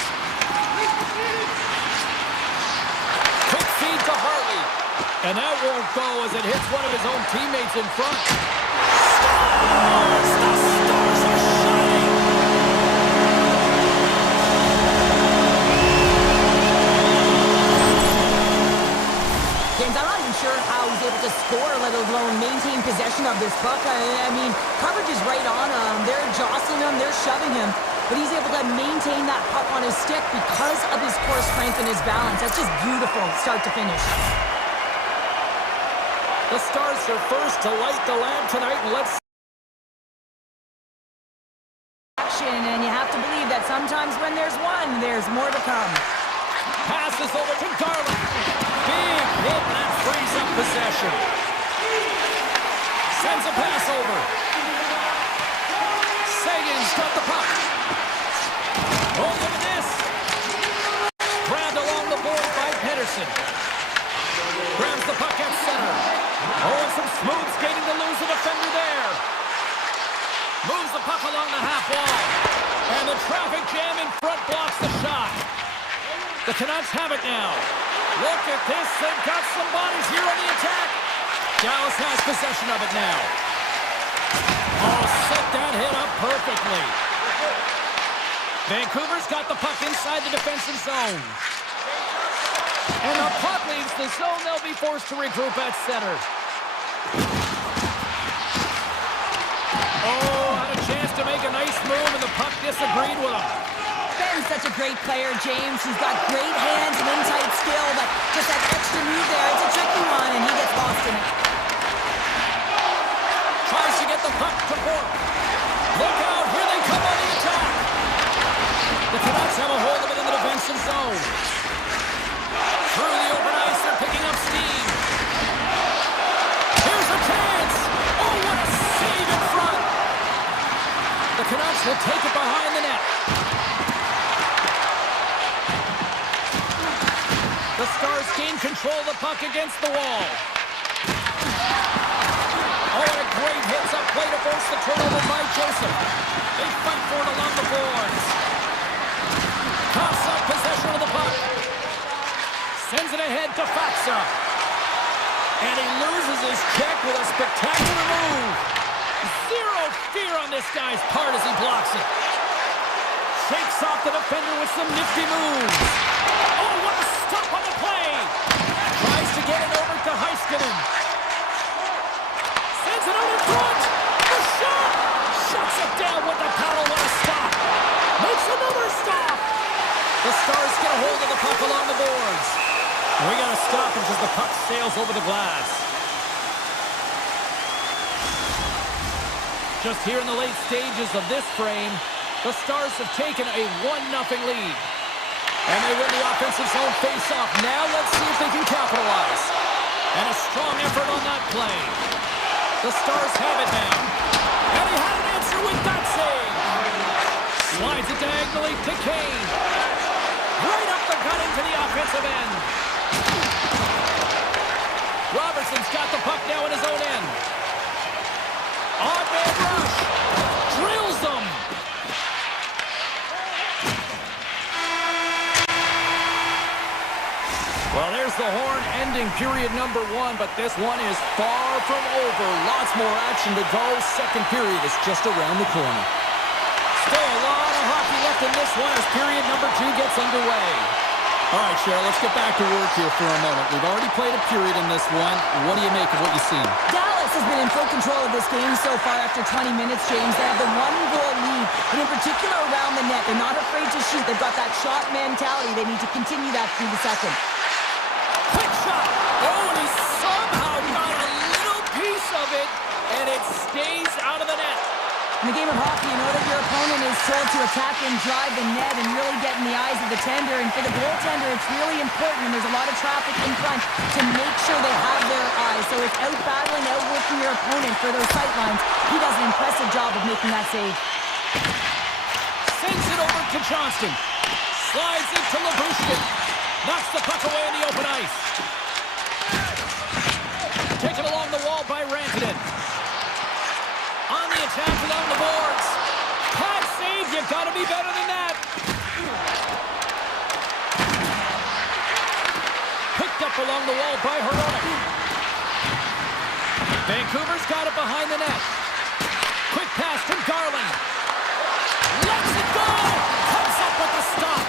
Quick feed to Harley. And that won't go as it hits one of his own teammates in front. Stars! The Stars are shining! James, I'm not even sure how he's able to score, let alone maintain possession of this puck. I mean, coverage is right on him. They're jostling him. They're shoving him. But he's able to maintain that puck on his stick because of his core strength and his balance. That's just beautiful, start to finish. The Stars are first to light the lamp tonight, and let's action, and you have to believe that sometimes when there's one, there's more to come. passes over to Garland. Big hit that frees up possession. Sends a pass over. Sagan's got the puck. Oh, look at this. Grabbed along the board by Pedersen. Grabs the puck at center. Oh, some smooth skating to lose the defender there. Moves the puck along the half wall. And the traffic jam in front blocks the shot. The Canucks have it now. Look at this. They've got some bodies here on the attack. Dallas has possession of it now. Oh, set that hit up perfectly. Vancouver's got the puck inside the defensive zone. And the puck leaves the zone. They'll be forced to regroup at center. Oh, had a chance to make a nice move, and the puck disagreed with him. Ben's such a great player, James. He's got great hands and inside skill, but just that extra move there, it's a tricky one, and he gets lost in it. Tries to get the puck to Bork. Look out, here they come on the attack. The Canucks have a hold of it in the defensive zone. Through the open ice, they're picking up steam. Here's a chance. Oh, what a save in front. The Canucks will take it behind the net. The Stars gain control of the puck against the wall. Oh, and a great hits up play to force the turnover by Joseph. They fight for it along the boards. Coughs up possession of the puck. Sends it ahead to Faksa. And he loses his check with a spectacular move. Zero fear on this guy's part as he blocks it. Shakes off the defender with some nifty moves. Oh, what a stop on the play. Tries to get it over to Heiskanen. Sends it out in front. The shot. Shuts it down with the paddle. What a stop. Makes another stop. The Stars get a hold of the puck along the boards. We got to stop him as the puck sails over the glass. Just here in the late stages of this frame, the Stars have taken a 1-0 lead. And they win the offensive zone face-off. Now let's see if they can capitalize. And a strong effort on that play. The Stars have it now. And he had an answer with that save. Slides it diagonally to Kane. Right up the gut into the offensive end. Robertson's got the puck now in his own end. On-man rush. Drills them. Well, there's the horn ending period number 1, but this one is far from over. Lots more action to go. Second period is just around the corner. Still a lot of hockey left in this one as period number 2 gets underway. All right, Cheryl, let's get back to work here for a moment. We've already played a period in this one. What do you make of what you've seen? Dallas has been in full control of this game so far after 20 minutes, James. They have the 1-goal lead, and in particular around the net. They're not afraid to shoot. They've got that shot mentality. They need to continue that through the second. Quick shot! Oh, and he somehow got a little piece of it, and it stays out of the net. In the game of hockey, you know that your opponent is told to attack and drive the net and really get in the eyes of the tender. And for the goaltender, it's really important, and there's a lot of traffic in front, to make sure they have their eyes. So it's out-battling, outworking your opponent for those sight lines. He does an impressive job of making that save. Sends it over to Johnston. Slides it to Labushkin. Knocks the puck away in the open ice. Taken along the wall by Rantanen. On the attack along the boards. Hot save, you've got to be better than that. Picked up along the wall by Hronek. Vancouver's got it behind the net. Quick pass to Garland. Lets it go! Comes up with the stop.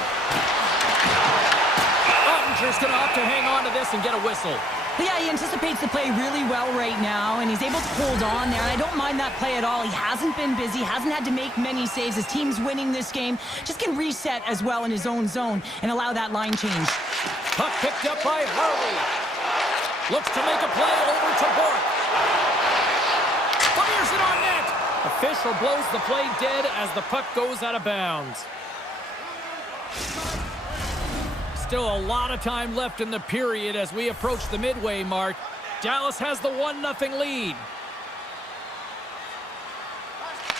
Ottinger's going to opt to hang on to this and get a whistle. But yeah, he anticipates the play really well right now, and he's able to hold on there, and I don't mind that play at all. He hasn't been busy, hasn't had to make many saves. His team's winning this game. Just can reset as well in his own zone and allow that line change. Puck picked up by Harley. Looks to make a play over to Bork. Fires it on net. Official blows the play dead as the puck goes out of bounds. Still a lot of time left in the period as we approach the midway mark. Dallas has the 1-0 lead.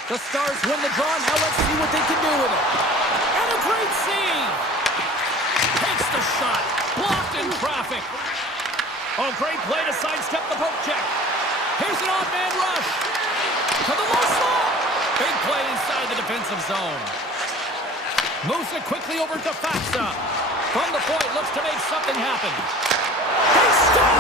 The Stars win the draw. Now let's see what they can do with it. And a great save. Takes the shot. Blocked in traffic. Oh, great play to sidestep the poke check. Here's an odd-man rush. To the low slot. Big play inside the defensive zone. Moves it quickly over to Faksa. From the point, looks to make something happen. They score!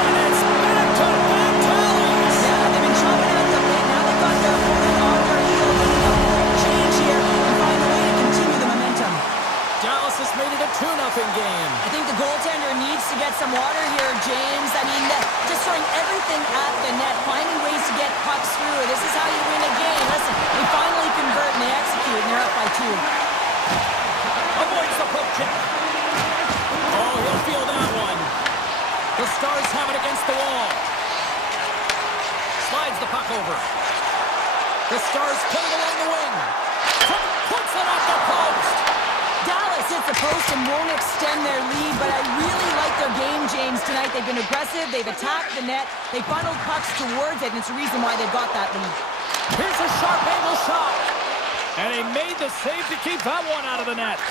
And it's back to back tallies! Yeah, they've been chopping at the plate. Now they've got their opponent on their heels. They need a quick change here and find a way to continue the momentum. Dallas has made it a 2-0 game. I think the goaltender needs to get some water here, James. I mean, just throwing everything at the net, finding ways to get pucks through. This is how you win a game. Listen, they finally convert and they execute, and they're up by 2. Avoids the poke check. Oh, he'll feel that one. The Stars have it against the wall. Slides the puck over. The Stars play it along the wing. Puts it off the post. Dallas hits the post and won't extend their lead, but I really like their game, James, tonight. They've been aggressive. They've attacked the net. They funneled pucks towards it, and it's the reason why they've got that lead. Here's a sharp angle shot. And he made the save to keep that one out of the net.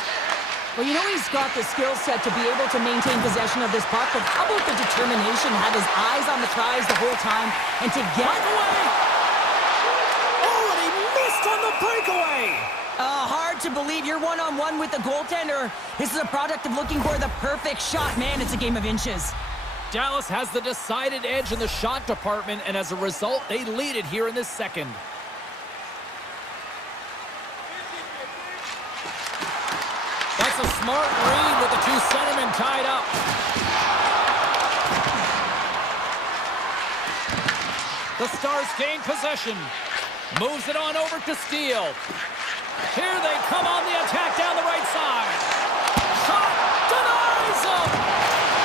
Well, you know he's got the skill set to be able to maintain possession of this puck, but how about the determination, have his eyes on the prize the whole time, and to get... Breakaway! Oh, and he missed on the breakaway! Hard to believe you're one-on-one with the goaltender. This is a product of looking for the perfect shot. Man, it's a game of inches. Dallas has the decided edge in the shot department, and as a result, they lead it here in this second. That's a smart read with the 2 centermen tied up. The Stars gain possession. Moves it on over to Steele. Here they come on the attack down the right side. Shot denies him.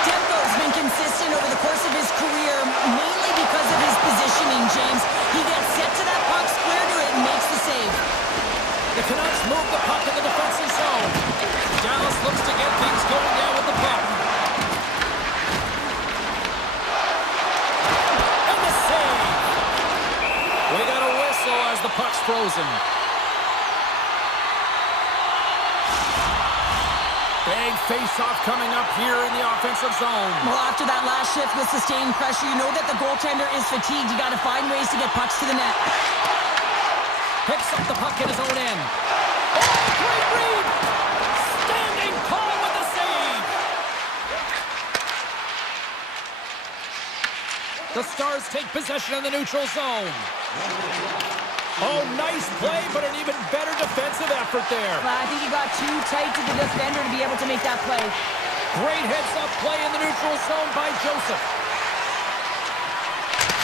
Demko's been consistent over the course of his career, mainly because of his positioning, James. He gets set to that puck, square to it, and makes the save. The Canucks move the puck in the defensive zone. Dallas looks to get things going down with the puck. And the save. We got a whistle as the puck's frozen. Big face-off coming up here in the offensive zone. Well, after that last shift with sustained pressure, you know that the goaltender is fatigued. You got to find ways to get pucks to the net. Picks up the puck at his own end. Oh, great read! Standing tall with the save! The Stars take possession in the neutral zone. Oh, nice play, but an even better defensive effort there. I think he got too tight to the defender to be able to make that play. Great heads-up play in the neutral zone by Joseph.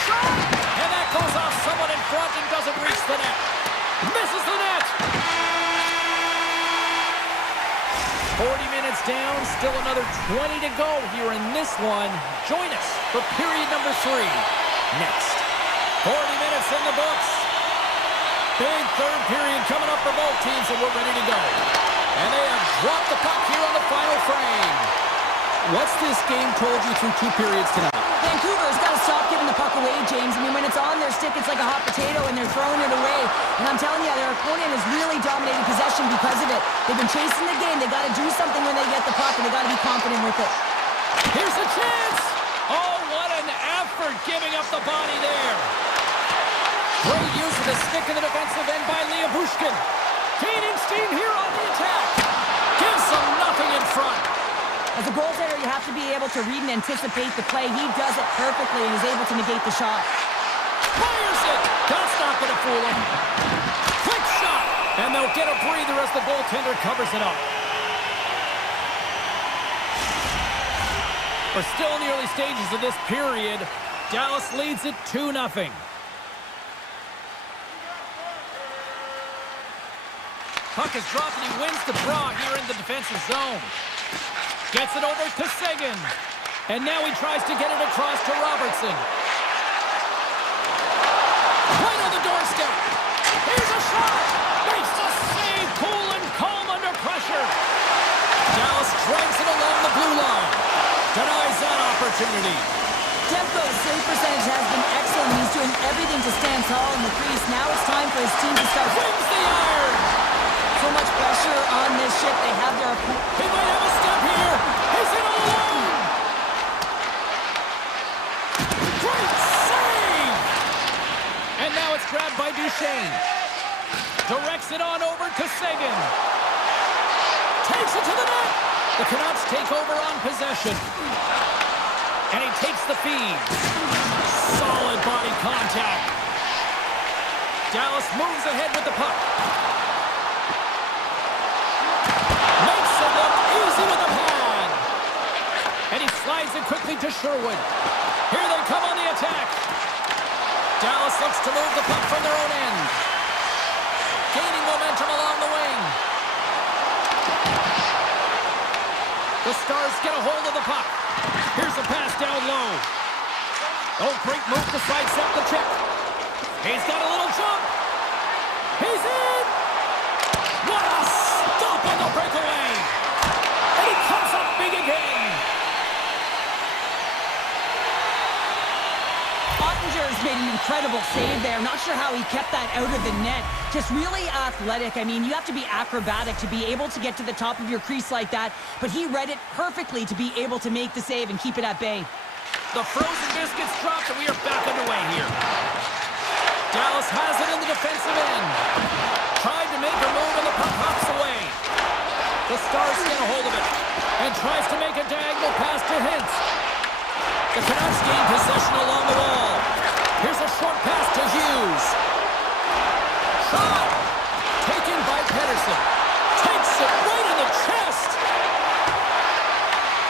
Shot! And that goes off someone in front and doesn't reach the net. Misses the net! 40 minutes down, still another 20 to go here in this one. Join us for period number 3 next. 40 minutes in the books. Big third period coming up for both teams, and we're ready to go. And they have dropped the puck here on the final frame. What's this game told you through 2 periods tonight? Vancouver's got to stop giving the puck away, James. I mean, when it's on their stick, it's like a hot potato, and they're throwing it away. And I'm telling you, their opponent has really dominated possession because of it. They've been chasing the game. They got to do something when they get the puck, and they got to be confident with it. Here's a chance! Oh, what an effort giving up the body there. Great use of the stick in the defensive end by Bushkin. Gaining steam here on the attack. Gives them nothing in front. As a goaltender, you have to be able to read and anticipate the play. He does it perfectly and is able to negate the shot. Fires it! That's not going to fool him. Quick shot! And they'll get a breather as the goaltender covers it up. We're still in the early stages of this period. Dallas leads it 2-0. Puck is dropped and he wins the draw here in the defensive zone. Gets it over to Seguin. And now he tries to get it across to Robertson. Right on the doorstep. Here's a shot. Makes the save. Cool and calm under pressure. Dallas drags it along the blue line. Denies that opportunity. Demko's save percentage has been excellent. He's doing everything to stand tall in the crease. Now it's time for his team to start. Wins the iron. So much pressure on this ship. They have their opponent. He might have a step here. He's in alone. Great save. And now it's grabbed by Duchesne. Directs it on over to Seguin. Takes it to the net. The Canucks take over on possession. And he takes the feed. Solid body contact. Dallas moves ahead with the puck. Makes it look easy with the pad. And he slides it quickly to Sherwood. Here they come on the attack. Dallas looks to move the puck from their own end. Gaining momentum along the wing. The Stars get a hold of the puck. Here's a pass down low. Oh, great move to sidestep the check. He's got a little jump. He's in. What a stop on the breakaway. And he comes up big again. Ottinger's made an incredible save there. Not sure how he kept that out of the net. Just really athletic. I mean, you have to be acrobatic to be able to get to the top of your crease like that. But he read it perfectly to be able to make the save and keep it at bay. The frozen biscuits dropped, and we are back underway here. Dallas has it in the defensive end. Tried to make a move, and the puck hops away. The Stars get a hold of it and tries to make a diagonal pass to Hintz. The Canucks gain possession along the wall. Here's a short pass to Hughes. Shot! Taken by Pedersen. Takes it right in the chest.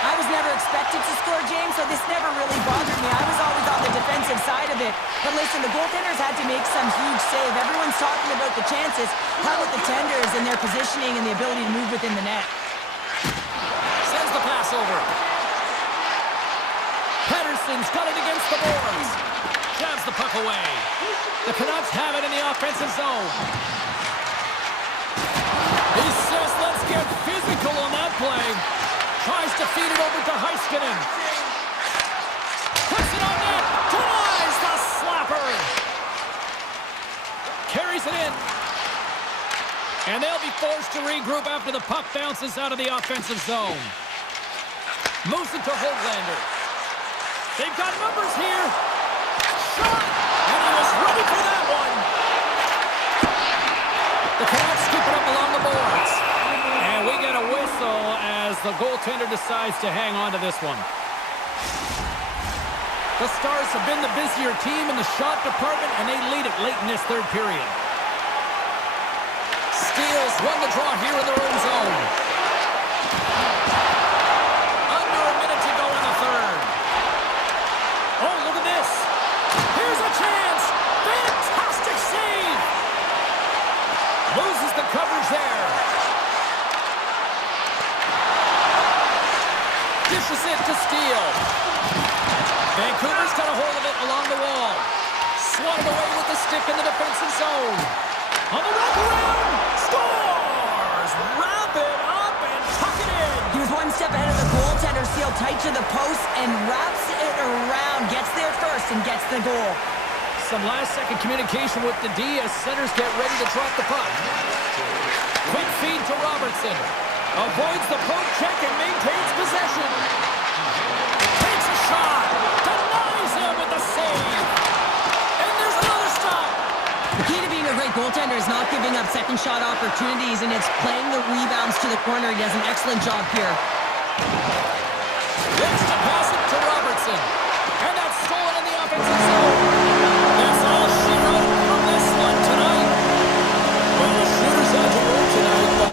I was never expected to score, James, so this never really bothered me. I was always on the defensive side of it. But listen, the goaltenders had to make some huge save. Everyone's talking about the chances. How about the tenders and their positioning and the ability to move within the net? Sends the pass over. Pedersen's got it against the boards. Jabs the puck away. The Canucks have it in the offensive zone. He says, let's get physical on that play. Tries to feed it over to Heiskanen. Puts it on net. Denies the slapper. Carries it in. And they'll be forced to regroup after the puck bounces out of the offensive zone. Moves it to Höglander. They've got numbers here. Shot! And he was ready for that one. The Canucks scoop it up along the boards. And we get a whistle as the goaltender decides to hang on to this one. The Stars have been the busier team in the shot department, and they lead it late in this third period. Steals won the draw here in their own zone. Under a minute to go in the third. Oh, look at this. Here's a chance. Fantastic save. Loses the coverage there. Dishes it to Steele. Vancouver's got a hold of it along the wall. Swatted away with the stick in the defensive zone. On the wraparound. Scores. Wrap it up and tuck it in. He was one step ahead of the goaltender, sealed tight to the post, and wraps it around. Gets there first and gets the goal. Some last-second communication with the D as centers get ready to drop the puck. Quick feed to Robertson. Avoids the poke check and maintains possession. Takes a shot. Denies him with the save. And there's another stop. The key to being a great goaltender is not giving up second shot opportunities, and it's playing the rebounds to the corner. He does an excellent job here. Looks to pass it to Robertson. And that's stolen in the offensive zone. That's all she wrote from this one tonight. Well, the shooters had to work tonight, but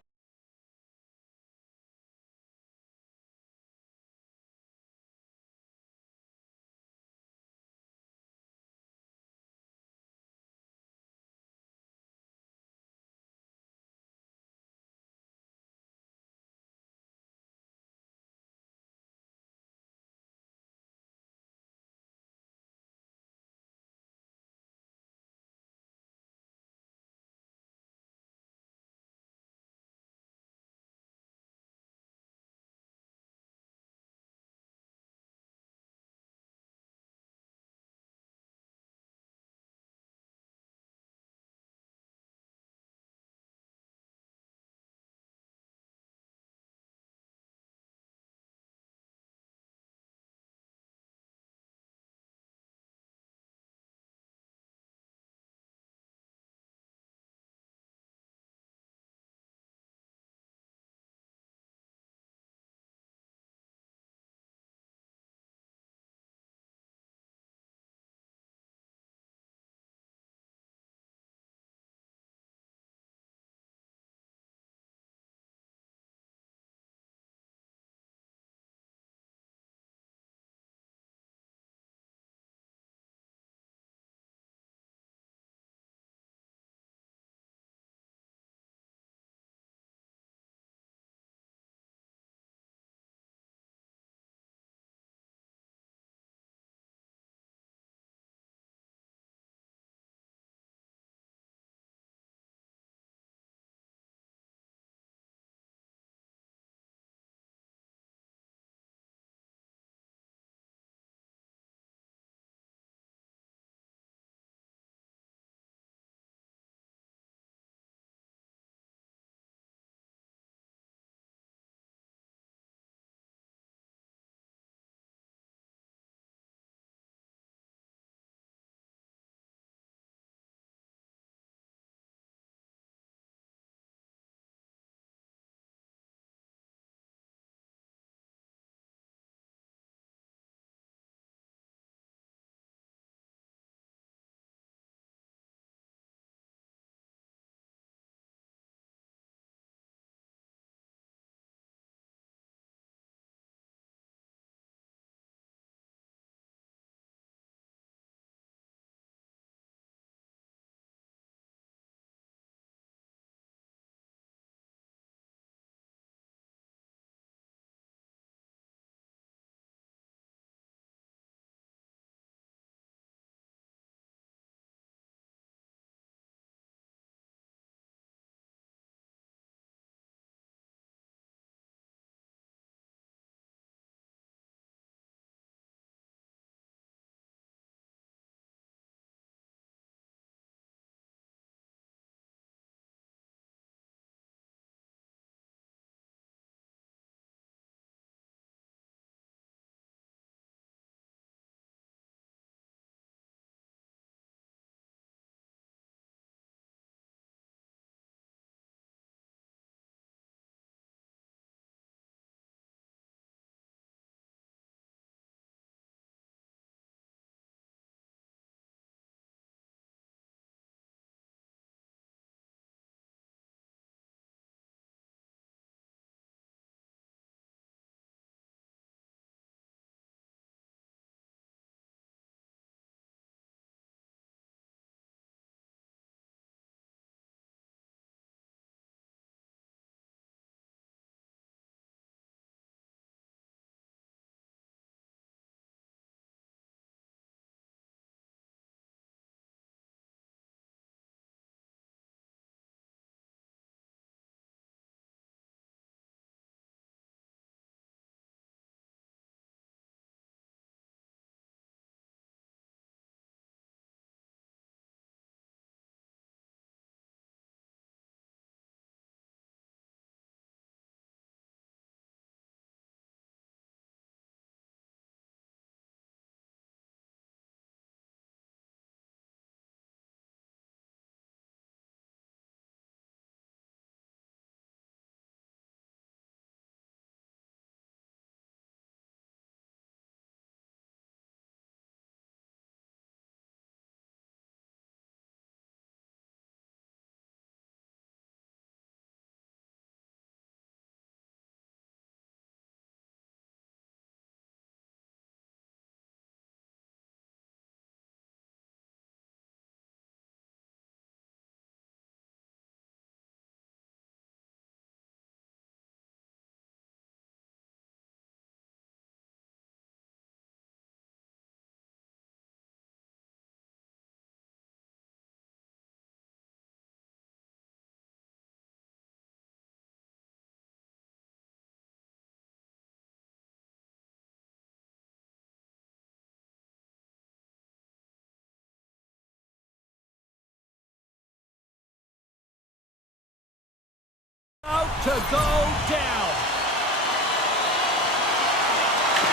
to go down.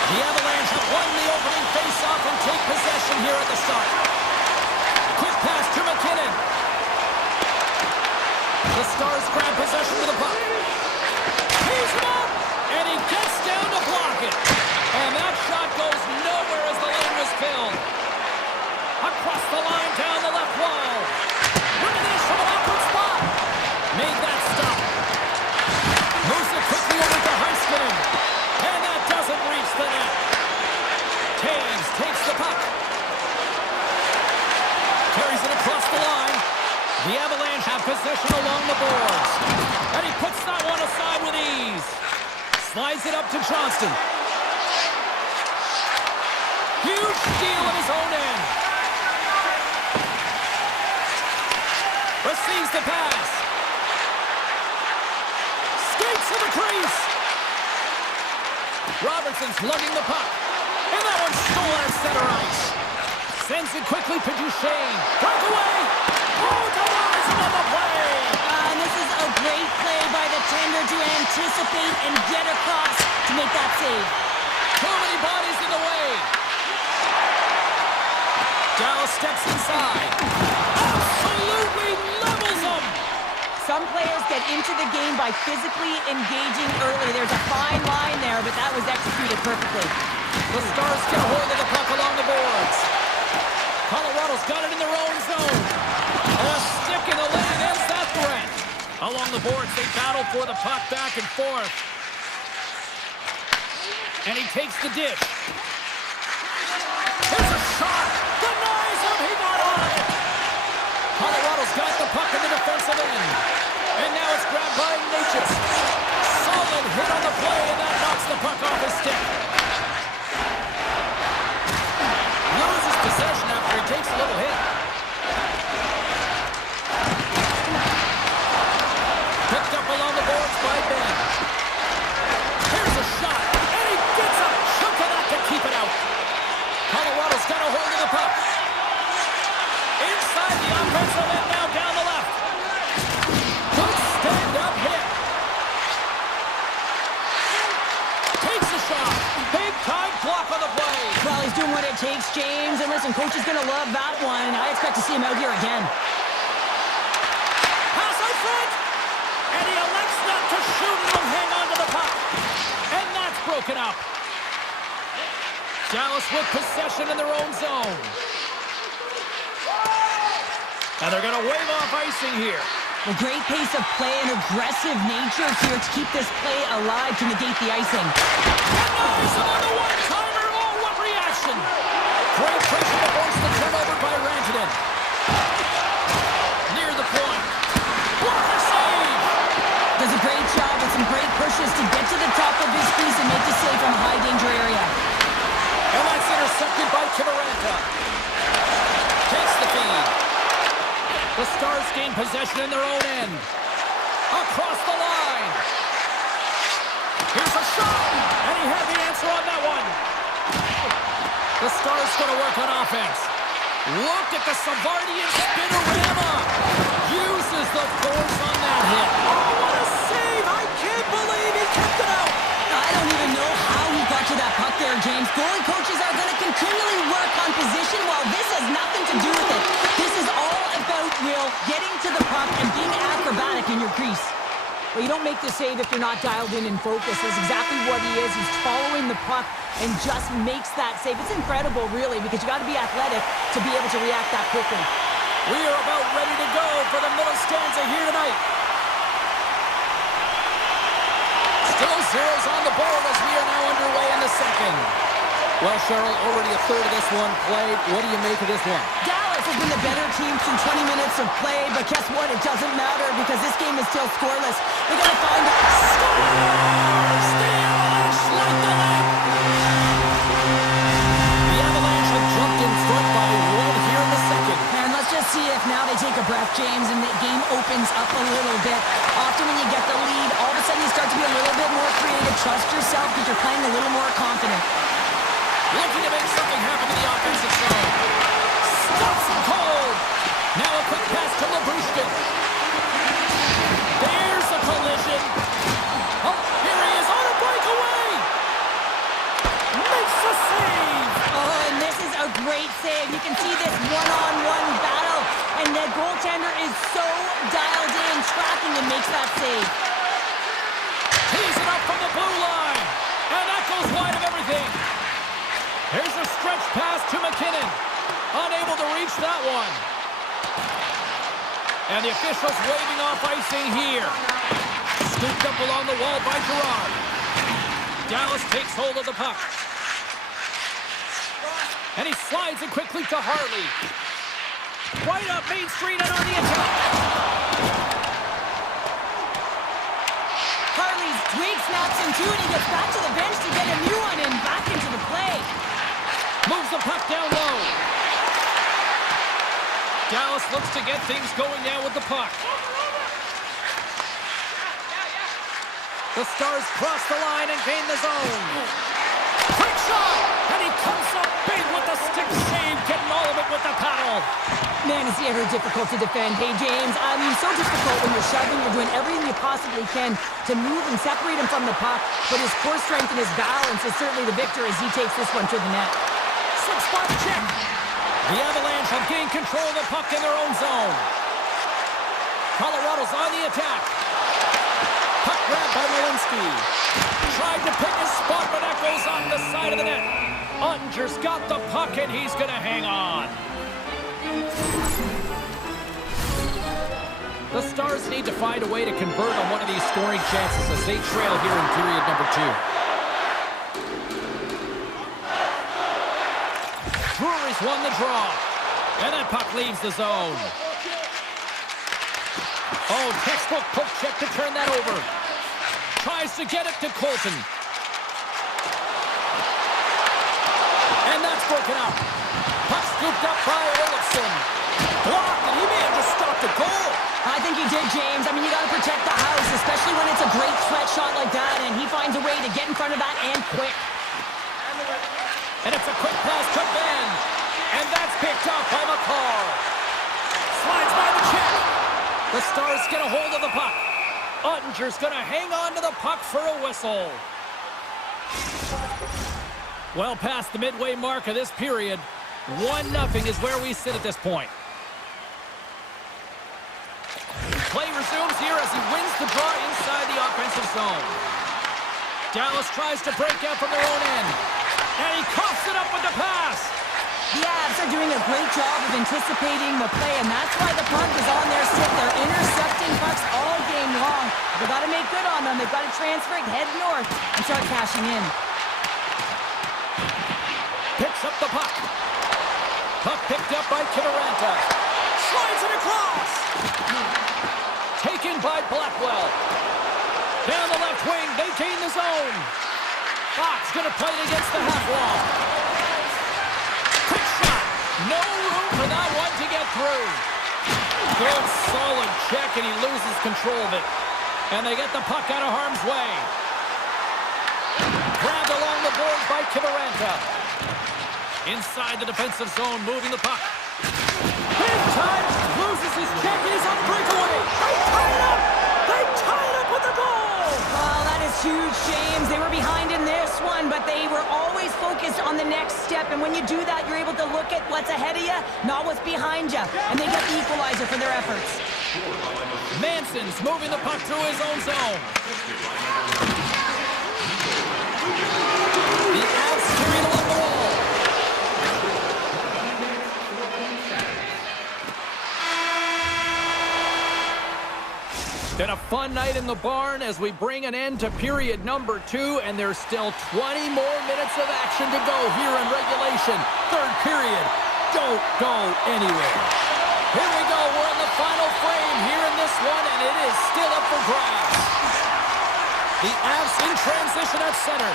The Avalanche have won the opening face-off and take possession here at the start. Quick pass to McKinnon. The Stars grab possession with the puck. He's him up, and he gets down to block it. And that shot goes nowhere as the lane was filled. Across the line, down the left wall. Winning this from an awkward spot. Made that stop. Moves it quickly over to Heiskanen. And that doesn't reach the net. Taves takes the puck. Carries it across the line. The Avalanche have possession along the boards. And he puts that one aside with ease. Slides it up to Johnston. Huge steal at his own end. Receives the pass. Skates to the crease. Robertson's lugging the puck. And that one's stolen at center ice. Sends it quickly to Duchesne. Breakaway. Oh, denies him on the play. And this is a great play by the tender to anticipate and get across to make that save. Too many bodies in the way. Dallas steps inside. Absolutely levels them. Some players get into the game by physically engaging early. There's a fine line there, but that was executed perfectly. The Stars get a hold of the puck along the boards. Colorado's got it in their own zone. A stick in the lane ends that threat. Along the boards, they battle for the puck back and forth. And he takes the dish. Here's a shot. Denies him. He got on it. Colorado's got the puck in the defensive end. And now it's grabbed by Natchez. Solid hit on the play, and that knocks the puck off his stick. Loses possession after he takes a little hit. Picked up along the boards by Ben. Here's a shot, and he gets a chunk of that to keep it out. Colorado's got a hold of the puck. Inside the offensive end, now down the left. Good stand-up hit. Takes a shot. Big-time block on the play. Well, he's doing what it takes, James. And listen, coach is going to love that one. I expect to see him out here again. Pass out front. And he elects not to shoot and will hang on to the puck. And that's broken up. Dallas with possession in their own zone. And they're going to wave off icing here. A great pace of play and aggressive nature here to keep this play alive to negate the icing. And nice on the one-timer. Oh, what reaction. Great pressure to force the turnover by Rantanen. Near the point. Blocker save. Does a great job with some great pushes to get to the top of his crease and make the save from a high-danger area. And that's intercepted by Kivaranta. Takes the feed. The Stars gain possession in their own end. Across the line. Here's a shot. And he had the answer on that one. The Stars going to work on offense. Look at the Savardian spinorama. Uses the force on that hit. Oh, what a save. I can't believe he kept it out. I don't even know how he got to that puck there, James. Goalie coaches are going to continually work on position while this has nothing to do with it. This is all about Will getting to the puck and being acrobatic in your crease. Well, you don't make the save if you're not dialed in and focused. That's exactly what he is. He's following the puck and just makes that save. It's incredible, really, because you got to be athletic to be able to react that quickly. We are about ready to go for the middle stanza here tonight. Still zeros on the board as we are now underway in the second. Well, Cheryl, already a third of this one played. What do you make of this one? Dallas has been the better team through 20 minutes of play, but guess what? It doesn't matter because this game is still scoreless. We got to find out. Scores! The Avalanche light the lamp! The Avalanche have jumped in front by one here in the second. And let's just see if now they take a breath, James, and the game opens up a little bit. Often when you get the lead, all of a sudden you start to be a little bit more creative. Trust yourself because you're playing a little more confident. Looking to make something happen in the offensive zone. Stops him cold. Now a quick pass to Labushkin. There's a collision. You can see this one-on-one battle, and the goaltender is so dialed in, tracking, and makes that save. Tees it up from the blue line. And that goes wide of everything. Here's a stretch pass to McKinnon. Unable to reach that one. And the officials waving off icing here. Scooped up along the wall by Gerard. Dallas takes hold of the puck. And he slides it quickly to Harley. Right up Main Street and on the attack. Harley's twig snaps in two, and he gets back to the bench to get a new one and back into the play. Moves the puck down low. Dallas looks to get things going now with the puck. The Stars cross the line and gain the zone. Quick shot! And he comes up big with the stick save, getting all of it with the paddle. Man, is he ever difficult to defend. Hey, James, I mean, so difficult when you're shoving, you're doing everything you possibly can to move and separate him from the puck, but his core strength and his balance is certainly the victor as he takes this one to the net. Six-spot check. The Avalanche have gained control of the puck in their own zone. Colorado's on the attack. Puck grabbed by Lewinsky. Tried to pick his spot, but that goes on the side of the net. Ottinger's got the puck, and he's going to hang on. The Stars need to find a way to convert on one of these scoring chances as they trail here in period number 2. Brewery's won the draw. And that puck leaves the zone. Oh, textbook poke check to turn that over. Tries to get it to Colton. And that's broken up. Puck scooped up by Olofsson. Blocked, and he may have just stopped a goal. I think he did, James. I mean, you got to protect the house, especially when it's a great threat shot like that, and he finds a way to get in front of that and quick. And it's a quick pass to Ben. And that's picked up by McCall. Slides by the check. The Stars get a hold of the puck. Ottinger's going to hang on to the puck for a whistle. Well past the midway mark of this period, 1-0 is where we sit at this point. Play resumes here as he wins the draw inside the offensive zone. Dallas tries to break out from their own end. And he coughs it up with the pass. The Avs are doing a great job of anticipating the play, and that's why the puck is on their stick. They're intercepting pucks all game long. They've got to make good on them. They've got to transfer it, head north, and start cashing in. Picks up the puck. Puck picked up by Kivaranta. Slides it across. Taken by Blackwell. Down the left wing, they gain the zone. Fox going to play it against the half wall. Quick shot. No room for that one to get through. Good solid check, and he loses control of it. And they get the puck out of harm's way. Grabbed along the boards by Kivaranta. Inside the defensive zone, moving the puck. Big time, loses his check, and he's on a breakaway. They tie it up! They tie it up with the goal! Oh, that is huge, James. They were behind in this one, but they were always focused on the next step. And when you do that, you're able to look at what's ahead of you, not what's behind you. And they get the equalizer for their efforts. Manson's moving the puck through his own zone. The Avs carry it along the wall. Been a fun night in the barn as we bring an end to period number 2, and there's still 20 more minutes of action to go here in regulation. Third period. Don't go anywhere. Here we go. We're in the final frame here in this one, and it is still up for grabs. The Avs in transition at center.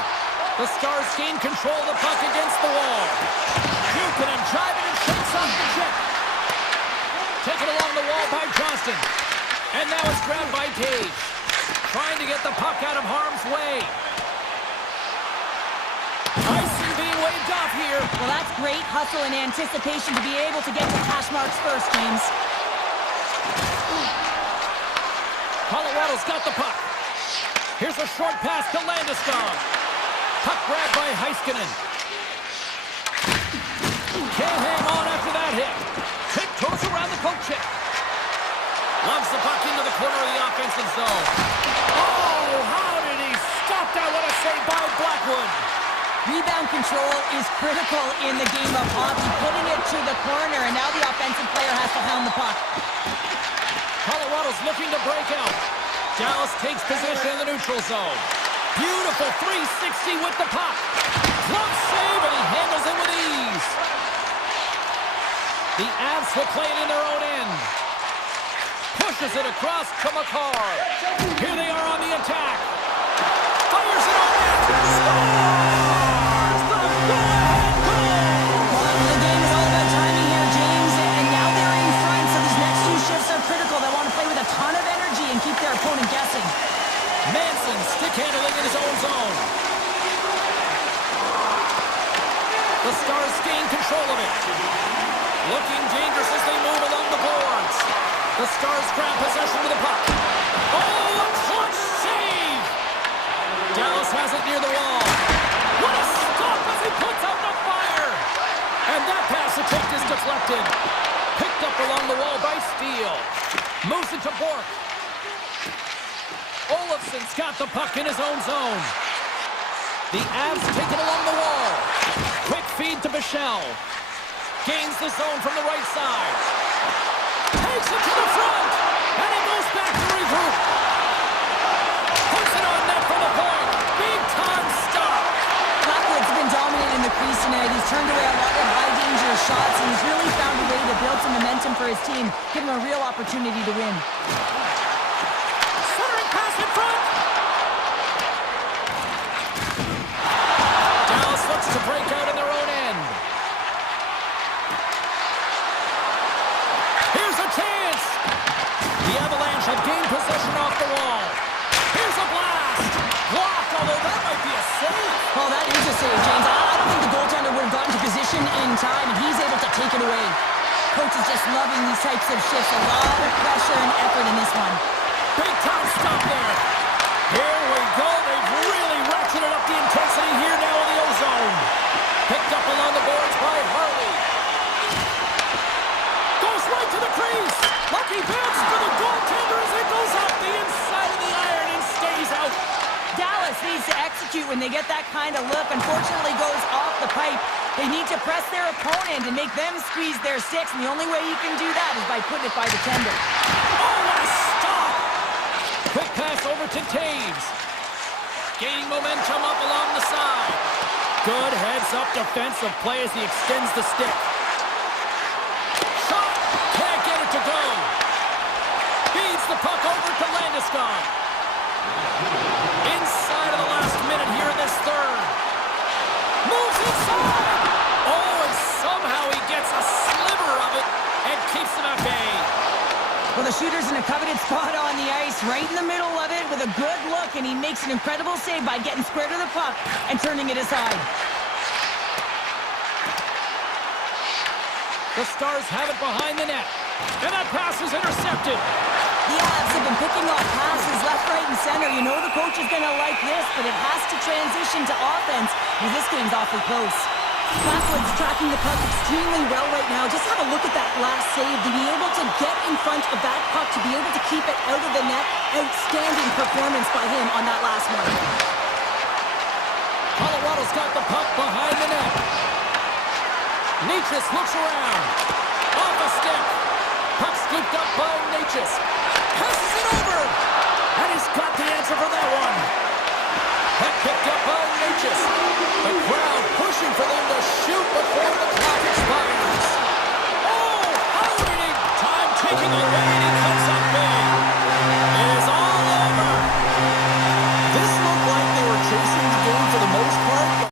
The Stars gain control of the puck against the wall. Buchanan driving and shakes off the check. Taken along the wall by Johnston. And now it's grabbed by Tage. Trying to get the puck out of harm's way. Icing being waved off here. Well, that's great hustle and anticipation to be able to get to hash marks first, James. Colorado's got the puck. Here's a short pass to Landeskog. Puck grabbed by Heiskanen. Can't hang on after the puck into the corner of the offensive zone. Oh, how did he stop that? What a save by Blackwood. Rebound control is critical in the game of hockey, putting it to the corner, and now the offensive player has to hound the puck. Colorado's looking to break out. Dallas takes possession in the neutral zone. Beautiful 360 with the puck. Glove save, and he handles it with ease. The Avs will play it in their own end. Pushes it across to McCarr. Here they are on the attack. Fires it on net. Scores! The go-ahead goal! The game is all about timing here, James, and now they're in front, so these next two shifts are critical. They want to play with a ton of energy and keep their opponent guessing. Manson stick handling in his own zone. The Stars gain control of it. Looking dangerous as they move along the boards. The Stars grab possession with the puck. Oh, a clutch save! Dallas has it near the wall. What a stop as he puts out the fire! And that pass attempt is deflected. Picked up along the wall by Steele. Moves it to Bork. Olofsson's got the puck in his own zone. The Avs take it along the wall. Quick feed to Bichelle. Gains the zone from the right side. Takes it to the front. And he goes back to regroup. Puts it on net for the point. Big time stop. Blackwood's been dominant in the crease tonight. He's turned away a lot of high-danger shots, and he's really found a way to build some momentum for his team, give him a real opportunity to win. Centering pass in front. Dallas looks to break out in their own end. Here's a chance. The Avalanche have gained possession off the wall. Here's a blast. Blocked, although that might be a save. Oh, that is a save, James. I don't think the goaltender would have gotten to position in time, and he's able to take it away. Coach is just loving these types of shifts. A lot of pressure and effort in this one. Big time stop there. Here we go. They've really ratcheted up the intensity here now in the O-zone. Picked up along the boards by Harley. Goes right to the crease. Lucky bounce for the goaltender as it goes off the inside of the iron and stays out. Dallas needs to execute when they get that kind of look. Unfortunately, goes off the pipe. They need to press their opponent and make them squeeze their sticks, and the only way you can do that is by putting it by the tender. Oh, what a stop! Quick pass over to Taves. Gaining momentum up along the side. Good heads-up defensive play as he extends the stick. Shot! Can't get it to go. Feeds the puck over to Landeskog. Inside of the last minute here in this third. Moves inside! Oh, and somehow he gets a sliver of it and keeps them at bay. Well, the shooter's in a coveted spot on the ice, right in the middle of it with a good look, and he makes an incredible save by getting square to the puck and turning it aside. The Stars have it behind the net, and that pass is intercepted. The Avs have been picking off passes left, right, and center. You know the coach is going to like this, but it has to transition to offense because this game's awfully close. Blackwood's tracking the puck extremely well right now. Just have a look at that last save. To be able to get in front of that puck, to be able to keep it out of the net, outstanding performance by him on that last one. Colorado's got the puck behind the net. Necas looks around. Off a stick. Puck scooped up by Necas. Passes it over. And he's got the answer for that one. Puck picked up by Necas. The crowd pushing for them to shoot before the clock expires. Oh, howling time taking away, and he comes up big. It is all over. This looked like they were chasing the game for the most part.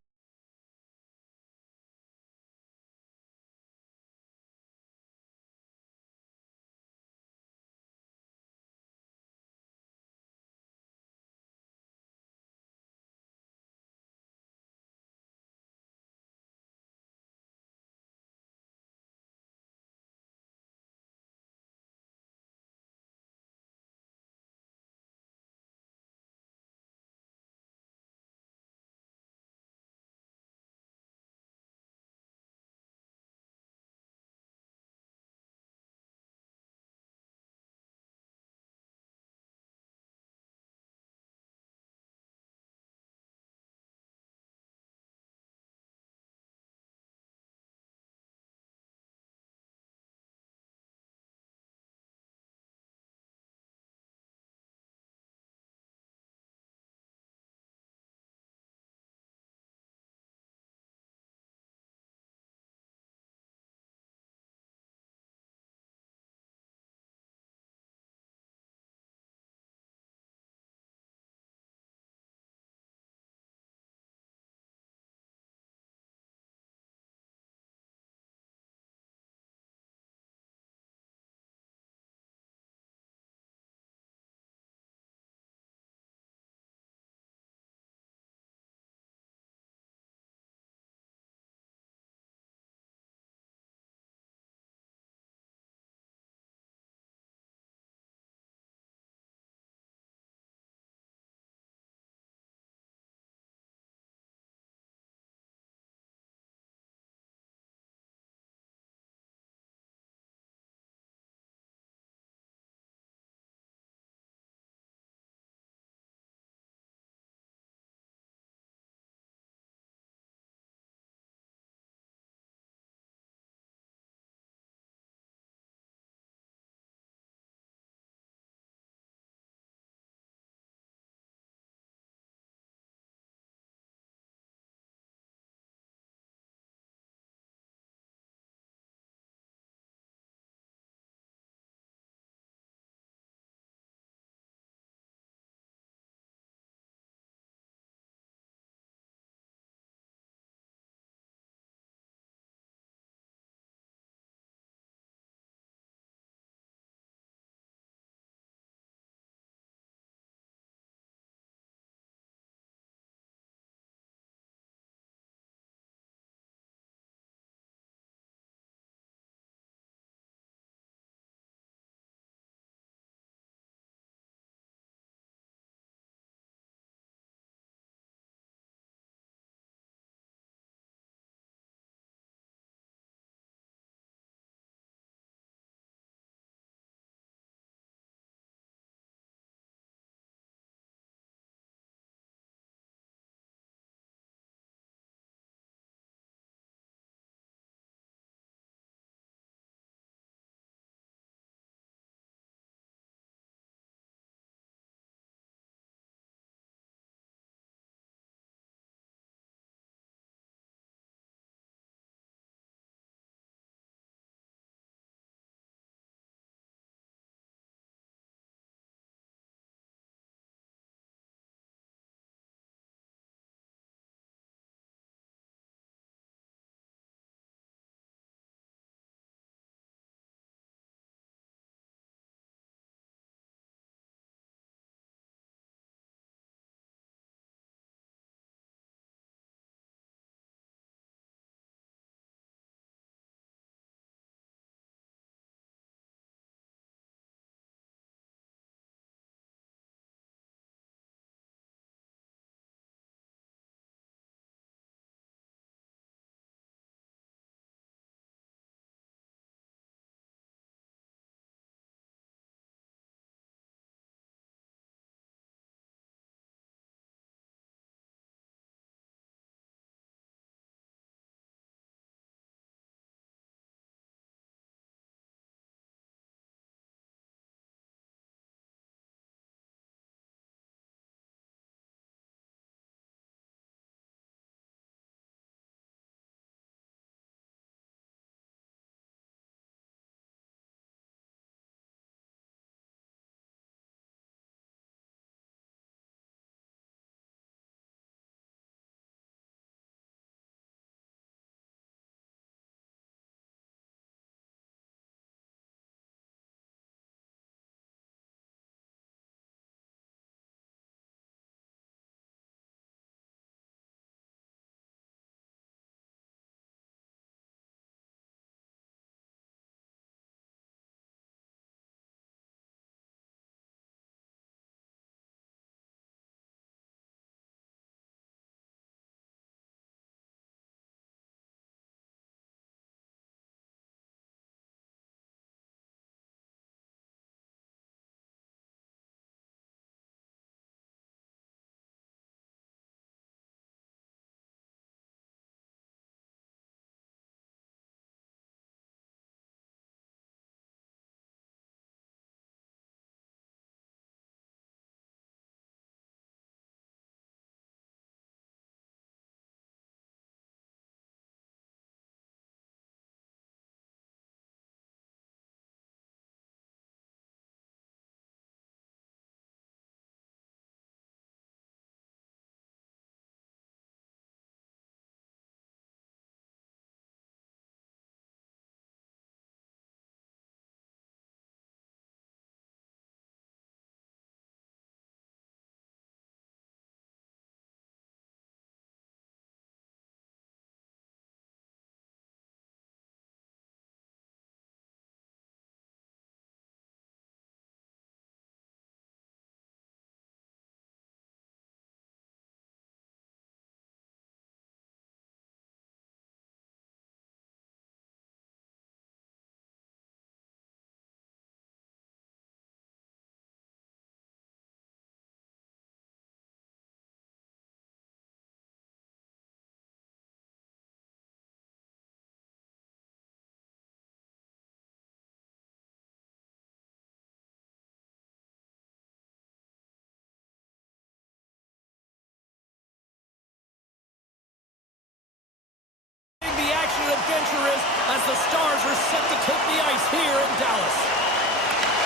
adventurous as the Stars are set to take the ice here in Dallas.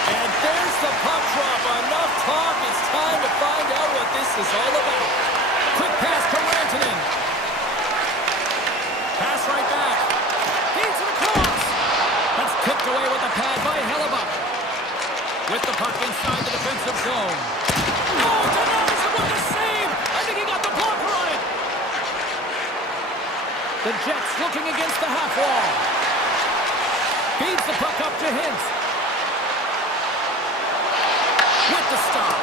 And there's the puck drop. Enough talk. It's time to find out what this is all about. Quick pass to Rantanen. Pass right back. Feeds it across. That's kicked away with the pad by Hellebuck. With the puck inside the defensive zone. Oh, denies him with the save. I think he got the blocker on it. The Jets looking against the half wall. Feeds the puck up to Hintz. With the stop.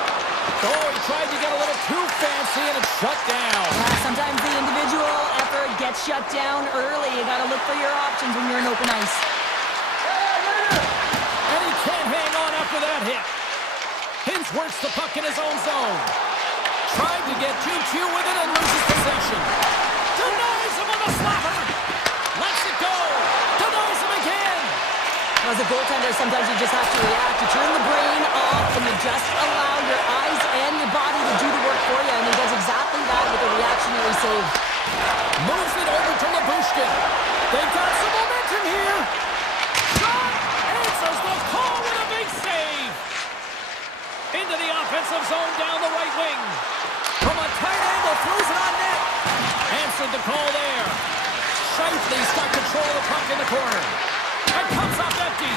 Oh, he tried to get a little too fancy and it's shut down. Sometimes the individual effort gets shut down early. You got to look for your options when you're in open ice. And he can't hang on after that hit. Hintz works the puck in his own zone. Tried to get 2-2 with it and loses possession. Denies him on the slapper. Lets it go. Denies him again. As a goaltender, sometimes you just have to react. You turn the brain off and you just allow your eyes and your body to do the work for you. And he does exactly that with a reactionary save. Moves it over to Labushkin. They've got some momentum here. Shot. Answers the call with a big save. Into the offensive zone down the right wing. From a tight angle, throws it on net. Answered the call there. Shifley's got control of the puck in the corner. And comes up empty.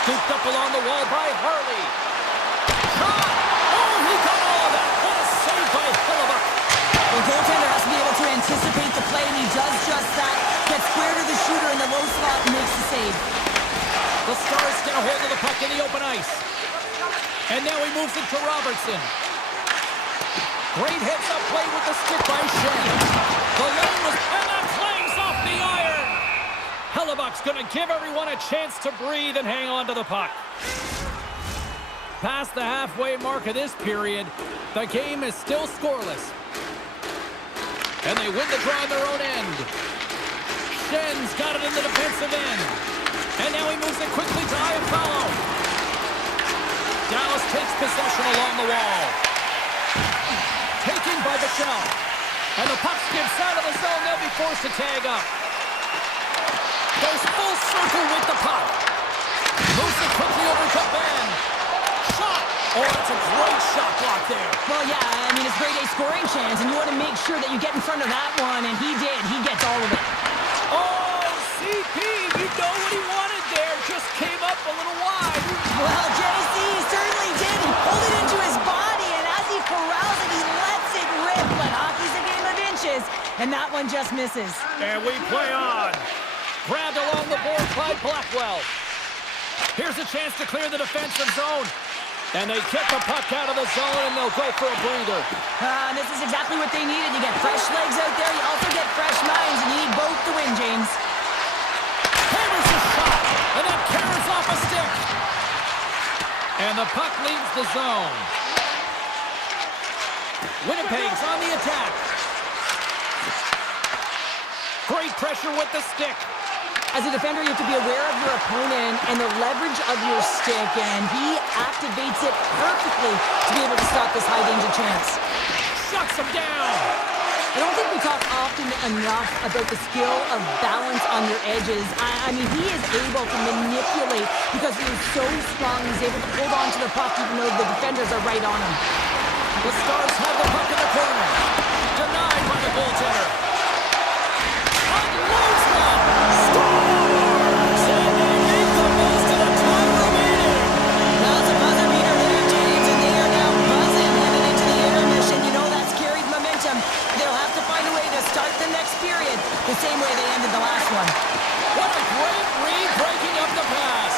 Scooped up along the wall by Harley. Shot! Oh, he got all of that. What a save by Hellebuck. The goaltender has to be able to anticipate the play, and he does just that. Gets square to the shooter in the low slot and makes the save. The Stars get a hold of the puck in the open ice. And now he moves it to Robertson. Great heads-up play with the stick by Shen. The lane was, and that flames off the iron. Hellebuck's going to give everyone a chance to breathe and hang on to the puck. Past the halfway mark of this period, the game is still scoreless. And they win the draw on their own end. Shen's got it in the defensive end. And now he moves it quickly to Iafallo. Dallas takes possession along the wall. Taken by Bichelle. And the puck skips out of the zone. They'll be forced to tag up. Goes full circle with the puck. Moves it quickly over to Ben. Shot. Oh, that's a great shot block there. Well, yeah, I mean, it's grade A scoring chance, and you want to make sure that you get in front of that one, and he did. He gets all of it. Oh, CP, you know what he wanted there. Just came up a little wide. Well, JC certainly did. He pulled it into his body, and as he corrals it, he lets it rip. But hockey's a game of inches, and that one just misses. And we play on. Grabbed along the board by Blackwell. Here's a chance to clear the defensive zone. And they kick the puck out of the zone, and they'll go for a breather. This is exactly what they needed. You get fresh legs out there. You also get fresh minds, and you need both to win, James. Hammers a shot, and that carries off a stick. And the puck leaves the zone. Winnipeg's on the attack. Great pressure with the stick. As a defender, you have to be aware of your opponent and the leverage of your stick, and he activates it perfectly to be able to stop this high-danger chance. Shuts him down. I don't think we talk often enough about the skill of balance on your edges. I mean, he is able to manipulate because he is so strong. He's able to hold on to the puck even though the defenders are right on him. The Stars have the puck in the corner. Denied by the goaltender. Unloads one. Stars! And they make the most of the time remaining. Well, it's a buzzer beater there, James, and they are now buzzing headed into the intermission. You know that's carried momentum. They'll have to find a way to start the next period the same way they ended the last one. What a great read breaking up the pass.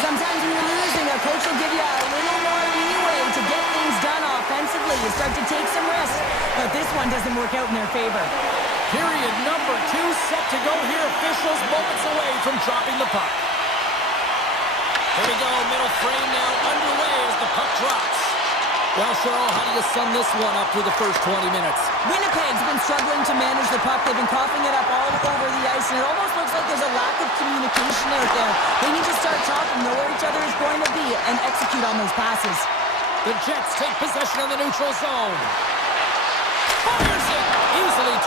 Sometimes when you're losing, a coach will give you a little more leeway to get things done offensively. You start to take some risks, but this one doesn't work out in their favor. Period number 2 set to go here. Officials moments away from dropping the puck. Here we go, middle frame now underway as the puck drops. Well, Cheryl, how do you sum this one up through the first 20 minutes? Winnipeg's been struggling to manage the puck. They've been coughing it up all over the ice, and it almost looks like there's a lack of communication out there. They need to start talking, know where each other is going to be, and execute on those passes. The Jets take possession of the neutral zone.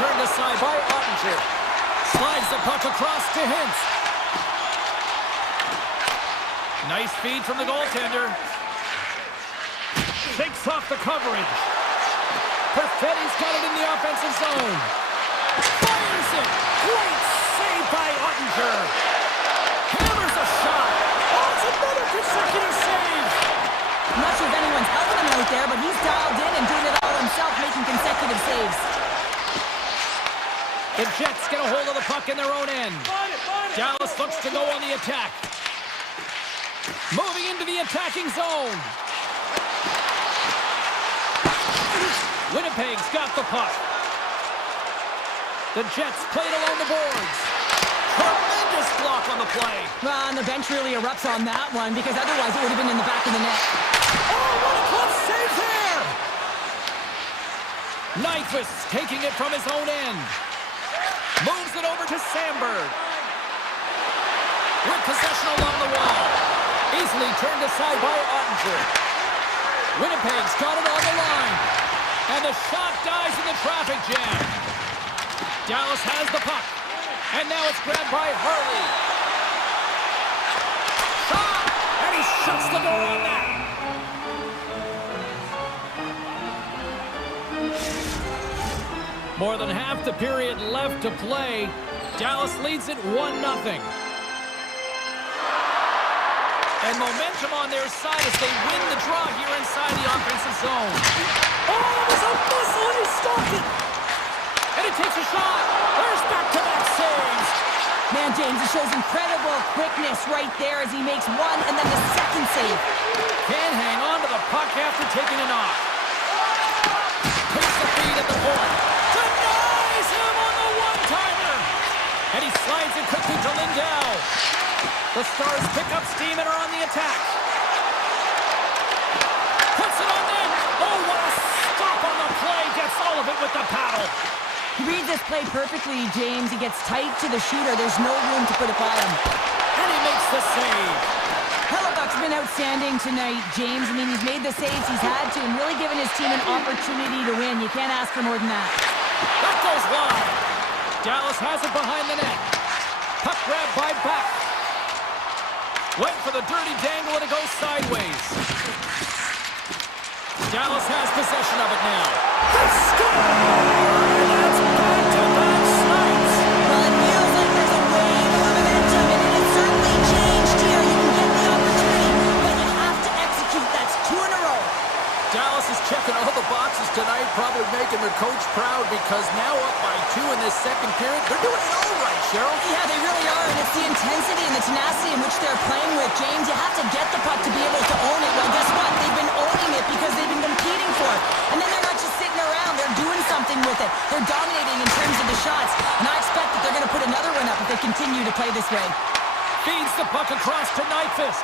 turned aside by Ottinger. Slides the puck across to Hintz. Nice feed from the goaltender. Shakes off the coverage. Perfetti's got it in the offensive zone. Fires it. Great save by Ottinger. Hammers a shot. Oh, it's another consecutive save. I'm not sure if anyone's helping him out there, but he's dialed in and doing it all himself, making consecutive saves. The Jets get a hold of the puck in their own end. Dallas looks to go on the attack. Moving into the attacking zone. Winnipeg's got the puck. The Jets played along the boards. Tremendous block on the play. Well, and the bench really erupts on that one, because otherwise it would have been in the back of the net. Oh, what a close save there! Nyquist taking it from his own end. Moves it over to Sandberg. With possession along the wall. Easily turned aside by Ottinger. Winnipeg's got it on the line. And the shot dies in the traffic jam. Dallas has the puck. And now it's grabbed by Hurley. Shot! And he shuts the door on that. More than half the period left to play. Dallas leads it 1-0. And momentum on their side as they win the draw here inside the offensive zone. Oh, it was a missile and he stopped it. And it takes a shot. There's back-to-back saves. Man, James, it shows incredible quickness right there as he makes one and then the second save. Can't hang on to the puck after taking a knock. Takes the feed at the point. Denies him on the one-timer. And he slides it quickly to Lindell. The Stars pick up steam and are on the attack. Puts it on net. Oh, what a stop on the play. Gets all of it with the paddle. He reads this play perfectly, James. He gets tight to the shooter. There's no room to put it by him. And he makes the save. Hellebuck's been outstanding tonight, James. I mean, he's made the saves he's had to and really given his team an opportunity to win. You can't ask for more than that. That goes wide. Dallas has it behind the net. Puck grab by Beck. Went for the dirty dangle and it goes sideways. Dallas has possession of it now. They score! And that's back-to-back snipes. Well, it feels like there's a wave of momentum, and it has certainly changed here. You can get the opportunity, but you have to execute. That's 2 in a row. Dallas is checking all the boxes tonight, probably making their coach proud because now up by 2 in this second period. They're doing it all right, Cheryl. Yeah, they really are, and it's the intensity and the tenacity in which they're playing with, James. You have to get the puck to be able to own it. Well, guess what? They've been owning it because they've been competing for it. And then they're not just sitting around. They're doing something with it. They're dominating in terms of the shots. And I expect that they're going to put another one up if they continue to play this way. Feeds the puck across to Nyquist.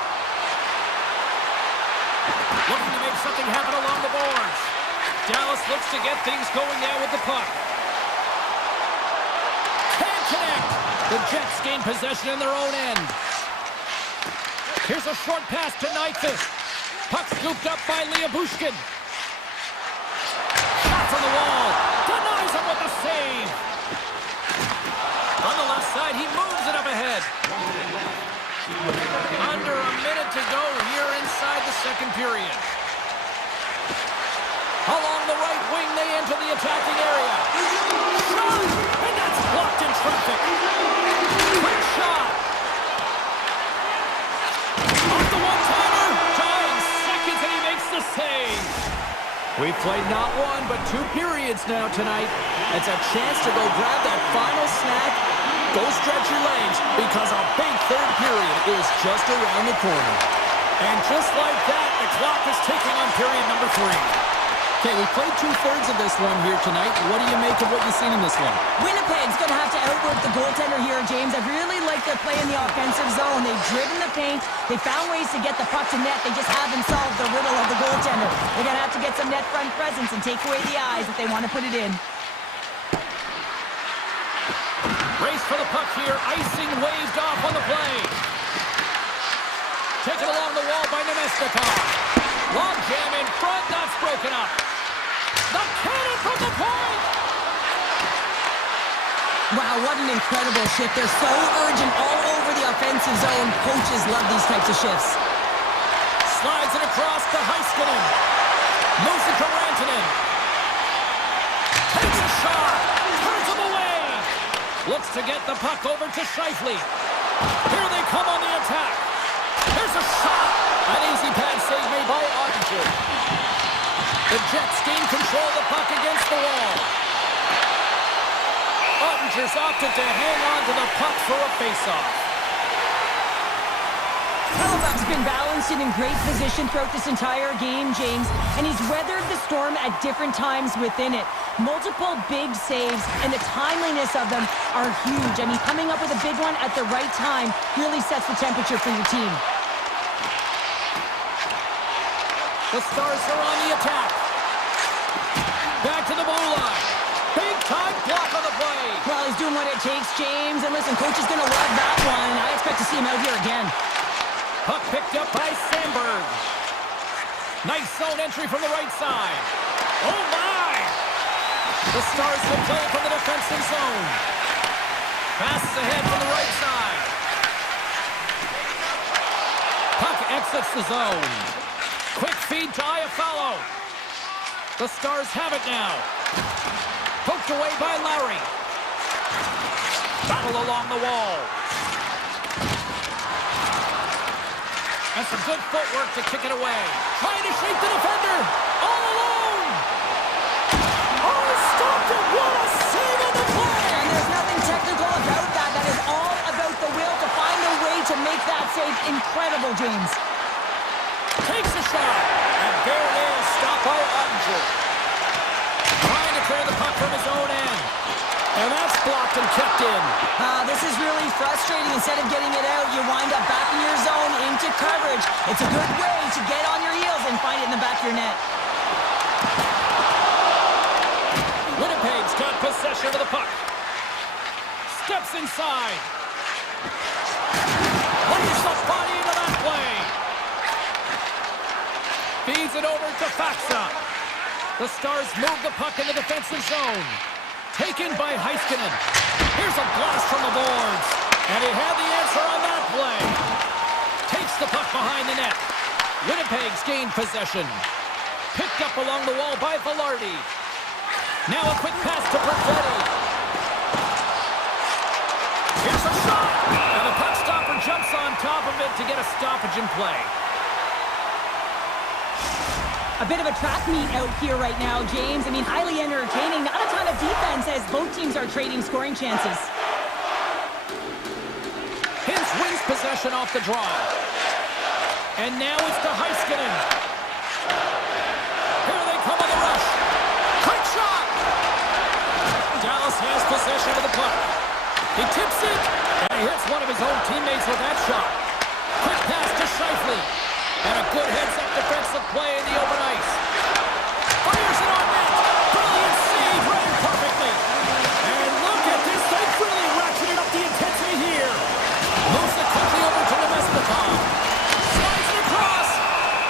Looking to make something happen along the boards. Dallas looks to get things going now with the puck. Can't connect. The Jets gain possession in their own end. Here's a short pass to Nyquist. Puck scooped up by Bushkin. Shot from the wall. Denies him with the save. On the left side, he moves it up ahead. Under a minute to go here inside the second period. Along the right wing, they enter the attacking area. Shot! And that's blocked in traffic. Quick shot. Off the one-timer. Tying seconds, and he makes the save. We've played not 1, but 2 periods now tonight. It's a chance to go grab that final snack. Go stretch your legs, because a big third period is just around the corner. And just like that, the clock is ticking on period number 3. Okay, we played 2/3 of this one here tonight. What do you make of what you've seen in this one? Winnipeg's going to have to outwork the goaltender here, James. I really like their play in the offensive zone. They've driven the paint. They found ways to get the puck to net. They just haven't solved the riddle of the goaltender. They're going to have to get some net front presence and take away the eyes if they want to put it in. Race for the puck here. Icing waved off on the play. Taken along the wall by Nemestikov. Long jam in front. That's broken up. The cannon from the point. Wow, what an incredible shift. They're so urgent all over the offensive zone. Coaches love these types of shifts. Slides it across to Heiskanen. Moves it to Rantanen. Takes a shot. Turns him away. Looks to get the puck over to Scheifele. Here they come on the attack. Here's a shot. An easy pad save made by Ottinger. The Jets gain control of the puck against the wall. Ottinger's opted to hang on to the puck for a face-off. Hellebuck's been balanced and in great position throughout this entire game, James, and he's weathered the storm at different times within it. Multiple big saves, and the timeliness of them are huge. I mean, coming up with a big one at the right time really sets the temperature for your team. The Stars are on the attack. Back to the blue line. Big time block on the play. Well, he's doing what it takes, James, and listen, coach is going to love that one. I expect to see him out here again. Puck picked up by Sandberg. Nice zone entry from the right side. Oh, my! The Stars will play from the defensive zone. Passes ahead from the right side. Puck exits the zone. Quick feed to Iafallo. The Stars have it now. Poked away by Lowry. Battle along the wall. And some good footwork to kick it away. Trying to shake the defender. All alone. Oh, stopped it. What a save on the play. And there's nothing technical about that. That is all about the will to find a way to make that save incredible, James. Takes a shot. And there it is. Stopped by Ottinger. Trying to clear the puck from his own end. And that's blocked and kept in. This is really frustrating. Instead of getting it out, you wind up back in your zone into coverage. It's a good way to get on your heels and find it in the back of your net. Winnipeg's got possession of the puck. Steps inside. Lays the body into that play. Feeds it over to Faxa. The Stars move the puck in the defensive zone. Taken by Heiskanen. Here's a blast from the boards. And he had the answer on that play. Takes the puck behind the net. Winnipeg's gained possession. Picked up along the wall by Velarde. Now a quick pass to Perfetti. Here's a shot. And the puck stopper jumps on top of it to get a stoppage in play. A bit of a track meet out here right now, James. I mean, highly entertaining. Not a ton of defense as both teams are trading scoring chances. Hintz wins possession off the draw. And now it's to Heiskanen. Here they come on the rush. Quick shot! Dallas has possession of the puck. He tips it, and he hits one of his own teammates with that shot. Quick pass to Scheifele. And a good heads-up defensive play in the open ice. Fires it on net. Brilliant save, running perfectly. And look at this. They've really ratcheted up the intensity here. Moves it quickly over to Nemestikov. Slides it across.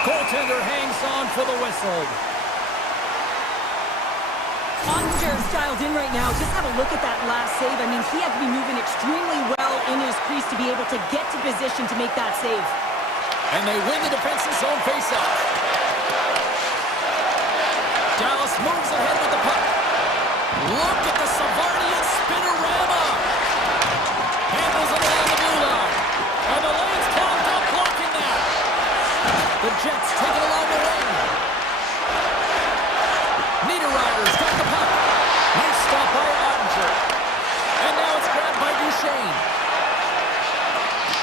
Goaltender hangs on for the whistle. Ottinger's dialed in right now. Just have a look at that last save. I mean, he had to be moving extremely well in his crease to be able to get to position to make that save. And they win the defensive zone faceoff. Dallas moves ahead with the puck. Look at the Savardian spinorama. Handles it along the blue line. And the lane's clogged up blocking that. The Jets take it along the wing. Niederreiter's got the puck. Nice stop by Ottinger. And now it's grabbed by Duchesne.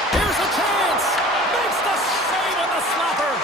Here's a chance. Makes the save on the slapper.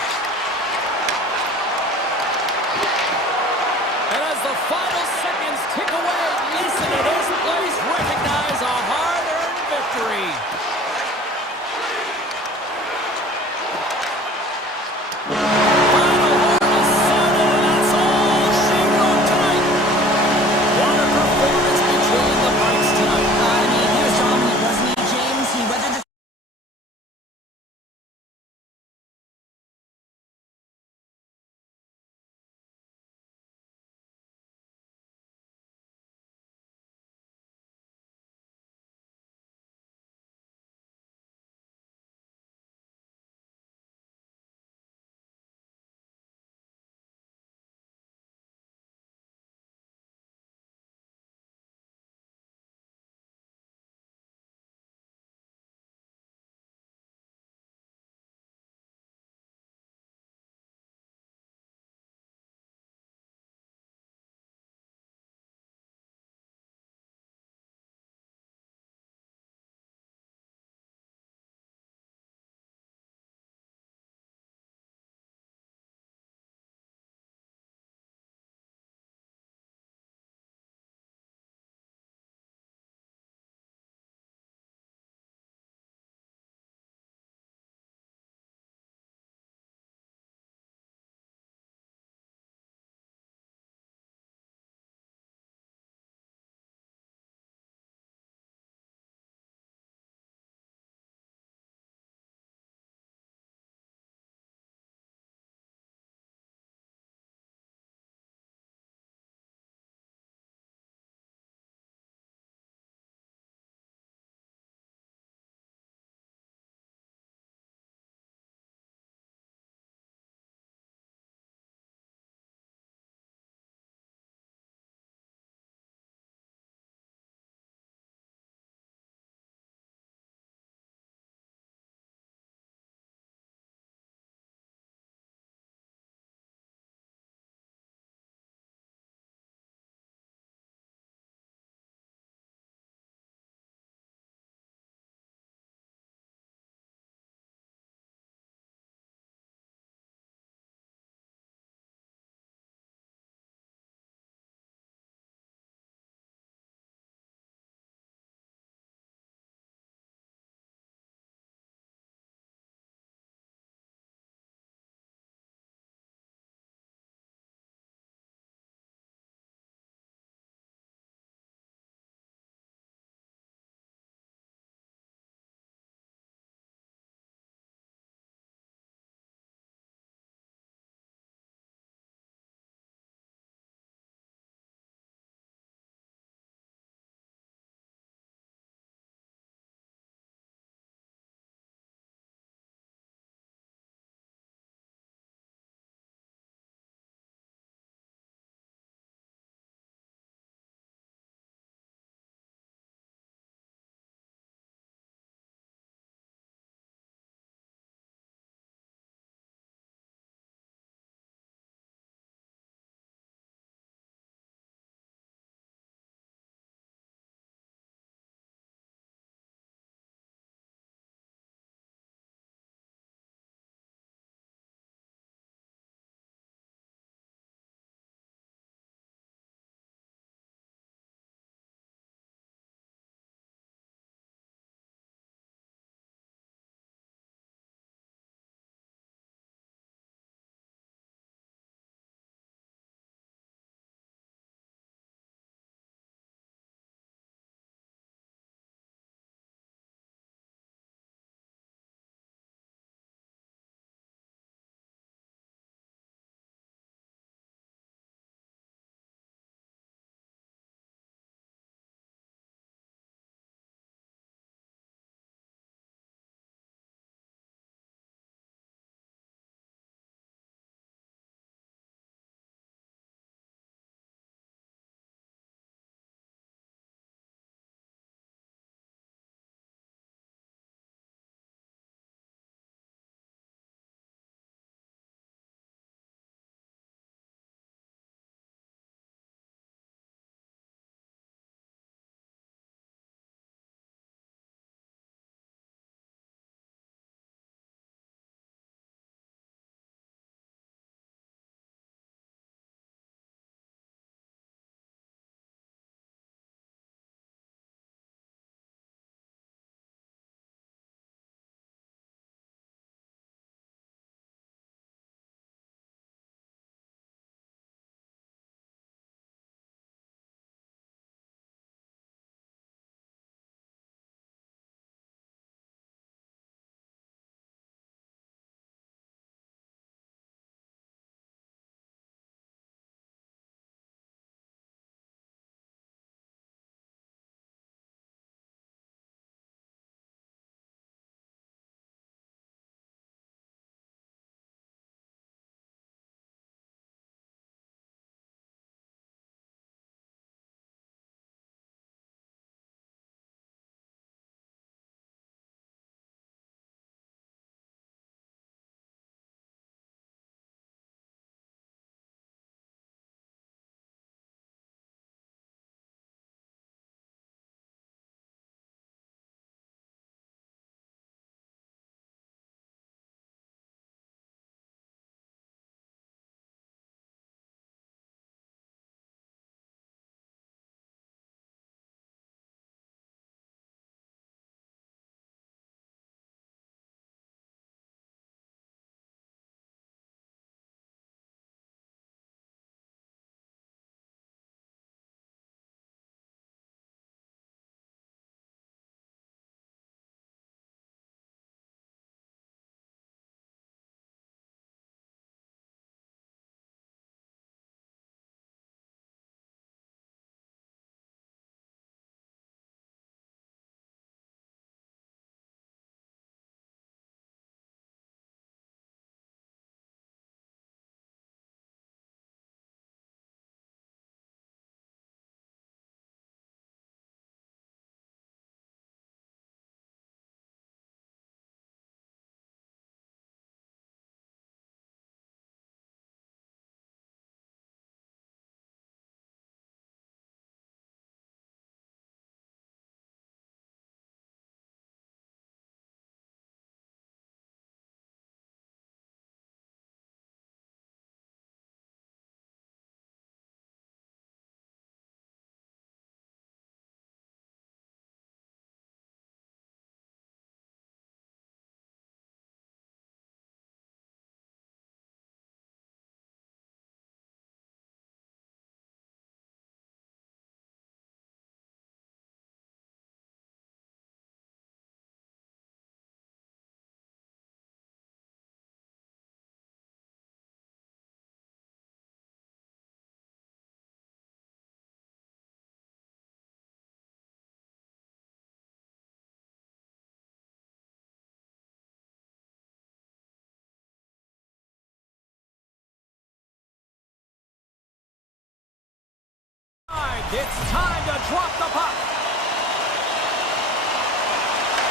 It's time to drop the puck.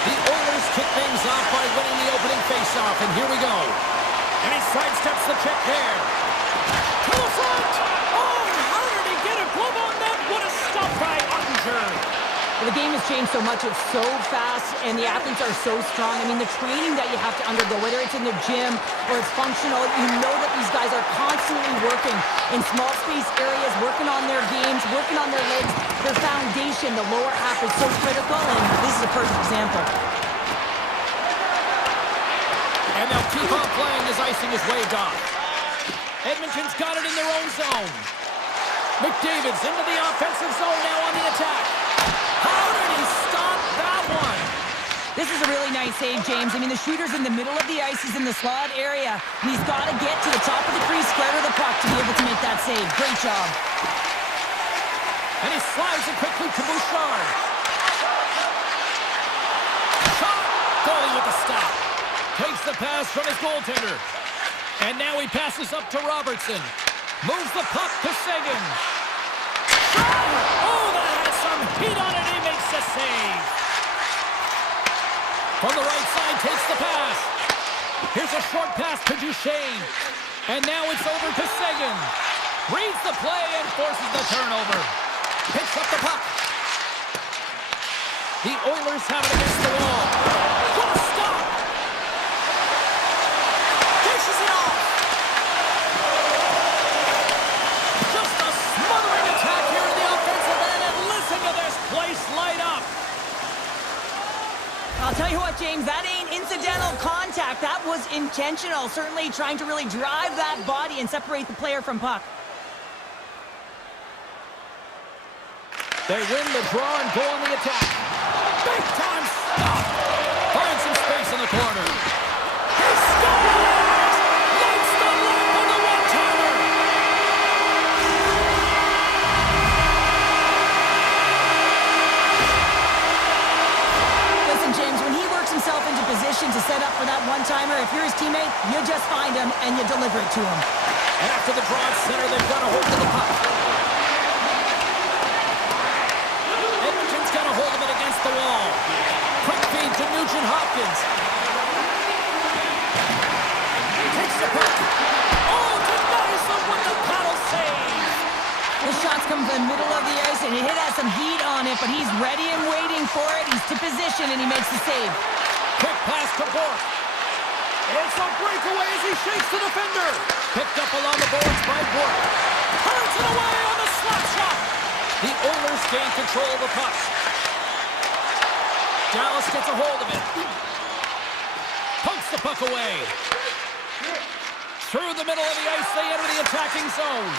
The Oilers kick things off by winning the opening faceoff, and here we go. And he sidesteps the check there. To the front! Oh, how did he get a glove on that? What a stop by Ottinger! The game has changed so much. It's so fast, and the athletes are so strong. I mean, the training that you have to undergo, whether it's in the gym or it's functional, you know that these guys are constantly working in small space areas, working on their games, working on their legs. Their foundation, the lower half, is so critical, and this is a perfect example. And they'll keep on playing as icing is waved off. Edmonton's got it in their own zone. McDavid's into the offensive zone now on the attack. How did he stop that one? This is a really nice save, James. I mean, the shooter's in the middle of the ice. He's in the slot area, and he's got to get to the top of the crease, spread of the puck to be able to make that save. Great job. And he slides it quickly to Bouchard. Shot! Goalie with the stop. Takes the pass from his goaltender. And now he passes up to Robertson. Moves the puck to Seguin. Shot! Oh, that has some heat on it. He makes the save. From the right side, takes the pass. Here's a short pass to Duchesne. And now it's over to Seguin. Reads the play and forces the turnover. Picks up the puck. The Oilers have it against the wall. What a stop! Dishes it off. Just a smothering attack here in the offensive end, and listen to this place light up. I'll tell you what, James, that ain't incidental contact. That was intentional, certainly trying to really drive that body and separate the player from puck. They win the draw and go on the attack. Big time stop. Finds some space in the corner. He scores! Lights the lamp on the one-timer. Listen, James, when he works himself into position to set up for that one-timer, if you're his teammate, you just find him and you deliver it to him. And after the draw at center, they've got a hold of the puck. Edmonton's got a hold of it against the wall. Quick feed to Nugent-Hopkins. Takes the puck. Oh, denies them with the paddle save. The shot's come from the middle of the ice, and it has some heat on it, but he's ready and waiting for it. He's to position, and he makes the save. Quick pass to Bourque. It's a breakaway as he shakes the defender. Picked up along the boards by Bourque. Turns it away on the slap shot. The Oilers gain control of the puck. Dallas gets a hold of it. Punts the puck away. Through the middle of the ice, they enter the attacking zone.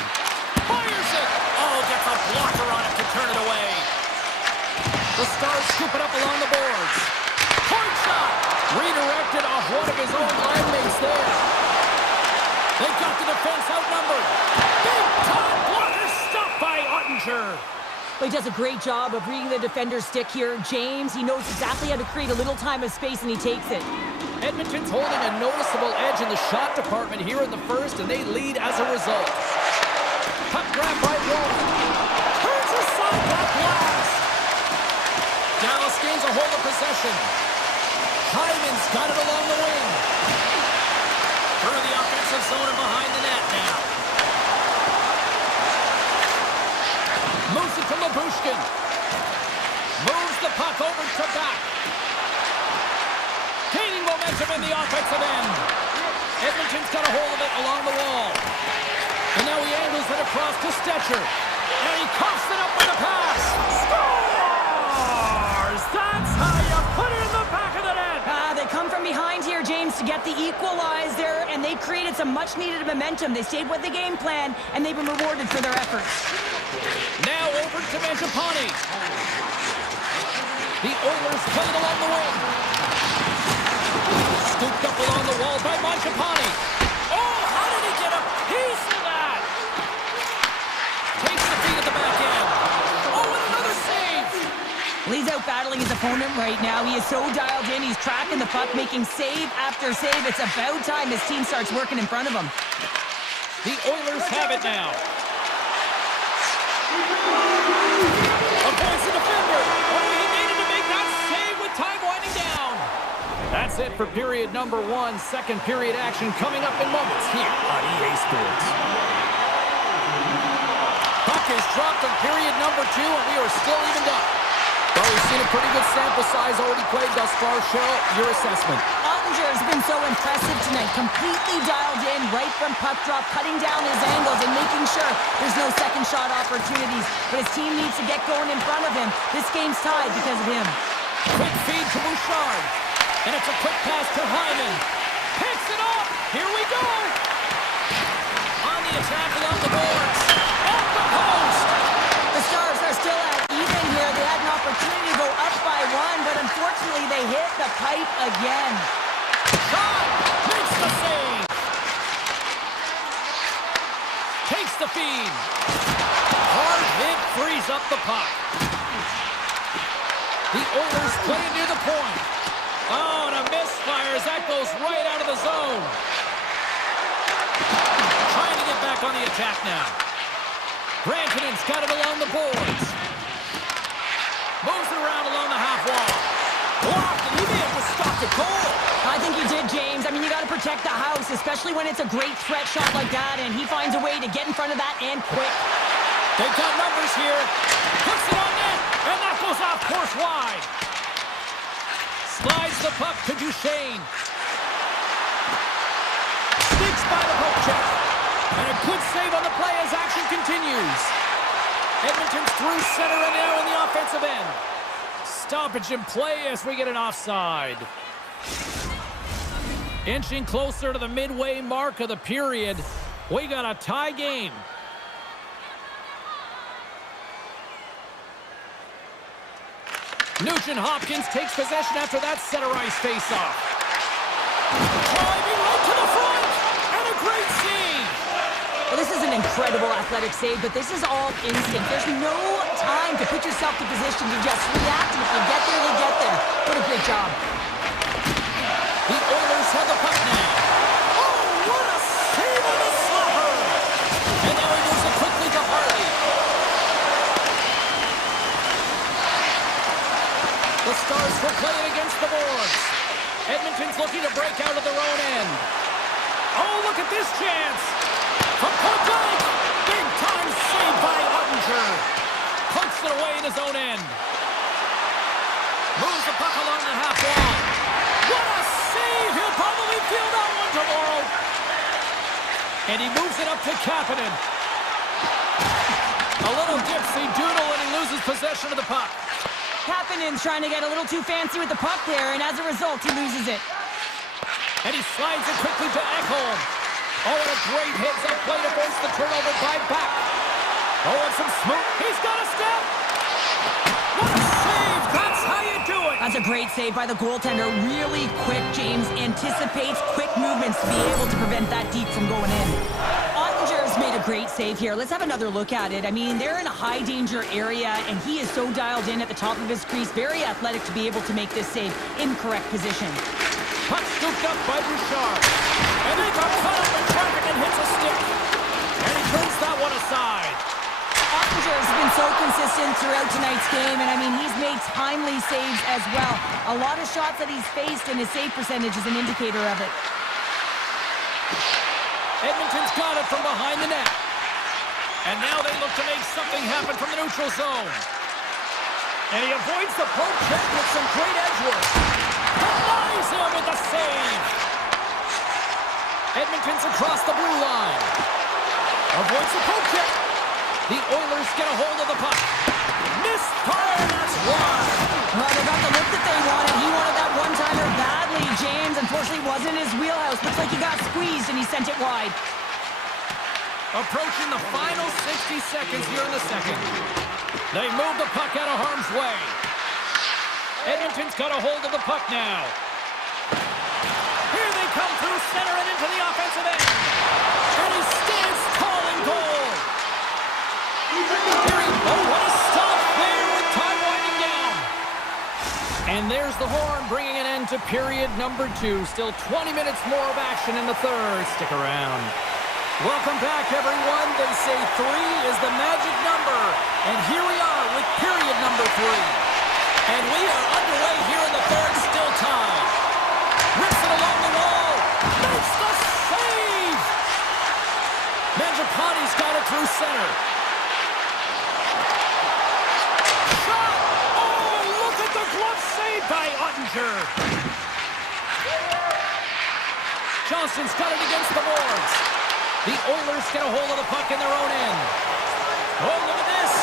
Fires it. Oh, gets a blocker on it to turn it away. The Stars scoop it up along the boards. Point shot. Redirected off one of his own line mates there. They've got the defense outnumbered. Big time blocker stopped by Ottinger. He does a great job of reading the defender's stick here. James, he knows exactly how to create a little time of space, and he takes it. Edmonton's holding a noticeable edge in the shot department here in the first, and they lead as a result. Puck grab by Wall. Turns aside that blast. Dallas gains a hold of possession. Hyman's got it along the wing. Through the offensive zone and behind the net now. Moves it to Labushkin. Moves the puck over to back. Gaining momentum in the offensive end. Edmonton's got a hold of it along the wall. And now he angles it across to Stetcher. And he coughs it up with a pass. Scores! That's how you put it in the back of the net. They come from behind here, James, to get the equalizer, and they created some much-needed momentum. They stayed with the game plan, and they've been rewarded for their efforts. Now over to Mangiapane. The Oilers play it along the wing. Scooped up along the wall by Mangiapane. Oh, how did he get a piece of that? Takes the feed at the back end. Oh, and another save. Well, he's out battling his opponent right now. He is so dialed in. He's tracking the puck, making save after save. It's about time his team starts working in front of him. The Oilers have it now. set for period number 1. Second period action coming up in moments here on EA Sports. Puck is dropped in period number 2, and we are still evened up. Well, we've seen a pretty good sample size already played thus far. Cheryl, your assessment. Has been so impressive tonight, completely dialed in right from puck drop, cutting down his angles and making sure there's no second shot opportunities. But his team needs to get going in front of him. This game's tied because of him. Quick feed to Bouchard, and it's a quick pass to Hyman. Picks it up. Here we go. On the attack along the boards. Off the post. The Stars are still at even here. They had an opportunity to go up by 1, but unfortunately they hit the pipe again. Shot! Makes the save! Takes the feed. Hard hit frees up the puck. The Oilers play near the point. Oh, and a misfire as that goes right out of the zone. Trying to get back on the attack now. Rantanen's got it along the boards. Moves it around along the half wall. Blocked, and he may have just stopped the goal. I think you did, James. I mean, you got to protect the house, especially when it's a great threat shot like that, and he finds a way to get in front of that and quick. They've got numbers here. Puts it on net, and that goes off course wide. Slides the puck to Duchesne. Sneaks by the poke check. And a good save on the play as action continues. Edmonton's through center and now in the offensive end. Stoppage in play as we get an offside. Inching closer to the midway mark of the period. We got a tie game. Nugent-Hopkins takes possession after that center ice face-off. Driving right to the front, and a great save. Well, this is an incredible athletic save, but this is all instinct. There's no time to put yourself in position to just react, and if you get there, you get there. What a great job. The Oilers have the puck now. Oh, what a save on the slapper! And now he moves it quickly to Harley. The Stars will play it against the boards. Edmonton's looking to break out of their own end. Oh, look at this chance! From point blank! Big time save by Ottinger. Punts it away in his own end. Moves the puck along the half wall. What a save! He'll probably feel that one tomorrow. And he moves it up to Kapanen. A little dipsy doodle and he loses possession of the puck. Kapanen's trying to get a little too fancy with the puck there, and as a result, he loses it. And he slides it quickly to Ekholm. Oh, and a great hits-up play to force the turnover by back. Oh, and some smooth. He's got a step. What a save! That's how you do it. That's a great save by the goaltender. Really quick, James. Anticipates quick movements to be able to prevent that deep from going in. Ottinger's made a great save here. Let's have another look at it. I mean, they're in a high-danger area, and he is so dialed in at the top of his crease. Very athletic to be able to make this save in correct position. Puck scooped up by Bouchard. And they got caught up in traffic and hits a stick. And he turns that one aside. Ottinger has been so consistent throughout tonight's game, and I mean, he's made timely saves as well. A lot of shots that he's faced, and his save percentage is an indicator of it. Edmonton's got it from behind the net. And now they look to make something happen from the neutral zone. And he avoids the poke check with some great edge work. Denies him with the save. Edmonton's across the blue line. Avoids the poke check. The Oilers get a hold of the puck. Misfire, that's wide. Well, they got the look that they wanted. He wanted that one-timer badly, James. Unfortunately, wasn't his wheelhouse. Looks like he got squeezed, and he sent it wide. Approaching the final 60 seconds here in the second. They move the puck out of harm's way. Edmonton's got a hold of the puck now. Here they come through center and into the offensive end. And he stands tall in goal. Oh, what a stop there with time winding down. And there's the horn bringing an end to period number 2. Still 20 minutes more of action in the third. Stick around. Welcome back, everyone. They say 3 is the magic number. And here we are with period number 3. And we are underway here in the third, still tied. through center. Shot! Oh, look at the glove save by Ottinger. Johnston's got it against the boards. The Oilers get a hold of the puck in their own end. Oh, look at this.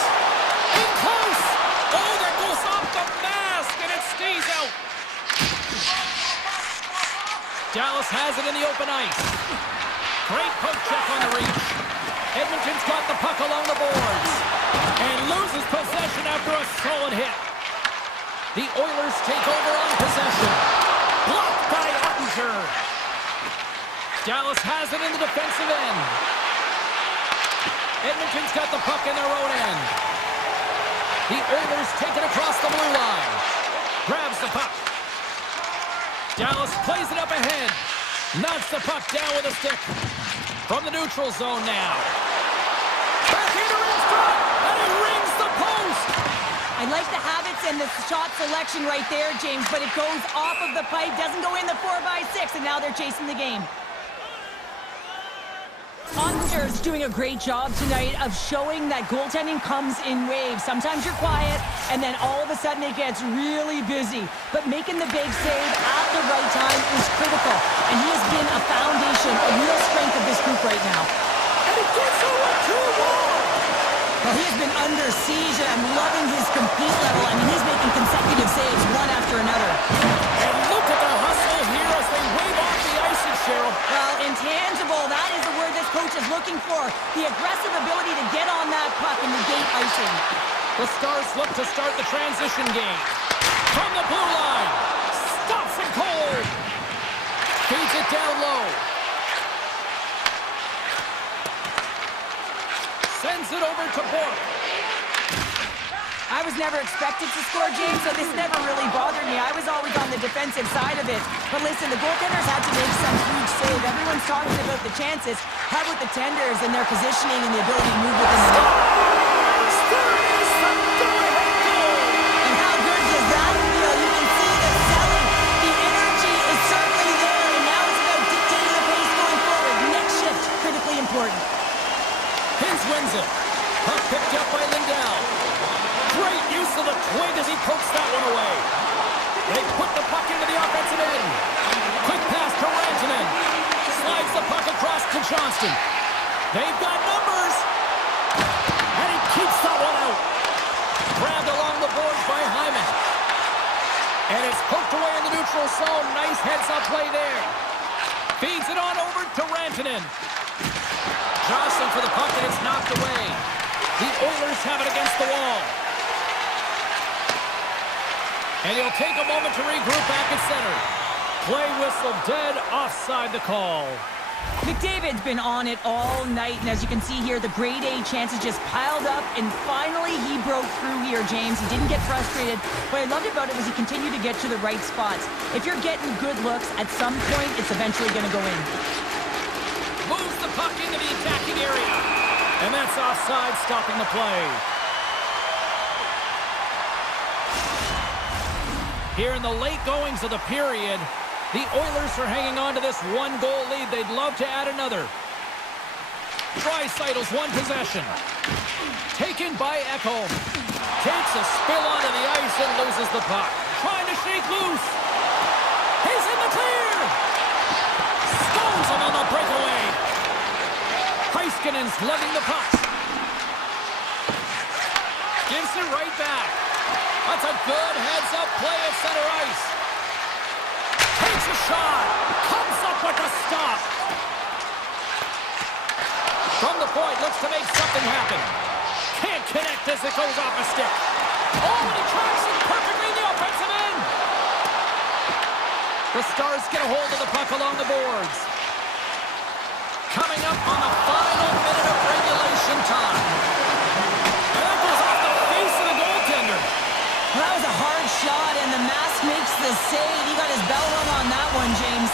In close. Oh, that goes off the mask, and it stays out. Dallas has it in the open ice. Great poke check on the reach. Edmonton's got the puck along the boards and loses possession after a solid hit. The Oilers take over on possession. Blocked by Ottinger. Dallas has it in the defensive end. Edmonton's got the puck in their own end. The Oilers take it across the blue line. Grabs the puck. Dallas plays it up ahead. Knocks the puck down with a stick. From the neutral zone now. Backhander in front, and it rings the post. I like the habits and the shot selection right there, James, but it goes off of the pipe, doesn't go in the 4x6, and now they're chasing the game. Ottinger's doing a great job tonight of showing that goaltending comes in waves. Sometimes you're quiet, and then all of a sudden it gets really busy. But making the big save at the right time is critical, and he has been a foundation, a real strength of this group right now. And it gets over 2-1. Well, he has been under siege, and I'm loving his compete level. I mean, he's making consecutive saves one after another. And look at the hustle here as they wave off the icing, Cheryl. Well, intangible, that is the word this coach is looking for. The aggressive ability to get on that puck and negate icing. The Stars look to start the transition game. From the blue line. Stops it cold. Feeds it down low. Sends it over to Bork. I was never expected to score, James, so this never really bothered me. I was always on the defensive side of it. But listen, the goaltenders had to make some huge save. Everyone's talking about the chances. How about the tenders and their positioning and the ability to move within the net? And how good does that feel? You can see the selling. The energy is certainly there, and now it's about dictating the pace going forward. Next shift, critically important. Hins wins it. Puck picked up by Lindell. Great use of the twig as he pokes that one away. They put the puck into the offensive end. Quick pass to Rantanen. Slides the puck across to Johnston. They've got numbers. And he keeps that one out. Grabbed along the boards by Hyman. And it's poked away in the neutral zone. Nice heads-up play there. Feeds it on over to Rantanen. Johnston for the puck, and it's knocked away. The Oilers have it against the wall. And he'll take a moment to regroup back at center. Play whistle dead, offside the call. McDavid's been on it all night, and as you can see here, the grade A chances just piled up, and finally he broke through here, James. He didn't get frustrated. What I loved about it was he continued to get to the right spots. If you're getting good looks, at some point, it's eventually going to go in. Moves the puck into the attacking area. And that's offside, stopping the play. Here in the late goings of the period, the Oilers are hanging on to this one-goal lead. They'd love to add another. Draisaitl's one possession. Taken by Ekholm. Takes a spill onto the ice and loses the puck. Trying to shake loose. He's in the clear. Stones him on the breakaway. Heiskanen's lugging the puck. Gives it right back. That's a good heads-up play at center ice. Takes a shot. Comes up with a stop. From the point, looks to make something happen. Can't connect as it goes off a stick. Oh, and he tracks it perfectly in the offensive end. The Stars get a hold of the puck along the boards. Coming up on the final minute of regulation time. And that goes off the face of the goaltender. Well, that was a hard shot, and the mask makes the save. He got his bell rung on that one, James.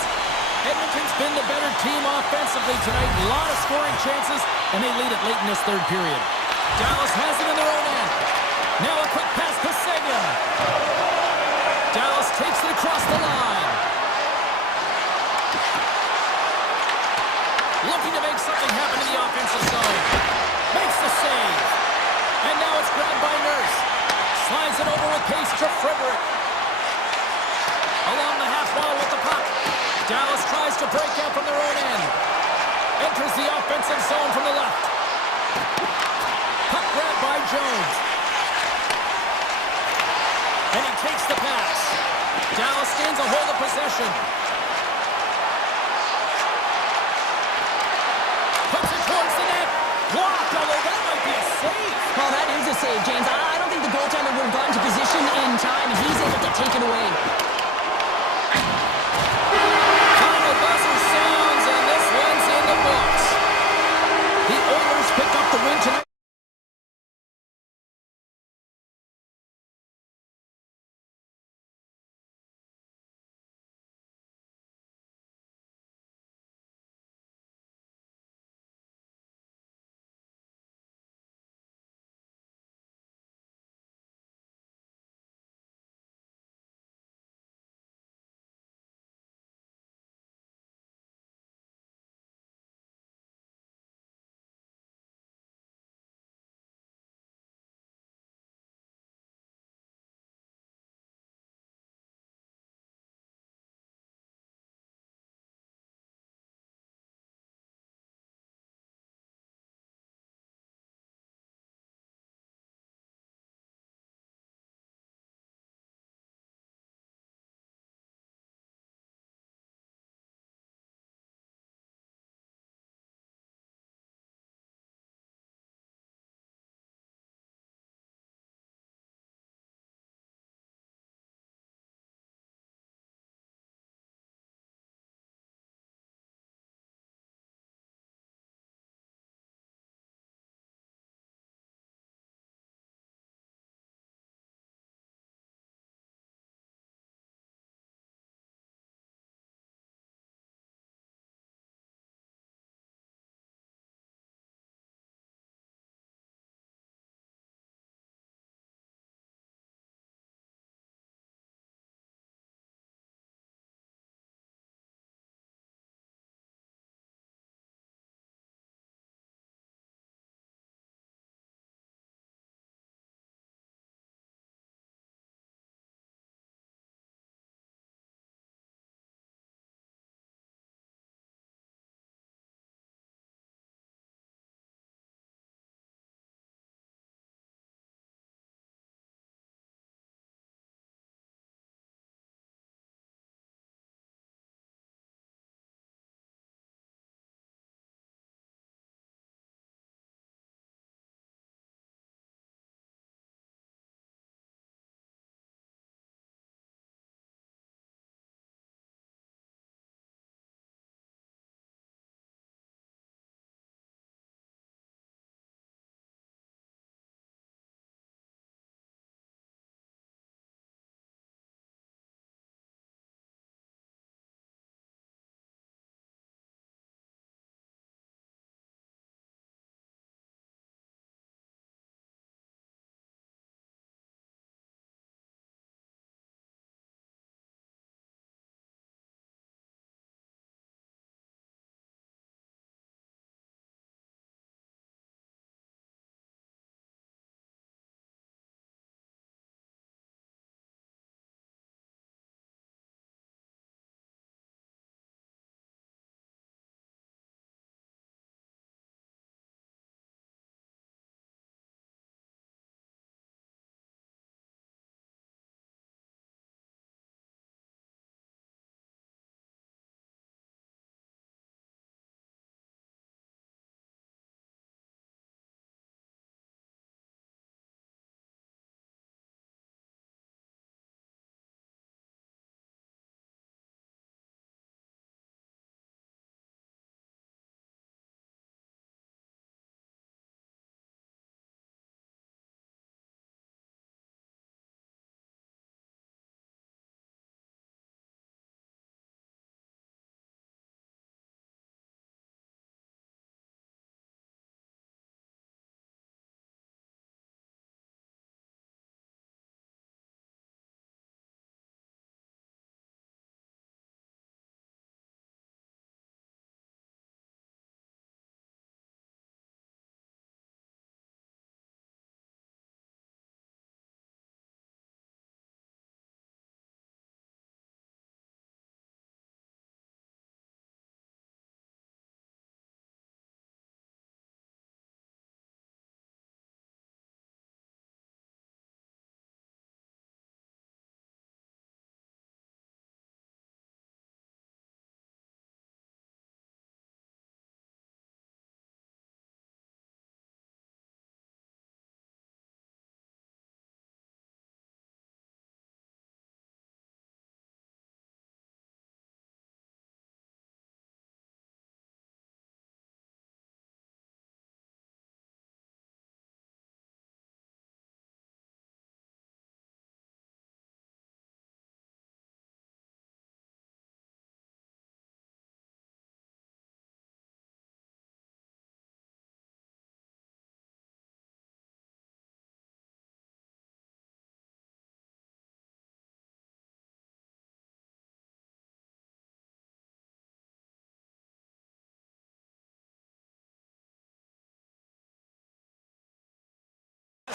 Edmonton's been the better team offensively tonight. A lot of scoring chances, and they lead it late in this third period. Dallas has it in their own end. Now a quick pass to Seguin. Dallas takes it across the line. Looking to make something happen in the offensive zone. And now it's grabbed by Nurse. Slides it over with pace to Frederick. Along the half wall with the puck. Dallas tries to break out from their own end. Enters the offensive zone from the left. Puck grabbed by Jones. And he takes the pass. Dallas gains a hold of possession. Puts it towards the net. Blocked, although that might be a save. Well, that is a save, James. I don't think the goaltender would have gotten to position in time. He's able to take it away. Final buzzer sounds, and this one's in the books. The Oilers pick up the win tonight.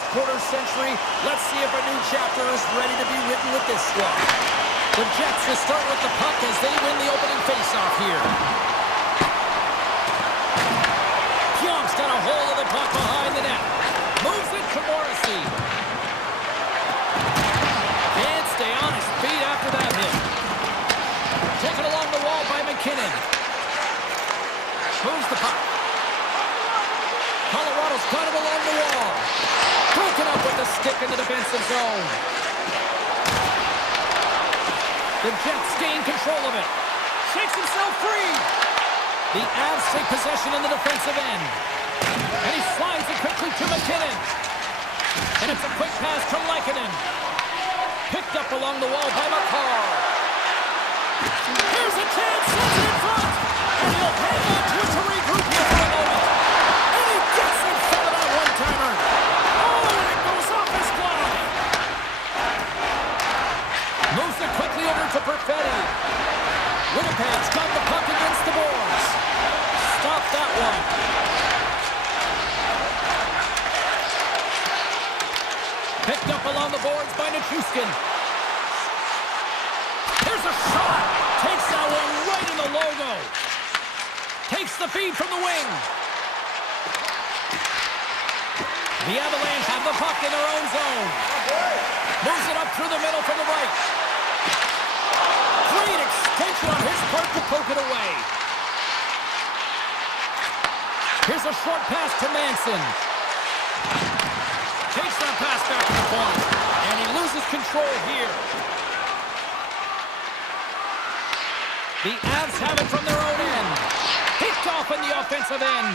Quarter century. Let's see if a new chapter is ready to be written with this squad. The Jets will start with the puck as they win the opening faceoff here. Pionk's got a hold of the puck behind the net. Moves it to Morrissey. Can't stay on his feet after that hit. Taken along the wall by McKinnon. Moves the puck. Colorado's got it along the wall. Broken up with the stick in the defensive zone. The Jets gain control of it. Shakes himself free. The Avs take possession in the defensive end. And he slides it quickly to McKinnon. And it's a quick pass to Lehkonen. Picked up along the wall by McCarr. Here's a chance. Sends it in front. And he'll hang on to it to regroup here for a moment. And he gets in front of that one-timer. Moves it quickly over to Perfetti. Winnipeg's got the puck against the boards. Stop that one. Picked up along the boards by Nichushkin. There's a shot. Takes that one right in the logo. Takes the feed from the wing. The Avalanche have the puck in their own zone. Moves it up through the middle from the right. Great extension on his part to poke it away. Here's a short pass to Manson. Takes that pass back to the point. And he loses control here. The Avs have it from their own end. Picked off in the offensive end.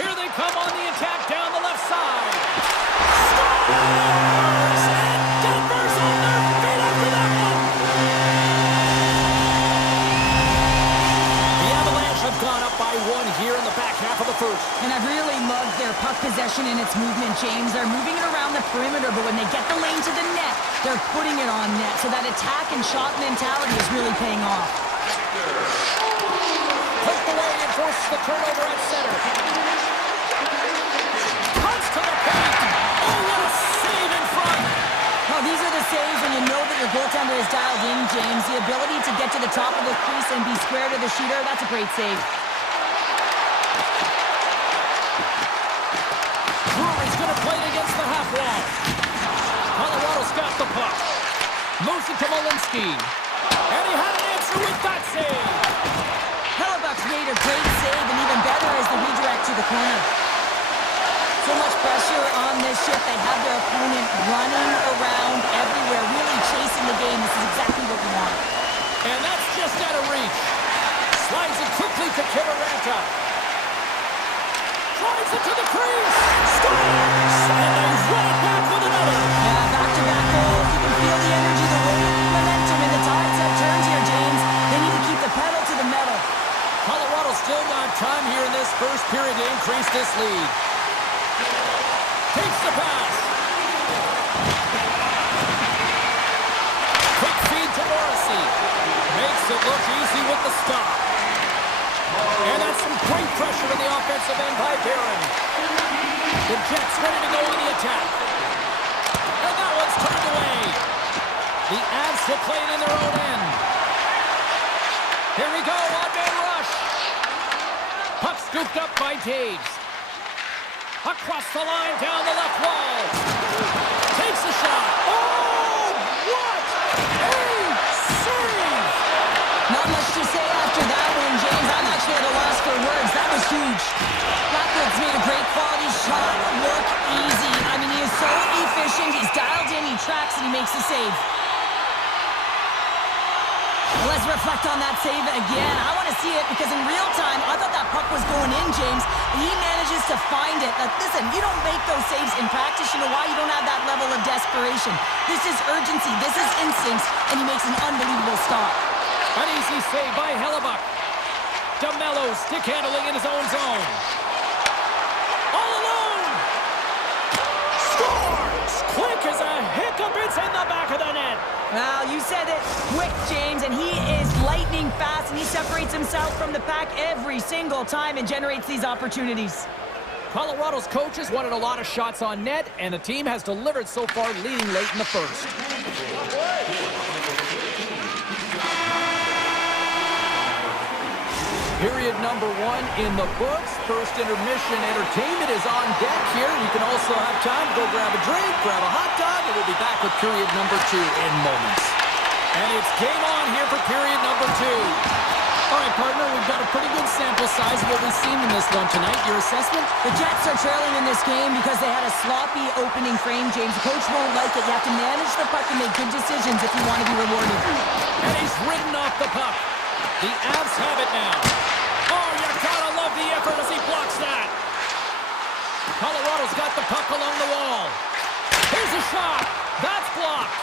Here they come on the attack down the left side. Scores! And Denver's on their feet after that one. The Avalanche have gone up by one here in the back half of the first. And I've really loved their puck possession and its movement, James. They're moving it around the perimeter, but when they get the lane to the net, they're putting it on net. So that attack and shot mentality is really paying off. Poked away and forces the turnover at center. Punch to the paint. Oh, what a save in front. Oh, these are the saves when you know that your goaltender is dialed in, James. The ability to get to the top of the crease and be square to the shooter, that's a great save. Brewery's going to play it against the half wall. Colorado's got the puck. Moves it to Malinsky. And he had an answer with that save. Hellebuck's made a great save, and even better is the redirect to the corner. So much pressure on this shift. They have their opponent running around everywhere, really chasing the game. This is exactly what we want. And that's just out of reach. Slides it quickly to Kiberanta. Drives it to the crease. Scores! And they run it back with another. Yeah, back-to-back goals. You can feel the energy, the weight, the momentum, and the tides have turned here, James. They need to keep the pedal to the metal. Colorado still got time here in this first period to increase this lead. Takes the pass. Quick feed to Morrissey. Makes it look easy with the stop. And that's some great pressure in the offensive end by Barron. The Jets ready to go on the attack. And that one's turned away. The Avs will play it in their own end. Here we go, on-man rush. Puck scooped up by Taves. Across the line, down the left wall. Takes a shot. Oh, what a save! Not much to say after that one, James. I'm actually at a loss for words. That was huge. Blackwood's made a great quality shot look easy. I mean, he is so efficient. He's dialed in, he tracks, and he makes the save. Let's reflect on that save again. I want to see it because in real time, I thought that puck was going in, James. He manages to find it. Now, listen, you don't make those saves in practice. You know why? You don't have that level of desperation. This is urgency. This is instincts. And he makes an unbelievable stop. An easy save by Hellebuck. DeMello stick handling in his own zone. All alone. Scores! Quick as a hiccup. It's in the back of the net. Well, you said it quick, James, and he is lightning fast, and he separates himself from the pack every single time and generates these opportunities. Colorado's coaches wanted a lot of shots on net, and the team has delivered so far, leading late in the first. Period number 1 in the books. First intermission entertainment is on deck here. You can also have time to go grab a drink, grab a hot dog, and we'll be back with period number 2 in moments. And it's game on here for period number 2. All right, partner, we've got a pretty good sample size of what we've seen in this one tonight. Your assessment? The Jets are trailing in this game because they had a sloppy opening frame, James. The coach won't like it. You have to manage the puck and make good decisions if you want to be rewarded. And he's ridden off the puck. The Avs have it now. Oh, you gotta love the effort as he blocks that. Colorado's got the puck along the wall. Here's a shot. That's blocked.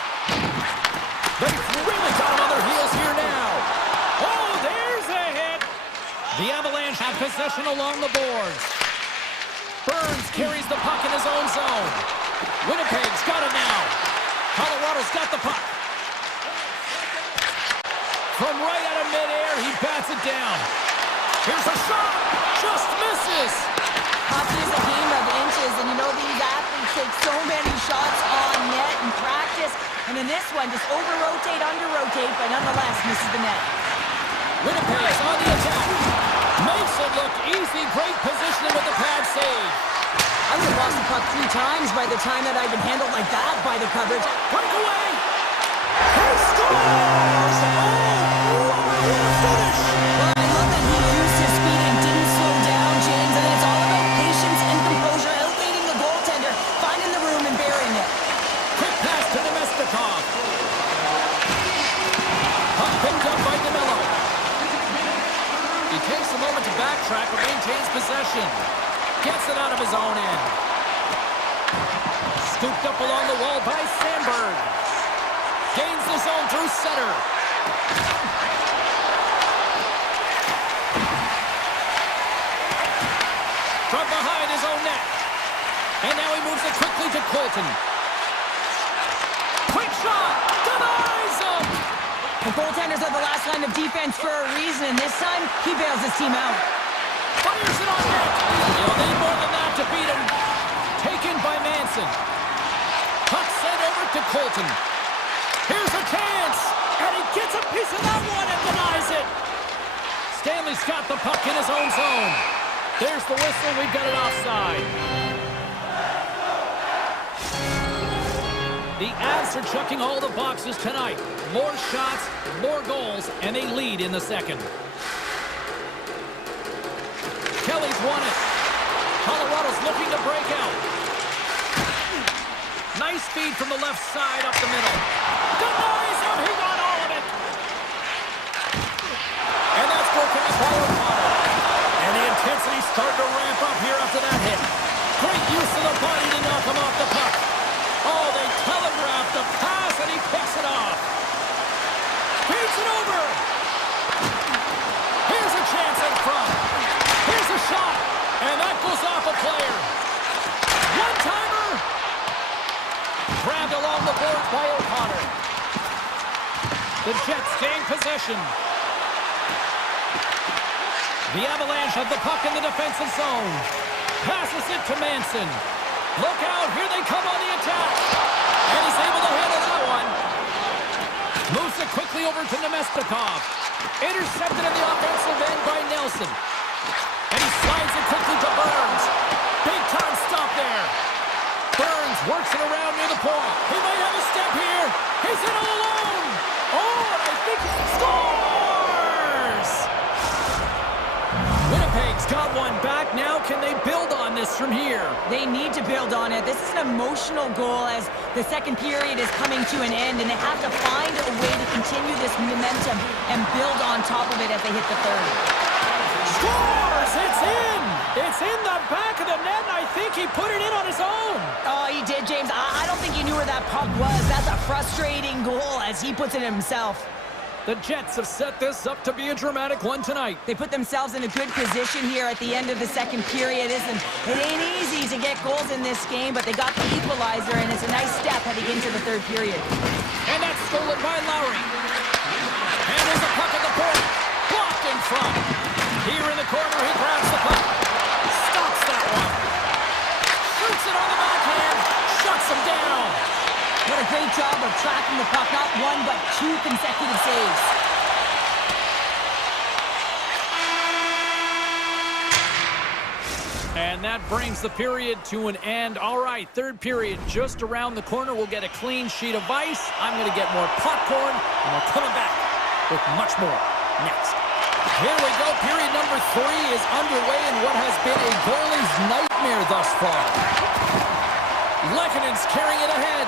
They've really got him on their heels here now. Oh, there's a hit. The Avalanche have possession along the boards. Burns carries the puck in his own zone. Winnipeg's got it now. Colorado's got the puck. From right out of midair, he bats it down. Here's a shot. Just misses. Hockey is a game of inches, and you know these athletes take so many shots on net in practice. And in this one, just over-rotate, under-rotate, but nonetheless misses the net. Winnipeg's on the attack. Makes it look easy. Great positioning with the pad save. I would have lost the puck 3 times by the time that I'd been handled like that by the coverage. Breakaway. He scores! Oh, what a finish! Well, I love that he used his speed and didn't slow down, James. And it's all about patience and composure, outweighing the goaltender, finding the room and burying it. Quick pass to Nemestikov. Puck picked up by DeMello. He takes a moment to backtrack but maintains possession. Gets it out of his own end. Scooped up along the wall by Sandberg. Gains the zone through center. From behind his own net. And now he moves it quickly to Colton. Quick shot! Denies him! The goaltenders are the last line of defense for a reason, and this time, he bails his team out. Fires it on net. He'll need more than that to beat him. Taken by Manson. Puck sent over to Colton. Here's a chance. And he gets a piece of that one and denies it. Stanley's got the puck in his own zone. There's the whistle. We've got it offside. The Avs are checking all the boxes tonight. More shots, more goals, and they lead in the second. Kelly's won it. Colorado's looking to break out. Nice feed from the left side up the middle. Denies him. He got all of it. And that's broken up by O'Connor. And the intensity's starting to ramp up here after that hit. Great use of the body to knock him off the puck. Oh, they telegraphed the pass, and he picks it off. Feeds it over. Here's a chance in front. Here's a shot, and that goes off a player. One-timer. Grabbed along the boards by O'Connor. The Jets gain possession. The Avalanche have the puck in the defensive zone. Passes it to Manson. Look out, here they come on the attack. And he's able to handle that one. Moves it quickly over to Nemestikov. Intercepted in the offensive end by Nelson. And he slides it quickly to Burns. Big time stop there. Burns works it around near the point. He might have a step here. He's in all alone. Oh, and I think he scores! Winnipeg's got one back. Now can they build on this from here? They need to build on it. This is an emotional goal as the second period is coming to an end, and they have to find a way to continue this momentum and build on top of it as they hit the third. Scores! It's in! It's in the back of the net, and I think he put it in on his own. Oh, he did, James. I don't think he knew where that puck was. That's a frustrating goal as he puts it himself. The Jets have set this up to be a dramatic one tonight. They put themselves in a good position here at the end of the second period. It ain't easy to get goals in this game, but they got the equalizer, and it's a nice step heading into the third period. And that's stolen by Lowry. And there's a puck at the point. Blocked in front. Here in the corner, he grabs the puck. Stops that one. Shoots it on the backhand. Shuts him down. What a great job of tracking the puck. Not one, but two consecutive saves. And that brings the period to an end. All right, third period just around the corner. We'll get a clean sheet of ice. I'm going to get more popcorn, and we're coming back with much more next. Here we go. Period number 3 is underway in what has been a goalie's nightmare thus far. Lekkonen's carrying it ahead.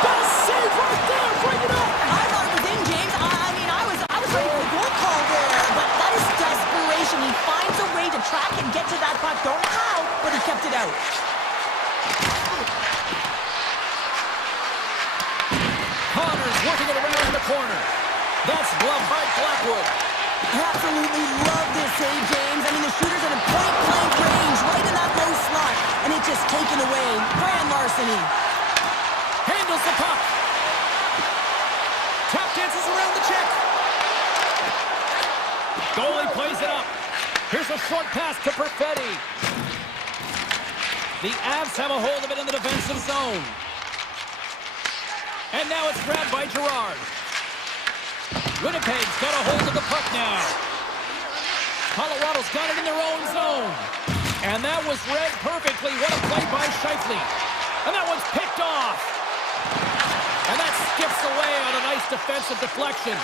Best save right there. Bring it up. I thought it was in, James. I was ready for the goal call there, but that is desperation. He finds a way to track and get to that puck. Don't know how, but he kept it out. Connor's working it around in the corner. That's gloved by Blackwood. Absolutely love this save, James. I mean, the shooter's at a point-blank range, right in that low slot, and it's just taken away. Grand larceny. Handles the puck. Tap dances around the check. Goalie plays it up. Here's a short pass to Perfetti. The Avs have a hold of it in the defensive zone. And now it's grabbed by Girard. Winnipeg's got a hold of the puck now. Colorado's got it in their own zone. And that was read perfectly. What a play by Scheifele. And that one's picked off. And that skips away on a nice defensive deflection.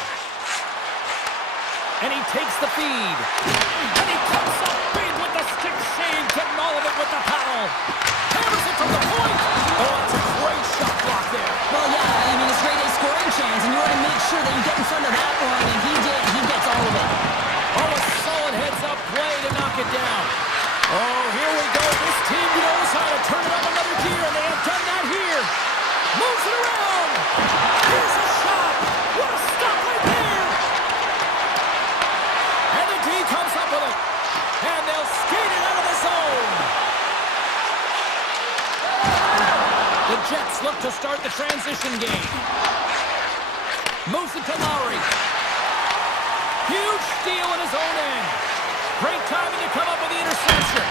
And he takes the feed. And he comes up big with the stick shave, getting all of it with the paddle. Hammers it from the point. Oh, it's a great shot block there. Well, yeah, I mean, it's great a scoring chance, and you want to make sure that you get in front of that one, and he did. He gets all of it. Oh, a solid heads-up play to knock it down. Oh, here we go. This team knows how to turn it up another gear, and they have done that here. Moves it around. Here's a shot. What a stop right there. And the D comes up with it. And they'll skate it out of the zone. The Jets look to start the transition game. Moves it to Lowry. Huge steal in his own end. Great timing to come up with the interception.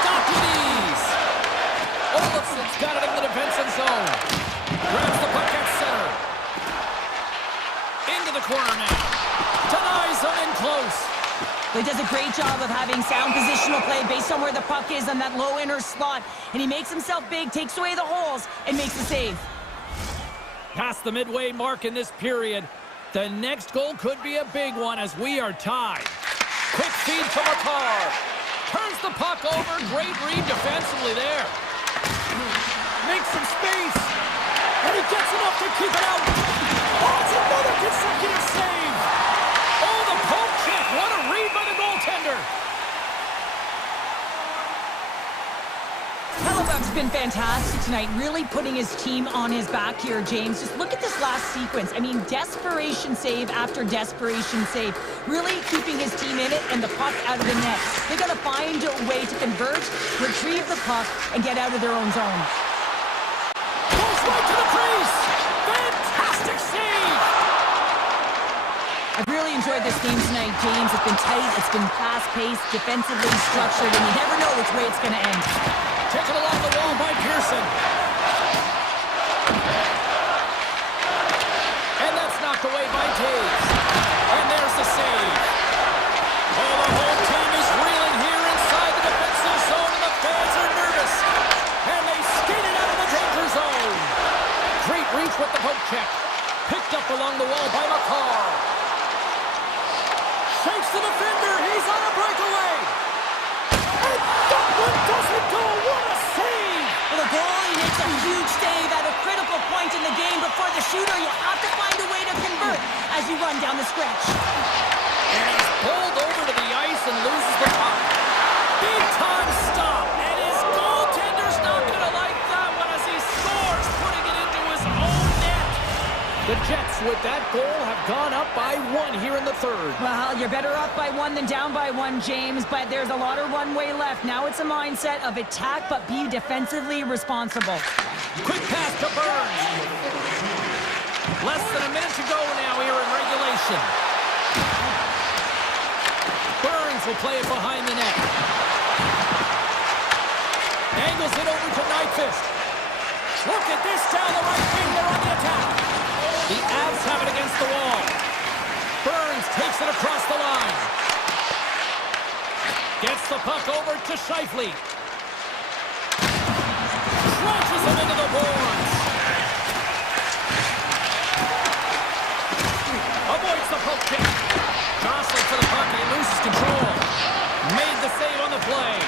Stopped with ease. Olafson's got it in the defensive zone. Grabs the puck at center. Into the corner now. Denies him in close. He does a great job of having sound positional play based on where the puck is on that low inner slot. And he makes himself big, takes away the holes, and makes the save. Past the midway mark in this period. The next goal could be a big one as we are tied. Quick feed to Makar. Turns the puck over. Great read defensively there. Makes some space. And he gets enough to keep it out. Oh, it's another consecutive save. Oh, the poke check. What a read by the goaltender. Hellebuck's been fantastic tonight, really putting his team on his back here, James. Just look at this last sequence. I mean, desperation save after desperation save. Really keeping his team in it and the puck out of the net. They got to find a way to converge, retrieve the puck, and get out of their own zone. Goes right to the crease. Fantastic save. I've really enjoyed this game tonight, James. It's been tight, it's been fast-paced, defensively structured, and you never know which way it's going to end. Taken along the wall by Pearson. And that's knocked away by Taves. And there's the save. Oh, the whole team is reeling here inside the defensive zone, and the fans are nervous. And they skated out of the danger zone. Great reach with the poke check. Picked up along the wall by Makar. Shakes the defender. He's on a breakaway. And that one doesn't go. What a save! Well, the goalie makes a huge save at a critical point in the game, but for the shooter, you have to find a way to convert as you run down the stretch. And he's pulled over to the ice and loses the puck. Big time stop. And his goaltender's not going to like that one as he scores, putting it into his own net. The Jets, with that goal, have gone up by 1 here in the third. Well, you're better up by 1 than down by 1, James, but there's a lot of runway left. Now it's a mindset of attack, but be defensively responsible. Quick pass to Burns. Less than a minute to go now here in regulation. Burns will play it behind the net. Angles it over to Nyquist. Look at this down the right wing. They're on the attack. The Avs have it against the wall. Burns takes it across the line. Gets the puck over to Scheifele. Launches him into the boards. Avoids the poke kick. Jostling for the puck and he loses control. Made the save on the play.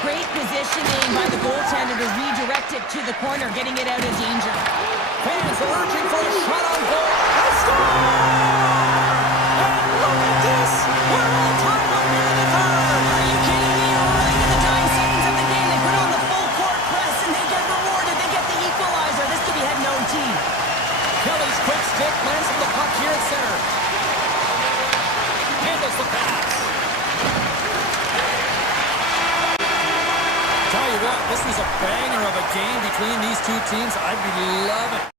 Great positioning by the goaltender to redirect it to the corner, getting it out of danger. Fans are urging for a shot on goal. They score! And look at this! We're all tied up here in the third! Are you kidding me? Right in the dying seconds of the game, they put on the full court press and they get rewarded. They get the equalizer. This could be heading to OT. Kelly's quick stick lands on the puck here at center. Handles the pass. Tell you what, this was a banger of a game between these two teams. I'd be loving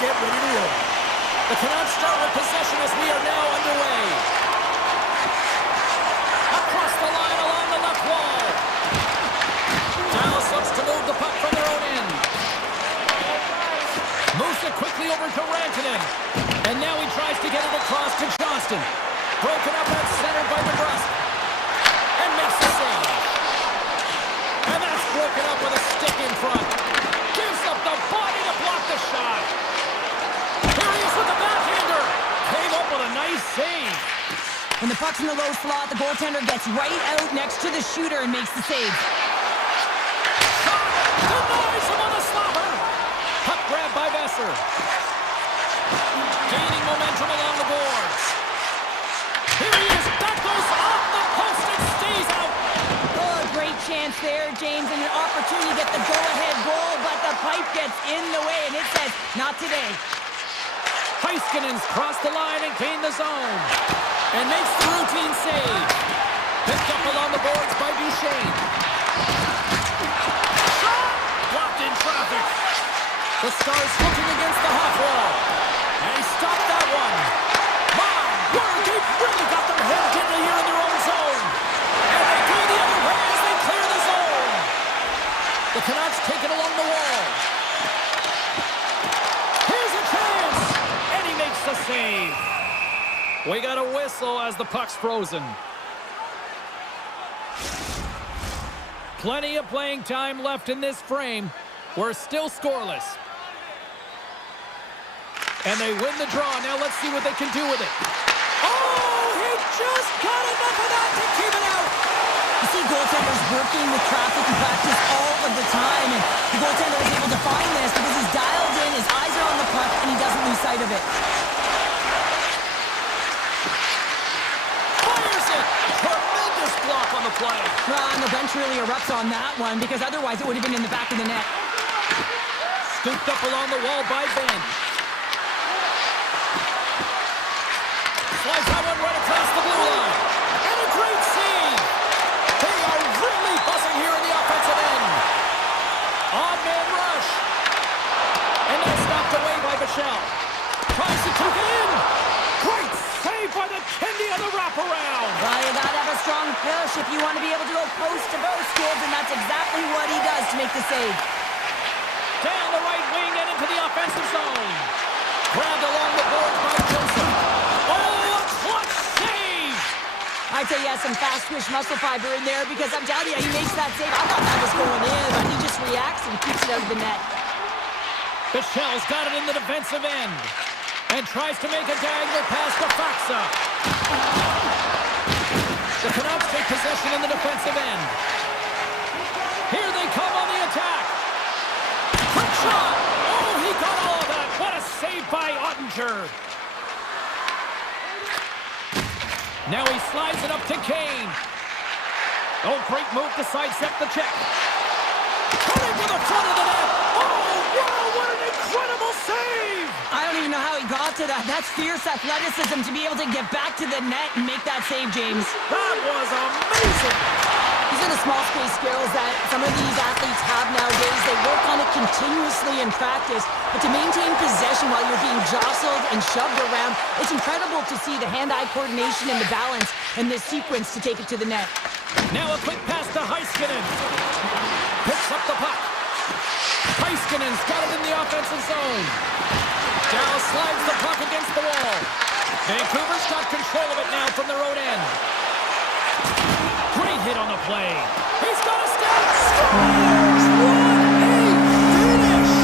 get ready to roll. The Canucks start with possession as we are now underway. Across the line along the left wall. Dallas looks to move the puck from their own end. Moves it quickly over to Rantanen. And now he tries to get it across to Johnston. Broken up at center by DeBrusque. And makes the save. And that's broken up with a stick in front. Gives up the body to block the shot. Here he is with the backhander. Came up with a nice save. When the puck's in the low slot, the goaltender gets right out next to the shooter and makes the save. Shot! Denies him on the slapper. Puck grab by Besser. Gaining momentum along the boards. Here he is. That goes off the post and stays out. Oh, a great chance there, James, and an opportunity to get the go-ahead goal, but the pipe gets in the way, and it says, not today. Heiskanen's crossed the line and gained the zone. And makes the routine save. Picked up along the boards by Duchesne. Shot! Blocked in traffic. The Stars looking against the half wall. And he stopped that one. My word, they've really got them hemmed in here in their own zone. And they go the other way as they clear the zone. The Canucks take it along the wall. Here's a chance. And he makes the save. We got a whistle as the puck's frozen. Plenty of playing time left in this frame. We're still scoreless. And they win the draw. Now let's see what they can do with it. Oh, he just got enough of that to keep it out. You see goaltenders working with traffic in practice all of the time, and the goaltender is able to find this because he's dialed in, his eyes are on the puck, and he doesn't lose sight of it. Fires it! Tremendous block on the play. And the bench really erupts on that one because otherwise it would have been in the back of the net. Scooped up along the wall by Ben. Slides that one right across the blue line. And a great save. They are really buzzing here in the offensive end. Odd man rush. And that's stopped away by Bichelle. Tries to tuck it in. Great save by the Kendi on the wraparound. Well, you gotta have a strong push if you want to be able to go post to post, kids, and that's exactly what he does to make the save. Down the right wing and into the offensive zone. Grabbed along the boards by Joseph. Oh, a clutch save! I'd say he has some fast twitch muscle fiber in there because I'm telling you, he makes that save. I thought that was going in, but he just reacts and keeps it out of the net. Bichelle's got it in the defensive end and tries to make a diagonal pass to Faxa. The Canucks take possession in the defensive end. Here they come on the attack. Quick shot! Oh, he got all of that. What a save by Ottinger. Now he slides it up to Kane. Oh, great move to sidestep the check. Cutting to the front of the net. Oh, wow, what an incredible save! I don't even know how he got to that. That's fierce athleticism to be able to get back to the net and make that save, James. That was amazing! These are the small space skills that some of these athletes have nowadays. They work on it continuously in practice, but to maintain possession while you're being jostled and shoved around, it's incredible to see the hand-eye coordination and the balance in this sequence to take it to the net. Now a quick pass to Heiskanen. Picks up the puck. Heiskanen's got it in the offensive zone. Dallas slides the puck against the wall. Vancouver's got control of it now from their own end. Great hit on the play. He's got a step. Scores! What a finish!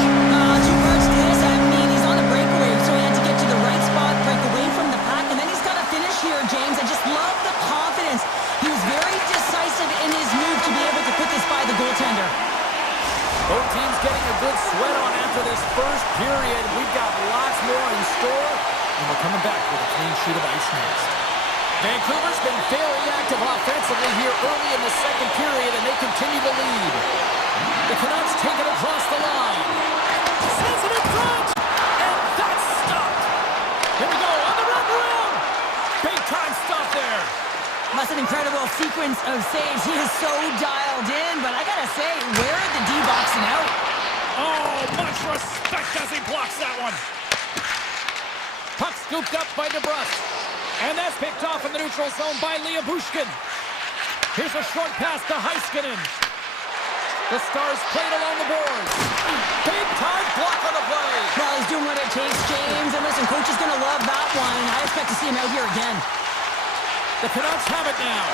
Two birds to this. I mean, he's on a breakaway, so he had to get to the right spot, break away from the pack, and then he's got to finish here, James. I just love the confidence. He was very decisive in his move to be able to put this by the goaltender. Both teams getting a good sweat on after this first period. We've got lots more in store, and we're coming back with a clean sheet of ice next. Vancouver's been very active offensively here early in the second period, and they continue to lead. The Canucks take it across the line. Sends it in front, and that's stopped. Here we go on the wraparound. Big time stop there. That's an incredible sequence of saves. He is so dialed in, but I gotta say, where are the D-boxing out? Oh, much respect as he blocks that one. scooped up by DeBrusque. And that's picked off in the neutral zone by Bushkin. Here's a short pass to Heiskanen. The Stars played along the boards. Big time block on the play. Well, he's doing what it takes, James. And listen, coach is going to love that one. I expect to see him out here again. The Canucks have it now.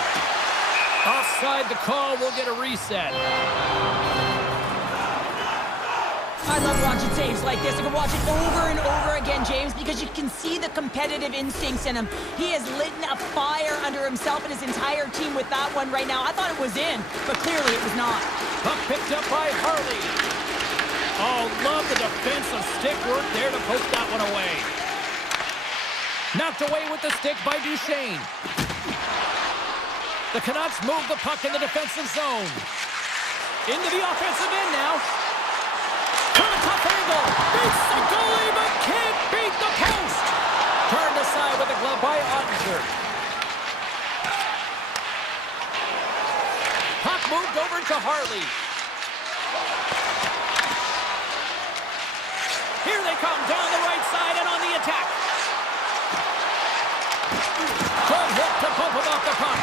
Offside the call. We'll get a reset. I love watching saves like this. I can watch it over and over again, James, because you can see the competitive instincts in him. He has lit a fire under himself and his entire team with that one right now. I thought it was in, but clearly it was not. Puck picked up by Harley. Oh, love the defensive stick work there to poke that one away. Knocked away with the stick by Duchesne. The Canucks move the puck in the defensive zone. Into the offensive end now. From a tough angle. Beats the goalie, but can't beat the post. Turned aside with a glove by Ottinger. Puck moved over to Harley. Here they come down the right side and on the attack. Good hit to bump him off the puck.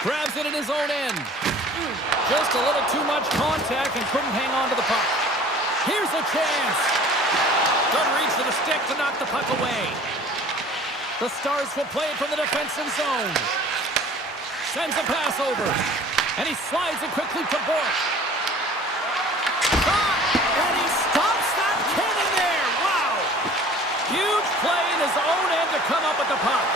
Grabs it in his own end. Just a little too much contact and couldn't hang on to the puck. Here's a chance. Good reach to the stick to knock the puck away. The Stars will play it from the defensive zone. Sends a pass over. And he slides it quickly to Bork. And he stops that cannon there. Wow. Huge play in his own end to come up with the puck.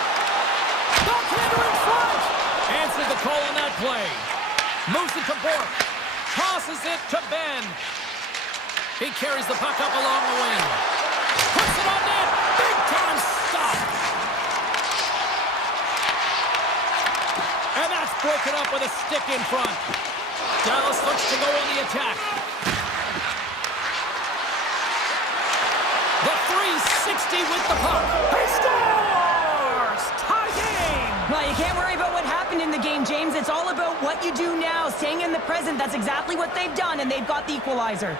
Backhander in front. Answers the call on that play. Moves it to Bork. Tosses it to Ben. He carries the puck up along the wing. Puts it on net. Big time stop. And that's broken up with a stick in front. Dallas looks to go on the attack. The 360 with the puck. He scores! Tie game! Well, you can't worry about what happened in the game, James. It's all about what you do now, staying in the present. That's exactly what they've done, and they've got the equalizer.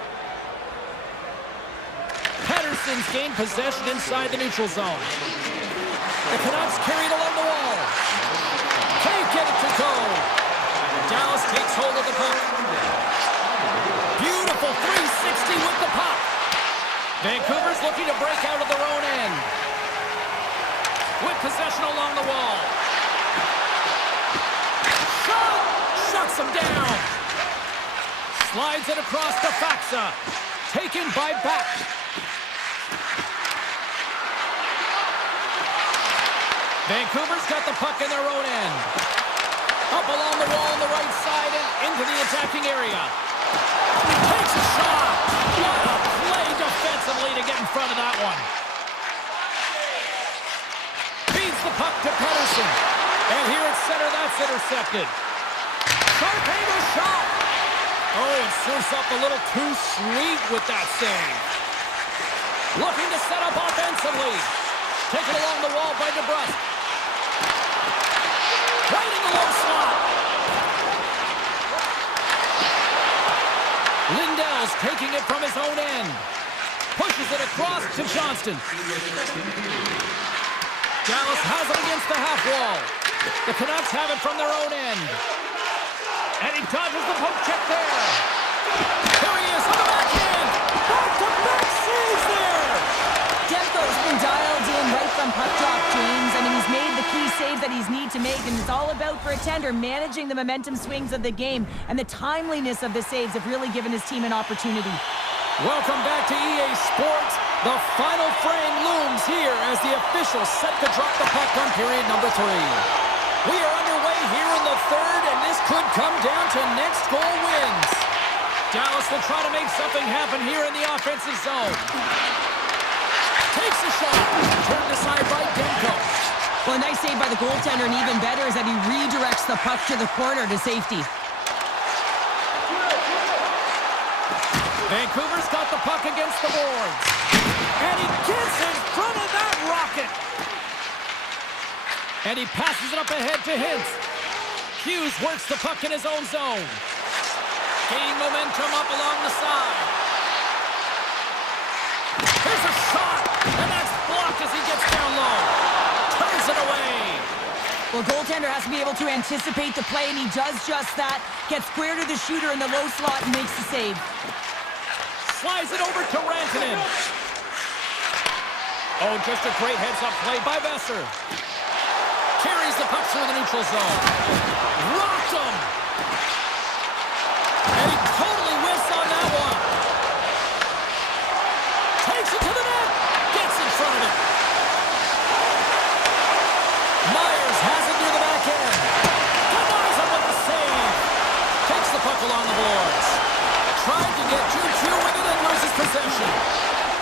Patterson's gained possession inside the neutral zone. The Canucks carried along the wall. Can't get it to go. Dallas takes hold of the puck. Beautiful 360 with the puck. Vancouver's looking to break out of their own end. With possession along the wall. Shot! Shuts him down. Slides it across to Faxa. Taken by Back. Vancouver's got the puck in their own end. Up along the wall on the right side and into the attacking area. Takes a shot. What a play defensively to get in front of that one. Feeds the puck to Pettersson. And here at center, that's intercepted. Sharp angle shot. Oh, it serves up a little too sweet with that save. Looking to set up offensively. Taken along the wall by DeBrusque. Right in the low slot. Lindell's taking it from his own end. Pushes it across to Johnston. Dallas has it against the half wall. The Canucks have it from their own end. And he dodges the poke check there. Here he is on the backhand. Back-to-back saves there. Demko's been dialed in right from puck drop, James. I mean, he's made the key saves that he's need to make, and it's all about, for a tender, managing the momentum swings of the game, and the timeliness of the saves have really given his team an opportunity. Welcome back to EA Sports. The final frame looms here as the officials set to drop the puck on period number 3. We are underway here in the third, and this could come down to next goal wins. Dallas will try to make something happen here in the offensive zone. Takes a shot. Turned aside by Demko. Well, a nice save by the goaltender, and even better is that he redirects the puck to the corner to safety. Vancouver's got the puck against the boards. And he gets in front of that rocket. And he passes it up ahead to Hintz. Hughes works the puck in his own zone. Gaining momentum up along the side. Here's a shot, and that's goaltender has to be able to anticipate the play, and he does just that. Gets square to the shooter in the low slot and makes the save. Slides it over to Rantanen. Oh, just a great heads-up play by Besser. Carries the puck through the neutral zone. Rocked him. And he totally whiffs on that one. Takes it to the net. Gets in front of it. Myers has it near the back end. Denies him with the save. Takes the puck along the boards. Tried to get Choo-Choo with it and loses possession.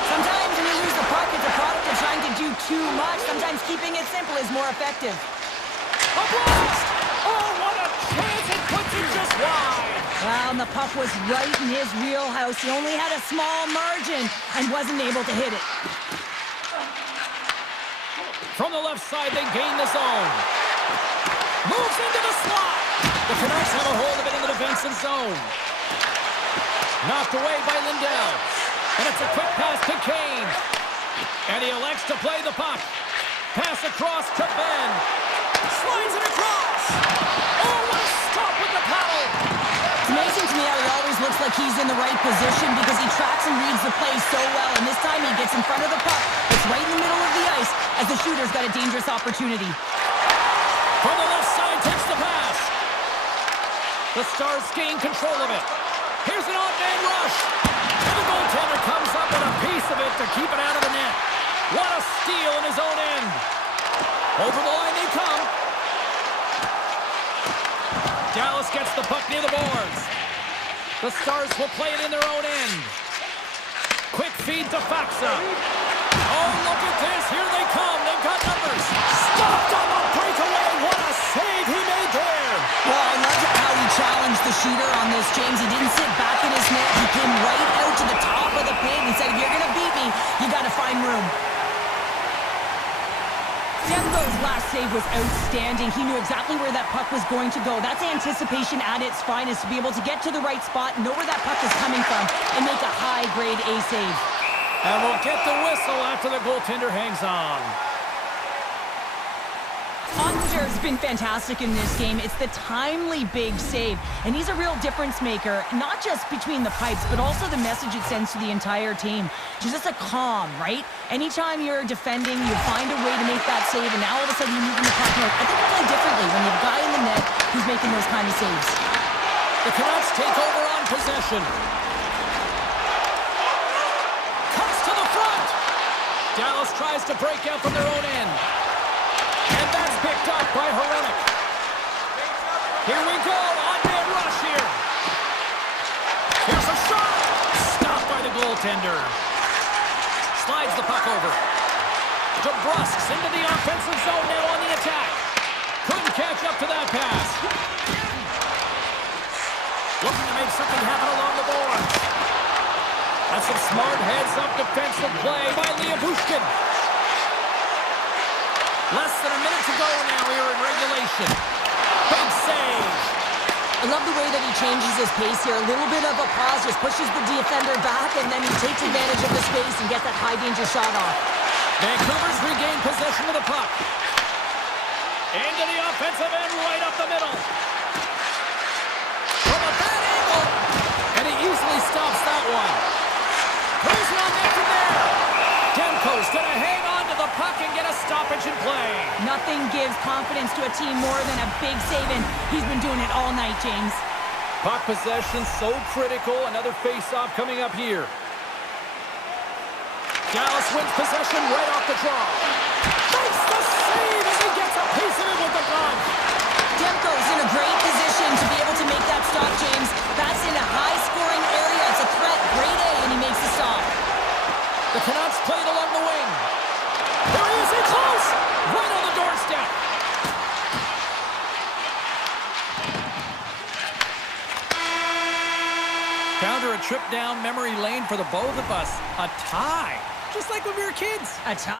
Sometimes when you lose the puck, it's a product of trying to do too much. Sometimes keeping it simple is more effective. A blast! Oh, what a chance! It puts it just wide. Well, and the puck was right in his wheelhouse. He only had a small margin and wasn't able to hit it. From the left side, they gain the zone. Moves into the slot. The Canucks have a hold of it in the defensive zone. Knocked away by Lindell. And it's a quick pass to Kane. And he elects to play the puck. Pass across to Ben. Slides it across. Oh, what a stop with the paddle. It's amazing to me how he always looks like he's in the right position because he tracks and reads the play so well. And this time he gets in front of the puck. It's right in the middle of the ice as the shooter's got a dangerous opportunity. From the left side, takes the pass. The Stars gain control of it. Here's an odd-man rush. And the goaltender comes up with a piece of it to keep it out of the net. What a steal in his own end. Over the line they come. Dallas gets the puck near the boards. The Stars will play it in their own end. Quick feed to Faxa. Oh, look at this. Here they come. They've got numbers. Stopped on the breakaway. What a save he made there. Well, I love how he challenged the shooter on this, James. He didn't sit back in his net. He came right out to the top of the paint. He said, if you're going to beat me, you got to find room. Demko's last save was outstanding. He knew exactly where that puck was going to go. That's anticipation at its finest, to be able to get to the right spot, know where that puck is coming from, and make a high-grade A save. And we'll get the whistle after the goaltender hangs on. Ottinger's been fantastic in this game. It's the timely big save, and he's a real difference maker, not just between the pipes, but also the message it sends to the entire team. Just a calm, right? Anytime you're defending, you find a way to make that save, and now all of a sudden you're moving the puck north. I think you play differently when you have a guy in the net who's making those kind of saves. The Canucks take over on possession. Cuts to the front. Dallas tries to break out from their own end. And that's picked up by Hronek. Here we go, on-man rush here. Here's a shot. Stopped by the goaltender. Slides the puck over. DeBrusk's into the offensive zone now on the attack. Couldn't catch up to that pass. Looking to make something happen along the boards. That's some smart heads-up defensive play by Bushkin. Less than a minute to go now here in regulation. Big save. I love the way that he changes his pace here. A little bit of a pause, just pushes the defender back, and then he takes advantage of the space and gets that high-danger shot off. Vancouver's regained possession of the puck. Into the offensive end, right up the middle. From a bad angle. And he easily stops that one. Here's one there from there. Demko's going to hang on to the puck and get a stoppage in play. Nothing gives confidence to a team more than a big save, and he's been doing it all night, James. Puck possession so critical. Another face-off coming up here. Dallas wins possession right off the draw. Makes the save as he gets a piece of it with the glove. Demko's in a great position to be able to make that stop, James. That's in a high-scoring area. It's a threat, grade A, and he makes the stop. The Canucks played along the wing. There he is, in close! Right on the doorstep. Down to a trip down memory lane for the both of us. A tie. Just like when we were kids. A tie.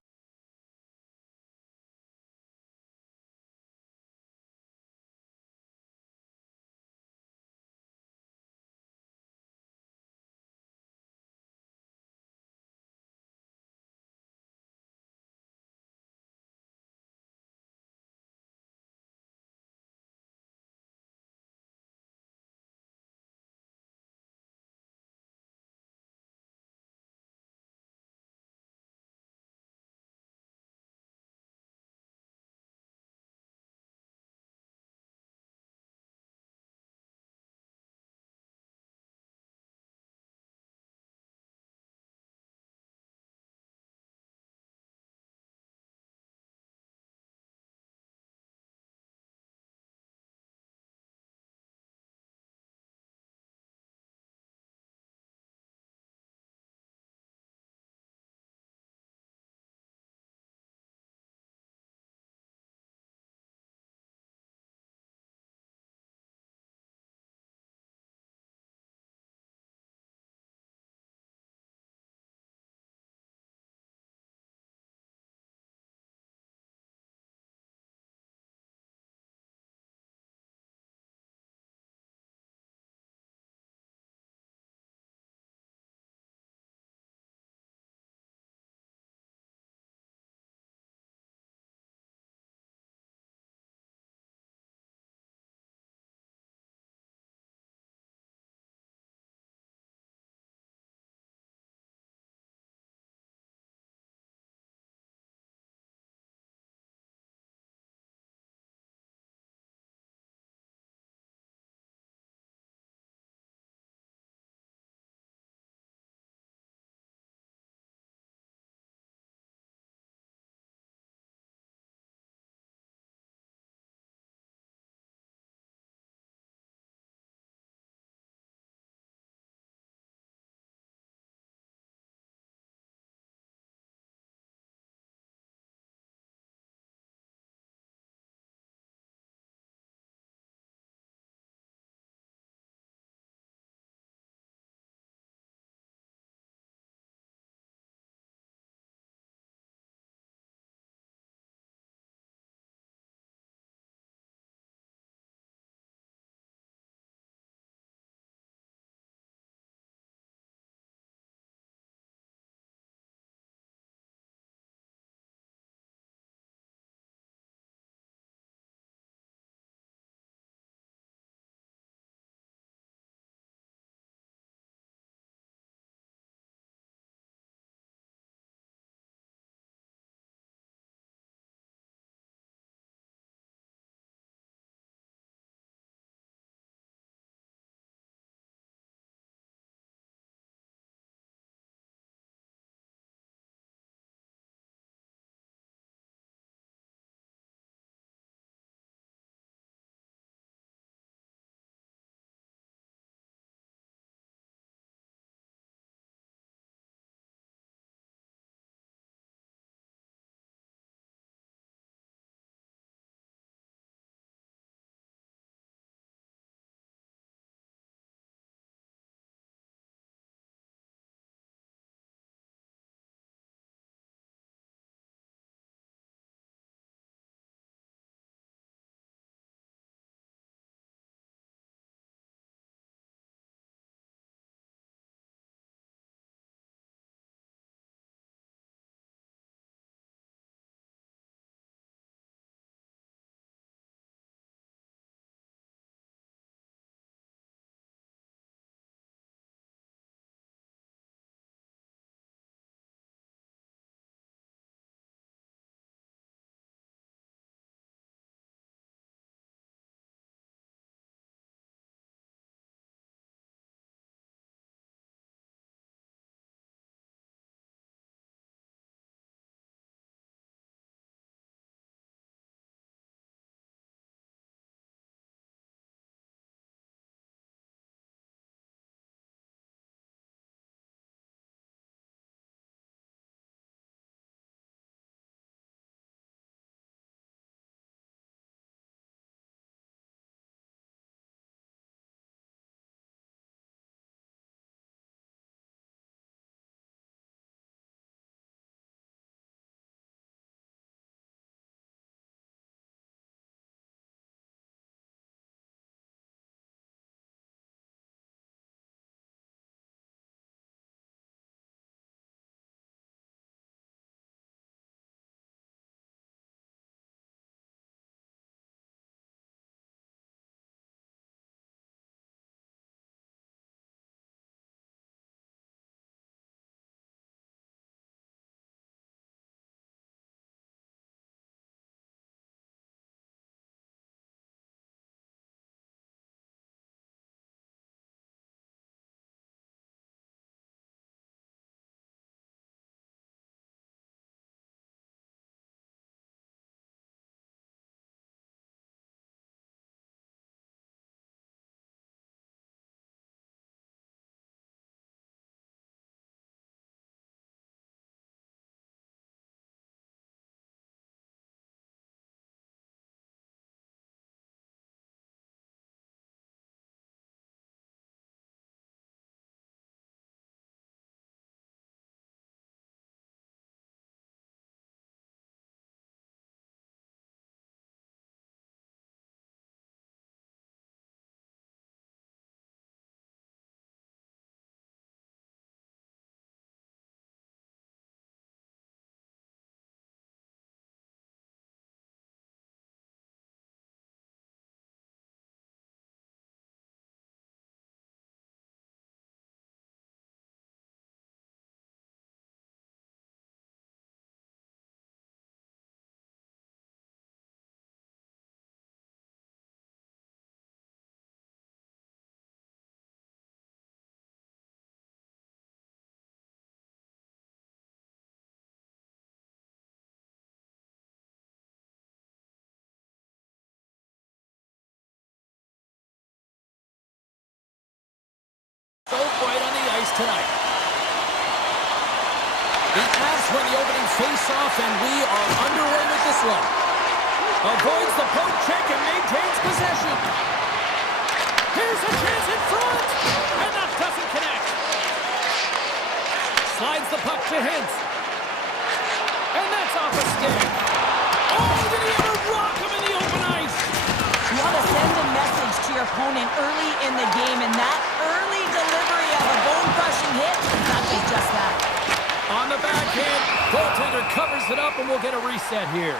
So bright on the ice tonight. The Avs win the opening face-off, and we are underway with this one. Avoids the poke check and maintains possession. Here's a chance in front, and that doesn't connect. Slides the puck to Hintz. And that's off a stick. Oh, did he ever rock him in the open ice? You want to send a message to your opponent early in the game, and that early delivery of a bone-crushing hit, that is just that. On the backhand, goaltender covers it up, and we'll get a reset here.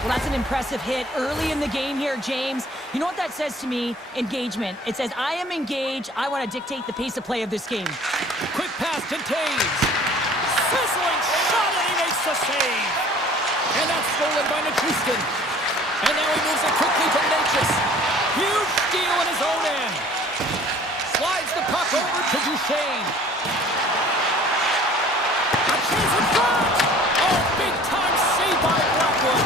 Well, that's an impressive hit early in the game here, James. You know what that says to me? Engagement. It says, I am engaged. I want to dictate the pace of play of this game. Quick pass to Taves. Sizzling shot, and he makes the save. And that's stolen by Nichushkin. And now he moves it quickly to Natchez. Huge steal in his own end. Slides the puck over to Duchesne. A chance in front. Oh, big-time save by Blackwood.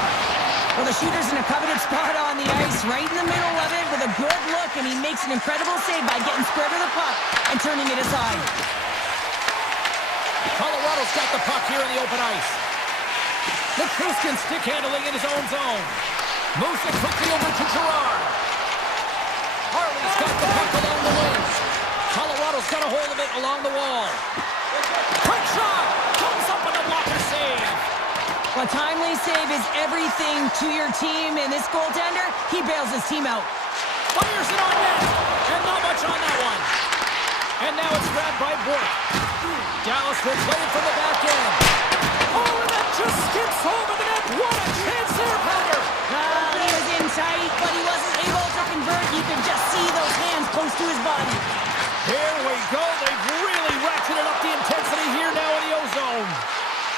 Well, the shooter's in a coveted spot on the ice, right in the middle of it with a good look, and he makes an incredible save by getting square to the puck and turning it aside. Colorado's got the puck here in the open ice. Nichushkin stick handling in his own zone. Moves it quickly over to Girard. Harley's got the puck along the wings. Colorado's got a hold of it along the wall. Quick shot! Comes up with a blocker save. Well, a timely save is everything to your team, and this goaltender, he bails his team out. Fires it on net, and not much on that one. And now it's grabbed by Bork. Dallas will play it from the back end. Oh, and that just skips over the net. What a chance there, Powder. He was in tight, but he wasn't able to convert. You can just see those hands close to his body. Here we go. They've really ratcheted up the intensity here now in the O-zone.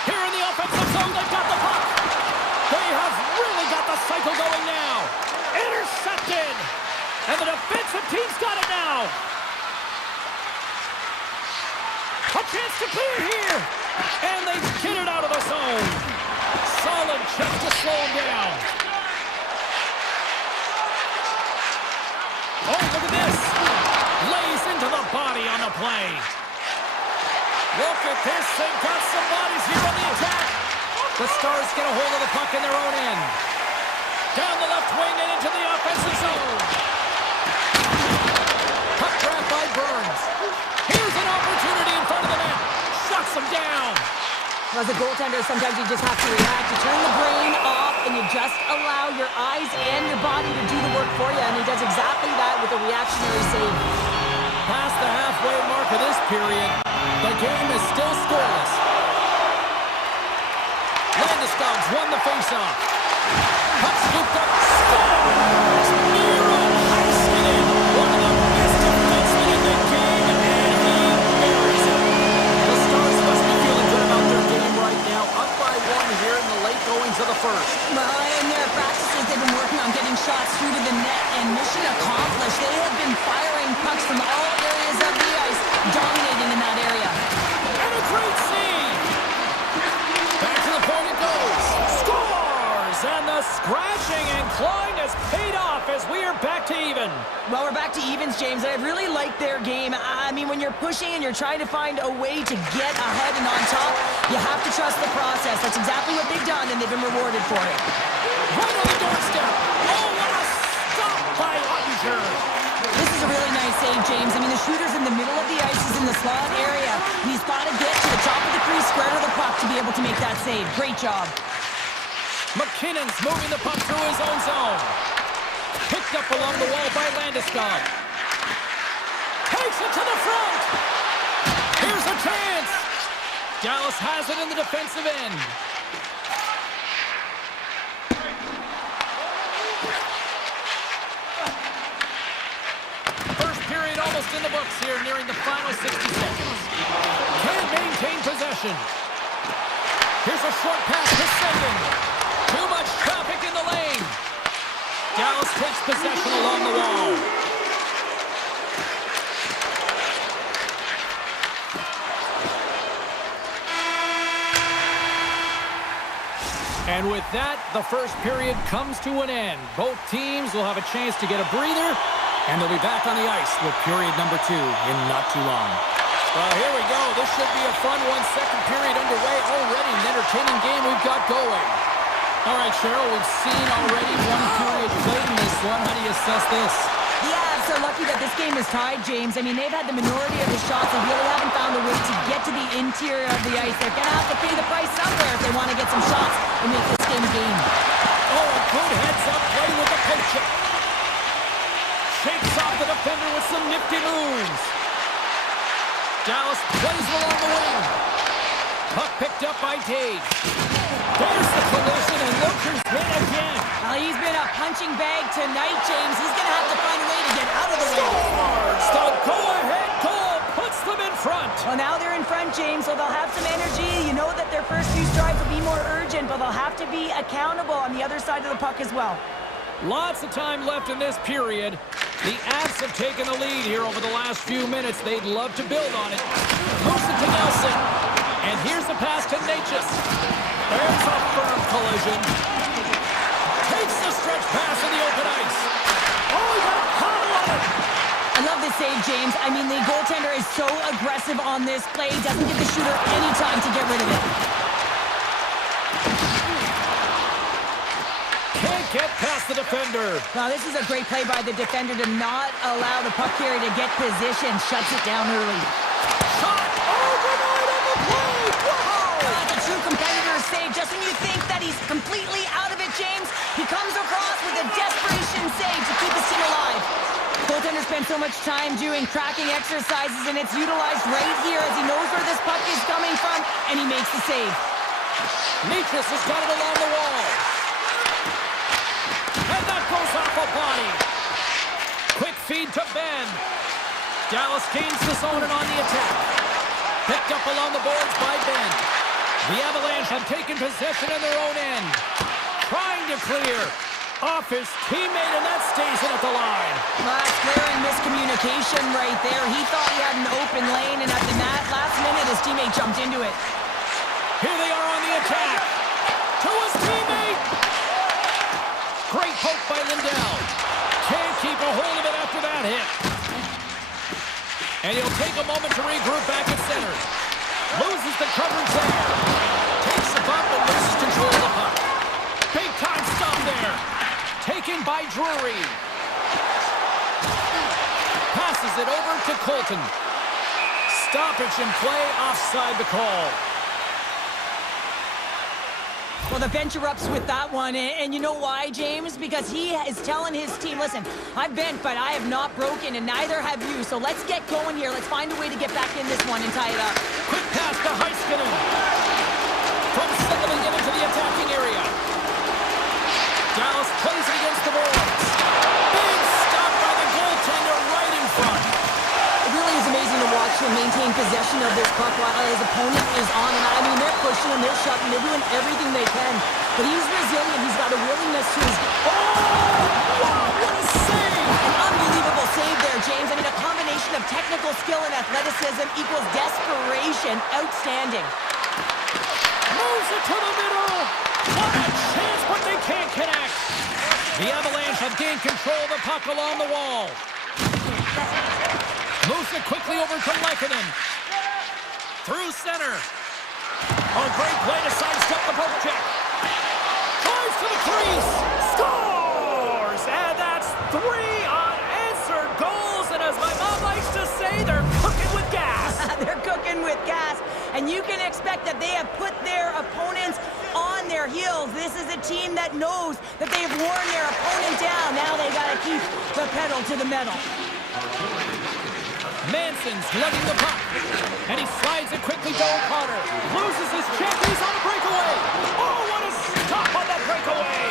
Here in the offensive zone, they've got the puck. They have really got the cycle going now. Intercepted. And the defensive team's got it now. A chance to clear here. And they get it out of the zone. Solid check to slow him down. Oh, look at this. Lays into the body on the play. Look at this. They've got some bodies here on the attack. The Stars get a hold of the puck in their own end. Down the left wing and into the offensive zone. Puck grab by Burns. Here's an opportunity in front of the net. Shuts him down. As a goaltender, sometimes you just have to react. You turn the brain off, and you just allow your eyes and your body to do the work for you, and he does exactly that with a reactionary save. Past the halfway mark of this period, the game is still scoreless. Landeskog's won the faceoff. Puck scooped up. Scores! Miro Heiskanen, one of the best defensemen in the game, and he buries it. The Stars must be feeling good about their game right now. Up by one here in the late goings of the first. Well, in their practices, they've been working on getting shots through to the net, and mission accomplished. They have been firing pucks from all areas of the ice, dominating in that area. And a great save! Back to the point it goes. Scores! And the scratching and clawing has paid off as we are back to even. Well, we're back to evens, James. I really like their game. I mean, when you're pushing and you're trying to find a way to get ahead and on top, you have to trust the process. That's exactly what they've done, and they've been rewarded for it. Right on the doorstep. Oh, what a stop by Ottinger. This is a really nice save, James. I mean, the shooter's in the middle of the ice. He's in the slot area. And he's got to get to the top of the crease, square to the puck to be able to make that save. Great job. McKinnon's moving the puck through his own zone. Picked up along the wall by Landeskog. Takes it to the front. Here's a chance. Dallas has it in the defensive end. First period almost in the books here, nearing the final 60 seconds. Can't maintain possession. Here's a short pass to Seguin. Too much traffic in the lane. Dallas takes possession along the wall. And with that, the first period comes to an end. Both teams will have a chance to get a breather And they'll be back on the ice with period number 2 in not too long. Well, here we go. This should be a fun one. Second period underway already. An entertaining game we've got going. All right, Cheryl, we've seen already one period played in this one. How do you assess this? The Avs are lucky that this game is tied, James. I mean, they've had the minority of the shots. They really haven't found a way to get to the interior of the ice. They're going to have to pay the price somewhere if they want to get some shots and make this game a game. Oh, a good heads-up play with the poke check. Shakes off the defender with some nifty moves. Dallas plays along the wing. Puck picked up by Tage. There's the collision, and look who's hit again. Well, he's been a punching bag tonight, James. He's going to have to find a way to get out of the way. Scores! The go-ahead goal puts them in front. Well, now they're in front, James, so they'll have some energy. You know that their first few strides will be more urgent, but they'll have to be accountable on the other side of the puck as well. Lots of time left in this period. The Avs have taken the lead here over the last few minutes. They'd love to build on it. Moves it to Nelson. And here's the pass to Natchez. There's a firm collision. Takes the stretch pass in the open ice. Oh, he got a pile on it. I love this save, James. I mean, the goaltender is so aggressive on this play. Doesn't give the shooter any time to get rid of it. Can't get past the defender. Now, this is a great play by the defender to not allow the puck carrier to get position. Shuts it down early. Shot overnight on the play. Wow! That's a true competitor's save. Just when you think that he's completely out of it, James, he comes across with a desperation save to keep his team alive. Goaltender spends so much time doing tracking exercises, and it's utilized right here as he knows where this puck is coming from, and he makes the save. Natchez has got it along the wall. And that goes off a body. Quick feed to Ben. Dallas gains the zone and on the attack. Picked up along the boards by Ben. The Avalanche have taken possession in their own end. Trying to clear. Off his teammate, and that stays in at the line. That's glaring miscommunication right there. He thought he had an open lane, and at the last minute, his teammate jumped into it. Here they are on the attack. To his teammate. Great poke by Lindell. Can't keep a hold of it after that hit. And he'll take a moment to regroup back at center. Loses the coverage there. Takes the bump and loses control of the puck. Big time stop there. Taken by Drury. Passes it over to Colton. Stoppage in play, offside the call. Well, the bench erupts with that one, and you know why, James? Because he is telling his team, listen, I've bent, but I have not broken, and neither have you, so let's get going here. Let's find a way to get back in this one and tie it up. Quick pass to Heiskanen. From settling it into the attacking area. Dallas plays it against the boards. Big stop by the goaltender right in front. It really is amazing to watch him maintain possession of this puck while his opponent is on. And I mean, they're pushing him, they're shoving, they're doing everything they can. But he's resilient. He's got a willingness to his... Oh! Wow, what a save! An unbelievable save there, James. I mean, a combination of technical skill and athleticism equals desperation. Outstanding. Moves it to the middle. What a chance, but they can't connect. The Avalanche have gained control of the puck along the wall. Moves it quickly over to Lehkonen. Through center. A great play to sidestep the poke check. Drives to the crease. Scores! And that's 3 unanswered goals. And as my mom likes to say, they're cooking with gas. They're cooking with gas. And you can expect that they have put their opponents on their heels. This is a team that knows that they've worn their opponent down. Now they got to keep the pedal to the metal. Manson's lugging the puck. And he slides it quickly to O'Connor. Loses his chance. He's on a breakaway. Oh, what a stop on that breakaway.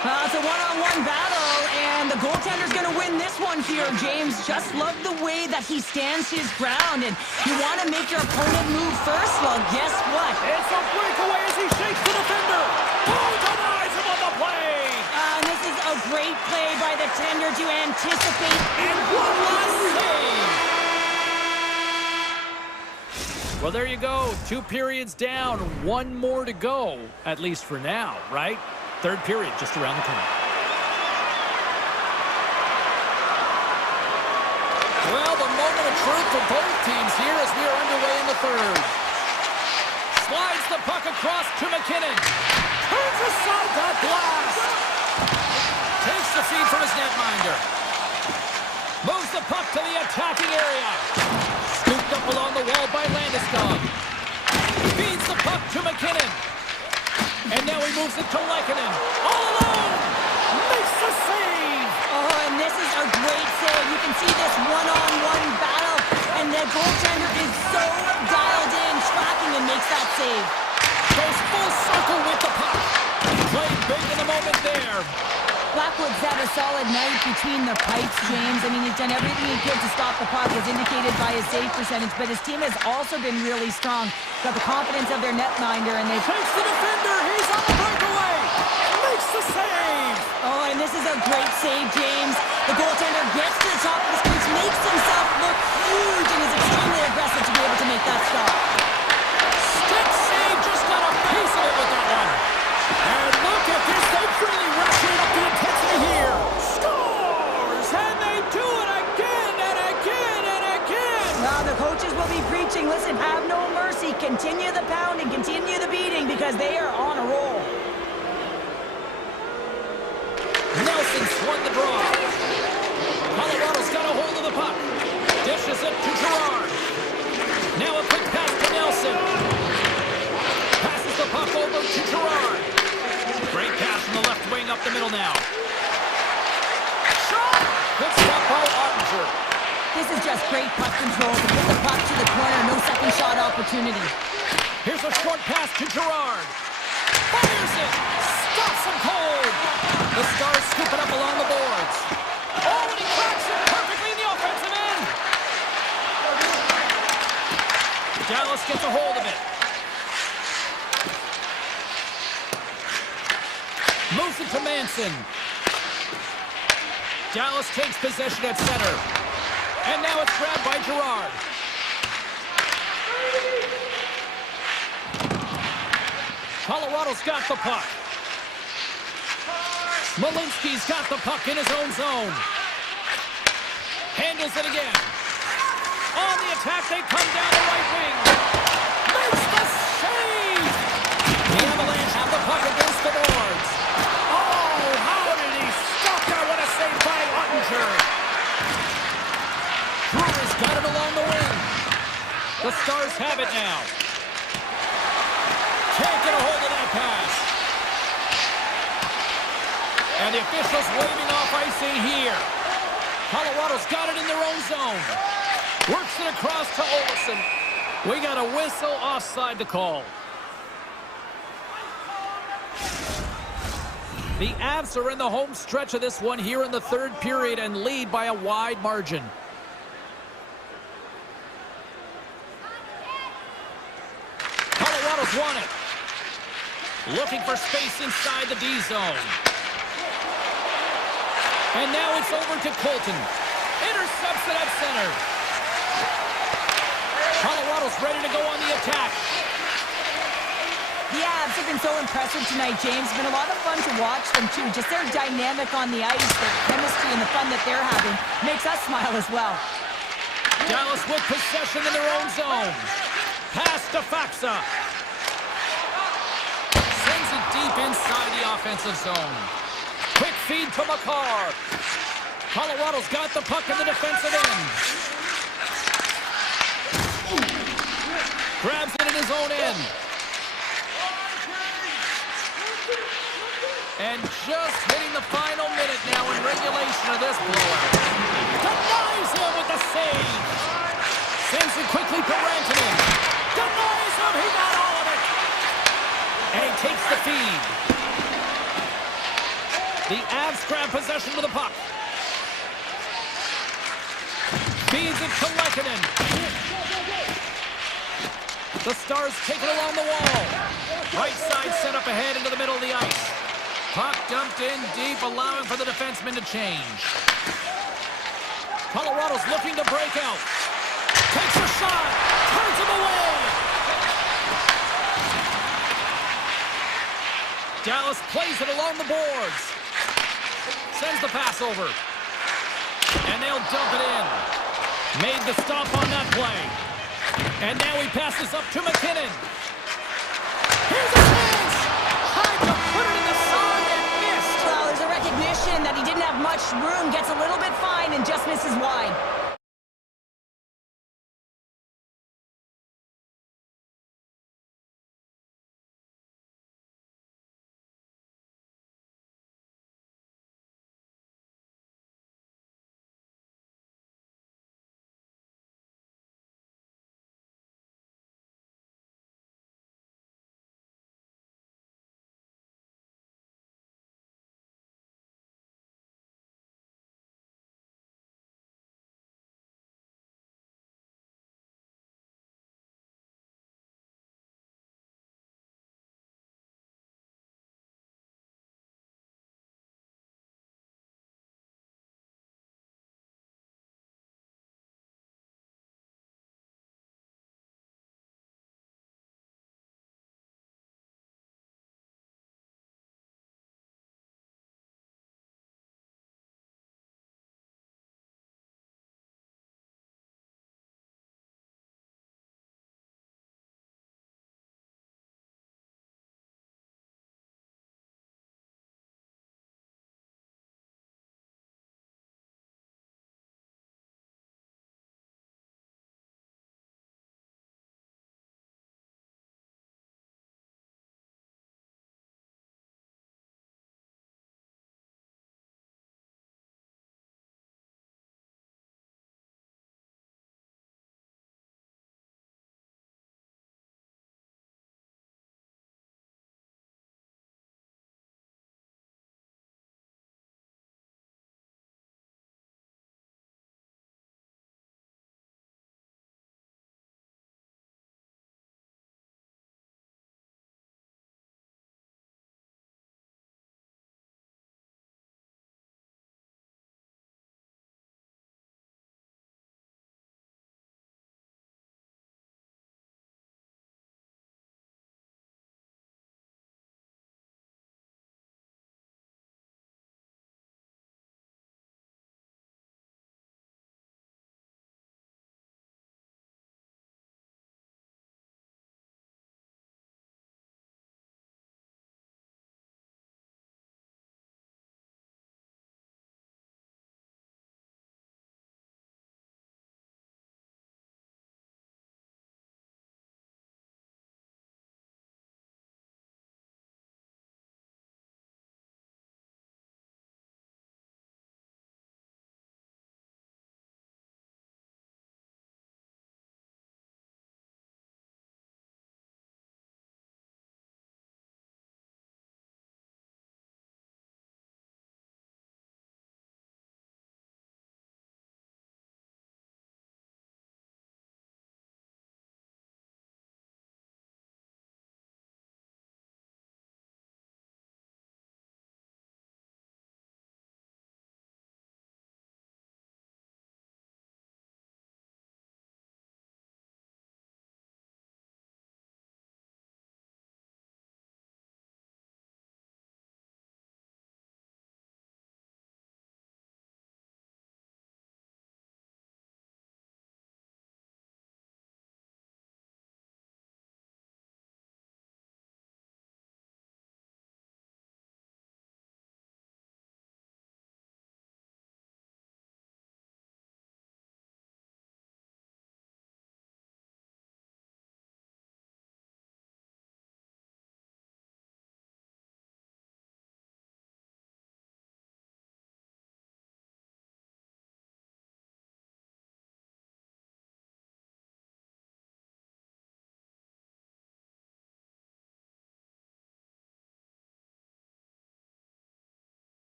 It's a one-on-one battle, and the goaltender's going to win this one here, James. Just love the way that he stands his ground, and you want to make your opponent move first? Well, guess what? It's a breakaway as he shakes the defender. Oh, denies him on the play. And this is a great play by the tender to anticipate. And one last save. Well, there you go. 2 periods down. 1 more to go, at least for now, right? Third period just around the corner. Well, the moment of truth for both teams here as we are underway in the third. Slides the puck across to McKinnon. Turns aside that blast. Takes the feed from his netminder. Moves the puck to the attacking area. Scooped up along the wall by Landeskog. Feeds the puck to McKinnon. And now he moves it to Lehkonen. All alone. Makes the save. Oh, and this is a great save. You can see this one-on-one battle. And the goaltender is so dialed in, tracking and makes that save. Goes full circle with the puck. Played big in the moment there. Blackwood's had a solid night between the pipes, James. I mean, he's done everything he could to stop the puck, as indicated by his save percentage. But his team has also been really strong. Got the confidence of their netminder, and they've... Takes the defender. He's on the breakaway. Makes the save. Oh, and this is a great save, James. The goaltender gets to the top of the crease, makes himself look huge, and is extremely aggressive to be able to make that stop. Stick save. Just got a piece of it with that one. And look at this. They've really ratcheted up the intensity here. Scores! And they do it again and again and again. Now the coaches will be preaching, listen, have no mercy. Continue the pounding, continue the beating, because they are on a roll. Nelson's won the draw. Colorado's got a hold of the puck. Dishes it to Gerard. Now a quick pass to Nelson. Passes the puck over to Gerard. Great pass from the left wing up the middle now. Shot! Good stop by Ottinger. This is just great puck control to put the puck to the corner, no second shot opportunity. Here's a short pass to Gerard. Fires it! Stops him cold! The Stars scoop it up along the boards. Oh, and he cracks it perfectly in the offensive end! Dallas gets a hold of it. Moves it to Manson. Dallas takes possession at center. And now it's grabbed by Gerard. Colorado's got the puck. Malinsky's got the puck in his own zone. Handles it again. On the attack, they come down the right wing. Makes the save! The Avalanche have the puck against the boards. Oh, how did he stop that? What a save by Ottinger. Brewer's got it along the wing. The Stars have it now. Can't get a hold of that pass. And the officials waving off icing here. Colorado's got it in their own zone. Works it across to Olsen. We got a whistle offside to call. The Avs are in the home stretch of this one here in the third period and lead by a wide margin. Colorado's won it. Looking for space inside the D zone. And now it's over to Colton. Intercepts it at center. Colorado's ready to go on the attack. The Avs have been so impressive tonight, James. It's been a lot of fun to watch them, too. Just their dynamic on the ice, their chemistry, and the fun that they're having makes us smile as well. Dallas with possession in their own zone. Pass to Faxa. Sends it deep inside the offensive zone. Quick feed to Makar. Colorado's got the puck in the defensive end. Grabs it in his own end. And just hitting the final minute now in regulation of this blowout. Denies him with the save. Sends it quickly to Rantanen. Denies him. He got all of it. And he takes the feed. The Avs grab possession of the puck. Feeds it to Lehkonen. The Stars take it along the wall. Right side set up ahead into the middle of the ice. Puck dumped in deep, allowing for the defenseman to change. Colorado's looking to break out. Takes a shot. Turns him away. Dallas plays it along the boards. Sends the pass over. And they'll dump it in. Made the stop on that play. And now he passes up to McKinnon. Here's a chance! Tried to put it in the side and missed. Well, there's a recognition that he didn't have much room, gets a little bit fine, and just misses wide.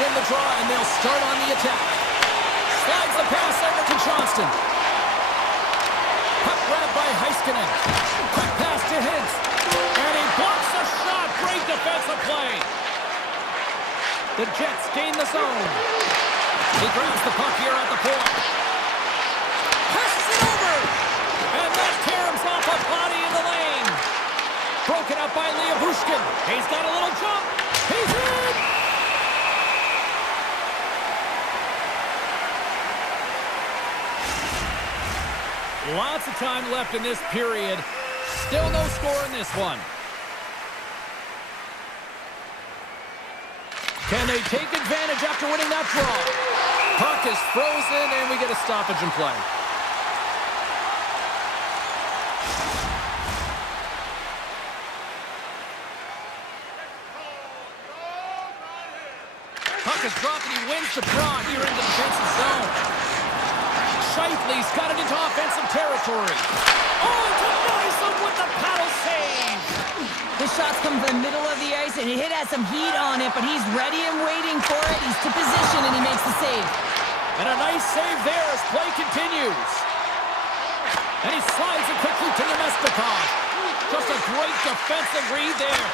win the draw, and they'll start on the attack. Slides the pass over to Johnston. Puck grabbed by Heiskanen. Quick pass to Hintz. And he blocks the shot. Great defensive play. The Jets gain the zone. He grabs the puck here at the point. Passes it over. And that caroms off a body in the lane. Broken up by Bushkin. He's got a little jump. He's in. Lots of time left in this period. Still no score in this one. Can they take advantage after winning that draw? Puck is frozen, and we get a stoppage in play. Puck is dropped, and he wins the draw here in the defensive zone. Shifley's got it into offensive territory. Oh, denies him with the paddle save. The shots come from the middle of the ice, and it has some heat on it, but he's ready and waiting for it. He's to position, and he makes the save. And a nice save there as play continues. And he slides it quickly to Nemestikov. Just a great defensive read there.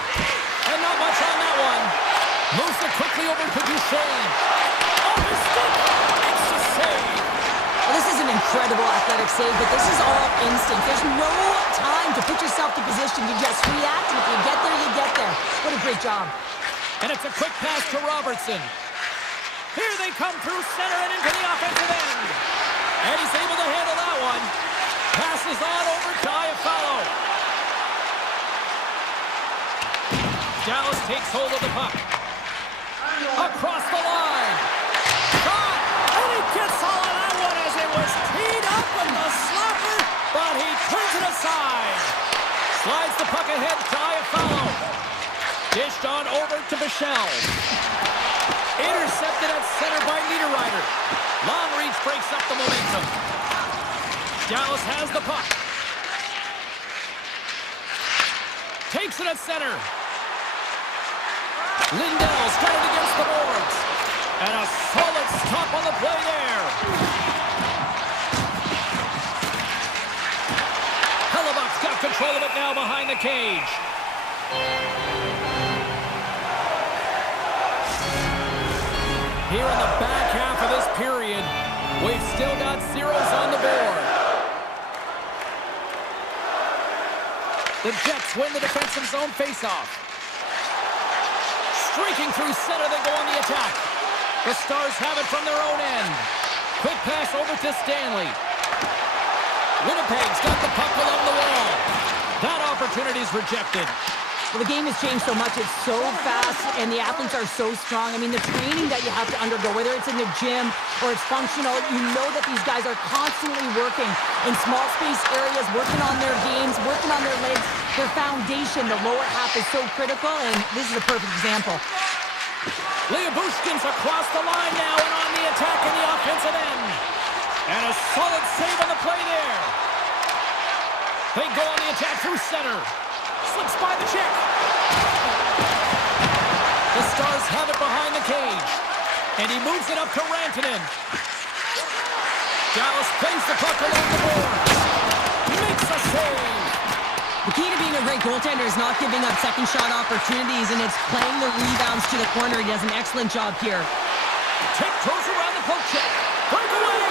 And not much on that one. Moves it quickly over to Duchesne. Off his stick. Makes the save. Well, this is an incredible athletic save, but this is all instinct. There's no time to put yourself to position. You just react, and if you get there, you get there. What a great job. And it's a quick pass to Robertson. Here they come through center and into the offensive end. And he's able to handle that one. Passes on over to Iafallo. Dallas takes hold of the puck. Across the line. Shot! And he gets all of that one as it was teed up with the slapper, but he turns it aside. Slides the puck ahead to Iafallo. Dished on over to Bichelle. Intercepted at center by Niederreiter. Long reach breaks up the momentum. Dallas has the puck. Takes it at center. Lindell's got it against the boards. And a solid stop on the play there. Hellebuck's got control of it now behind the cage. Here in the back half of this period, we've still got zeros on the board. The Jets win the defensive zone faceoff. Streaking through center, they go on the attack. The Stars have it from their own end. Quick pass over to Stanley. Winnipeg's got the puck along the wall. That opportunity is rejected. Well, the game has changed so much. It's so fast, and the athletes are so strong. I mean, the training that you have to undergo, whether it's in the gym or it's functional, you know that these guys are constantly working in small space areas, working on their games, working on their legs. Their foundation, the lower half, is so critical, and this is a perfect example. Bushkin's across the line now and on the attack in the offensive end. And a solid save on the play there. They go on the attack through center. Slips by the check. The Stars have it behind the cage. And he moves it up to Rantanen. Dallas plays the puck along the boards. Makes a save. The key to being a great goaltender is not giving up second shot opportunities, and it's playing the rebounds to the corner. He does an excellent job here. Throws around the poke check. Breakaway.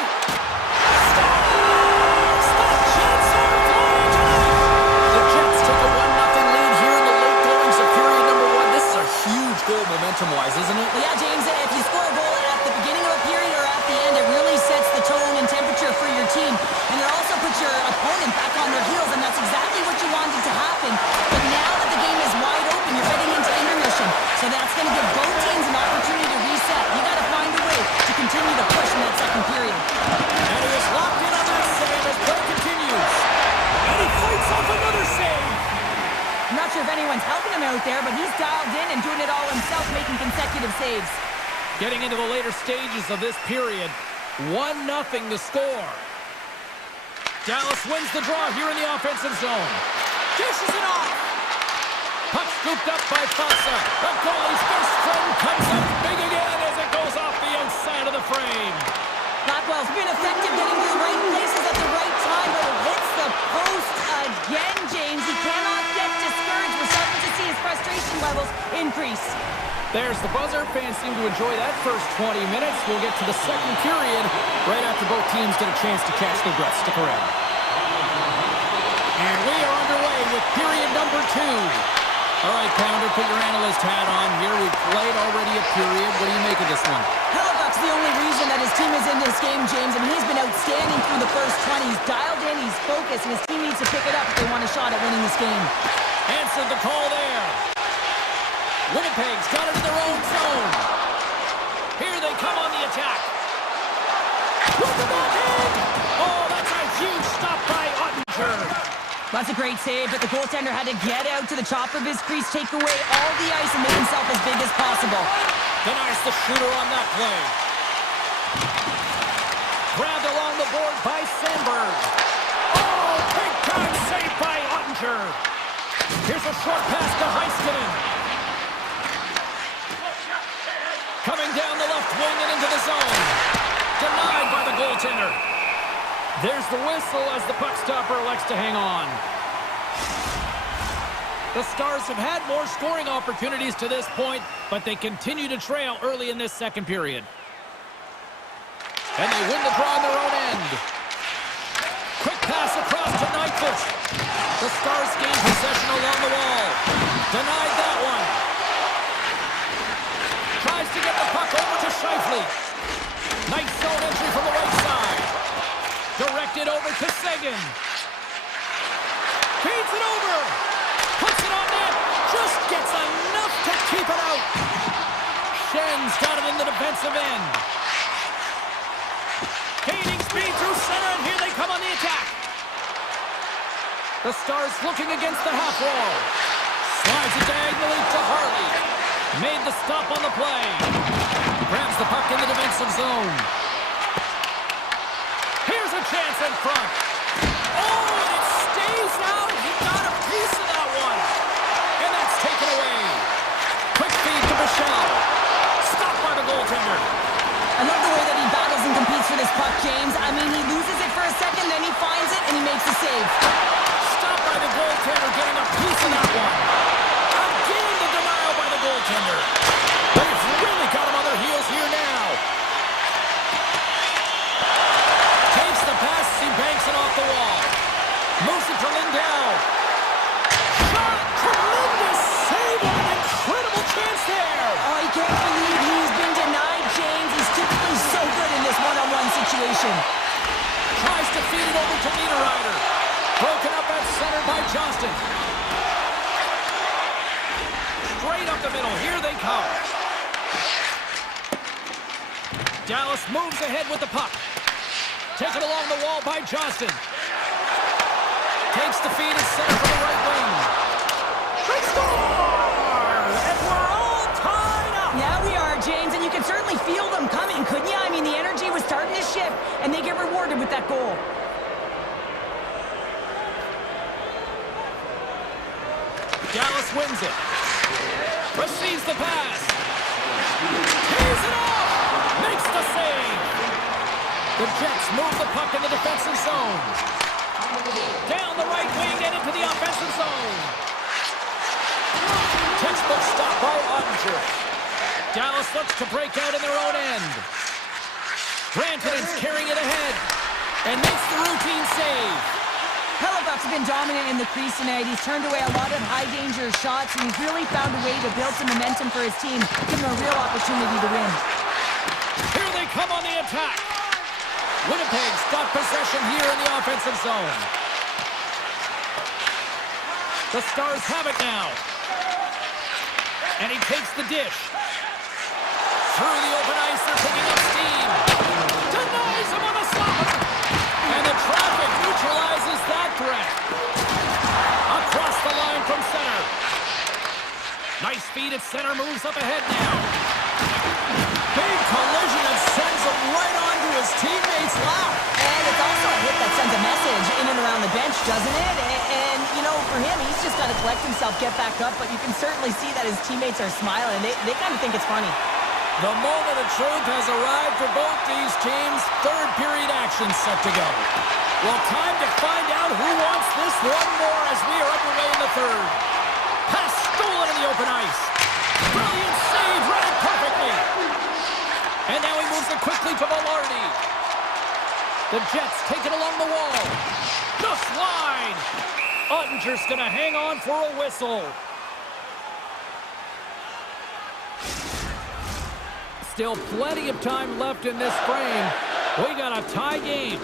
The Jets take a 1-0 lead here in the late goings of period number 1. This is a huge goal momentum-wise, isn't it? Well, yeah, James, if you score a goal at the beginning of a period or at the end, it really sets the tone and temperature for your team. And it also puts your opponent back on their heels, and that's exactly what you wanted to happen. But now that the game is wide open, you're heading into intermission. So that's going to give both teams an opportunity to reset. You got to find a way to continue to push in that second period. And he is locked in on that save as play continues. And he fights off another save. I'm not sure if anyone's helping him out there, but he's dialed in and doing it all himself, making consecutive saves. Getting into the later stages of this period, 1-0 the score. Dallas wins the draw here in the offensive zone. Dishes it off. Puck scooped up by Fossa. The goalie's first friend comes up big again as it goes off the outside of the frame. Blackwell's been effective getting to the right places at the right time, but it hits the post again, James. He cannot get discouraged. We're starting to see his frustration levels increase. There's the buzzer. Fans seem to enjoy that first 20 minutes. We'll get to the second period right after both teams get a chance to catch their breath. Stick around. And we are underway with period number 2. All right, Pounder, put your analyst hat on here. We've played already a period. What do you make of this one? Hellebuck's the only reason that his team is in this game, James, and he's been outstanding through the first 20. He's dialed in, he's focused, and his team needs to pick it up if they want a shot at winning this game. Answered the call there. Winnipeg's got it in their own zone. Here they come on the attack. With the backhand! Oh, that's a huge stop by Ottinger. That's a great save, but the goaltender had to get out to the top of his crease, take away all the ice, and make himself as big as possible. Denies the shooter on that play. Grabbed along the board by Sandberg. Oh, big time save by Ottinger. Here's a short pass to Heiskanen. Coming down the left wing and into the zone. Denied by the goaltender. There's the whistle as the puck stopper elects to hang on. The Stars have had more scoring opportunities to this point, but they continue to trail early in this second period. And they win the draw on their own end. Quick pass across to Nyquist. The Stars gain possession along the wall. Denied that one. Tries to get the puck over to Scheifele. Nice zone entry from the right side. Directed over to Seguin. Feeds it over. Puts it on net. Just gets enough to keep it out. Schen's got it in the defensive end. Gaining speed through center, and here they come on the attack. The Stars looking against the half wall. Slides it diagonally to Harley. Made the stop on the play. Grabs the puck in the defensive zone. Here's a chance in front. Oh, and it stays out. He got a piece of that one. And that's taken away. Quick feed to Michelle. Stopped by the goaltender. I love the way that he battles and competes for this puck, James. I mean, he loses it for a second, then he finds it, and he makes the save. Stopped by the goaltender, getting a piece of that one. Again, the denial by the goaltender. They've really got him on their heels here now. Takes the pass as he banks it off the wall. Moves it to Lindell. Shot! Tremendous save on an incredible chance there. Oh, he can't believe he's been denied, James. He's typically so good in this one-on-one situation. Tries to feed it over to Niederreiter. Broken up at center by Johnston. Straight up the middle. Here they come. Dallas moves ahead with the puck. Taken along the wall by Johnston. Takes the feed and center for the right wing. They score! And we're all tied up. Yeah, we are, James, and you can certainly feel them coming, couldn't you? I mean, the energy was starting to shift, and they get rewarded with that goal. Dallas wins it. Receives the pass. Tees it off. Makes the save. The Jets move the puck in the defensive zone. Down the right wing and into the offensive zone. Textbook stop by Ottinger. Dallas looks to break out in their own end. Granton's carrying it ahead and makes the routine save. Hellebuck's been dominant in the crease tonight. He's turned away a lot of high-danger shots, and he's really found a way to build some momentum for his team, give him a real opportunity to win. Here they come on the attack. Winnipeg's got possession here in the offensive zone. The Stars have it now. And he takes the dish. Through the open ice, they're picking up steam. Denies him on the stop. And the traffic neutralizes that threat. Across the line from center. Nice speed at center, moves up ahead now. Big collision and sends him right onto his teammate's lap. And it's also a hit that sends a message in and around the bench, doesn't it? And you know, for him, he's just got to collect himself, get back up, but you can certainly see that his teammates are smiling. They kind of think it's funny. The moment of truth has arrived for both these teams. Third period action set to go. Well, time to find out who wants this one more as we are underway in the third. Pass stolen in the open ice. Brilliant save, read it perfectly. And now he moves it quickly to Velarde. The Jets take it along the wall. Just wide. Ottinger's going to hang on for a whistle. Still plenty of time left in this frame. We got a tie game.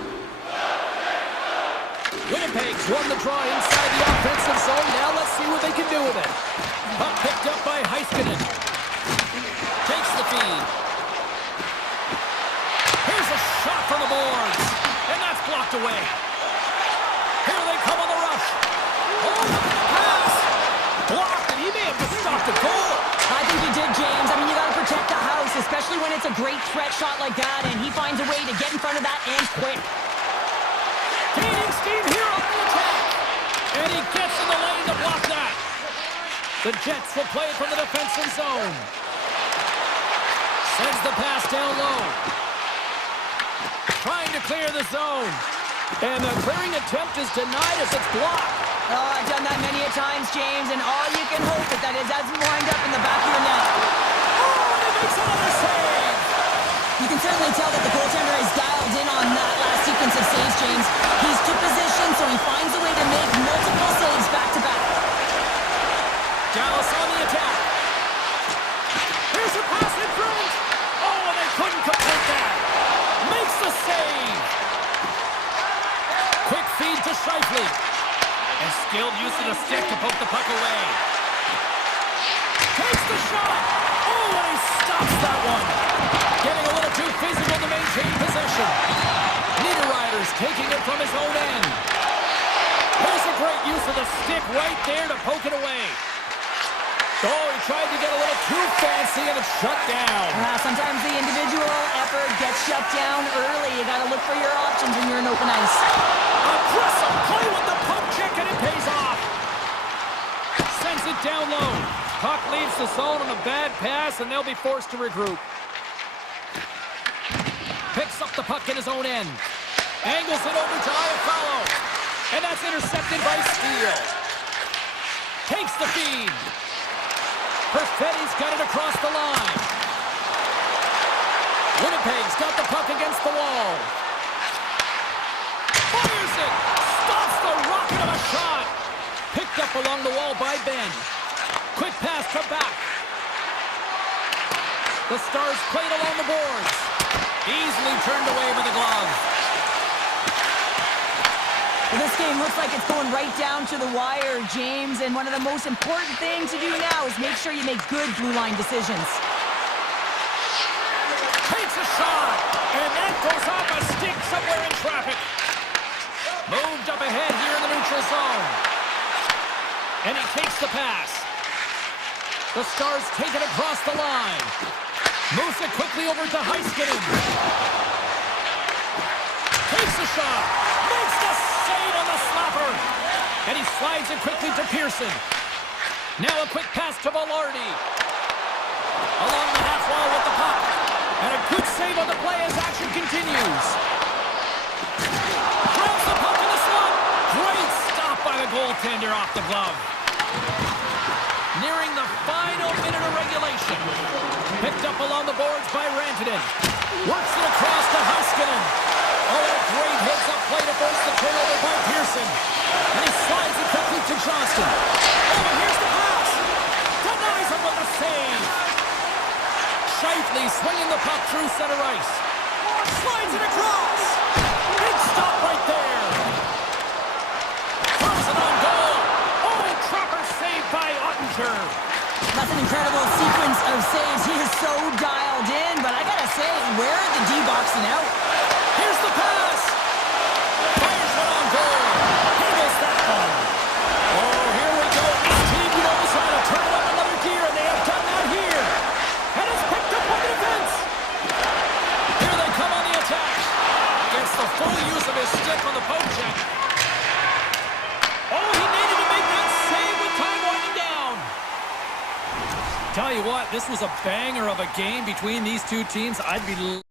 Winnipeg's won the draw inside the offensive zone. Now let's see what they can do with it. Puck picked up by Heiskanen. Takes the feed. Here's a shot from the boards. And that's blocked away. Here they come on the rush. Oh, look at the pass. Blocked, and he may have just stopped the goal. I think he did, James. I mean, you got to protect the house, especially when it's a great threat shot like that, and he finds a way to get in front of that and quick. Gaining steam here on the attack. And he gets in the lane to block that. The Jets will play it from the defensive zone. Sends the pass down low. Trying to clear the zone. And the clearing attempt is denied as it's blocked. Oh, I've done that many a times, James, and all you can hope is that it doesn't wind up in the back of your net. Oh, and he makes another save. You can certainly tell that the goaltender is dialed in on that last sequence of saves, James. He's took position, so he finds a way to make multiple saves back-to-back. Dallas on the attack. Here's a pass in front. Oh, and they couldn't complete that. Makes the save. Quick feed to Scheifele. And skilled use of the stick to poke the puck away. Takes the shot. Oh, and he stops that one. Getting a little too physical to maintain possession. Niederreiter's taking it from his own end. Here's a great use of the stick right there to poke it away. Oh, he tried to get a little too fancy and it's shut down. Sometimes the individual effort gets shut down early. You got to look for your options when you're in open ice. Aggressive play with the pump check and it pays off. Sends it down low. Puck leaves the zone on a bad pass and they'll be forced to regroup. Picks up the puck in his own end. Angles it over to Iafallo. And that's intercepted by Steele. Takes the feed. Perfetti's got it across the line. Winnipeg's got the puck against the wall. Fires it! Stops the rocket of a shot! Picked up along the wall by Ben. Quick pass to back. The Stars played along the boards. Easily turned away by the glove. Well, this game looks like it's going right down to the wire, James, and one of the most important things to do now is make sure you make good blue line decisions. Takes a shot, and that goes off a stick somewhere in traffic. Moved up ahead here in the neutral zone. And he takes the pass. The Stars take it across the line. Moves it quickly over to Heiskanen. Takes a shot. Makes the save on the slapper. And he slides it quickly to Pearson. Now a quick pass to Velarde. Along the half wall with the puck. And a good save on the play as action continues. Grabs the puck in the slot. Great stop by the goaltender off the glove. Nearing the final minute of regulation. Picked up along the boards by Rantanen. Works it across to Heiskanen. Oh, a great heads-up play to force the turnover by Pearson. And he slides it quickly to Johnston. Oh, and here's the pass. Denies him with a save. Scheifele swinging the puck through center ice. Slides it across. Big stop right there. Throws it on goal. Oh, proper save by Ottinger. That's an incredible sequence of saves. He is so dialed in, but I gotta say, where are the D-boxing out? Here's the pass. Fires it on goal. He missed that one. Oh, here we go. This team knows how to turn it up another gear, and they have done that here. And it's picked up by the defense. Here they come on the attack. what? This was a banger of a game between these two teams. I'd be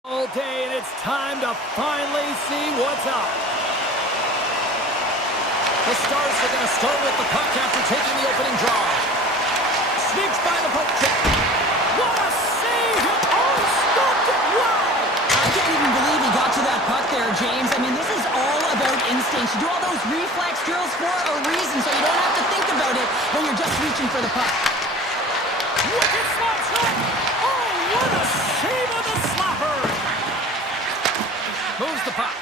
All day, and it's time to finally see what's up. The Stars are going to start with the puck after taking the opening draw. Sneaks by the poke check. What a save! Oh, he stopped it! Wow! I can't even believe he got to that puck there, James. I mean, this is all about instinct. You do all those reflex drills for a reason, so you don't have to think about it when you're just reaching for the puck. Wicked slap shot! Oh, what a save of the slapper! Moves the puck.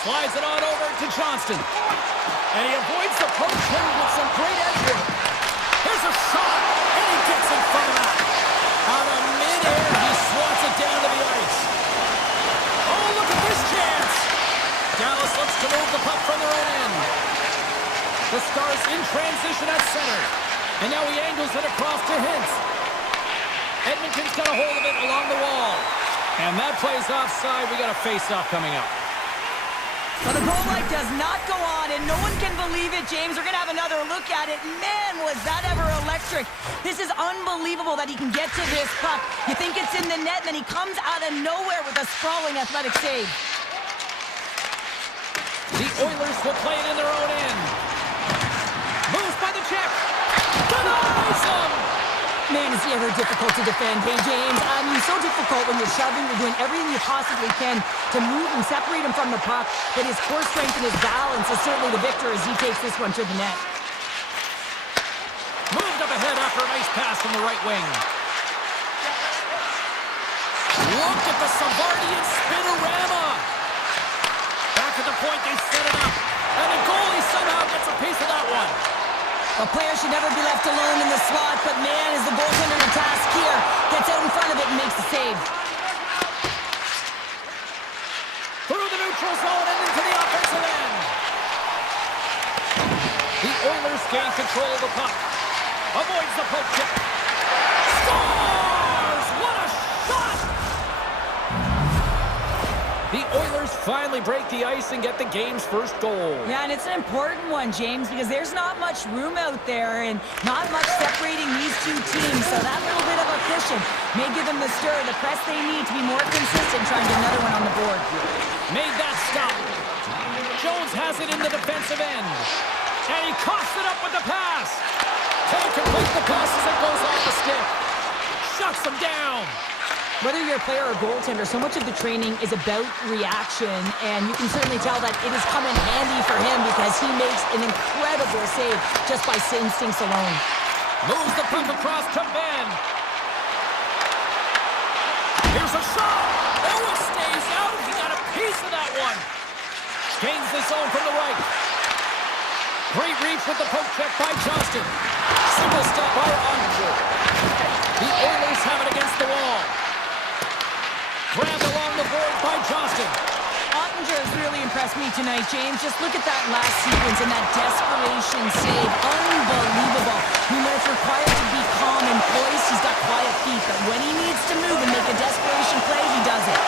Slides it on over to Johnston. And he avoids the poke check with some great edge work. Here's a shot, and he gets in front of that. Out of midair, he swats it down to the ice. Oh, look at this chance! Dallas looks to move the puck from their own end. The Stars in transition at center. And now he angles it across to Hintz. Edmonton's got a hold of it along the wall. And that plays offside. We got a face-off coming up. Well, the goal light does not go on, and no one can believe it, James. We're going to have another look at it. Man, was that ever electric. This is unbelievable that he can get to this puck. You think it's in the net, and then he comes out of nowhere with a sprawling athletic save. The Oilers will play it in their own end. Moves by the check. Denies him! Man, is he ever difficult to defend. Hey, James, I mean, so difficult when you're shoving, you're doing everything you possibly can to move and separate him from the puck, but his core strength and his balance is certainly the victor as he takes this one to the net. Moved up ahead after a nice pass from the right wing. Look at the Savardian spinorama! Back at the point, they set it up, and the goalie somehow gets a piece of that one. A player should never be left alone in the slot, but man, is the goaltender in task here. Gets out in front of it and makes the save. Through the neutral zone and into the offensive end. The Oilers gain control of the puck. Avoids the poke check. Scores! What a shot! The Oilers finally break the ice and get the game's first goal. Yeah, and it's an important one, James, because there's not much room out there and not much separating these two teams. So that little bit of a cushion may give them the stir, the press they need to be more consistent, trying to get another one on the board. Made that stop. Jones has it in the defensive end. And he coughs it up with the pass. Can't complete the pass as it goes off the stick. Shuts him down. Whether you're a player or a goaltender, so much of the training is about reaction, and you can certainly tell that it has come in handy for him because he makes an incredible save just by instincts alone. Moves the puck across to Ben. Here's a shot. Oh, it stays out. He got a piece of that one. Gains the zone from the right. Great reach with the poke check by Johnston. Single step by Ottinger. The Oilers have it against the wall. Grabbed along the board by Johnston. Ottinger has really impressed me tonight, James. Just look at that last sequence and that desperation save. Unbelievable. I mean, when it's required to be calm and poised, he's got quiet feet. But when he needs to move and make a desperation play, he does it.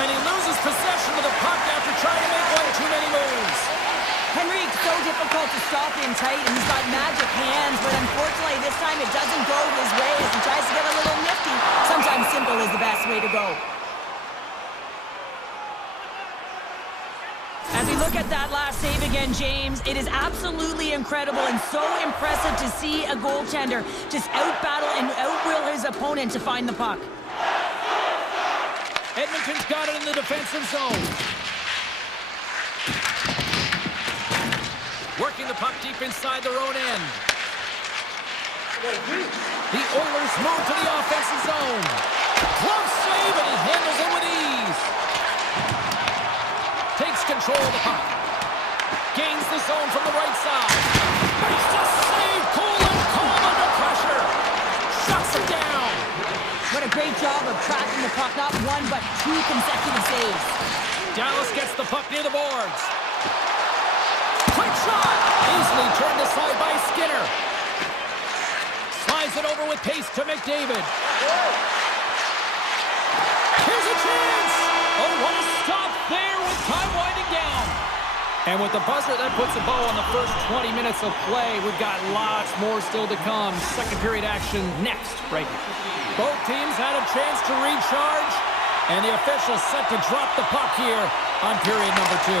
And he loses possession of the puck after trying to make one too many moves. Henrique's so difficult to stop in tight, and he's got magic hands, but unfortunately this time it doesn't go his way as he tries to get a little nifty. Sometimes simple is the best way to go. As we look at that last save again, James, it is absolutely incredible and so impressive to see a goaltender just out-battle and out-will his opponent to find the puck. Edmonton's got it in the defensive zone. Working the puck deep inside their own end. The Oilers move to the offensive zone. Glove save, and he handles it with ease. Takes control of the puck. Gains the zone from the right side. Makes the save. Cool and calm under pressure. Shuts him down. What a great job of tracking the puck. Not one, but two consecutive saves. Dallas gets the puck near the boards. Quick shot! Easily turned aside by Skinner. Slides it over with pace to McDavid. Here's a chance! Oh, what a stop there with time winding down. And with the buzzer, that puts a bow on the first 20 minutes of play. We've got lots more still to come. Second period action next, right here. Both teams had a chance to recharge, and the officials set to drop the puck here on period number 2.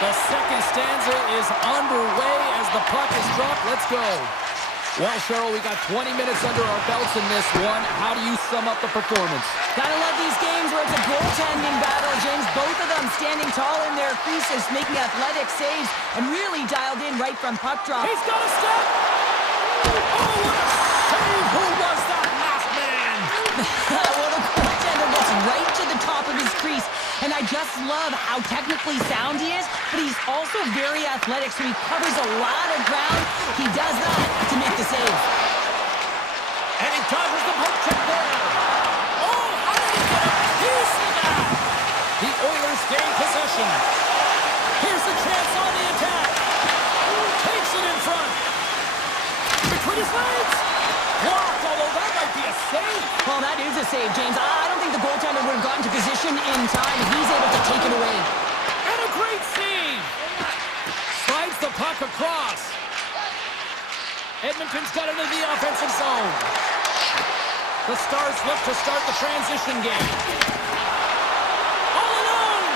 The second stanza is underway as the puck is dropped. Let's go. Well, Cheryl, we got 20 minutes under our belts in this one. How do you sum up the performance? Gotta love these games where it's a goaltending battle, James. Both of them standing tall in their creases, making athletic saves, and really dialed in right from puck drop. He's got a step! Oh, what a save! Who was that last man? Well, the goaltender gets right to the top of his crease, and I just love how technically sound he is, but he's also very athletic, so he covers a lot of ground. He does that to make the save. And he dodges the poke check there. Oh, how did he get a piece of that? The Oilers gain possession. Here's a chance on the attack. Takes it in front. Between his legs. Blocked, although that might be a save. Well, that is a save, James. I don't think the goaltender would have gotten to position in time. He's able to take it away. And a great save. Slides the puck across. Edmonton's got into the offensive zone. The Stars look to start the transition game. All alone!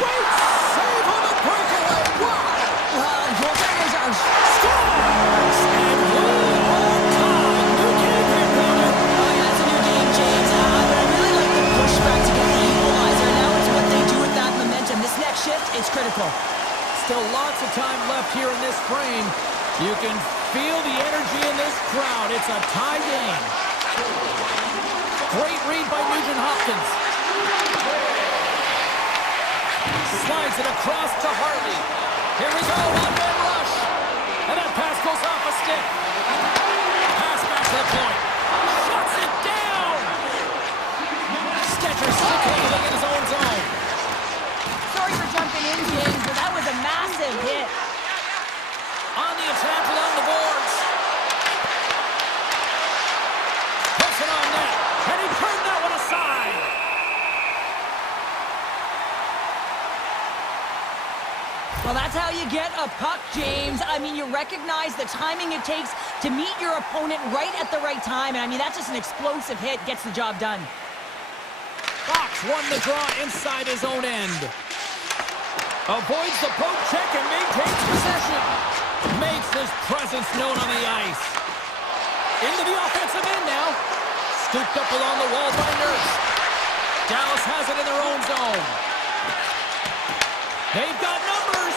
Great save on the breakaway! Wow! Goaltenders are... Scores! And we are tied. New game here, Connor. Oh, yeah, it's a new game, James. But I really like the pushback to get the equalizer. Now it's what they do with that momentum. This next shift is critical. Still lots of time left here in this frame. You can feel the energy in this crowd. It's a tie game. Great read by Nugent Hopkins. Slides it across to Harley. Here we go, one-man rush. And that pass goes off a stick. Pass back to the point. Shuts it down. Stetcher stick handling in his own zone. Sorry for jumping in, James, but that was a massive hit. On the attack along the boards. Puts it on net. And he turned that one aside. Well, that's how you get a puck, James. I mean, you recognize the timing it takes to meet your opponent right at the right time. And I mean, that's just an explosive hit. Gets the job done. Fox won the draw inside his own end. Avoids the poke check and maintains possession. Makes his presence known on the ice. Into the offensive end now. Scooped up along the wall by Nurse. Dallas has it in their own zone. They've got numbers.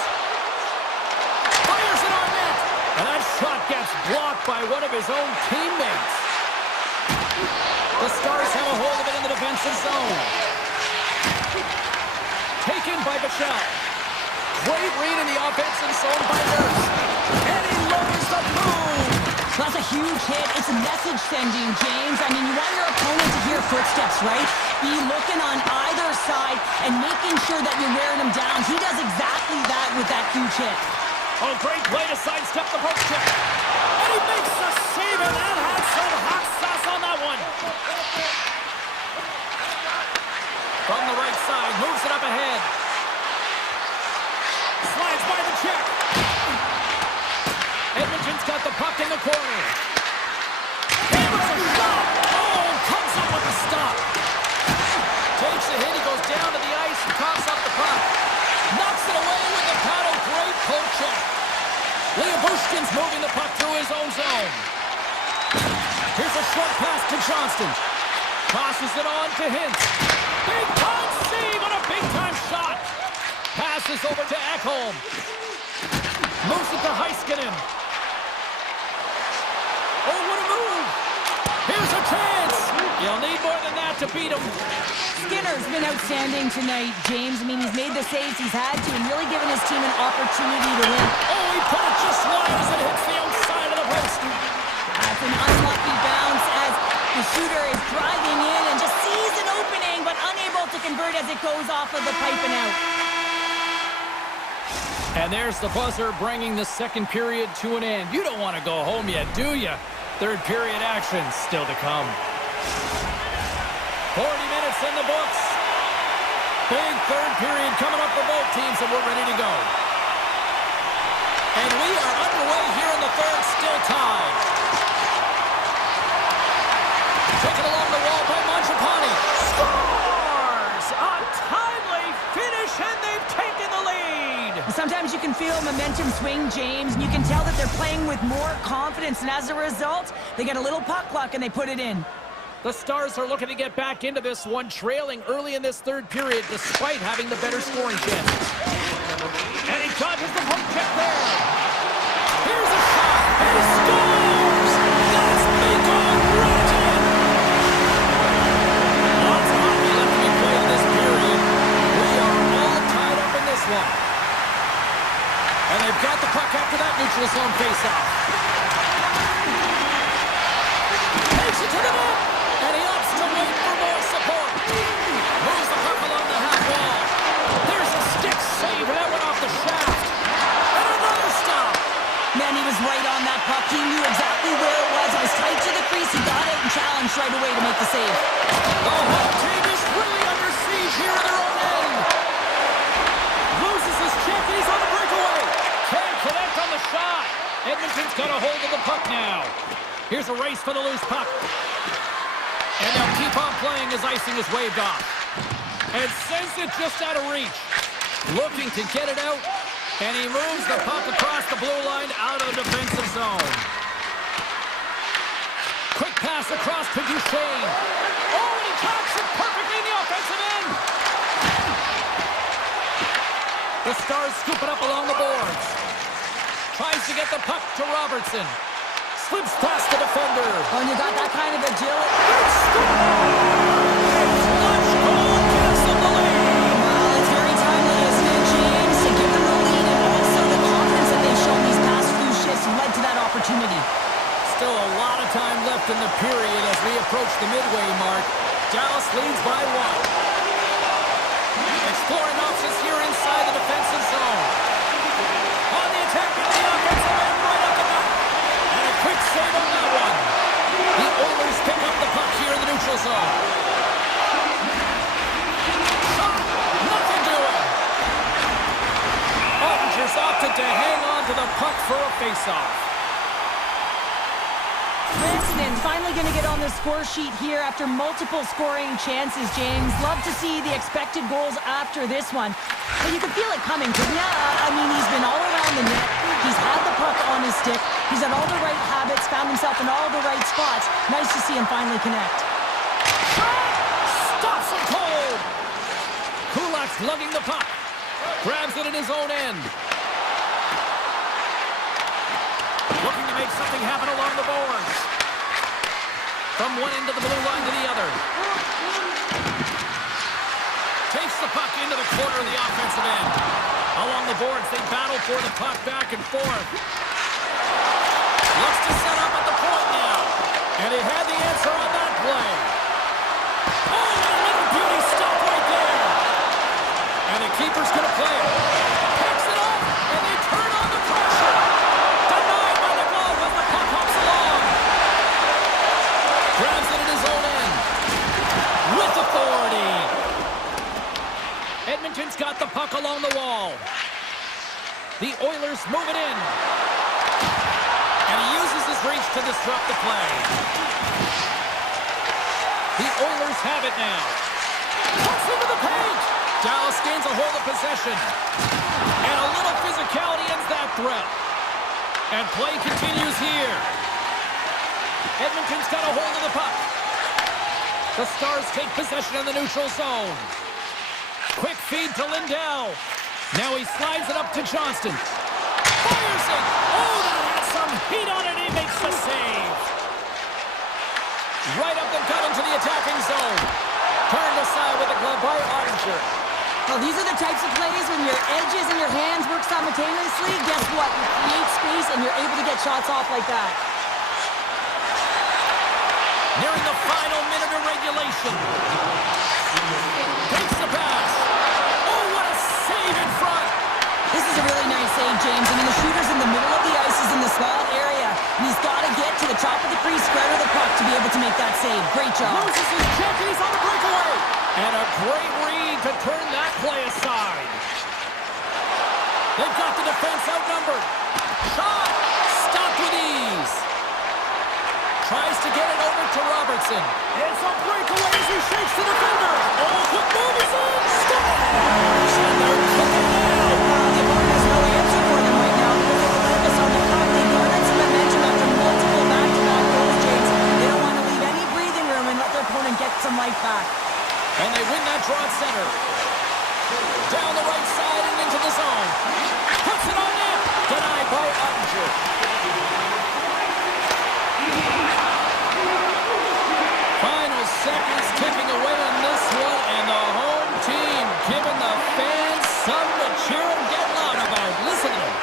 Fires it on net. And that shot gets blocked by one of his own teammates. The Stars have a hold of it in the defensive zone. Taken by Bichelle. Great read in the offensive zone by Nurse. And he lowers the boom. That's a huge hit. It's a message sending, James. I mean, you want your opponent to hear footsteps, right? Be looking on either side and making sure that you're wearing him down. He does exactly that with that huge hit. Oh, great play to sidestep the poke check. And he makes the save, and that had some hot sauce on that one. From the right side, moves it up ahead. Slides by the check. Edmonton's got the puck in the corner. Hammers a shot. Oh, comes up with a stop. Takes a hit. He goes down to the ice and coughs up the puck. Knocks it away with the paddle. Great poke check. Bushkin's moving the puck through his own zone. Here's a short pass to Johnston. Tosses it on to Hintz. Big time save on a big time shot. Passes over to Ekholm. Moves it to Heiskanen. Oh, what a move. Here's a chance. You'll need more than that to beat him. Skinner's been outstanding tonight, James. I mean, he's made the saves he's had to and really given his team an opportunity to win. Oh, he put it just wide as it hits the outside of the post. That's an unlucky bounce as the shooter is driving in and just sees an opening but unable to convert as it goes off of the pipe and out. And there's the buzzer bringing the second period to an end. You don't want to go home yet, do you? Third period action still to come. 40 minutes in the books. Big third period coming up for both teams, and we're ready to go. And we are underway here in the third, still tied. Taken along the wall by Mangiapane. Scores! A timely finish, and they've taken the lead. Sometimes you can feel momentum swing, James, and you can tell that they're playing with more confidence, and as a result, they get a little puck luck and they put it in. The Stars are looking to get back into this one, trailing early in this third period, despite having the better scoring chances. And he dodges the poke check there. Here's a shot, and he scores! That's Miko Rajan! Lots of hockey left to be played in this period. We are all tied up in this one. And they've got the puck after that neutral zone faceoff. Takes it to the net! And he opts to wait for more support. Moves the puck along the half wall. There's a stick save, and that went off the shaft. And another stop. Man, he was right on that puck. He knew exactly where it was. It was tight to the crease. He got out and challenged right away to make the save. The whole team is really under siege here in their own end. Loses his check, and he's on the breakaway. Can't connect on the shot. Edmonton's got a hold of the puck now. Here's a race for the loose puck. And they'll keep on playing as icing is waved off. And sends it just out of reach. Looking to get it out. And he moves the puck across the blue line out of the defensive zone. Quick pass across to Duchesne. Oh, and he taps it perfectly in the offensive end. The Stars scoop it up along the boards. Tries to get the puck to Robertson. Slips past the defender. Oh, and you got that kind of agility. Clutch goal gives them the lead. Well, it's very timely, isn't it, James? To give them the lead, and also the confidence that they've shown these past few shifts led to that opportunity. Still a lot of time left in the period as we approach the midway mark. Dallas leads by 1. Exploring options here inside the defensive zone. On the attack with the offensive end right up the net. And a quick save on that one. The Oilers pick up the puck here in the neutral zone. Shot, nothing doing. Ottinger's opted to hang on to the puck for a face-off. Rantanen finally going to get on the score sheet here after multiple scoring chances, James. Love to see the expected goals after this one. But you can feel it coming, couldn't you? I mean, he's been all around the net. He's had the puck on his stick. He's had all the right habits, found himself in all the right spots. Nice to see him finally connect. Stops him cold. Kulak's lugging the puck. Grabs it in his own end. Looking to make something happen along the boards. From one end of the blue line to the other. Takes the puck into the corner of the offensive end. Along the boards, they battle for the puck back and forth. Looks to set up at the point now. And he had the answer on that play. Oh, and a little beauty stop right there. And the keeper's going to play it. Picks it up, and they turn on the pressure. Denied by the glove as the puck hops along. Grabs it in his own end. With authority. Edmonton's got the puck along the wall. The Oilers move it in. And he uses his reach to disrupt the play. The Oilers have it now. Puts into the paint. Dallas gains a hold of possession. And a little physicality ends that threat. And play continues here. Edmonton's got a hold of the puck. The Stars take possession in the neutral zone. Quick feed to Lindell. Now he slides it up to Johnston. Fires it. Oh, that had some heat on it. He makes the save. Right up the gut into the attacking zone. Turned aside with a glove by Ottinger. Well, these are the types of plays when your edges and your hands work simultaneously. Guess what? You create space and you're able to get shots off like that. Nearing the final minute of regulation. Takes the pass. Oh, what a save in front. This is a really nice save, James. I mean, the shooter's in the middle of the ice. He's in the small area. And he's got to get to the top of the crease, square to the puck to be able to make that save. Great job. Loses his check and he's on the breakaway. And a great read to turn that play aside. They've got the defense outnumbered. Shot! Stopped with ease. Tries to get it over to Robertson. It's a breakaway as he shakes the defender. Oh, quick move, he's in. Scores! And they're cooking now. The opponent has no answer for them right now because of the focus on the puck. They garnered some momentum after multiple back-to-back goals, James. They don't want to leave any breathing room and let their opponent get some life back. And they win that draw at center. Down the right side and into the zone. Puts it on net. Denied by Ottinger. Final seconds ticking away on this one, and the home team giving the fans something to cheer and get loud about. Listen to them.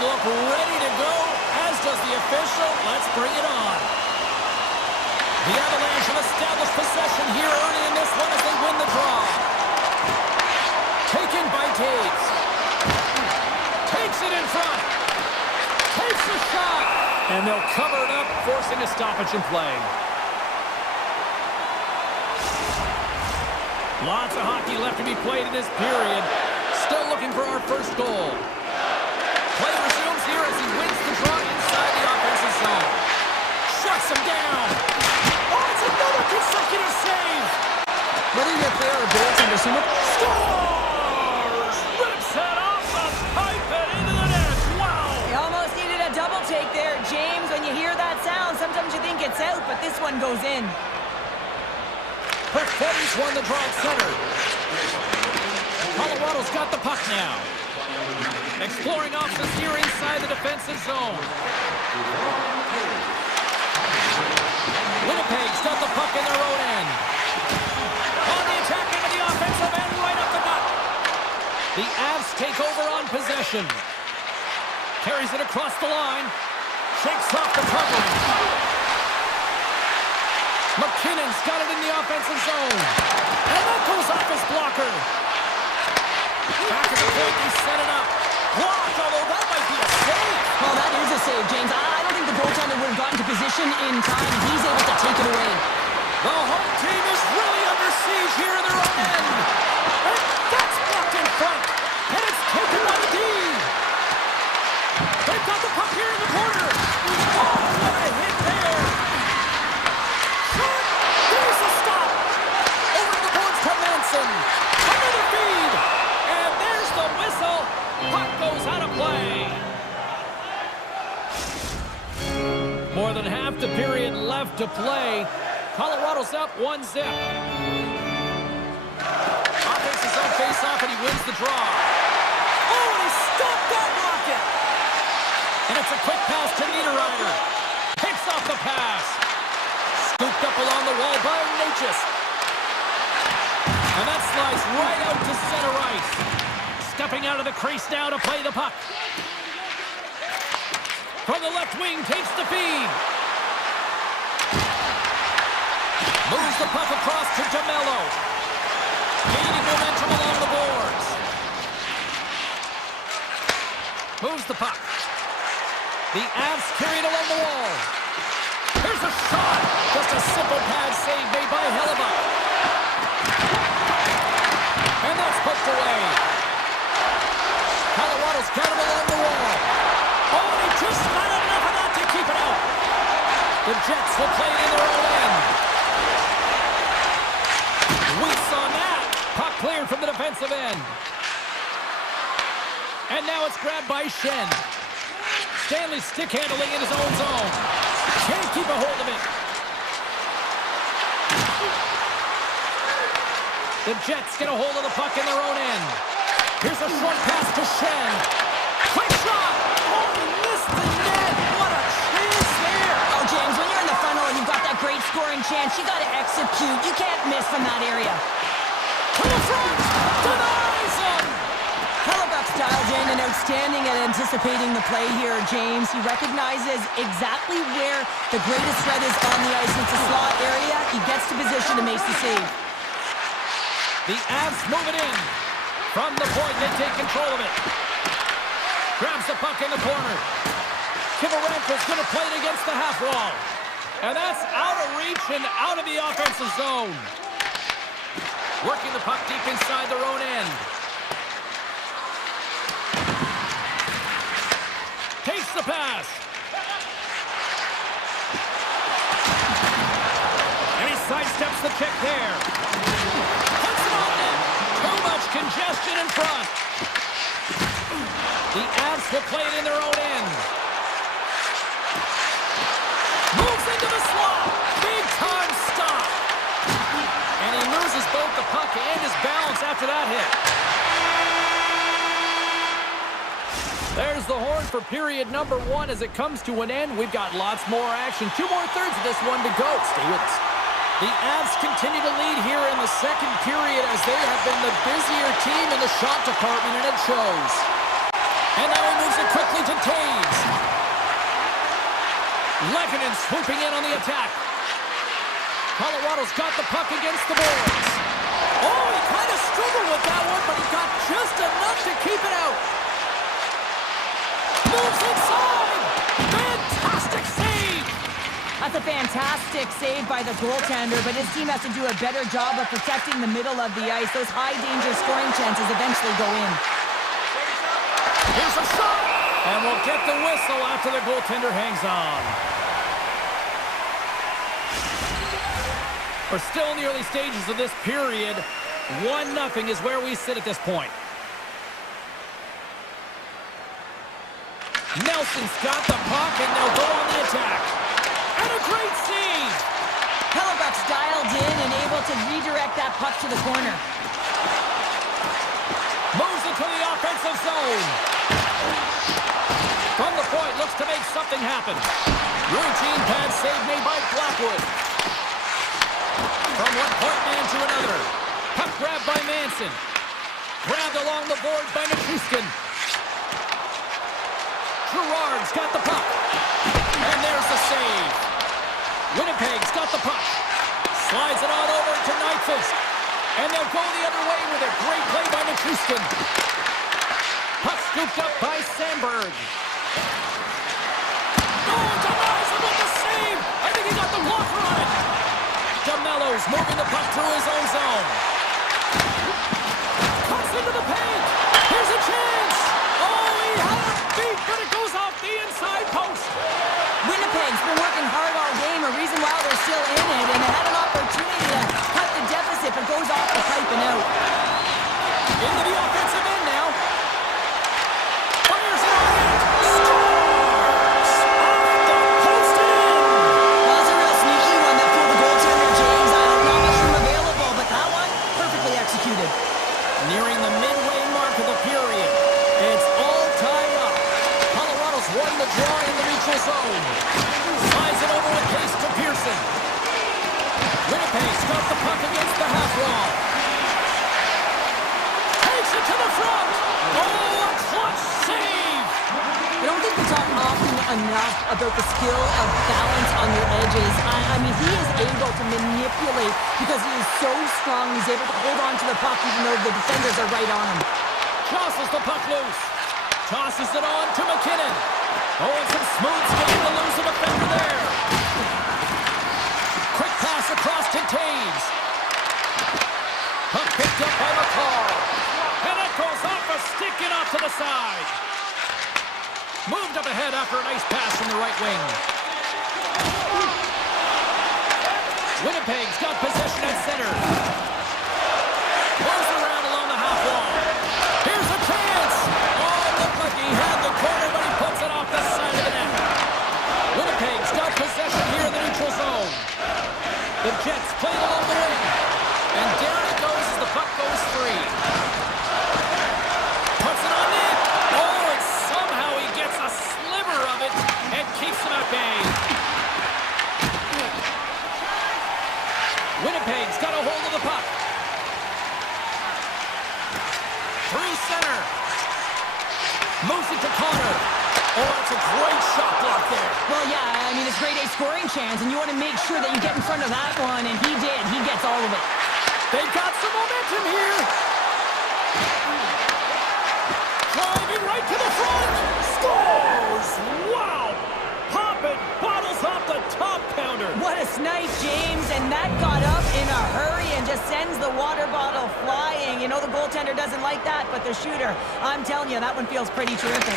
look ready to go, as does the official. Let's bring it on. The Avalanche have established possession here early in this one as they win the draw. Taken by Taves. Takes it in front. Takes a shot. And they'll cover it up, forcing a stoppage in play. Lots of hockey left to be played in this period. Still looking for our first goal. Play resumes here as he wins the draw inside the offensive zone. Shuts him down. Oh, it's another consecutive save. Whether you're a player or goaltender, someone Scores! Rips it off the pipe and into the net. Wow! You almost needed a double take there, James. When you hear that sound, sometimes you think it's out, but this one goes in. Performance won the draw at center. Colorado's got the puck now. Exploring options here inside the defensive zone. Winnipeg's got the puck in their own end. On the attack into the offensive end, right up the gut. The Avs take over on possession. Carries it across the line. Shakes off the covering. McKinnon's got it in the offensive zone. And that goes off his blocker. Back at the point, they set it up. Blocked, although that might be a save. Well, that is a save, James. I don't think the goaltender would have gotten to position in time. He's able to take it away. The home team is really under siege here in their own end. And that's blocked in front. And it's taken by the D. They've got the puck here in the corner. Oh, what a hit there. Shot. There's a stop. Over the boards to Manson. Another feed. And there's the whistle. Puck goes out of play. More than half the period left to play. Colorado's up 1-0. Offense is on face-off, and he wins the draw. Oh, and he stopped that rocket! And it's a quick pass to Niederreiter. Picks off the pass. Scooped up along the wall by Natchez. And that slides right out to center ice. Stepping out of the crease now to play the puck. From the left wing, takes the feed. Moves the puck across to DeMello. Gaining momentum along the boards. Moves the puck. The Avs carry it along the wall. Here's a shot. Just a simple pad save made by Hellebuck. And that's poked away. Colorado's got him along the wall. Oh, and he just not enough of that to keep it out. The Jets will play it in their own end. Weeks on that. Puck cleared from the defensive end. And now it's grabbed by Shen. Stanley stick handling in his own zone. Can't keep a hold of it. The Jets get a hold of the puck in their own end. Here's a short pass to Shen. Quick shot! Oh, he missed the net! What a chance there! Oh, James, when you're in the funnel and you've got that great scoring chance, you got to execute. You can't miss from that area. To the front! Denies him! Hellebuck's dialed in and outstanding at anticipating the play here, James. He recognizes exactly where the greatest threat is on the ice. It's a slot area. He gets to position and makes the save. The Avs move it in. From the point, they take control of it. Grabs the puck in the corner. Kivarenko's going to play it against the half wall. And that's out of reach and out of the offensive zone. Working the puck deep inside their own end. Takes the pass. And he sidesteps the kick there. Puts it on net. Too much congestion in front. The Avs will play it in their own end. Moves into the slot. Big time stop. And he loses both the puck and his balance after that hit. There's the horn for period number 1 as it comes to an end. We've got lots more action. 2 more thirds of this one to go. Stay with us. The Avs continue to lead here in the second period as they have been the busier team in the shot department, and it shows. And now he moves it quickly to Taves. Lehkonen swooping in on the attack. Colorado's got the puck against the boards. Oh, he kind of struggled with that one, but he got just enough to keep it out. Moves inside. Fantastic save. That's a fantastic save by the goaltender, but his team has to do a better job of protecting the middle of the ice. Those high-danger scoring chances eventually go in. Here's a shot! And we'll get the whistle after the goaltender hangs on. We're still in the early stages of this period. 1-0 is where we sit at this point. Nelson's got the puck, and they'll go on the attack. And a great save! Hellebuck's dialed in and able to redirect that puck to the corner. Moves into the offensive zone. From the point, looks to make something happen. Routine pad save made by Blackwood. From one point man to another. Puck grab by Manson. Grabbed along the boards by Nichushkin. Gerard's got the puck. And there's the save. Winnipeg's got the puck. Slides it on over to Nyquist. And they'll go the other way with a great play by Nichushkin. Puck scooped up by Sandberg. Oh, denies him with the save. I think he got the blocker on it. DeMello's moving the puck through his own zone. Cuts into the paint. Here's a chance. Oh, he had a beat, but it goes off the inside post. Winnipeg's been working hard all game, a reason why they're still in it, and they had an opportunity to cut the deficit, but goes off the pipe and out. Into the offensive end now. Fires it on net. Scores! Off the post and in. That was a real sneaky one that pulled the goaltender, James. Not much room available, but that one, perfectly executed. Nearing the midway mark of the period. It's all tied up. Colorado's won the draw in the neutral zone. Slides it over with pace to Pearson. Winnipeg's got the puck against the half wall. Takes it to the front. Oh, a clutch save. I don't think we talk often enough about the skill of balance on your edges. I mean, he is able to manipulate because he is so strong. He's able to hold on to the puck even though the defenders are right on him. Jostles the puck loose. Tosses it on to McKinnon. Oh, and some smooth skating to lose a defender there. Quick pass across to Taves. Puck picked up by McCall. And it goes off a stick and off to the side. Moved up ahead after a nice pass from the right wing. Winnipeg's got possession at center. Goes around along the half wall. Here's a chance. Oh, it looked like he had the corner, but he puts it off the side of the net. Winnipeg's got possession here in the neutral zone. The Jets played along the wing. And down it goes as the puck goes free. Puts it on net. Oh, and somehow he gets a sliver of it and keeps him at bay. Winnipeg's got a hold of the puck. Through center. Moves it to Connor. Oh, that's a great shot block there. Well, yeah, I mean, it's grade A scoring chance, and you want to make sure that you get in front of that one, and he did. He gets all of it. They've got some momentum here. Driving right to the front. Scores! Wow! Popping bottles off the top counter. What a snipe, James, and that got up in a hurry and just sends the water bottle flying. You know the goaltender doesn't like that, but the shooter, I'm telling you, that one feels pretty terrific.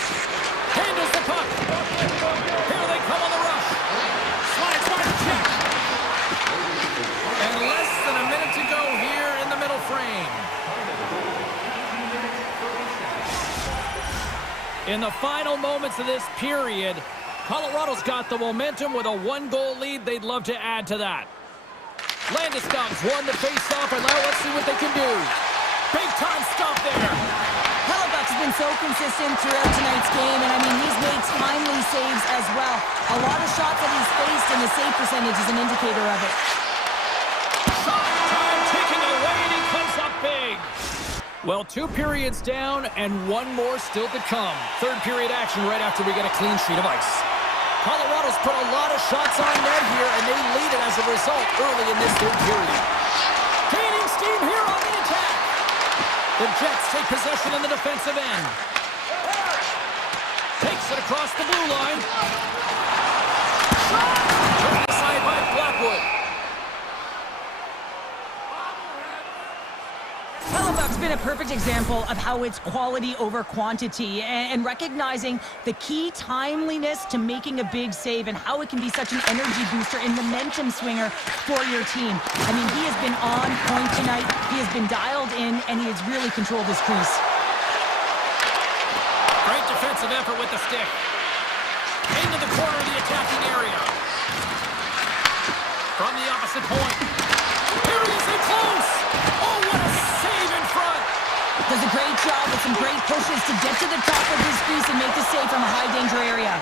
Handles the puck. Here they come on the rush. Slides by the check. And less than a minute to go here in the middle frame. In the final moments of this period, Colorado's got the momentum with a one-goal lead. They'd love to add to that. Landeskog's won the face-off, and now let's see what they can do. Big-time stop there. Hellebuck's been so consistent throughout tonight's game, and I mean, he's made timely saves as well. A lot of shots that he's faced, and the save percentage is an indicator of it. Shot time ticking away, and he comes up big. Well, 2 periods down and 1 more still to come. Third period action right after we get a clean sheet of ice. Colorado's put a lot of shots on net here, and they lead it as a result early in this third period. Gaining steam here on the attack. The Jets take possession in the defensive end. Takes it across the blue line. Shot! Turned aside by Blackwood. Hellebuck's been a perfect example of how it's quality over quantity and recognizing the key timeliness to making a big save and how it can be such an energy booster and momentum swinger for your team. I mean, he has been on point tonight. He has been dialed in, and he has really controlled his crease. Great defensive effort with the stick. Into the corner of the attacking area. From the opposite point. Here he is in close. Oh, what a save in front. Does a great job with some great pushes to get to the top of his crease and make the save from a high-danger area.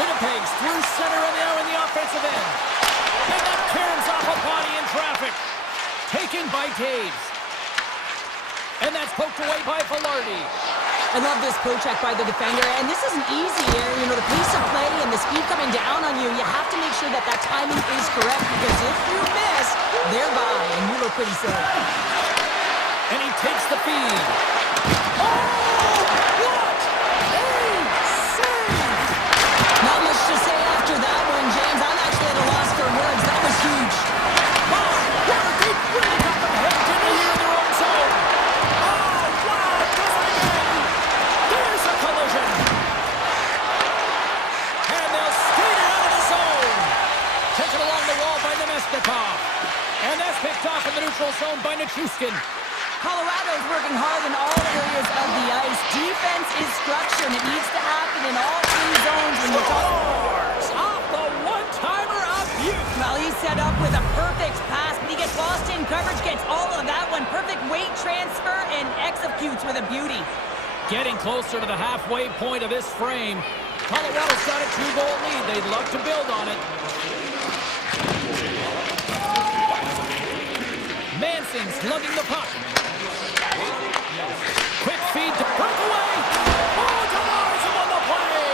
Winnipeg's through center and now in the offensive end. And that caroms off a body in traffic. Taken by Taves. And that's poked away by Velarde. I love this poke check by the defender, and this isn't easy here. You know, the pace of play and the speed coming down on you, you have to make sure that that timing is correct, because if you miss, they're by, and you look pretty safe. And he takes the feed. Oh, what a save! Not much to say after that one, James. I'm actually at a loss for words. That was huge. Oh, what a deep really got them headed into here in their own zone. Oh, wow, does it again. There's a collision. And they'll skate it out of the zone. Taken along the wall by Nemesnikov. And that's picked off in the neutral zone by Nichushkin. Colorado's working hard in all areas of the ice. Defense is structure, and it needs to happen in all 3 zones when you're talking. Off the one-timer of Butte. Well, he's set up with a perfect pass, but he gets lost in coverage, gets all of that one. Perfect weight transfer and executes with a beauty. Getting closer to the halfway point of this frame. Colorado's got a 2-goal lead. They'd love to build on it. Manson's lugging the puck. Quick feed to breakaway. Oh, denies him on the play.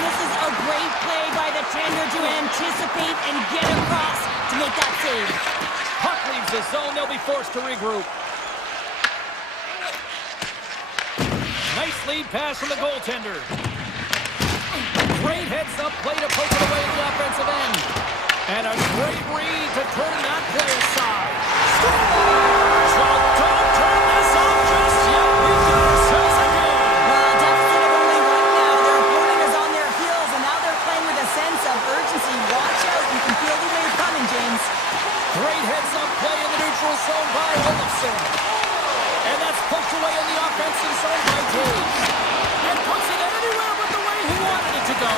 This is a great play by the tender to anticipate and get across to make that save. Puck leaves the zone. They'll be forced to regroup. Nice lead pass from the goaltender. Great heads-up play to poke it away in the offensive end. And a great read to turn that play aside. Scores! So don't turn this off just yet. We've got ourselves a game. Well, deficit of only 1 now. Their opponent is on their heels, and now they're playing with a sense of urgency. Watch out. You can feel the wave coming, James. Great heads-up play in the neutral zone by Olofsson. And that's poked away in the offensive zone by Taves. And puts it anywhere but the way he wanted it to go.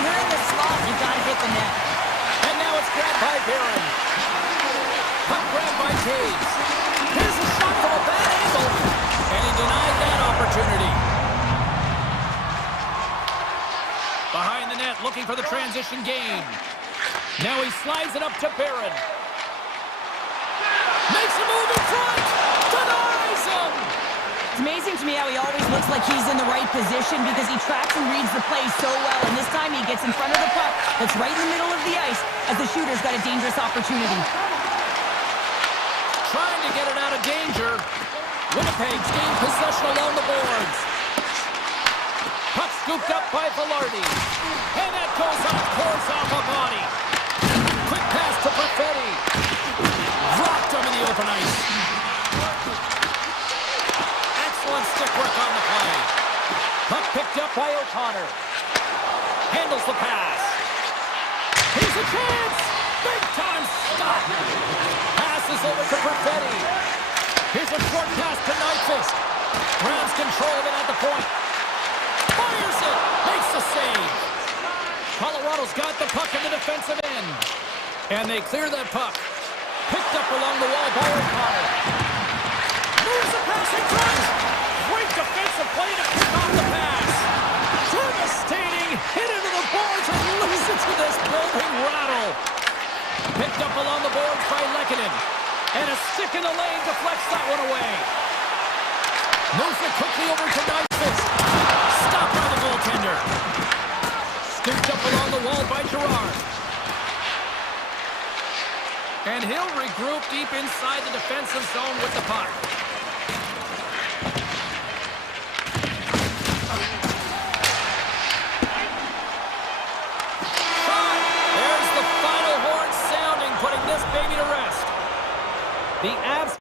You're in the slot. You got to hit the net. And now it's grabbed by Barron. Puck grabbed by Taves. Here's a shot from a bad angle. And he denied that opportunity. Behind the net, looking for the transition game. Now he slides it up to Barron. Makes a move in front. Denies him. It's amazing to me how he always looks like he's in the right position because he tracks and reads the play so well. And this time he gets in front of the puck that's right in the middle of the ice as the shooter's got a dangerous opportunity. Trying to get it out of danger. Winnipeg's gained possession along the boards. Puck scooped up by Velarde. And that goes off course off a body. Quick pass to Perfetti. Dropped him in the open ice. Excellent stick work on the play. Puck picked up by O'Connor. Handles the pass. Here's a chance. Big time stop. Passes over to Perfetti. Here's a short pass to Nyquist. Grabs control of it at the point. Fires it. Makes the save. Colorado's got the puck in the defensive end. And they clear that puck. Picked up along the wall by O'Connor. Moves the pass in front. Great defensive play to pick off the pass. Devastating hit into the boards and listen to this building rattle. Picked up along the boards by Lehkonen. And a stick in the lane deflects that one away. Moves it quickly over to Nyquist. Stopped by the goaltender. Scooped up along the wall by Gerard. And he'll regroup deep inside the defensive zone with the puck. There's the final horn sounding, putting this baby to rest. The Avs